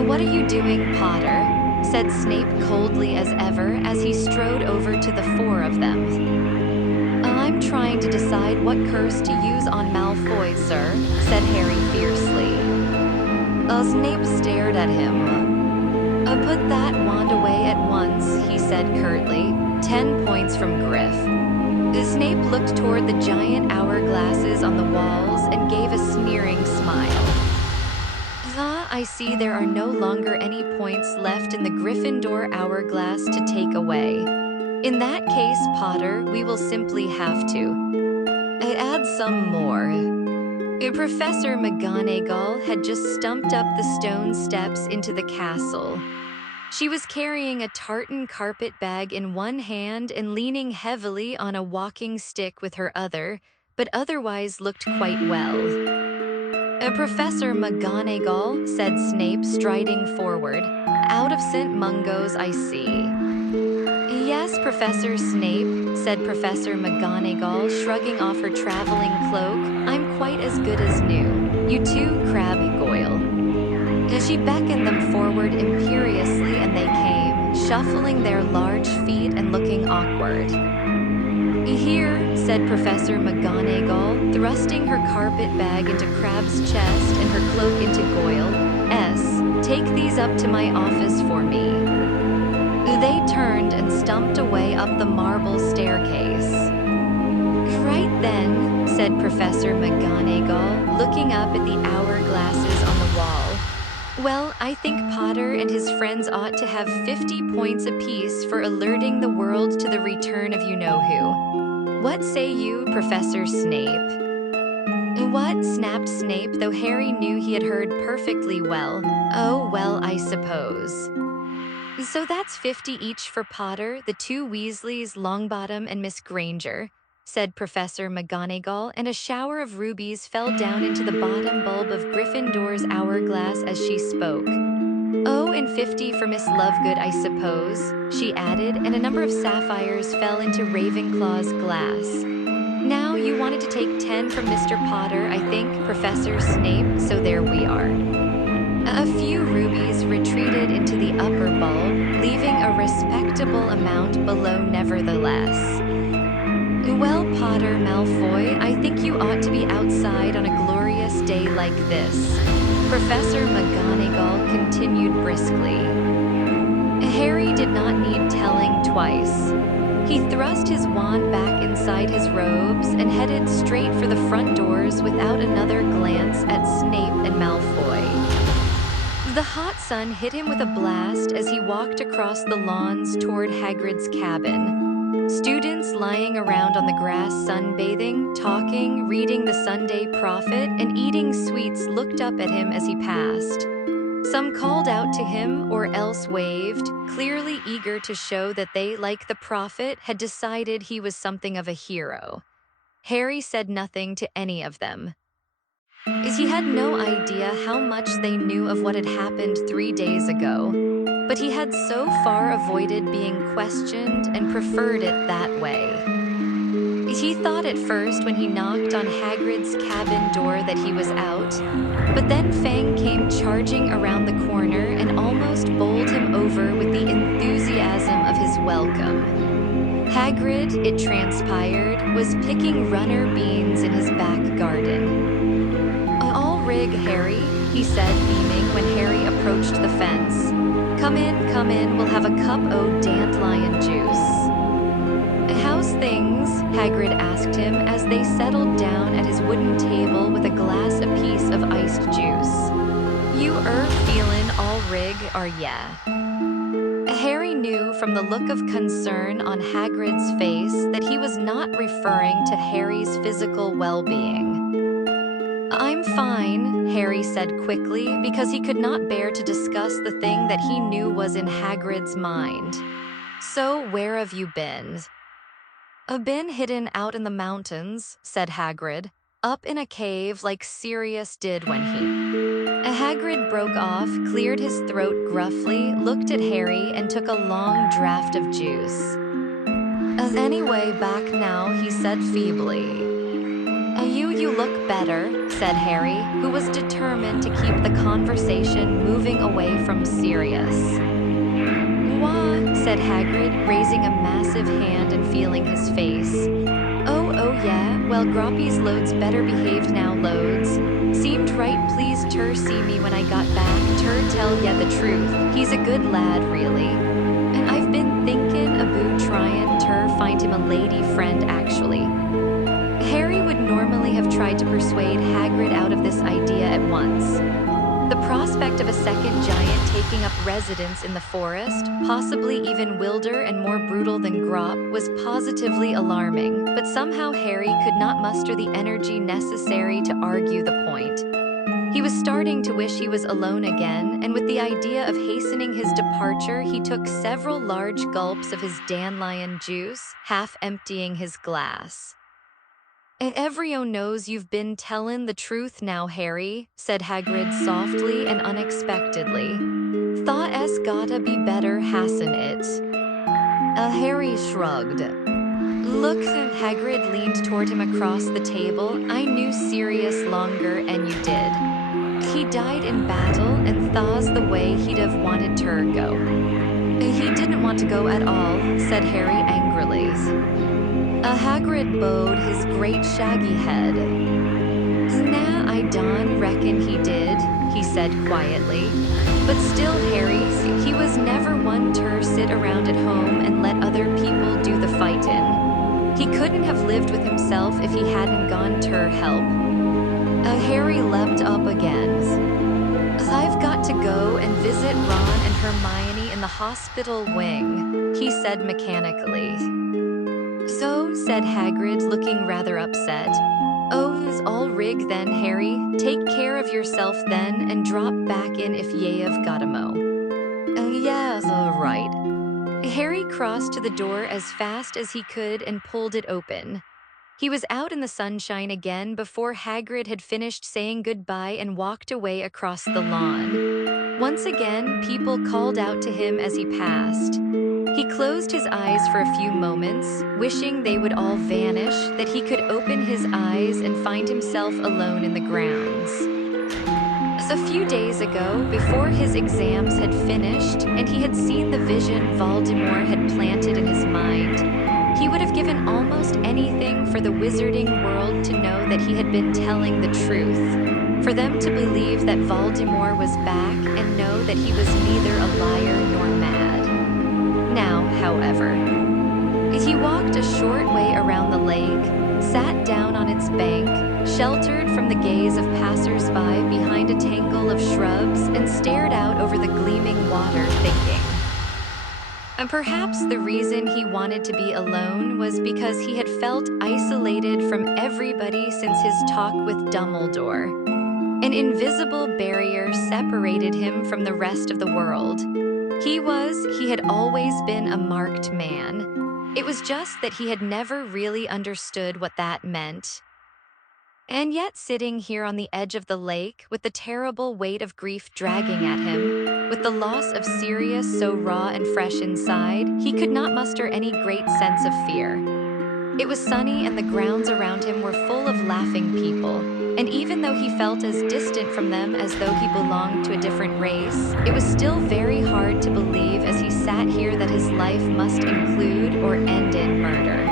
"What are you doing, Potter?" said Snape coldly as ever as he strode over to the four of them. "I'm trying to decide what curse to use on Malfoy, sir," said Harry fiercely. Snape stared at him. "Put that wand away at once," he said curtly. 10 points from Griff." Snape looked toward the giant hourglasses on the walls and gave a sneering smile. I see there are no longer any points left in the Gryffindor hourglass to take away. In that case, Potter, we will simply have to add some more." Professor McGonagall had just stumped up the stone steps into the castle. She was carrying a tartan carpet bag in one hand and leaning heavily on a walking stick with her other, but otherwise looked quite well. "Professor McGonagall," said Snape, striding forward. "Out of St. Mungo's, I see." "Yes, Professor Snape," said Professor McGonagall, shrugging off her traveling cloak. "I'm quite as good as new. You too, Crabbe and Goyle." She beckoned them forward imperiously and they came, shuffling their large feet and looking awkward. "Here," said Professor McGonagall, thrusting her carpet bag into Crabbe's chest and her cloak into Goyle's. "Take these up to my office for me." They turned and stumped away up the marble staircase. "Right then," said Professor McGonagall, looking up at the hourglasses on the wall. "Well, I think Potter and his friends ought to have 50 points apiece for alerting the world to the return of you-know-who. What say you, Professor Snape?" "What?" snapped Snape, though Harry knew he had heard perfectly well. "Oh, well, I suppose." "So that's 50 each for Potter, the two Weasleys, Longbottom, and Miss Granger," said Professor McGonagall, and a shower of rubies fell down into the bottom bulb of Gryffindor's hourglass as she spoke. "Oh, and 50 for Miss Lovegood, I suppose," she added, and a number of sapphires fell into Ravenclaw's glass. "Now, you wanted to take 10 from Mr. Potter, I think, Professor Snape, so there we are." A few rubies retreated into the upper bulb, leaving a respectable amount below nevertheless. Well, Potter Malfoy, I think you ought to be outside on a glorious day like this. Professor McGonagall continued briskly. Harry did not need telling twice. He thrust his wand back inside his robes and headed straight for the front doors without another glance at Snape and Malfoy. The hot sun hit him with a blast as he walked across the lawns toward Hagrid's cabin. Students lying around on the grass sunbathing, talking, reading the Sunday Prophet, and eating sweets looked up at him as he passed. Some called out to him or else waved, clearly eager to show that they, like the prophet, had decided he was something of a hero. Harry said nothing to any of them. He had no idea how much they knew of what had happened 3 days ago, but he had so far avoided being questioned and preferred it that way. He thought at first when he knocked on Hagrid's cabin door that he was out, but then Fang came charging around the corner and almost bowled him over with the enthusiasm of his welcome. Hagrid, it transpired, was picking runner beans in his back garden. "All rig, Harry," he said, beaming when Harry approached the fence. Come in, we'll have a cup o' dandelion juice." "How's things?" Hagrid asked him as they settled down at his wooden table with a glass apiece of iced juice. "You feelin' all rig, are ya?" Harry knew from the look of concern on Hagrid's face that he was not referring to Harry's physical well-being. "I'm fine," Harry said quickly, because he could not bear to discuss the thing that he knew was in Hagrid's mind. "So where have you been?" "I've been hidden out in the mountains," said Hagrid, "up in a cave like Sirius did when he—" Hagrid broke off, cleared his throat gruffly, looked at Harry, and took a long draught of juice. "Anyway, back now," he said feebly. You look better," said Harry, who was determined to keep the conversation moving away from Sirius. "Wah," said Hagrid, raising a massive hand and feeling his face. Oh yeah, well Groppy's loads better behaved now loads. Seemed right pleased ter see me when I got back, ter tell ya the truth, he's a good lad really. And I've been thinkin' about tryin' ter find him a lady friend actually." Harry would normally have tried to persuade Hagrid out of this idea at once. The prospect of a second giant taking up residence in the forest, possibly even wilder and more brutal than Gropp, was positively alarming, but somehow Harry could not muster the energy necessary to argue the point. He was starting to wish he was alone again, and with the idea of hastening his departure, he took several large gulps of his dandelion juice, half emptying his glass. "Everyone knows you've been tellin' the truth now, Harry," said Hagrid softly and unexpectedly. "Thought es gotta be better, hasn't it?" Harry shrugged. "Look," Hagrid leaned toward him across the table, "I knew Sirius longer and you did. He died in battle and tha's the way he'd have wanted ter go." "He didn't want to go at all," said Harry angrily. Hagrid bowed his great shaggy head. "Nah, I don't reckon he did," he said quietly. "But still, Harry, he was never one ter sit around at home and let other people do the fightin'. He couldn't have lived with himself if he hadn't gone ter help." Harry leapt up again. "I've got to go and visit Ron and Hermione in the hospital wing," he said mechanically. "So," said Hagrid, looking rather upset. "Oh's all rig then, Harry. Take care of yourself then, and drop back in if ye've got a mo." "Yes, all right." Harry crossed to the door as fast as he could and pulled it open. He was out in the sunshine again before Hagrid had finished saying goodbye and walked away across the lawn. Once again, people called out to him as he passed. He closed his eyes for a few moments, wishing they would all vanish, that he could open his eyes and find himself alone in the grounds. A few days ago, before his exams had finished and he had seen the vision Voldemort had planted in his mind, he would have given almost anything for the wizarding world to know that he had been telling the truth, for them to believe that Voldemort was back and know that he was neither a liar nor mad. Now, however, he walked a short way around the lake, sat down on its bank, sheltered from the gaze of passers-by behind a tangle of shrubs, and stared out over the gleaming water, thinking. And perhaps the reason he wanted to be alone was because he had felt isolated from everybody since his talk with Dumbledore. An invisible barrier separated him from the rest of the world. He had always been a marked man. It was just that he had never really understood what that meant. And yet, sitting here on the edge of the lake, with the terrible weight of grief dragging at him, with the loss of Sirius so raw and fresh inside, he could not muster any great sense of fear. It was sunny and the grounds around him were full of laughing people, and even though he felt as distant from them as though he belonged to a different race, it was still very hard to believe as he sat here that his life must include or end in murder.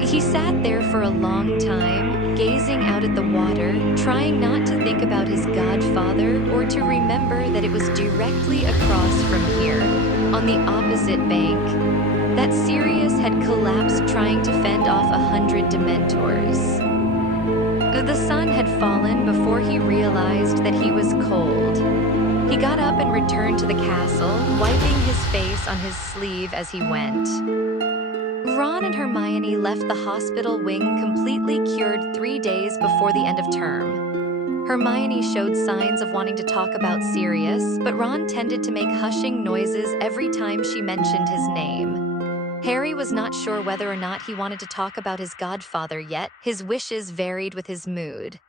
He sat there for a long time, gazing out at the water, trying not to think about his godfather or to remember that it was directly across from here, on the opposite bank, that Sirius had collapsed trying to fend off 100 Dementors. The sun had fallen before he realized that he was cold. He got up and returned to the castle, wiping his face on his sleeve as he went. Ron and Hermione left the hospital wing completely cured 3 days before the end of term. Hermione showed signs of wanting to talk about Sirius, but Ron tended to make hushing noises every time she mentioned his name. Harry was not sure whether or not he wanted to talk about his godfather yet. His wishes varied with his mood.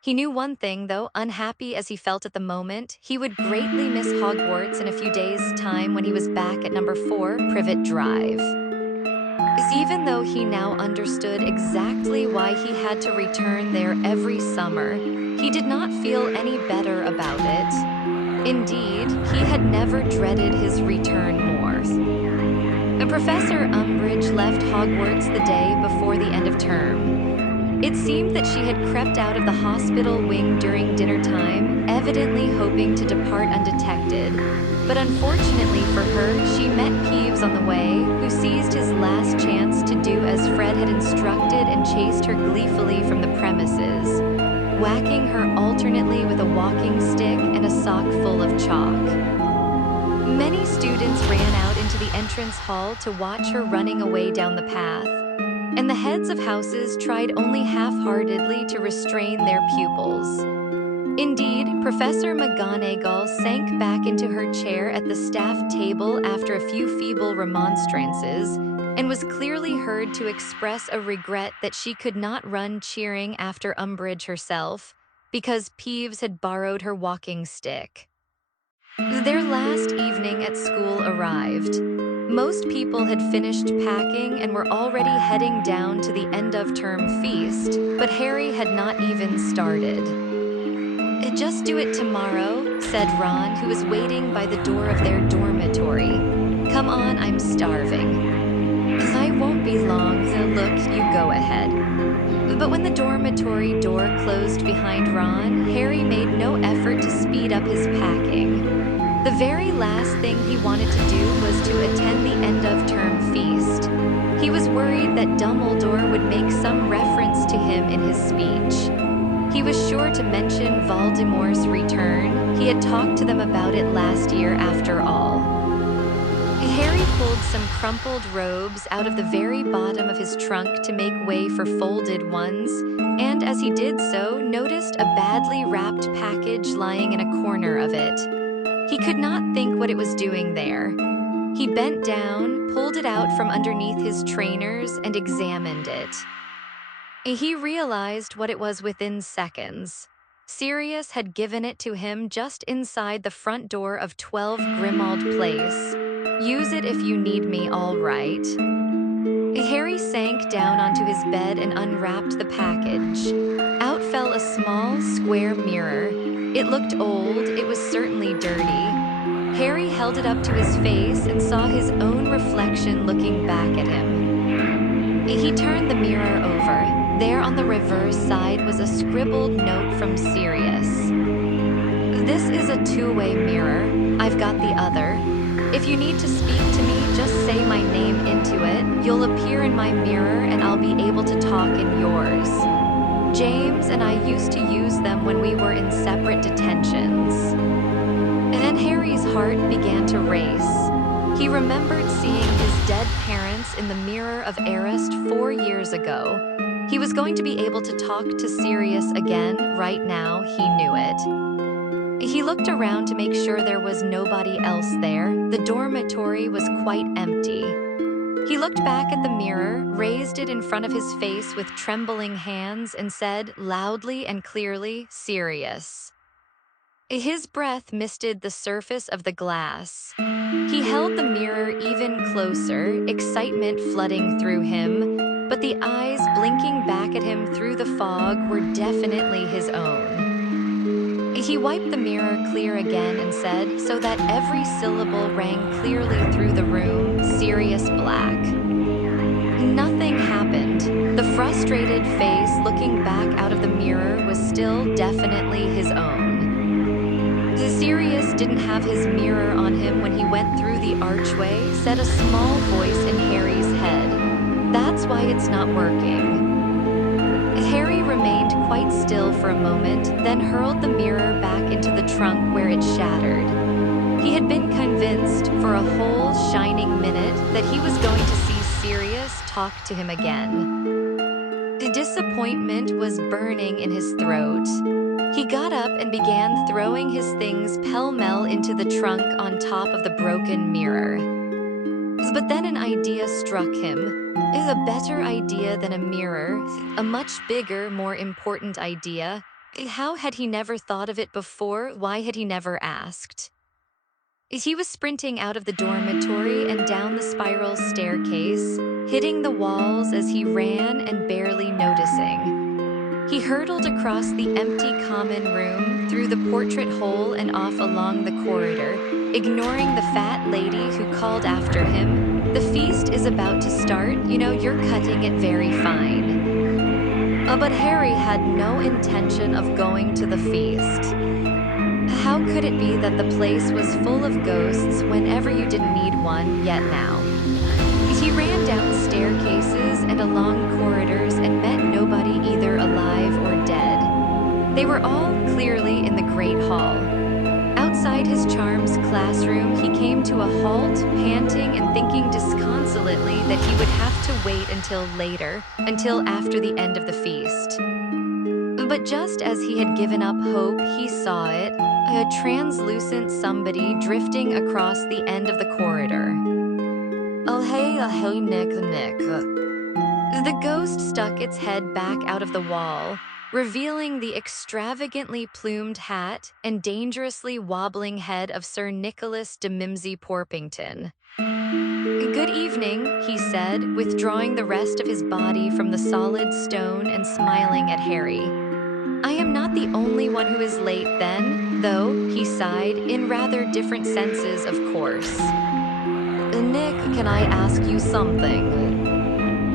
He knew one thing, though, unhappy as he felt at the moment, he would greatly miss Hogwarts in a few days' time when he was back at number 4 Privet Drive. Even though he now understood exactly why he had to return there every summer, he did not feel any better about it. Indeed, he had never dreaded his return more. And Professor Umbridge left Hogwarts the day before the end of term. It seemed that she had crept out of the hospital wing during dinner time, evidently hoping to depart undetected. But unfortunately for her, she met Peeves on the way, who seized his last chance to do as Fred had instructed and chased her gleefully from the premises, whacking her alternately with a walking stick and a sock full of chalk. Many students ran out into the entrance hall to watch her running away down the path, and the heads of houses tried only half-heartedly to restrain their pupils. Indeed, Professor McGonagall sank back into her chair at the staff table after a few feeble remonstrances, and was clearly heard to express a regret that she could not run cheering after Umbridge herself, because Peeves had borrowed her walking stick. Their last evening at school arrived. Most people had finished packing and were already heading down to the end-of-term feast, but Harry had not even started. "Just do it tomorrow," said Ron, who was waiting by the door of their dormitory. "Come on, I'm starving." "I won't be long, so look, you go ahead." But when the dormitory door closed behind Ron, Harry made no effort to speed up his packing. The very last thing he wanted to do was to attend the end-of-term feast. He was worried that Dumbledore would make some reference to him in his speech. He was sure to mention Voldemort's return. He had talked to them about it last year after all. Harry pulled some crumpled robes out of the very bottom of his trunk to make way for folded ones, and as he did so, noticed a badly wrapped package lying in a corner of it. He could not think what it was doing there. He bent down, pulled it out from underneath his trainers, and examined it. He realized what it was within seconds. Sirius had given it to him just inside the front door of 12 Grimmauld Place. "Use it if you need me, all right." Harry sank down onto his bed and unwrapped the package. Out fell a small, square mirror. It looked old, it was certainly dirty. Harry held it up to his face and saw his own reflection looking back at him. He turned the mirror over. There on the reverse side was a scribbled note from Sirius. "This is a two-way mirror. I've got the other. If you need to speak to me, just say my name into it. You'll appear in my mirror and I'll be able to talk in yours. James and I used to use them when we were in separate detentions." And then Harry's heart began to race. He remembered seeing his dead parents in the mirror of Arist 4 years ago. He was going to be able to talk to Sirius again. Right now, he knew it. He looked around to make sure there was nobody else there. The dormitory was quite empty. He looked back at the mirror, raised it in front of his face with trembling hands, and said loudly and clearly, "Sirius." His breath misted the surface of the glass. He held the mirror even closer, excitement flooding through him, but the eyes blinking back at him through the fog were definitely his own. He wiped the mirror clear again and said, so that every syllable rang clearly through the room, "Sirius Black." Nothing happened. The frustrated face looking back out of the mirror was still definitely his own. Sirius didn't have his mirror on him when he went through the archway, said a small voice in Harry's head. "That's why it's not working." Harry remained quite still for a moment, then hurled the mirror back into the trunk where it shattered. He had been convinced for a whole shining minute that he was going to see Sirius talk to him again. The disappointment was burning in his throat. He got up and began throwing his things pell-mell into the trunk on top of the broken mirror. But then an idea struck him. Is a better idea than a mirror, a much bigger, more important idea. How had he never thought of it before? Why had he never asked? He was sprinting out of the dormitory and down the spiral staircase, hitting the walls as he ran and barely noticing. He hurtled across the empty common room, through the portrait hole and off along the corridor, ignoring the fat lady who called after him, "The feast is about to start, you're cutting it very fine." But Harry had no intention of going to the feast. How could it be that the place was full of ghosts whenever you didn't need one yet now? He ran down staircases and along corridors and met nobody either alive or dead. They were all clearly in the Great Hall. Outside his charms classroom, he came to a halt, panting and thinking disconsolately that he would have to wait until after the end of the feast. But just as he had given up hope, he saw it, a translucent somebody drifting across the end of the corridor. "Oh, hey, Nick. The ghost stuck its head back out of the wall, revealing the extravagantly plumed hat and dangerously wobbling head of Sir Nicholas de Mimsy Porpington. "Good evening," he said, withdrawing the rest of his body from the solid stone and smiling at Harry. "I am not the only one who is late then, though," he sighed, "in rather different senses, of course." "Nick, can I ask you something?"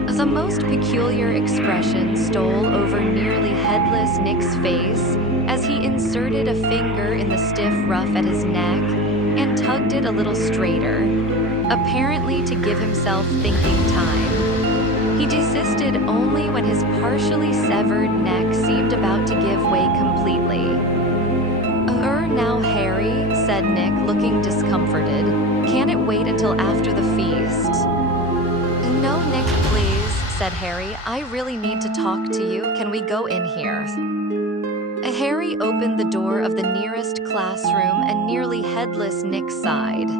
The most peculiar expression stole over nearly headless Nick's face as he inserted a finger in the stiff ruff at his neck and tugged it a little straighter, apparently to give himself thinking time. He desisted only when his partially severed neck seemed about to give way completely. Now, Harry," said Nick, looking discomforted. "Can it wait until after the feast?" "No, Nick, please," said Harry. "I really need to talk to you. Can we go in here?" Harry opened the door of the nearest classroom and nearly headless Nick sighed.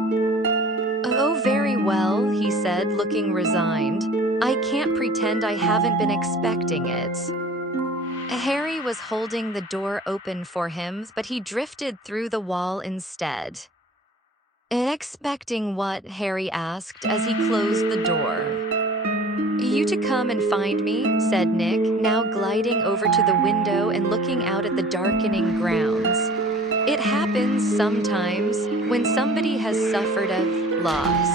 "Oh, very well," he said, looking resigned. "I can't pretend I haven't been expecting it." Harry was holding the door open for him, but he drifted through the wall instead. "Expecting what?" Harry asked as he closed the door. "You to come and find me," said Nick, now gliding over to the window and looking out at the darkening grounds. It happens sometimes when somebody has suffered a loss.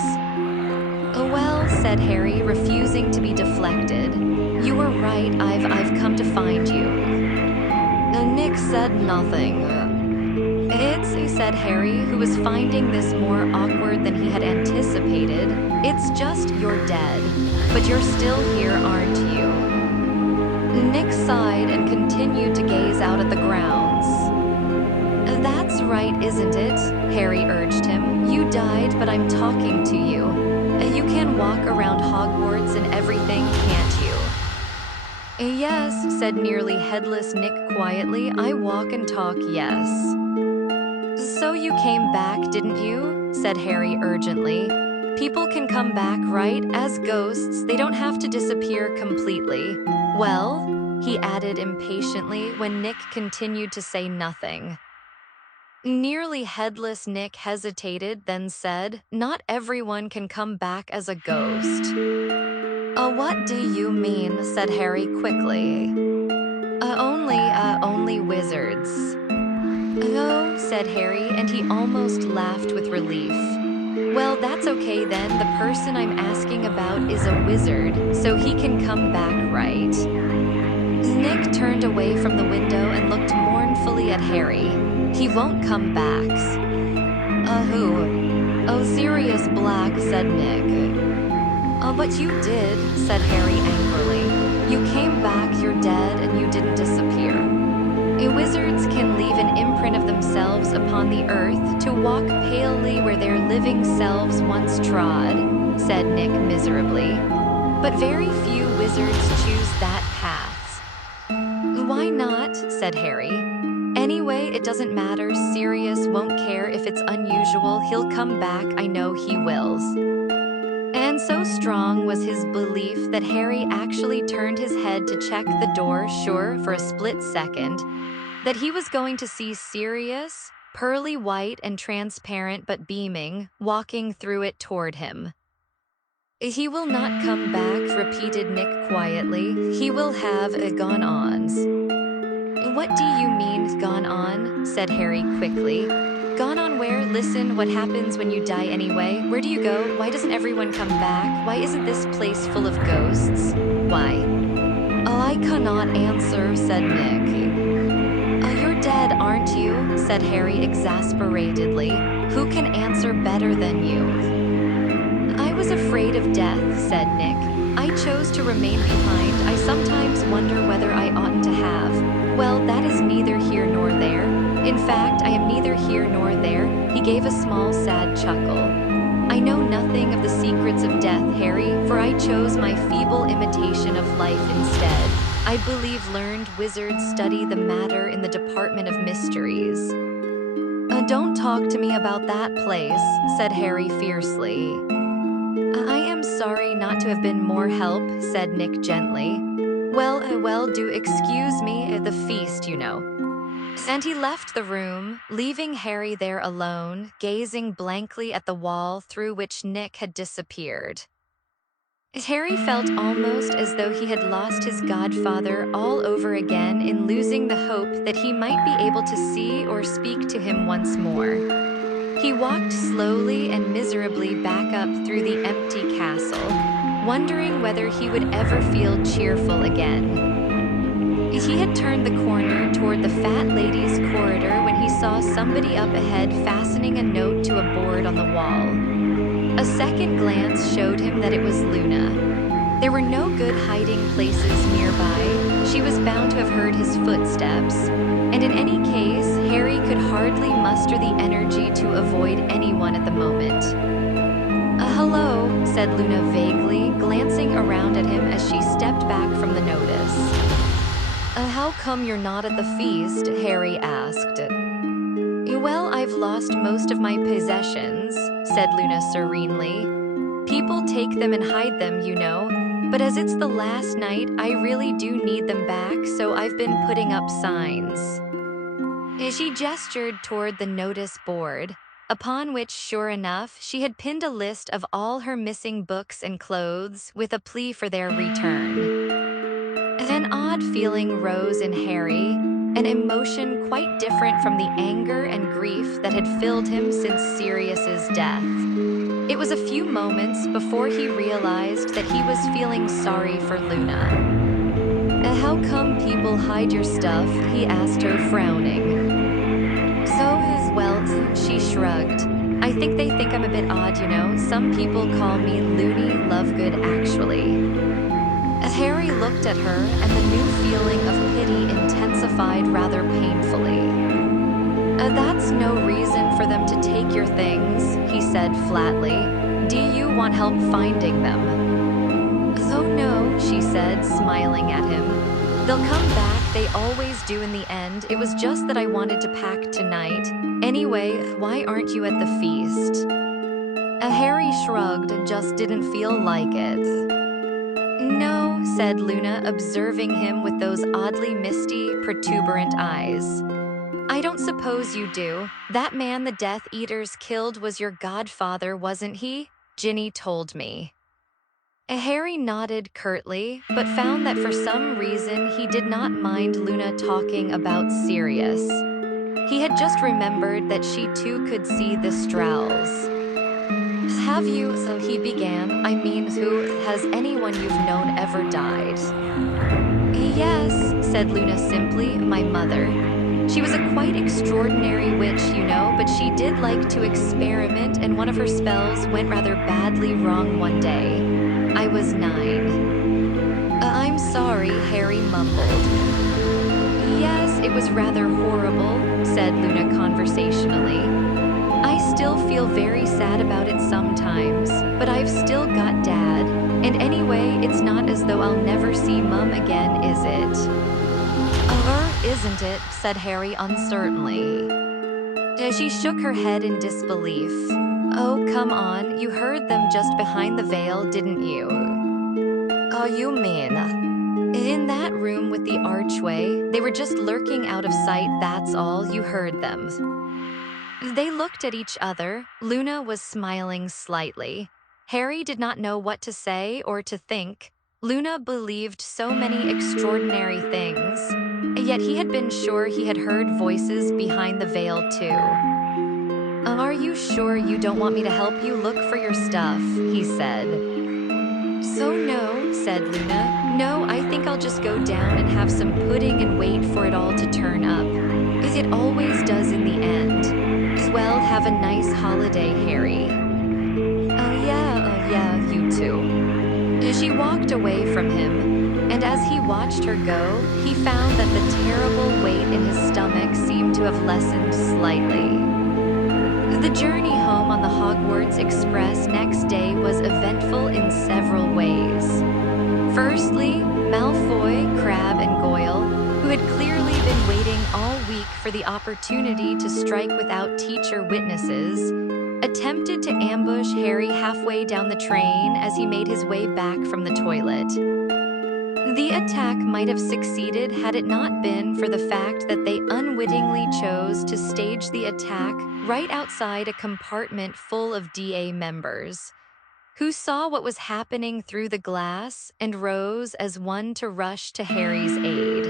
"Oh, well," said Harry, refusing to be deflected. "You were right, I've come to find you." Nick said nothing. Said Harry, who was finding this more awkward than he had anticipated. "It's just you're dead. But you're still here, aren't you?" Nick sighed and continued to gaze out at the grounds. "That's right, isn't it?" Harry urged him. "You died, but I'm talking to you. You can walk around Hogwarts and everything, can't you?" "Yes," said nearly headless Nick quietly. "I walk and talk, yes." "So you came back, didn't you?" said Harry urgently. "People can come back, right? As ghosts, they don't have to disappear completely." "Well," he added impatiently when Nick continued to say nothing. Nearly headless Nick hesitated, then said, "Not everyone can come back as a ghost." What do you mean?" said Harry quickly. Only wizards." "Oh," said Harry, and he almost laughed with relief. "Well, that's okay then. The person I'm asking about is a wizard, so he can come back, right?" Nick turned away from the window and looked mournfully at Harry. "He won't come back." Who?" "Oh, Sirius Black," said Nick. But you did," said Harry angrily. "You came back, you're dead, and you didn't disappear." Wizards can leave an imprint of themselves upon the earth to walk palely where their living selves once trod," said Nick miserably. "But very few wizards choose that path." "Why not?" said Harry. "Anyway, it doesn't matter. Sirius won't care if it's unusual. He'll come back, I know he will." And so strong was his belief that Harry actually turned his head to check the door, sure, for a split second, that he was going to see Sirius, pearly white and transparent but beaming, walking through it toward him. "He will not come back," repeated Nick quietly. "He will have gone on." "What do you mean, gone on?" said Harry quickly. "Gone on where? Listen, what happens when you die anyway? Where do you go? Why doesn't everyone come back? Why isn't this place full of ghosts? Why?" "I cannot answer," said Nick. You're dead, aren't you?" said Harry exasperatedly. "Who can answer better than you?" "I was afraid of death," said Nick. "I chose to remain behind. I sometimes wonder whether I oughtn't to have. Well, that is neither here nor there. In fact, I am neither here nor there." He gave a small, sad chuckle. "I know nothing of the secrets of death, Harry, for I chose my feeble imitation of life instead. I believe learned wizards study the matter in the Department of Mysteries." "Don't talk to me about that place," said Harry fiercely. "I am sorry not to have been more help," said Nick gently. Well, do excuse me, the feast, you know." And he left the room, leaving Harry there alone, gazing blankly at the wall through which Nick had disappeared. Harry felt almost as though he had lost his godfather all over again in losing the hope that he might be able to see or speak to him once more. He walked slowly and miserably back up through the empty castle, wondering whether he would ever feel cheerful again. He had turned the corner toward the fat lady's corridor when he saw somebody up ahead fastening a note to a board on the wall. A second glance showed him that it was Luna. There were no good hiding places nearby. She was bound to have heard his footsteps. And in any case, Harry could hardly muster the energy to avoid anyone at the moment. "Hello," said Luna vaguely, glancing around at him as she stepped back from the notice. How come you're not at the feast?" Harry asked. "Well, I've lost most of my possessions," said Luna serenely. "People take them and hide them, you know. But as it's the last night, I really do need them back, so I've been putting up signs." She gestured toward the notice board, upon which, sure enough, she had pinned a list of all her missing books and clothes with a plea for their return. An odd feeling rose in Harry. an emotion quite different from the anger and grief that had filled him since Sirius's death. It was a few moments before he realized that he was feeling sorry for Luna. How come people hide your stuff?" he asked her, frowning. She shrugged. "I think they think I'm a bit odd, you know. Some people call me Loony Lovegood, actually." Harry looked at her, and the new feeling of pity intensified rather painfully. "That's no reason for them to take your things," he said flatly. "Do you want help finding them?" "Oh no," she said, smiling at him. "They'll come back, they always do in the end. It was just that I wanted to pack tonight. Anyway, why aren't you at the feast?" Harry shrugged and just didn't feel like it. "No," said Luna, observing him with those oddly misty, protuberant eyes. "I don't suppose you do. That man the Death Eaters killed was your godfather, wasn't he? Ginny told me." Harry nodded curtly, but found that for some reason he did not mind Luna talking about Sirius. He had just remembered that she too could see the Strowls. "Have you," so he began, "I mean, has anyone you've known ever died?" "Yes," said Luna simply, "my mother. She was a quite extraordinary witch, you know, but she did like to experiment, and one of her spells went rather badly wrong one day. I was 9. I'm sorry," Harry mumbled. "Yes, it was rather horrible," said Luna conversationally. "I still feel very sad about it sometimes, but I've still got Dad. And anyway, it's not as though I'll never see Mum again, is it?" Isn't it?" said Harry uncertainly. She shook her head in disbelief. "Oh, come on, you heard them just behind the veil, didn't you?" "Oh, you mean?" "In that room with the archway. They were just lurking out of sight, that's all. You heard them." They looked at each other. Luna was smiling slightly. Harry did not know what to say or to think. Luna believed so many extraordinary things, yet he had been sure he had heard voices behind the veil too. "Are you sure you don't want me to help you look for your stuff?" he said. "So no," said Luna. "No, I think I'll just go down and have some pudding and wait for it all to turn up. It always does in the end. Well, have a nice holiday, Harry." Yeah, you too." She walked away from him, and as he watched her go, he found that the terrible weight in his stomach seemed to have lessened slightly. The journey home on the Hogwarts Express next day was eventful in several ways. Firstly, Malfoy, Crabbe, and Goyle, who had clearly been waiting all week for the opportunity to strike without teacher witnesses, attempted to ambush Harry halfway down the train as he made his way back from the toilet. The attack might have succeeded had it not been for the fact that they unwittingly chose to stage the attack right outside a compartment full of DA members, who saw what was happening through the glass and rose as one to rush to Harry's aid.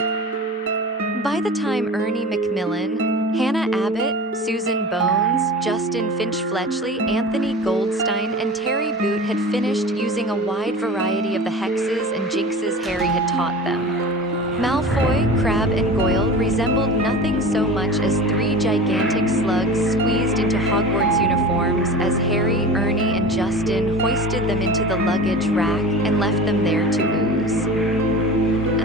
By the time Ernie Macmillan, Hannah Abbott, Susan Bones, Justin Finch-Fletchley, Anthony Goldstein, and Terry Boot had finished using a wide variety of the hexes and jinxes Harry had taught them, Malfoy, Crabbe, and Goyle resembled nothing so much as 3 gigantic slugs squeezed into Hogwarts uniforms as Harry, Ernie, and Justin hoisted them into the luggage rack and left them there to ooze.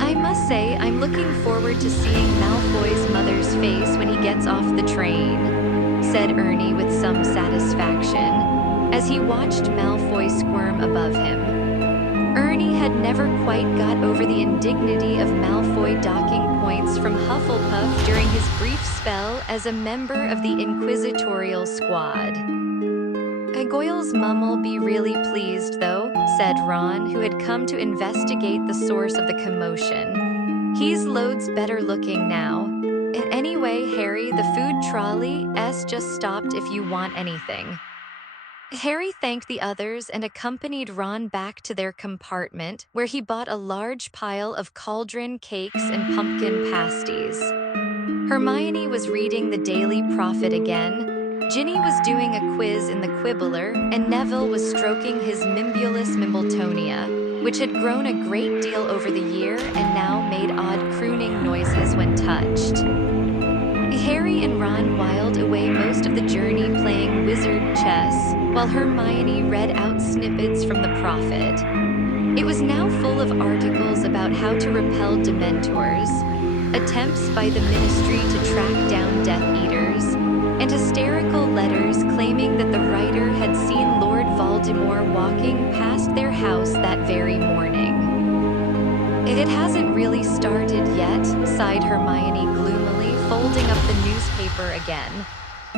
"I must say, I'm looking forward to seeing Malfoy's mother's face when he gets off the train," said Ernie with some satisfaction, as he watched Malfoy squirm above him. Ernie had never quite got over the indignity of Malfoy docking points from Hufflepuff during his brief spell as a member of the Inquisitorial Squad. "Goyle's mum'll be really pleased, though," said Ron, who had come to investigate the source of the commotion. "He's loads better looking now. And anyway, Harry, the food trolley's just stopped if you want anything." Harry thanked the others and accompanied Ron back to their compartment, where he bought a large pile of cauldron cakes and pumpkin pasties. Hermione was reading the Daily Prophet again, Ginny was doing a quiz in the Quibbler, and Neville was stroking his Mimbulus Mimbletonia, which had grown a great deal over the year and now made odd crooning noises when touched. Harry and Ron whiled away most of the journey playing wizard chess, while Hermione read out snippets from the Prophet. It was now full of articles about how to repel Dementors, attempts by the Ministry to track down Death Eaters, and hysterical letters claiming that the writer had seen Lord Voldemort walking past their house that very morning. "It hasn't really started yet," sighed Hermione gloomily, folding up the newspaper again.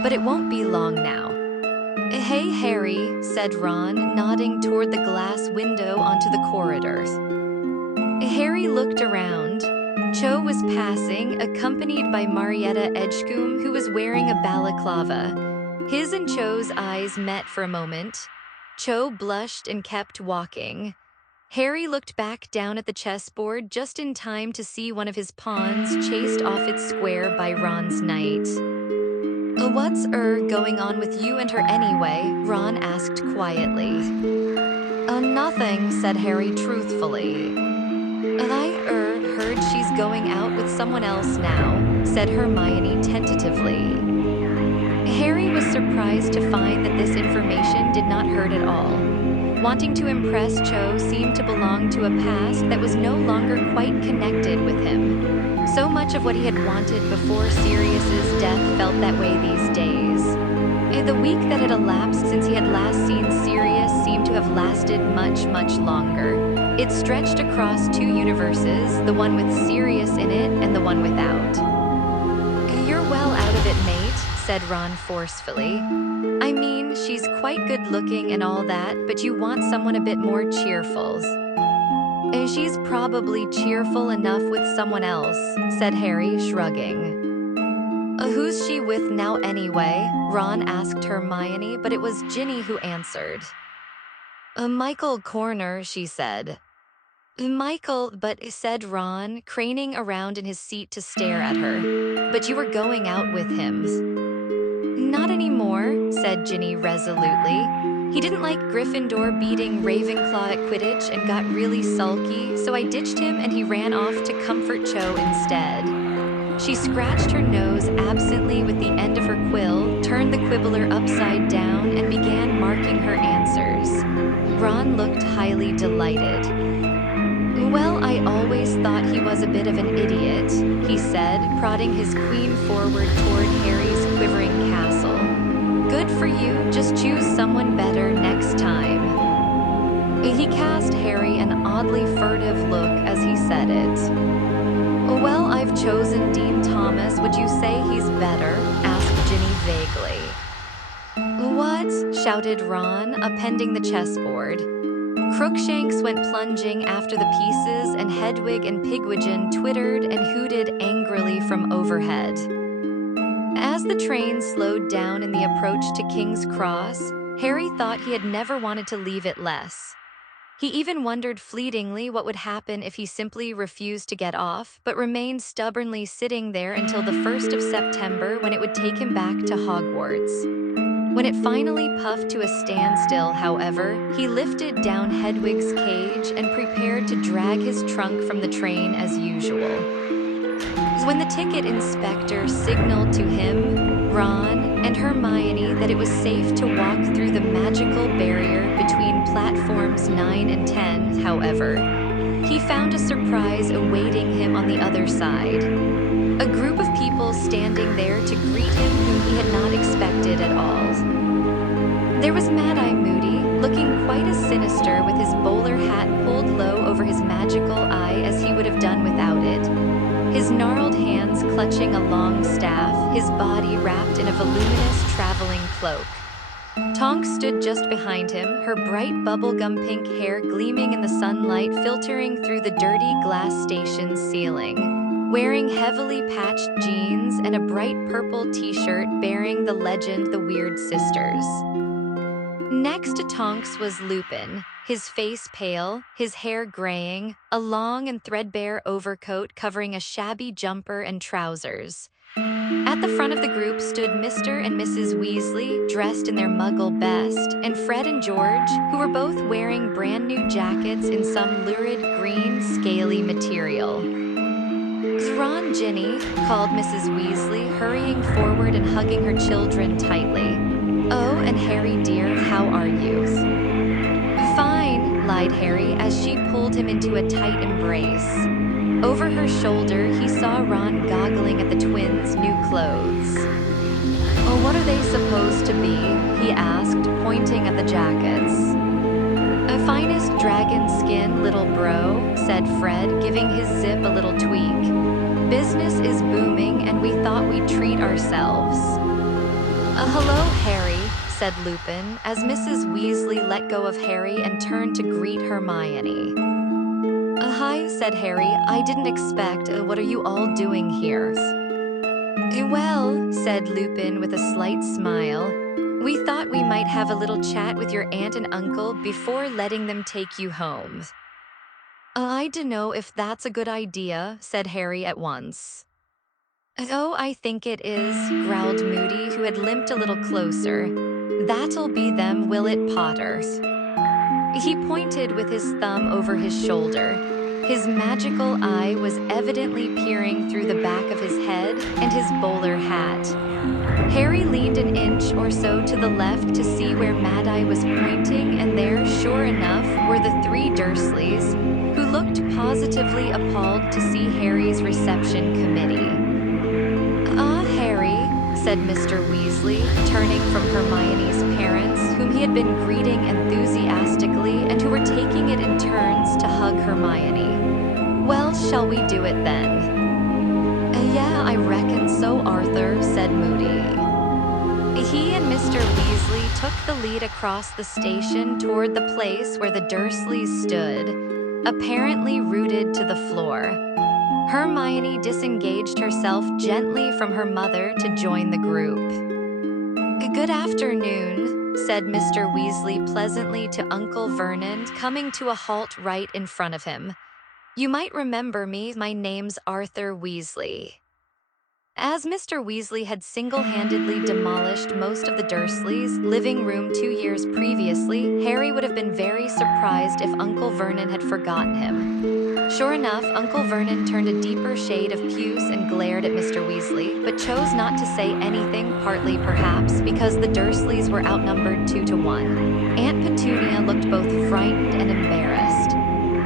"But it won't be long now." "Hey, Harry," said Ron, nodding toward the glass window onto the corridor. Harry looked around. Cho was passing, accompanied by Marietta Edgecombe, who was wearing a balaclava. His and Cho's eyes met for a moment. Cho blushed and kept walking. Harry looked back down at the chessboard just in time to see one of his pawns chased off its square by Ron's knight. "What's going on with you and her anyway?" Ron asked quietly. Nothing," said Harry truthfully. "I heard she's going out with someone else now," said Hermione tentatively. Harry was surprised to find that this information did not hurt at all. Wanting to impress Cho seemed to belong to a past that was no longer quite connected with him. So much of what he had wanted before Sirius's death felt that way these days. The week that had elapsed since he had last seen Sirius seemed to have lasted much, much longer. It stretched across two universes, the one with Sirius in it and the one without. "You're well out of it, mate," said Ron forcefully. "I mean, she's quite good-looking and all that, but you want someone a bit more cheerful." "She's probably cheerful enough with someone else," said Harry, shrugging. "Who's she with now anyway?" Ron asked Hermione, but it was Ginny who answered. "Michael Corner," she said. "Michael, but," said Ron, craning around in his seat to stare at her. "But you were going out with him." "Not anymore," said Ginny resolutely. "He didn't like Gryffindor beating Ravenclaw at Quidditch and got really sulky, so I ditched him and he ran off to comfort Cho instead." She scratched her nose absently with the end of her quill, turned the quibbler upside down, and began marking her answers. Ron looked highly delighted. "Well, I always thought he was a bit of an idiot," he said, prodding his queen forward toward Harry's quivering castle. "Good for you, just choose someone better next time." He cast Harry an oddly furtive look as he said it. "Well, I've chosen Dean Thomas. Would you say he's better?" asked Ginny vaguely. "What?" shouted Ron, appending the chessboard. Crookshanks went plunging after the pieces, and Hedwig and Pigwidgeon twittered and hooted angrily from overhead. As the train slowed down in the approach to King's Cross, Harry thought he had never wanted to leave it less. He even wondered fleetingly what would happen if he simply refused to get off, but remained stubbornly sitting there until the 1st of September, when it would take him back to Hogwarts. When it finally puffed to a standstill, however, he lifted down Hedwig's cage and prepared to drag his trunk from the train as usual. When the ticket inspector signaled to him, Ron, and Hermione that it was safe to walk through the magical barrier between platforms 9 and 10, however, he found a surprise awaiting him on the other side. A group of people standing there to greet him whom he had not expected at all. There was Mad-Eye Moody, looking quite as sinister with his bowler hat pulled low over his magical eye as he would have done without it. His gnarled hands clutching a long staff, his body wrapped in a voluminous traveling cloak. Tonks stood just behind him, her bright bubblegum pink hair gleaming in the sunlight filtering through the dirty glass station ceiling, wearing heavily patched jeans and a bright purple t-shirt bearing the legend The Weird Sisters. Next to Tonks was Lupin, his face pale, his hair graying, a long and threadbare overcoat covering a shabby jumper and trousers. At the front of the group stood Mr. and Mrs. Weasley, dressed in their muggle best, and Fred and George, who were both wearing brand new jackets in some lurid green, scaly material. "Ron, Ginny," called Mrs. Weasley, hurrying forward and hugging her children tightly. "Oh, and Harry dear, how are you?" "Fine," lied Harry as she pulled him into a tight embrace. Over her shoulder, he saw Ron goggling at the twins' new clothes. "Oh, what are they supposed to be?" he asked, pointing at the jackets. "A finest dragon skin, little bro," said Fred, giving his zip a little tweak. "Business is booming, and we thought we'd treat ourselves." "Hello, Harry," said Lupin, as Mrs. Weasley let go of Harry and turned to greet Hermione. "Hi," said Harry. "I didn't expect. What are you all doing here?" "Well," said Lupin with a slight smile, "we thought we might have a little chat with your aunt and uncle before letting them take you home." "I dunno if that's a good idea," said Harry at once. "Oh, I think it is," growled Moody, who had limped a little closer. "That'll be them, will it, Potter?" He pointed with his thumb over his shoulder. His magical eye was evidently peering through the back of his head and his bowler hat. Harry leaned an inch or so to the left to see where Mad Eye was pointing, and there, sure enough, were the three Dursleys, who looked positively appalled to see Harry's reception committee. "Ah, Harry," said Mr. Weasley, turning from Hermione's parents, whom he had been greeting enthusiastically and who were taking it in turns to hug Hermione. "Well, shall we do it then?" "Yeah, I reckon so, Arthur," said Moody. He and Mr. Weasley took the lead across the station toward the place where the Dursleys stood, apparently rooted to the floor. Hermione disengaged herself gently from her mother to join the group. "Good afternoon," said Mr. Weasley pleasantly to Uncle Vernon, coming to a halt right in front of him. "You might remember me, my name's Arthur Weasley." As Mr. Weasley had single-handedly demolished most of the Dursleys' living room 2 years previously, Harry would have been very surprised if Uncle Vernon had forgotten him. Sure enough, Uncle Vernon turned a deeper shade of puce and glared at Mr. Weasley, but chose not to say anything, partly perhaps because the Dursleys were outnumbered 2-1. Aunt Petunia looked both frightened and embarrassed.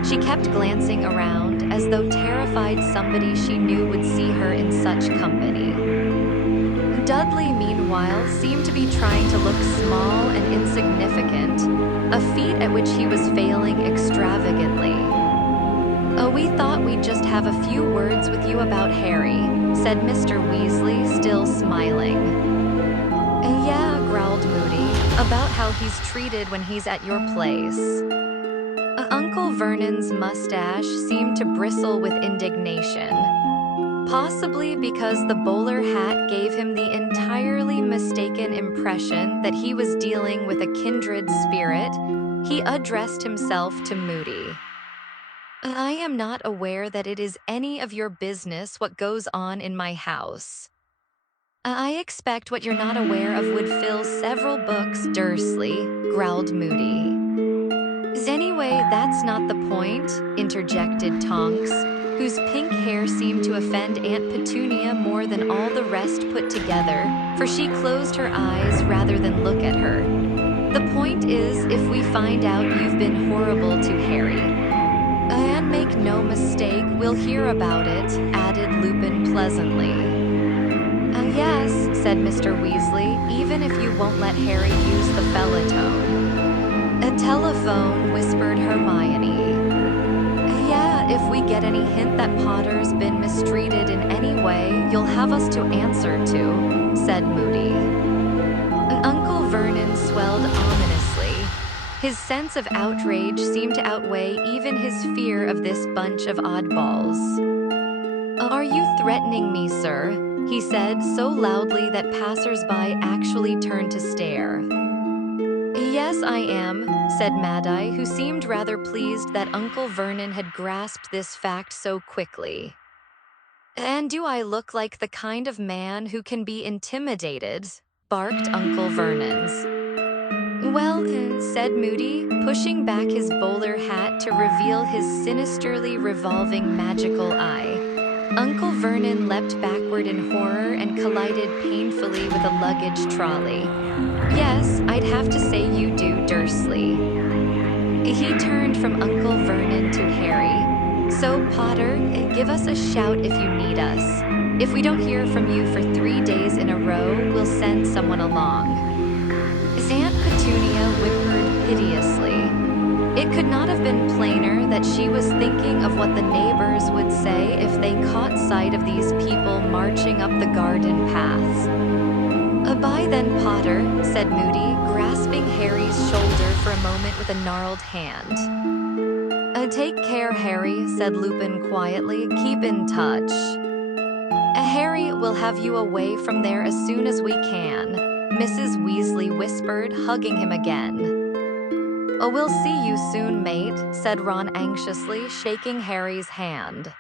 She kept glancing around, as though terrified somebody she knew would see her in such company. Dudley, meanwhile, seemed to be trying to look small and insignificant, a feat at which he was failing extravagantly. "Oh, we thought we'd just have a few words with you about Harry," said Mr. Weasley, still smiling. "Yeah," growled Moody, "about how he's treated when he's at your place." Uncle Vernon's mustache seemed to bristle with indignation. Possibly because the bowler hat gave him the entirely mistaken impression that he was dealing with a kindred spirit, he addressed himself to Moody. "I am not aware that it is any of your business what goes on in my house." "I expect what you're not aware of would fill several books, Dursley," growled Moody. "Anyway, that's not the point," interjected Tonks, whose pink hair seemed to offend Aunt Petunia more than all the rest put together, for she closed her eyes rather than look at her. "The point is, if we find out you've been horrible to Harry. And make no mistake, we'll hear about it," added Lupin pleasantly. "Yes," said Mr. Weasley, "even if you won't let Harry use the fellatone." "A telephone," whispered Hermione. "Yeah, if we get any hint that Potter's been mistreated in any way, you'll have us to answer to," said Moody. Uncle Vernon swelled ominously. His sense of outrage seemed to outweigh even his fear of this bunch of oddballs. "Are you threatening me, sir?" he said so loudly that passers-by actually turned to stare. Yes, I am, said Mad-Eye, who seemed rather pleased that Uncle Vernon had grasped this fact so quickly. And do I look like the kind of man who can be intimidated? Barked Uncle Vernon's. Well, said Moody, pushing back his bowler hat to reveal his sinisterly revolving magical eye. Uncle Vernon leapt backward in horror and collided painfully with a luggage trolley. Yes, I'd have to say you do, Dursley. He turned from Uncle Vernon to Harry. So, Potter, give us a shout if you need us. If we don't hear from you for 3 days in a row, we'll send someone along. Aunt Petunia whimpered piteously. It could not have been plainer that she was thinking of what the neighbors would say if they caught sight of these people marching up the garden paths. Bye then, Potter, said Moody, grasping Harry's shoulder for a moment with a gnarled hand. Take care, Harry, said Lupin quietly. Keep in touch. Harry, we'll have you away from there as soon as we can, Mrs. Weasley whispered, hugging him again. We'll see you soon, mate, said Ron anxiously, shaking Harry's hand.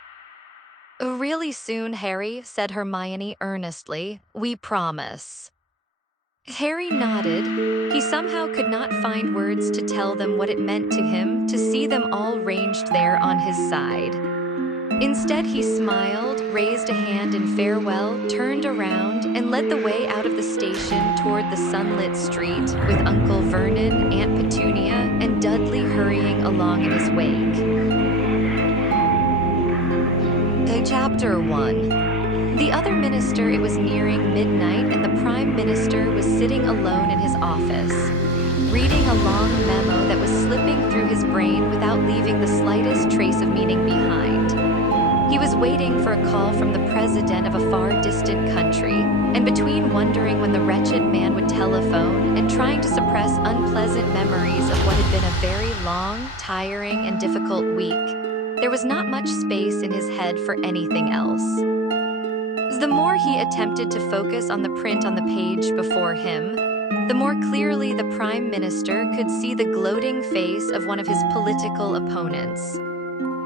Really soon, Harry, said Hermione earnestly. We promise. Harry nodded. He somehow could not find words to tell them what it meant to him to see them all ranged there on his side. Instead, he smiled, raised a hand in farewell, turned around, and led the way out of the station toward the sunlit street, with Uncle Vernon, Aunt Petunia, and Dudley hurrying along in his wake. Chapter 1. The other minister, it was nearing midnight, and the Prime Minister was sitting alone in his office, reading a long memo that was slipping through his brain without leaving the slightest trace of meaning behind. He was waiting for a call from the president of a far distant country, and between wondering when the wretched man would telephone and trying to suppress unpleasant memories of what had been a very long, tiring, and difficult week, there was not much space in his head for anything else. The more he attempted to focus on the print on the page before him, the more clearly the Prime Minister could see the gloating face of one of his political opponents.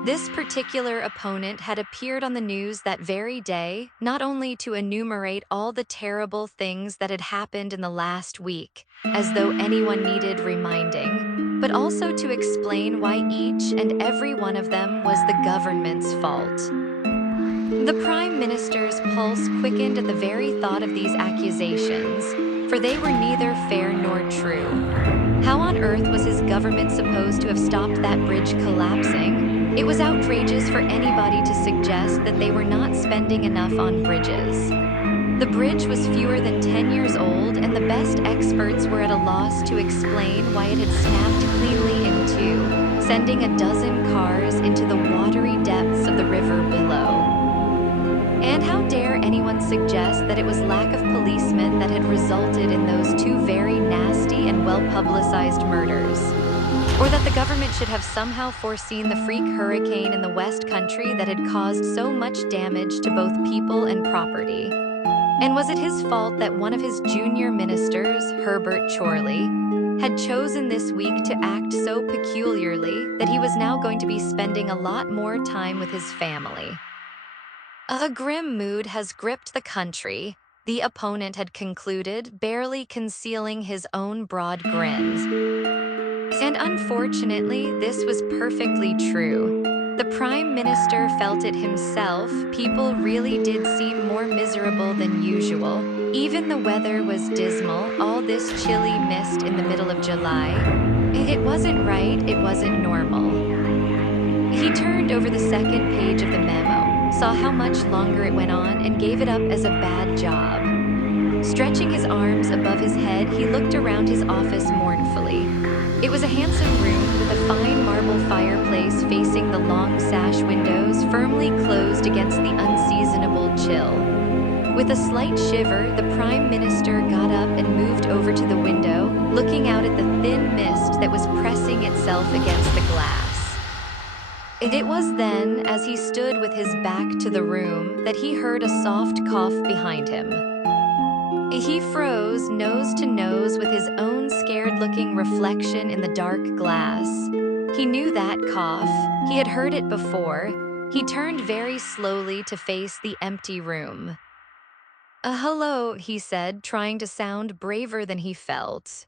This particular opponent had appeared on the news that very day, not only to enumerate all the terrible things that had happened in the last week, as though anyone needed reminding, but also to explain why each and every one of them was the government's fault. The Prime Minister's pulse quickened at the very thought of these accusations, for they were neither fair nor true. How on earth was his government supposed to have stopped that bridge collapsing? It was outrageous for anybody to suggest that they were not spending enough on bridges. The bridge was fewer than 10 years old, and the best experts were at a loss to explain why it had snapped cleanly in two, sending a dozen cars into the watery depths of the river below. And how dare anyone suggest that it was lack of policemen that had resulted in those two very nasty and well-publicized murders? Or that the government should have somehow foreseen the freak hurricane in the West Country that had caused so much damage to both people and property? And was it his fault that one of his junior ministers, Herbert Chorley, had chosen this week to act so peculiarly that he was now going to be spending a lot more time with his family? A grim mood has gripped the country, the opponent had concluded, barely concealing his own broad grins. And unfortunately, this was perfectly true. The Prime Minister felt it himself. People really did seem more miserable than usual. Even the weather was dismal, all this chilly mist in the middle of July. It wasn't right, it wasn't normal. He turned over the second page of the memo, saw how much longer it went on, and gave it up as a bad job. Stretching his arms above his head, he looked around his office mournfully. It was a handsome room with a fine marble fireplace facing the long sash windows firmly closed against the unseasonable chill. With a slight shiver, the Prime Minister got up and moved over to the window, looking out at the thin mist that was pressing itself against the glass. It was then, as he stood with his back to the room, that he heard a soft cough behind him. He froze nose to nose with his own scared-looking reflection in the dark glass. He knew that cough. He had heard it before. He turned very slowly to face the empty room. Hello, he said, trying to sound braver than he felt.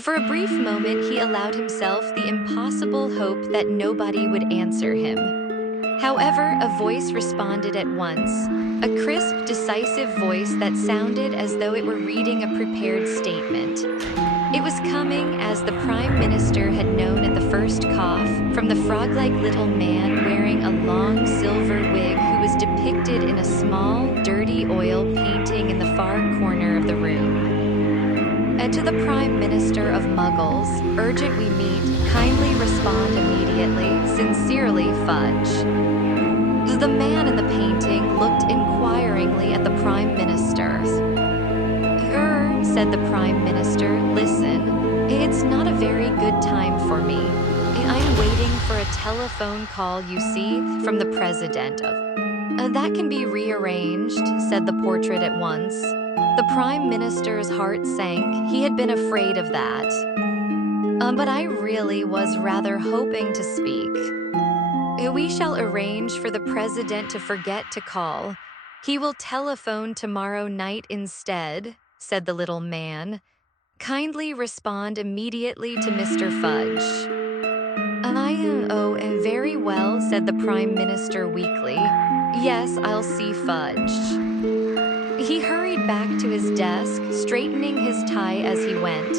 For a brief moment, he allowed himself the impossible hope that nobody would answer him. However, a voice responded at once, a crisp, decisive voice that sounded as though it were reading a prepared statement. It was coming, as the Prime Minister had known at the first cough, from the frog-like little man wearing a long silver wig who was depicted in a small, dirty oil painting in the far corner of the room. To the Prime Minister of Muggles, urgent we meet, kindly respond immediately, sincerely Fudge. The man in the painting looked inquiringly at the Prime Minister. Said the Prime Minister, listen, it's not a very good time for me. I'm waiting for a telephone call, you see, from the President. That can be rearranged, said the portrait at once. The Prime Minister's heart sank. He had been afraid of that. But I really was rather hoping to speak. We shall arrange for the President to forget to call. He will telephone tomorrow night instead, said the little man. Kindly respond immediately to Mr. Fudge. Very well, said the Prime Minister weakly. Yes, I'll see Fudge. He hurried back to his desk, straightening his tie as he went.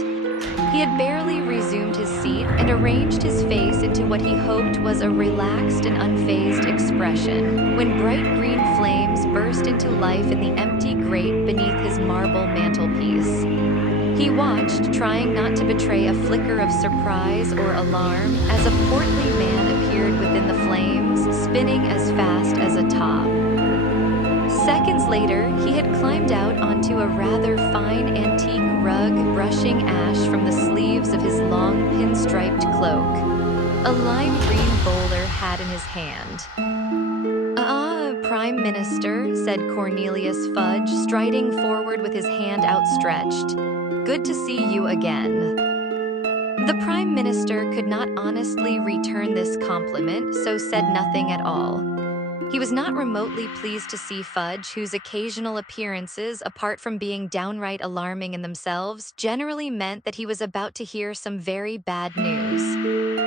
He had barely resumed his seat and arranged his face into what he hoped was a relaxed and unfazed expression, when bright green flames burst into life in the empty grate beneath his marble mantelpiece. He watched, trying not to betray a flicker of surprise or alarm, as a portly man appeared within the flames, spinning as fast as a top. Seconds later, he had climbed out onto a rather fine antique rug, brushing ash from the sleeves of his long pinstriped cloak. A lime green bowler hat in his hand. Prime Minister, said Cornelius Fudge, striding forward with his hand outstretched. Good to see you again. The Prime Minister could not honestly return this compliment, so said nothing at all. He was not remotely pleased to see Fudge, whose occasional appearances, apart from being downright alarming in themselves, generally meant that he was about to hear some very bad news.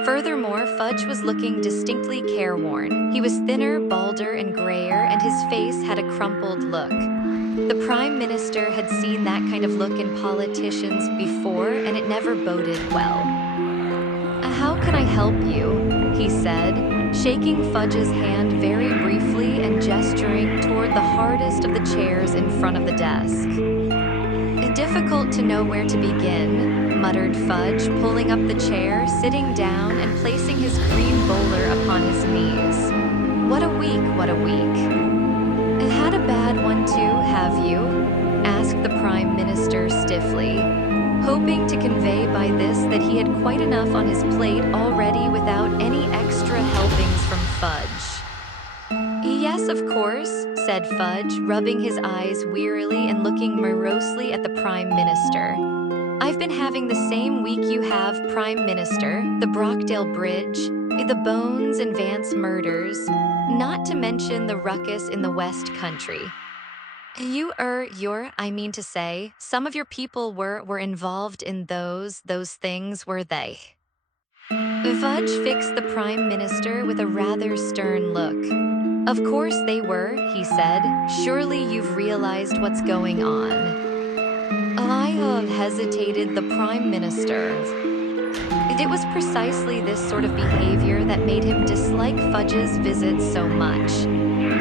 Furthermore, Fudge was looking distinctly careworn. He was thinner, balder, and grayer, and his face had a crumpled look. The Prime Minister had seen that kind of look in politicians before, and it never boded well. How can I help you? He said, shaking Fudge's hand very briefly and gesturing toward the hardest of the chairs in front of the desk. Difficult to know where to begin, muttered Fudge, pulling up the chair, sitting down, and placing his green bowler upon his knees. What a week, what a week. Had a bad one too, have you? Asked the Prime Minister stiffly, hoping to convey by this that he had quite enough on his plate already without any extra helpings from Fudge. Yes, of course, said Fudge, rubbing his eyes wearily and looking morosely at the Prime Minister. I've been having the same week you have, Prime Minister, the Brockdale Bridge, the Bones and Vance murders, not to mention the ruckus in the West Country. I mean to say, some of your people were involved in those things, were they? Fudge fixed the Prime Minister with a rather stern look. Of course they were, he said. Surely you've realized what's going on. I hesitated, the Prime Minister. It was precisely this sort of behavior that made him dislike Fudge's visits so much.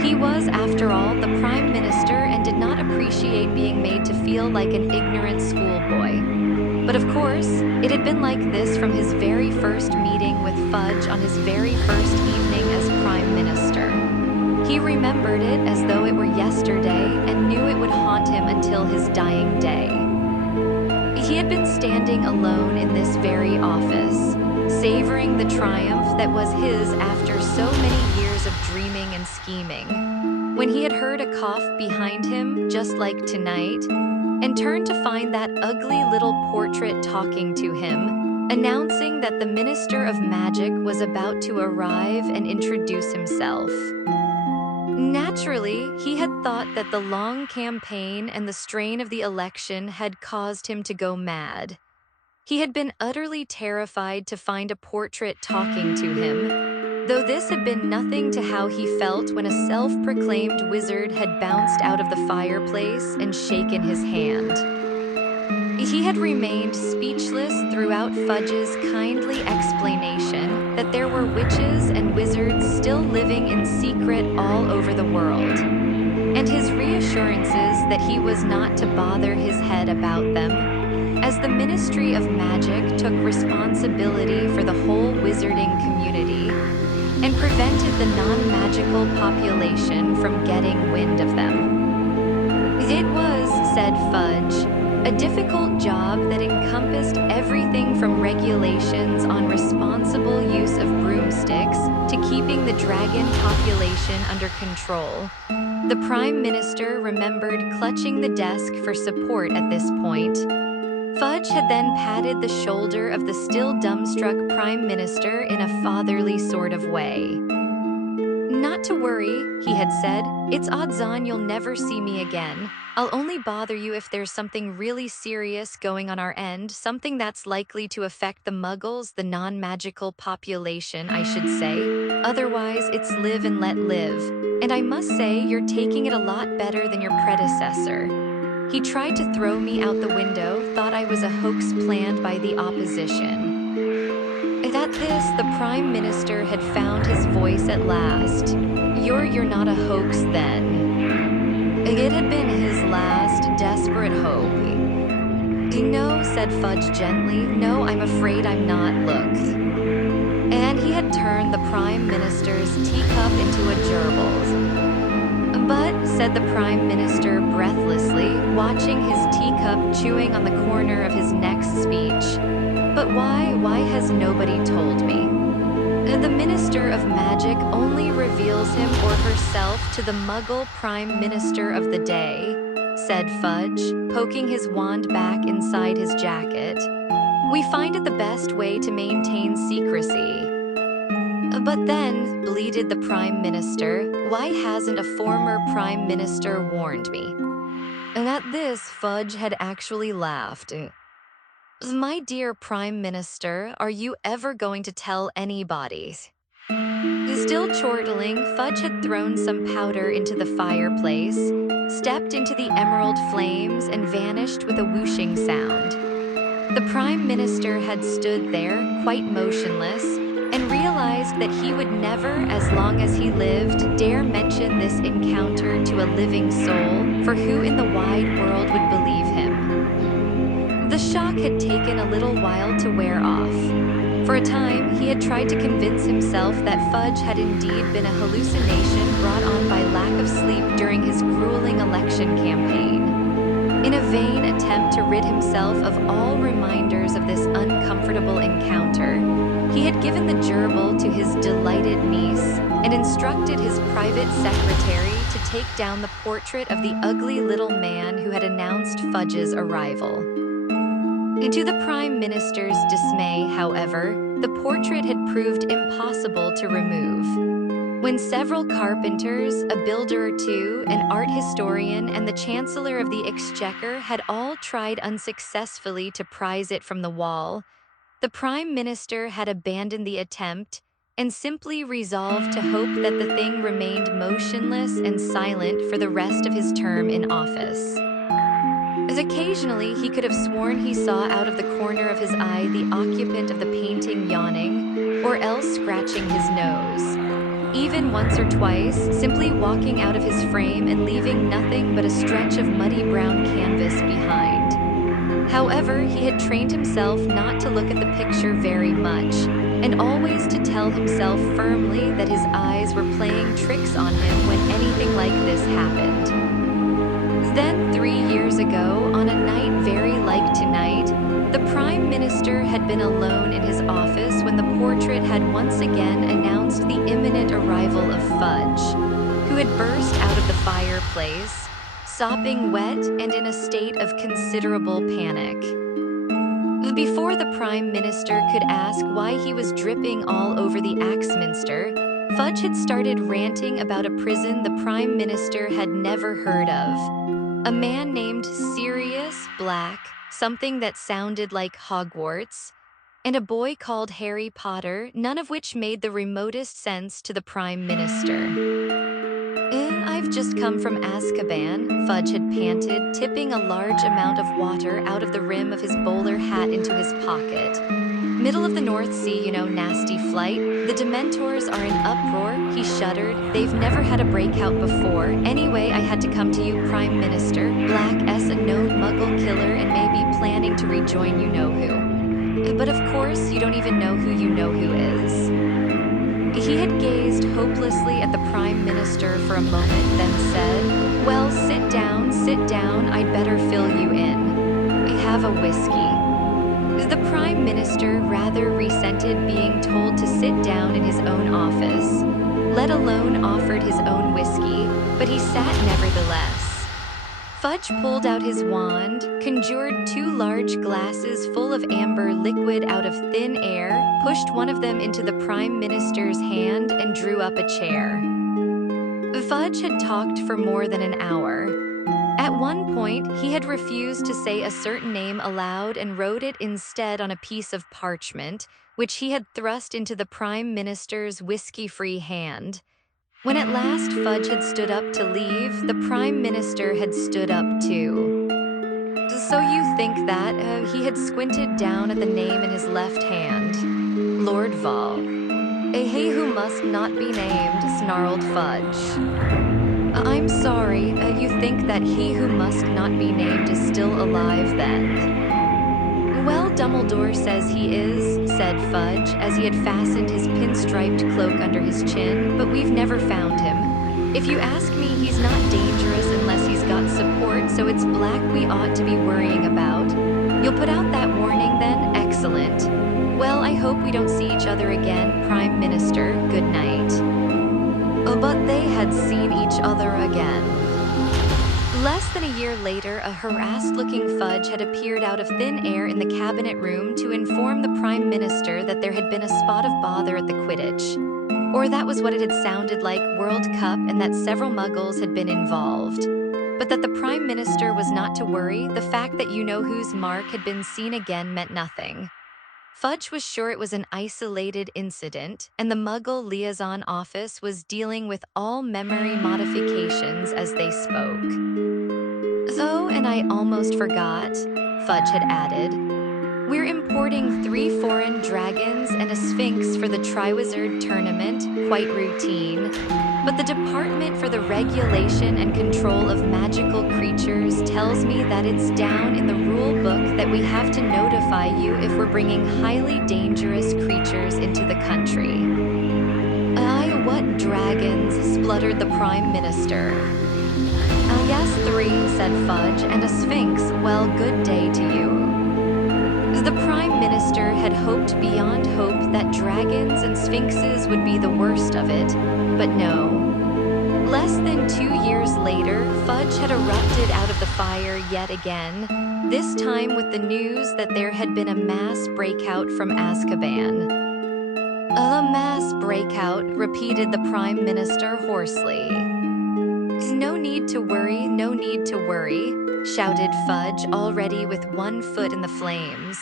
He was, after all, the Prime Minister and did not appreciate being made to feel like an ignorant schoolboy. But of course, it had been like this from his very first meeting with Fudge on his very first evening as Prime Minister. He remembered it as though it were yesterday and knew it would haunt him until his dying day. He had been standing alone in this very office, savoring the triumph that was his after so many years of dreaming and scheming, when he had heard a cough behind him, just like tonight. and turned to find that ugly little portrait talking to him, announcing that the Minister of Magic was about to arrive and introduce himself. Naturally, he had thought that the long campaign and the strain of the election had caused him to go mad. He had been utterly terrified to find a portrait talking to him, though this had been nothing to how he felt when a self-proclaimed wizard had bounced out of the fireplace and shaken his hand. He had remained speechless throughout Fudge's kindly explanation that there were witches and wizards still living in secret all over the world, and his reassurances that he was not to bother his head about them, as the Ministry of Magic took responsibility for the whole wizarding community and prevented the non-magical population from getting wind of them. It was, said Fudge, a difficult job that encompassed everything from regulations on responsible use of broomsticks to keeping the dragon population under control. The Prime Minister remembered clutching the desk for support at this point. Fudge had then patted the shoulder of the still dumbstruck Prime Minister in a fatherly sort of way. "Not to worry," he had said. "It's odds on you'll never see me again. I'll only bother you if there's something really serious going on our end, something that's likely to affect the Muggles, the non-magical population, I should say. Otherwise, it's live and let live. And I must say, you're taking it a lot better than your predecessor." He tried to throw me out the window, thought I was a hoax planned by the opposition. At this, the Prime Minister had found his voice at last. You're not a hoax, then." It had been his last desperate hope. "No," said Fudge gently. "No, I'm afraid I'm not. Look." And he had turned the Prime Minister's teacup into a gerbil. "But," said the Prime Minister breathlessly, watching his teacup chewing on the corner of his next speech, "but why has nobody told me?" "The Minister of Magic only reveals him or herself to the Muggle Prime Minister of the day," said Fudge, poking his wand back inside his jacket. "We find it the best way to maintain secrecy." "But then," bleated the Prime Minister, "why hasn't a former Prime Minister warned me?" And at this, Fudge had actually laughed. "My dear Prime Minister, are you ever going to tell anybody?" Still chortling, Fudge had thrown some powder into the fireplace, stepped into the emerald flames, and vanished with a whooshing sound. The Prime Minister had stood there, quite motionless, and realized that he would never, as long as he lived, dare mention this encounter to a living soul, for who in the wide world would believe him? The shock had taken a little while to wear off. For a time, he had tried to convince himself that Fudge had indeed been a hallucination brought on by lack of sleep during his grueling election campaign. In a vain attempt to rid himself of all reminders of this uncomfortable encounter, he had given the gerbil to his delighted niece and instructed his private secretary to take down the portrait of the ugly little man who had announced Fudge's arrival. To the Prime Minister's dismay, however, the portrait had proved impossible to remove. When several carpenters, a builder or two, an art historian, and the Chancellor of the Exchequer had all tried unsuccessfully to prise it from the wall, the Prime Minister had abandoned the attempt and simply resolved to hope that the thing remained motionless and silent for the rest of his term in office. As occasionally he could have sworn he saw out of the corner of his eye the occupant of the painting yawning, or else scratching his nose. Even once or twice, simply walking out of his frame and leaving nothing but a stretch of muddy brown canvas behind. However, he had trained himself not to look at the picture very much, and always to tell himself firmly that his eyes were playing tricks on him when anything like this happened. Then, 3 years ago, on a night very like tonight, the Prime Minister had been alone in his office when the portrait had once again announced the imminent arrival of Fudge, who had burst out of the fireplace, sopping wet and in a state of considerable panic. Before the Prime Minister could ask why he was dripping all over the Axminster, Fudge had started ranting about a prison the Prime Minister had never heard of. A man named Sirius Black, something that sounded like Hogwarts, and a boy called Harry Potter, none of which made the remotest sense to the Prime Minister. I've just come from Azkaban, Fudge had panted, tipping a large amount of water out of the rim of his bowler hat into his pocket. Middle of the North Sea, nasty flight. The Dementors are in uproar, he shuddered. They've never had a breakout before. Anyway, I had to come to you, Prime Minister. Black S, a known muggle killer and may be planning to rejoin you-know-who. But of course, you don't even know who you-know-who is. He had gazed hopelessly at the Prime Minister for a moment, then said, "Well, sit down, I'd better fill you in. Have a whiskey." The Prime Minister rather resented being told to sit down in his own office, let alone offered his own whiskey, but he sat nevertheless. Fudge pulled out his wand, conjured 2 large glasses full of amber liquid out of thin air, pushed one of them into the Prime Minister's hand, and drew up a chair. Fudge had talked for more than an hour. At one point, he had refused to say a certain name aloud and wrote it instead on a piece of parchment, which he had thrust into the Prime Minister's whiskey-free hand. When at last Fudge had stood up to leave, the Prime Minister had stood up too. "So you think that," he had squinted down at the name in his left hand. "Lord Vol." "He who must not be named," snarled Fudge. "I'm sorry, you think that he who must not be named is still alive then?" "Well, Dumbledore says he is," said Fudge, as he had fastened his pinstriped cloak under his chin, "but we've never found him. If you ask me, he's not dangerous unless he's got support, so it's Black we ought to be worrying about." "You'll put out that warning then? Excellent. Well, I hope we don't see each other again, Prime Minister. Good night." But they had seen each other again. Less than a year later, a harassed-looking Fudge had appeared out of thin air in the cabinet room to inform the Prime Minister that there had been a spot of bother at the Quidditch. Or that was what it had sounded like, World Cup, and that several muggles had been involved. But that the Prime Minister was not to worry, the fact that you-know-who's mark had been seen again meant nothing. Fudge was sure it was an isolated incident, and the Muggle Liaison Office was dealing with all memory modifications as they spoke. "Oh, and I almost forgot," Fudge had added. "We're importing 3 foreign dragons and a sphinx for the Triwizard Tournament, quite routine. But the Department for the Regulation and Control of Magical Creatures tells me that it's down in the rule book that we have to notify you if we're bringing highly dangerous creatures into the country." What dragons?" spluttered the Prime Minister. "Yes, 3, said Fudge, and a sphinx. Well, good day to you." The Prime Minister had hoped beyond hope that dragons and sphinxes would be the worst of it, but no. Less than 2 years later, Fudge had erupted out of the fire yet again, this time with the news that there had been a mass breakout from Azkaban. "A mass breakout," repeated the Prime Minister hoarsely. No need to worry," shouted Fudge, already with one foot in the flames.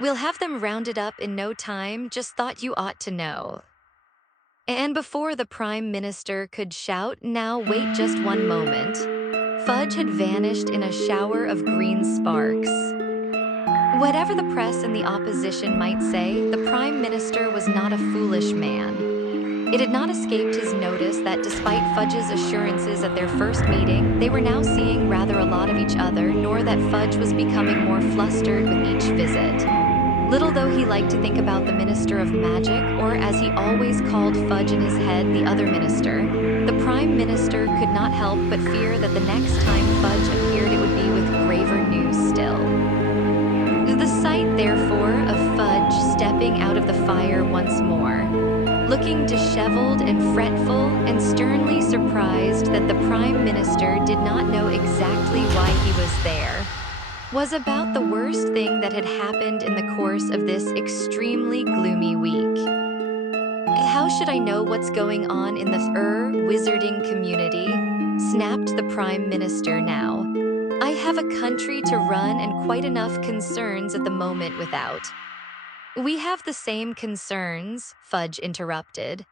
"We'll have them rounded up in no time, just thought you ought to know." And before the Prime Minister could shout, "Now wait just one moment," Fudge had vanished in a shower of green sparks. Whatever the press and the opposition might say, the Prime Minister was not a foolish man. It had not escaped his notice that despite Fudge's assurances at their first meeting, they were now seeing rather a lot of each other, nor that Fudge was becoming more flustered with each visit. Little though he liked to think about the Minister of Magic, or as he always called Fudge in his head, the other minister, the Prime Minister could not help but fear that the next time Fudge appeared it would be with graver news still. The sight, therefore, of Fudge stepping out of the fire once more, looking disheveled and fretful and sternly surprised that the Prime Minister did not know exactly why he was there, was about the worst thing that had happened in the course of this extremely gloomy week. How should I know what's going on in the wizarding community? Snapped the Prime Minister now. I have a country to run and quite enough concerns at the moment without. We have the same concerns, Fudge interrupted.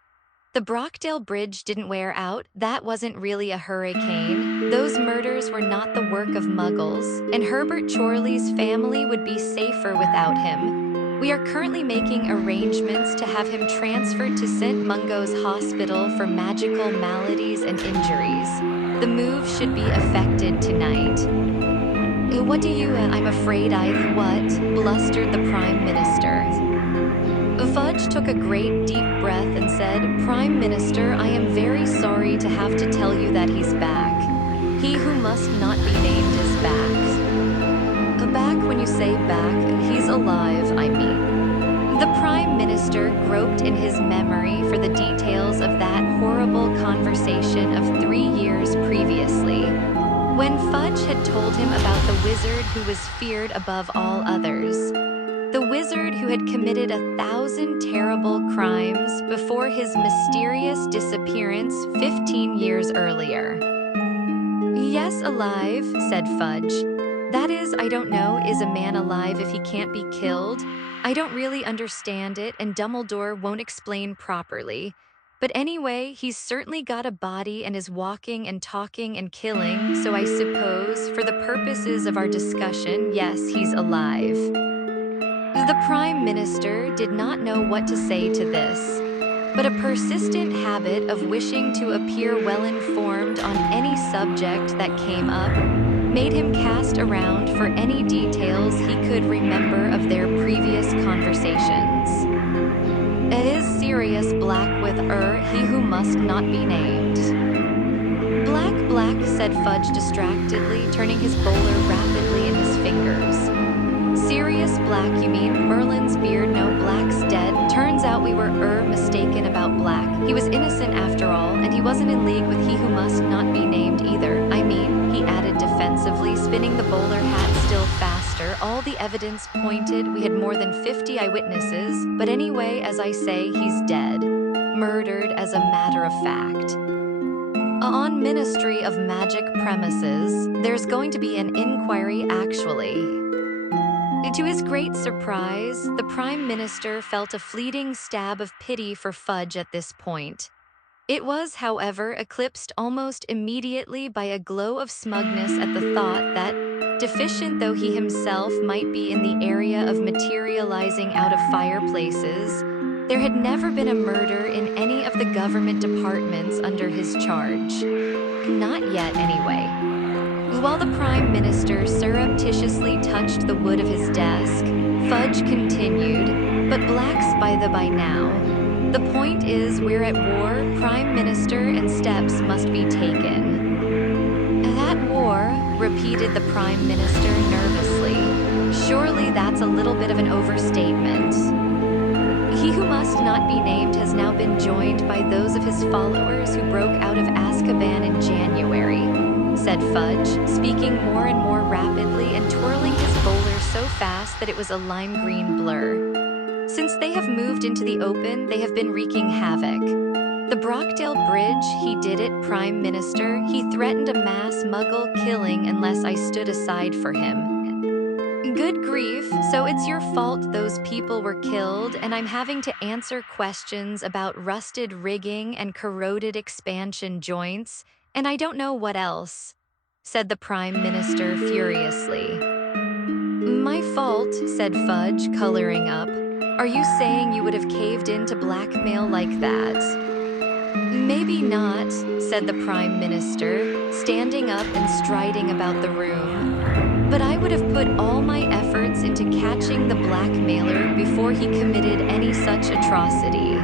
The Brockdale Bridge didn't wear out. That wasn't really a hurricane. Those murders were not the work of muggles, and Herbert Chorley's family would be safer without him. We are currently making arrangements to have him transferred to St. Mungo's Hospital for magical maladies and injuries. The move should be effected tonight. What do you, I'm afraid what? Blustered the Prime Minister. Fudge took a great deep breath and said, Prime Minister, I am very sorry to have to tell you that he's back. He who must not be named is back. Back when you say back, he's alive, I mean. The Prime Minister groped in his memory for the details of that horrible conversation of 3 years previously, when Fudge had told him about the wizard who was feared above all others. The wizard who had committed 1,000 terrible crimes before his mysterious disappearance 15 years earlier. Yes, alive, said Fudge. That is, I don't know, is a man alive if he can't be killed? I don't really understand it, and Dumbledore won't explain properly. But anyway, he's certainly got a body and is walking and talking and killing, so I suppose, for the purposes of our discussion, yes, he's alive. The Prime Minister did not know what to say to this, but a persistent habit of wishing to appear well-informed on any subject that came up made him cast around for any details he could remember of their previous conversations. It is Sirius Black with he who must not be named. Black, said Fudge distractedly, turning his bowler rapidly in his fingers. Sirius Black, you mean? Merlin's beard, no, Black's dead. Turns out we were mistaken about Black. He was innocent after all, and he wasn't in league with he who must not be named either. I mean, he added defensively, spinning the bowler hat still faster. All the evidence pointed we had more than 50 eyewitnesses, but anyway, as I say, he's dead. Murdered, as a matter of fact. On Ministry of Magic premises, there's going to be an inquiry, actually. To his great surprise, the Prime Minister felt a fleeting stab of pity for Fudge at this point. It was, however, eclipsed almost immediately by a glow of smugness at the thought that, deficient though he himself might be in the area of materializing out of fireplaces, there had never been a murder in any of the government departments under his charge. Not yet, anyway. While the Prime Minister surreptitiously touched the wood of his desk, Fudge continued, but Black's by the by now. The point is, we're at war, Prime Minister, and steps must be taken. At war, repeated the Prime Minister nervously. Surely that's a little bit of an overstatement. He who must not be named has now been joined by those of his followers who broke out of Azkaban in January, said Fudge, speaking more and more rapidly and twirling his bowler so fast that it was a lime green blur. Since they have moved into the open, they have been wreaking havoc. The Brockdale Bridge, he did it, Prime Minister. He threatened a mass muggle killing unless I stood aside for him. Good grief, so it's your fault those people were killed, and I'm having to answer questions about rusted rigging and corroded expansion joints, and I don't know what else, said the Prime Minister furiously. My fault, said Fudge, coloring up. Are you saying you would have caved in to blackmail like that? Maybe not, said the Prime Minister, standing up and striding about the room. But I would have put all my efforts into catching the blackmailer before he committed any such atrocity.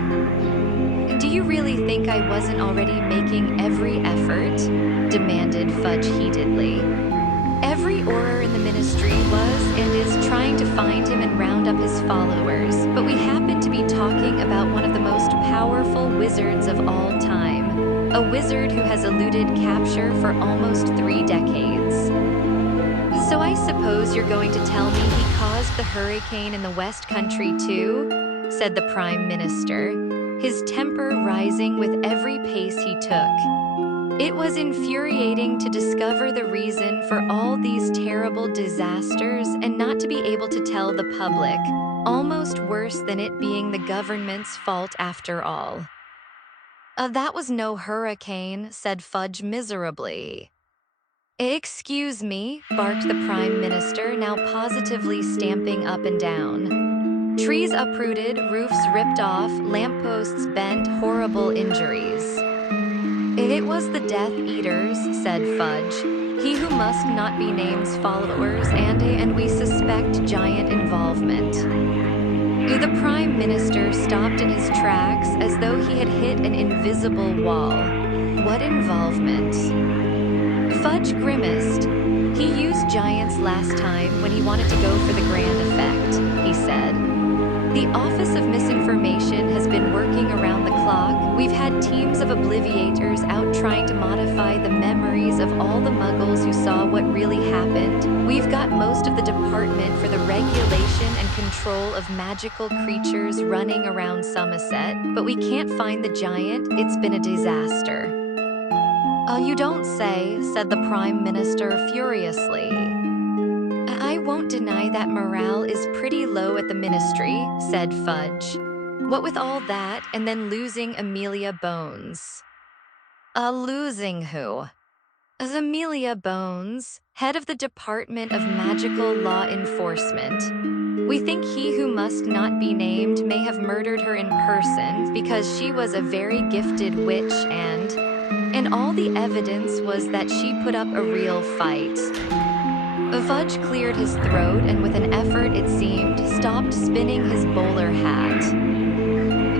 Do you really think I wasn't already making every effort? Demanded Fudge heatedly. Every Auror in the Ministry was and is trying to find him and round up his followers, but we happen to be talking about one of the most powerful wizards of all time, a wizard who has eluded capture for almost 3 decades. So I suppose you're going to tell me he caused the hurricane in the West Country too? Said the Prime Minister, his temper rising with every pace he took. It was infuriating to discover the reason for all these terrible disasters and not to be able to tell the public, almost worse than it being the government's fault after all. That was no hurricane, said Fudge miserably. Excuse me, barked the Prime Minister, now positively stamping up and down. Trees uprooted, roofs ripped off, lampposts bent, horrible injuries. It was the Death Eaters, said Fudge, he who must not be named's followers, and we suspect giant involvement. The Prime Minister stopped in his tracks as though he had hit an invisible wall. What involvement? Fudge grimaced. He used giants last time when he wanted to go for the grand effect, he said. The Office of Misinformation has been working around the clock. We've had teams of obliviators out trying to modify the memories of all the muggles who saw what really happened. We've got most of the Department for the Regulation and Control of Magical Creatures running around Somerset, but we can't find the giant. It's been a disaster. You don't say, said the Prime Minister furiously. I won't deny that morale is pretty low at the ministry, said Fudge. What with all that and then losing Amelia Bones? Losing who? Amelia Bones, head of the Department of Magical Law Enforcement. We think he who must not be named may have murdered her in person because she was a very gifted witch and all the evidence was that she put up a real fight. Fudge cleared his throat and with an effort, it seemed, stopped spinning his bowler hat.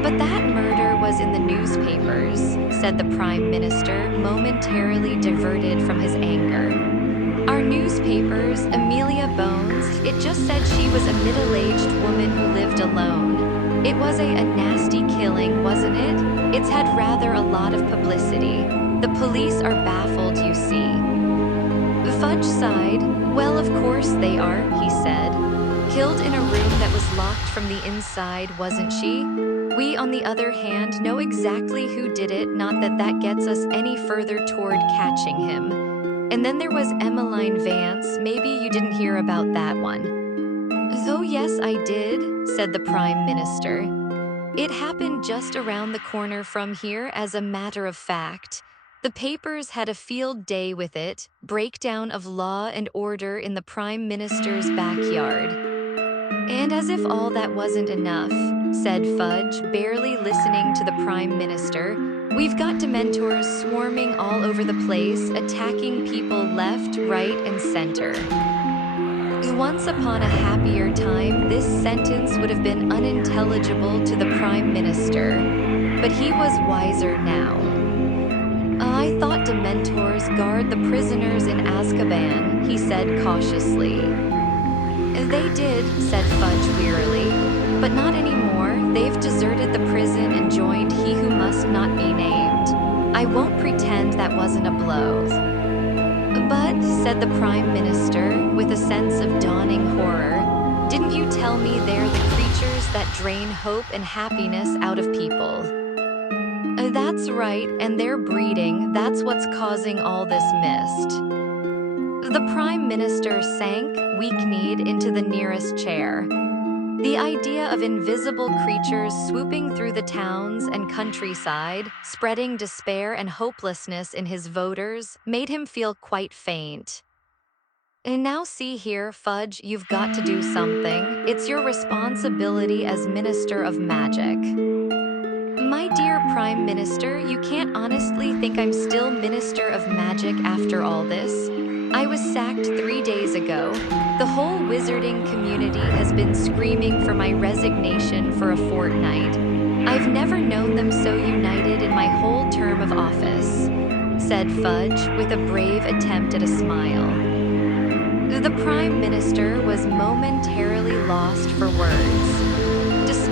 But that murder was in the newspapers, said the Prime Minister, momentarily diverted from his anger. Our newspapers, Amelia Bones, it just said she was a middle-aged woman who lived alone. It was a nasty killing, wasn't it? It's had rather a lot of publicity. The police are baffled, you see. Fudge sighed. Well, of course they are, he said. Killed in a room that was locked from the inside, wasn't she? We, on the other hand, know exactly who did it, not that that gets us any further toward catching him. And then there was Emmeline Vance, maybe you didn't hear about that one. Oh yes, I did, said the Prime Minister. It happened just around the corner from here, as a matter of fact. The papers had a field day with it, breakdown of law and order in the Prime Minister's backyard. And as if all that wasn't enough, said Fudge, barely listening to the Prime Minister, we've got Dementors swarming all over the place, attacking people left, right, and center. Once upon a happier time, this sentence would have been unintelligible to the Prime Minister, but he was wiser now. I thought Dementors guard the prisoners in Azkaban, he said cautiously. They did, said Fudge wearily, but not anymore. They've deserted the prison and joined He Who Must Not Be Named. I won't pretend that wasn't a blow. But, said the Prime Minister, with a sense of dawning horror, didn't you tell me they're the creatures that drain hope and happiness out of people? That's right, and they're breeding, that's what's causing all this mist. The Prime Minister sank, weak-kneed, into the nearest chair. The idea of invisible creatures swooping through the towns and countryside, spreading despair and hopelessness in his voters, made him feel quite faint. And now see here, Fudge, you've got to do something. It's your responsibility as Minister of Magic. My dear Prime Minister, you can't honestly think I'm still Minister of Magic after all this? I was sacked 3 days ago. The whole wizarding community has been screaming for my resignation for a fortnight. I've never known them so united in my whole term of office, said Fudge with a brave attempt at a smile. The Prime Minister was momentarily lost for words.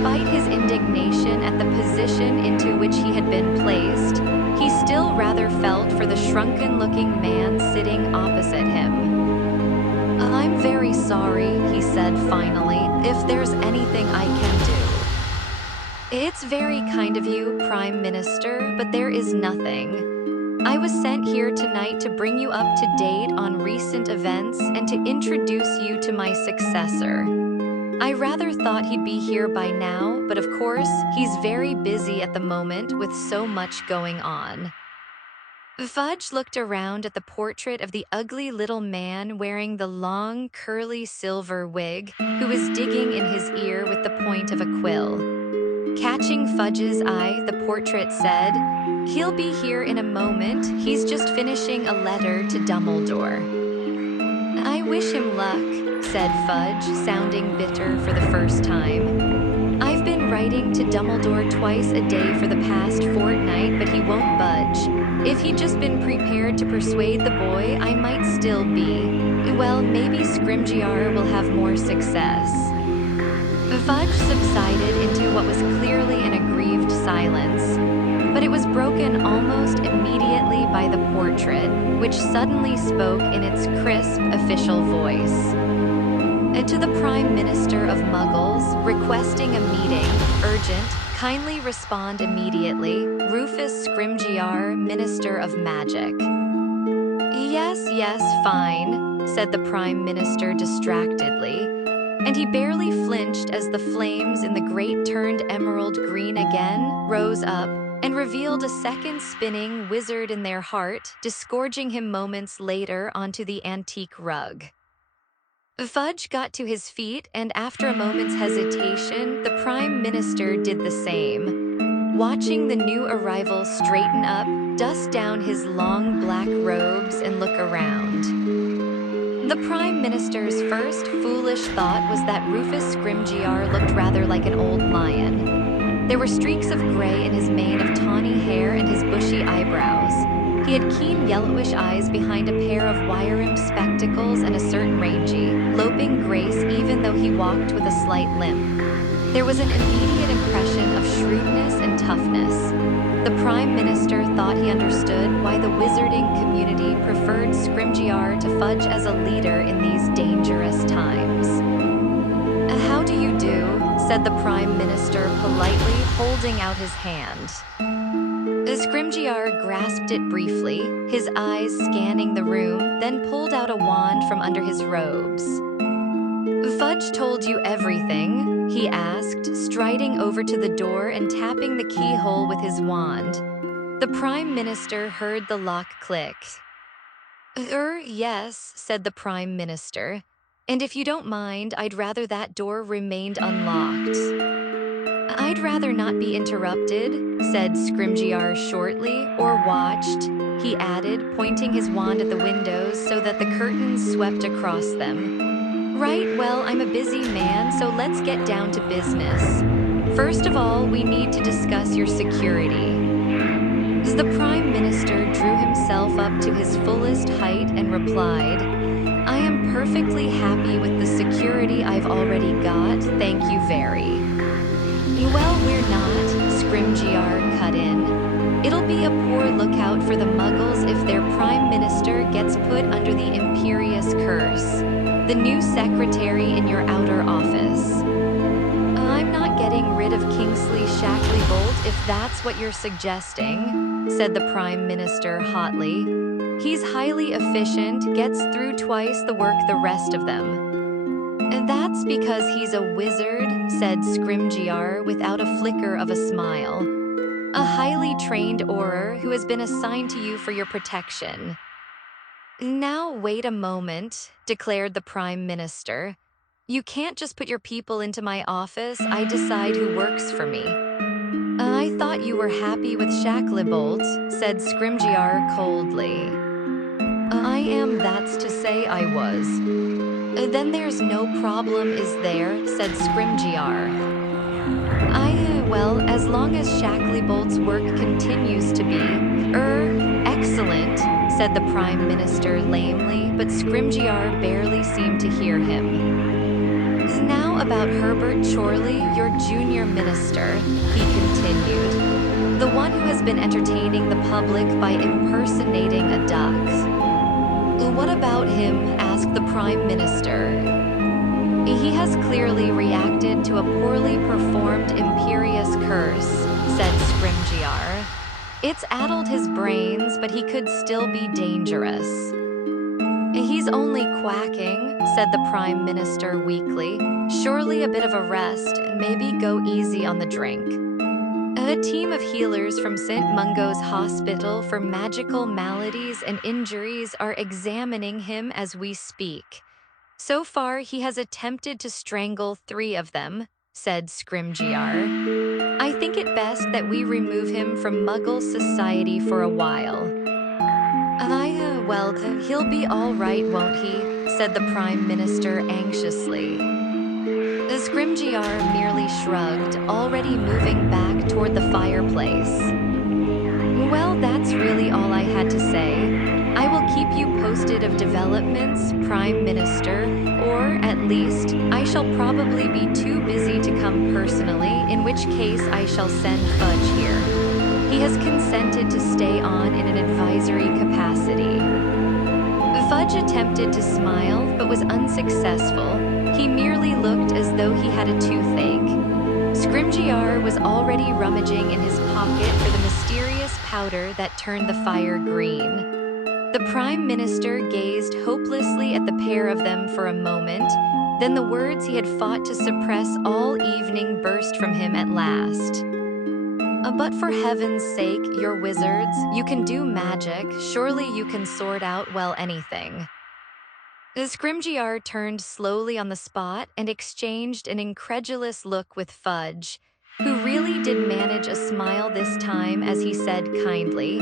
Despite his indignation at the position into which he had been placed, he still rather felt for the shrunken-looking man sitting opposite him. "I'm very sorry," he said finally, "if there's anything I can do." "It's very kind of you, Prime Minister, but there is nothing. I was sent here tonight to bring you up to date on recent events and to introduce you to my successor. I rather thought he'd be here by now, but of course, he's very busy at the moment with so much going on." Fudge looked around at the portrait of the ugly little man wearing the long, curly silver wig, who was digging in his ear with the point of a quill. Catching Fudge's eye, the portrait said, "He'll be here in a moment. He's just finishing a letter to Dumbledore." "I wish him luck," said Fudge, sounding bitter for the first time. "I've been writing to Dumbledore twice a day for the past fortnight, but he won't budge. If he'd just been prepared to persuade the boy, I might still be. Well, maybe Scrimgeour will have more success." Fudge subsided into what was clearly an aggrieved silence, but it was broken almost immediately by the portrait, which suddenly spoke in its crisp, official voice. "To the Prime Minister of Muggles, requesting a meeting, urgent, kindly respond immediately, Rufus Scrimgeour, Minister of Magic." Yes, fine," said the Prime Minister distractedly, and he barely flinched as the flames in the grate turned emerald green again, rose up, and revealed a second spinning wizard in their heart, disgorging him moments later onto the antique rug. Fudge got to his feet, and after a moment's hesitation, the Prime Minister did the same. Watching the new arrival straighten up, dust down his long black robes, and look around. The Prime Minister's first foolish thought was that Rufus Scrimgeour looked rather like an old lion. There were streaks of gray in his mane of tawny hair and his bushy eyebrows. He had keen yellowish eyes behind a pair of wire-rimmed spectacles and a certain rangy, loping grace even though he walked with a slight limp. There was an immediate impression of shrewdness and toughness. The Prime Minister thought he understood why the wizarding community preferred Scrimgeour to Fudge as a leader in these dangerous times. "How do you do?" said the Prime Minister politely, holding out his hand. Scrimgeour grasped it briefly, his eyes scanning the room, then pulled out a wand from under his robes. "Fudge told you everything?" he asked, striding over to the door and tapping the keyhole with his wand. The Prime Minister heard the lock click. Yes," said the Prime Minister. "And if you don't mind, I'd rather that door remained unlocked." "I'd rather not be interrupted," said Scrimgeour shortly, "or watched," he added, pointing his wand at the windows so that the curtains swept across them. "Right, well, I'm a busy man, so let's get down to business. First of all, we need to discuss your security." The Prime Minister drew himself up to his fullest height and replied, "I am perfectly happy with the security I've already got, thank you very." "Well, we're not," Scrimgeour cut in. "It'll be a poor lookout for the Muggles if their Prime Minister gets put under the Imperious Curse. The new secretary in your outer office." "I'm not getting rid of Kingsley Shacklebolt if that's what you're suggesting," said the Prime Minister hotly. "He's highly efficient, gets through twice the work the rest of them." "That's because he's a wizard," said Scrimgeour without a flicker of a smile. "A highly trained Auror who has been assigned to you for your protection." "Now wait a moment," declared the Prime Minister. "You can't just put your people into my office. I decide who works for me." "I thought you were happy with Shacklebolt," said Scrimgeour coldly. "I am, that's to say I was." "Then there's no problem, is there?" said Scrimgeour. Well, as long as Shackleybolt's work continues to be, excellent," said the Prime Minister lamely, but Scrimgeour barely seemed to hear him. Now about Herbert Chorley, your junior minister, he continued. The one who has been entertaining the public by impersonating a duck. What about him? Asked the Prime Minister. He has clearly reacted to a poorly performed imperious curse, said Scrimgeour. It's addled his brains, but he could still be dangerous. He's only quacking, said the Prime Minister weakly. Surely a bit of a rest, and maybe go easy on the drink. A team of healers from St. Mungo's Hospital for Magical Maladies and Injuries are examining him as we speak. So far, he has attempted to strangle 3 of them, said Scrimgeour. I think it best that we remove him from Muggle society for a while. Well, he'll be all right, won't he? Said the Prime Minister anxiously. Scrimgeour merely shrugged, already moving back toward the fireplace. Well, that's really all I had to say. I will keep you posted of developments, Prime Minister, or, at least, I shall probably be too busy to come personally, in which case I shall send Fudge here. He has consented to stay on in an advisory capacity. Fudge attempted to smile, but was unsuccessful. He merely looked as though he had a toothache. Scrimgeour was already rummaging in his pocket for the mysterious powder that turned the fire green. The Prime Minister gazed hopelessly at the pair of them for a moment, then the words he had fought to suppress all evening burst from him at last. But for heaven's sake, you're wizards, you can do magic, surely you can sort out, well, anything. Scrimgeour turned slowly on the spot and exchanged an incredulous look with Fudge, who really did manage a smile this time as he said kindly,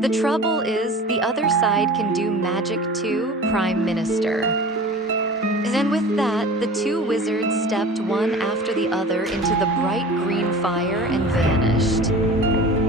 The trouble is, the other side can do magic too, Prime Minister. And with that, the 2 wizards stepped one after the other into the bright green fire and vanished.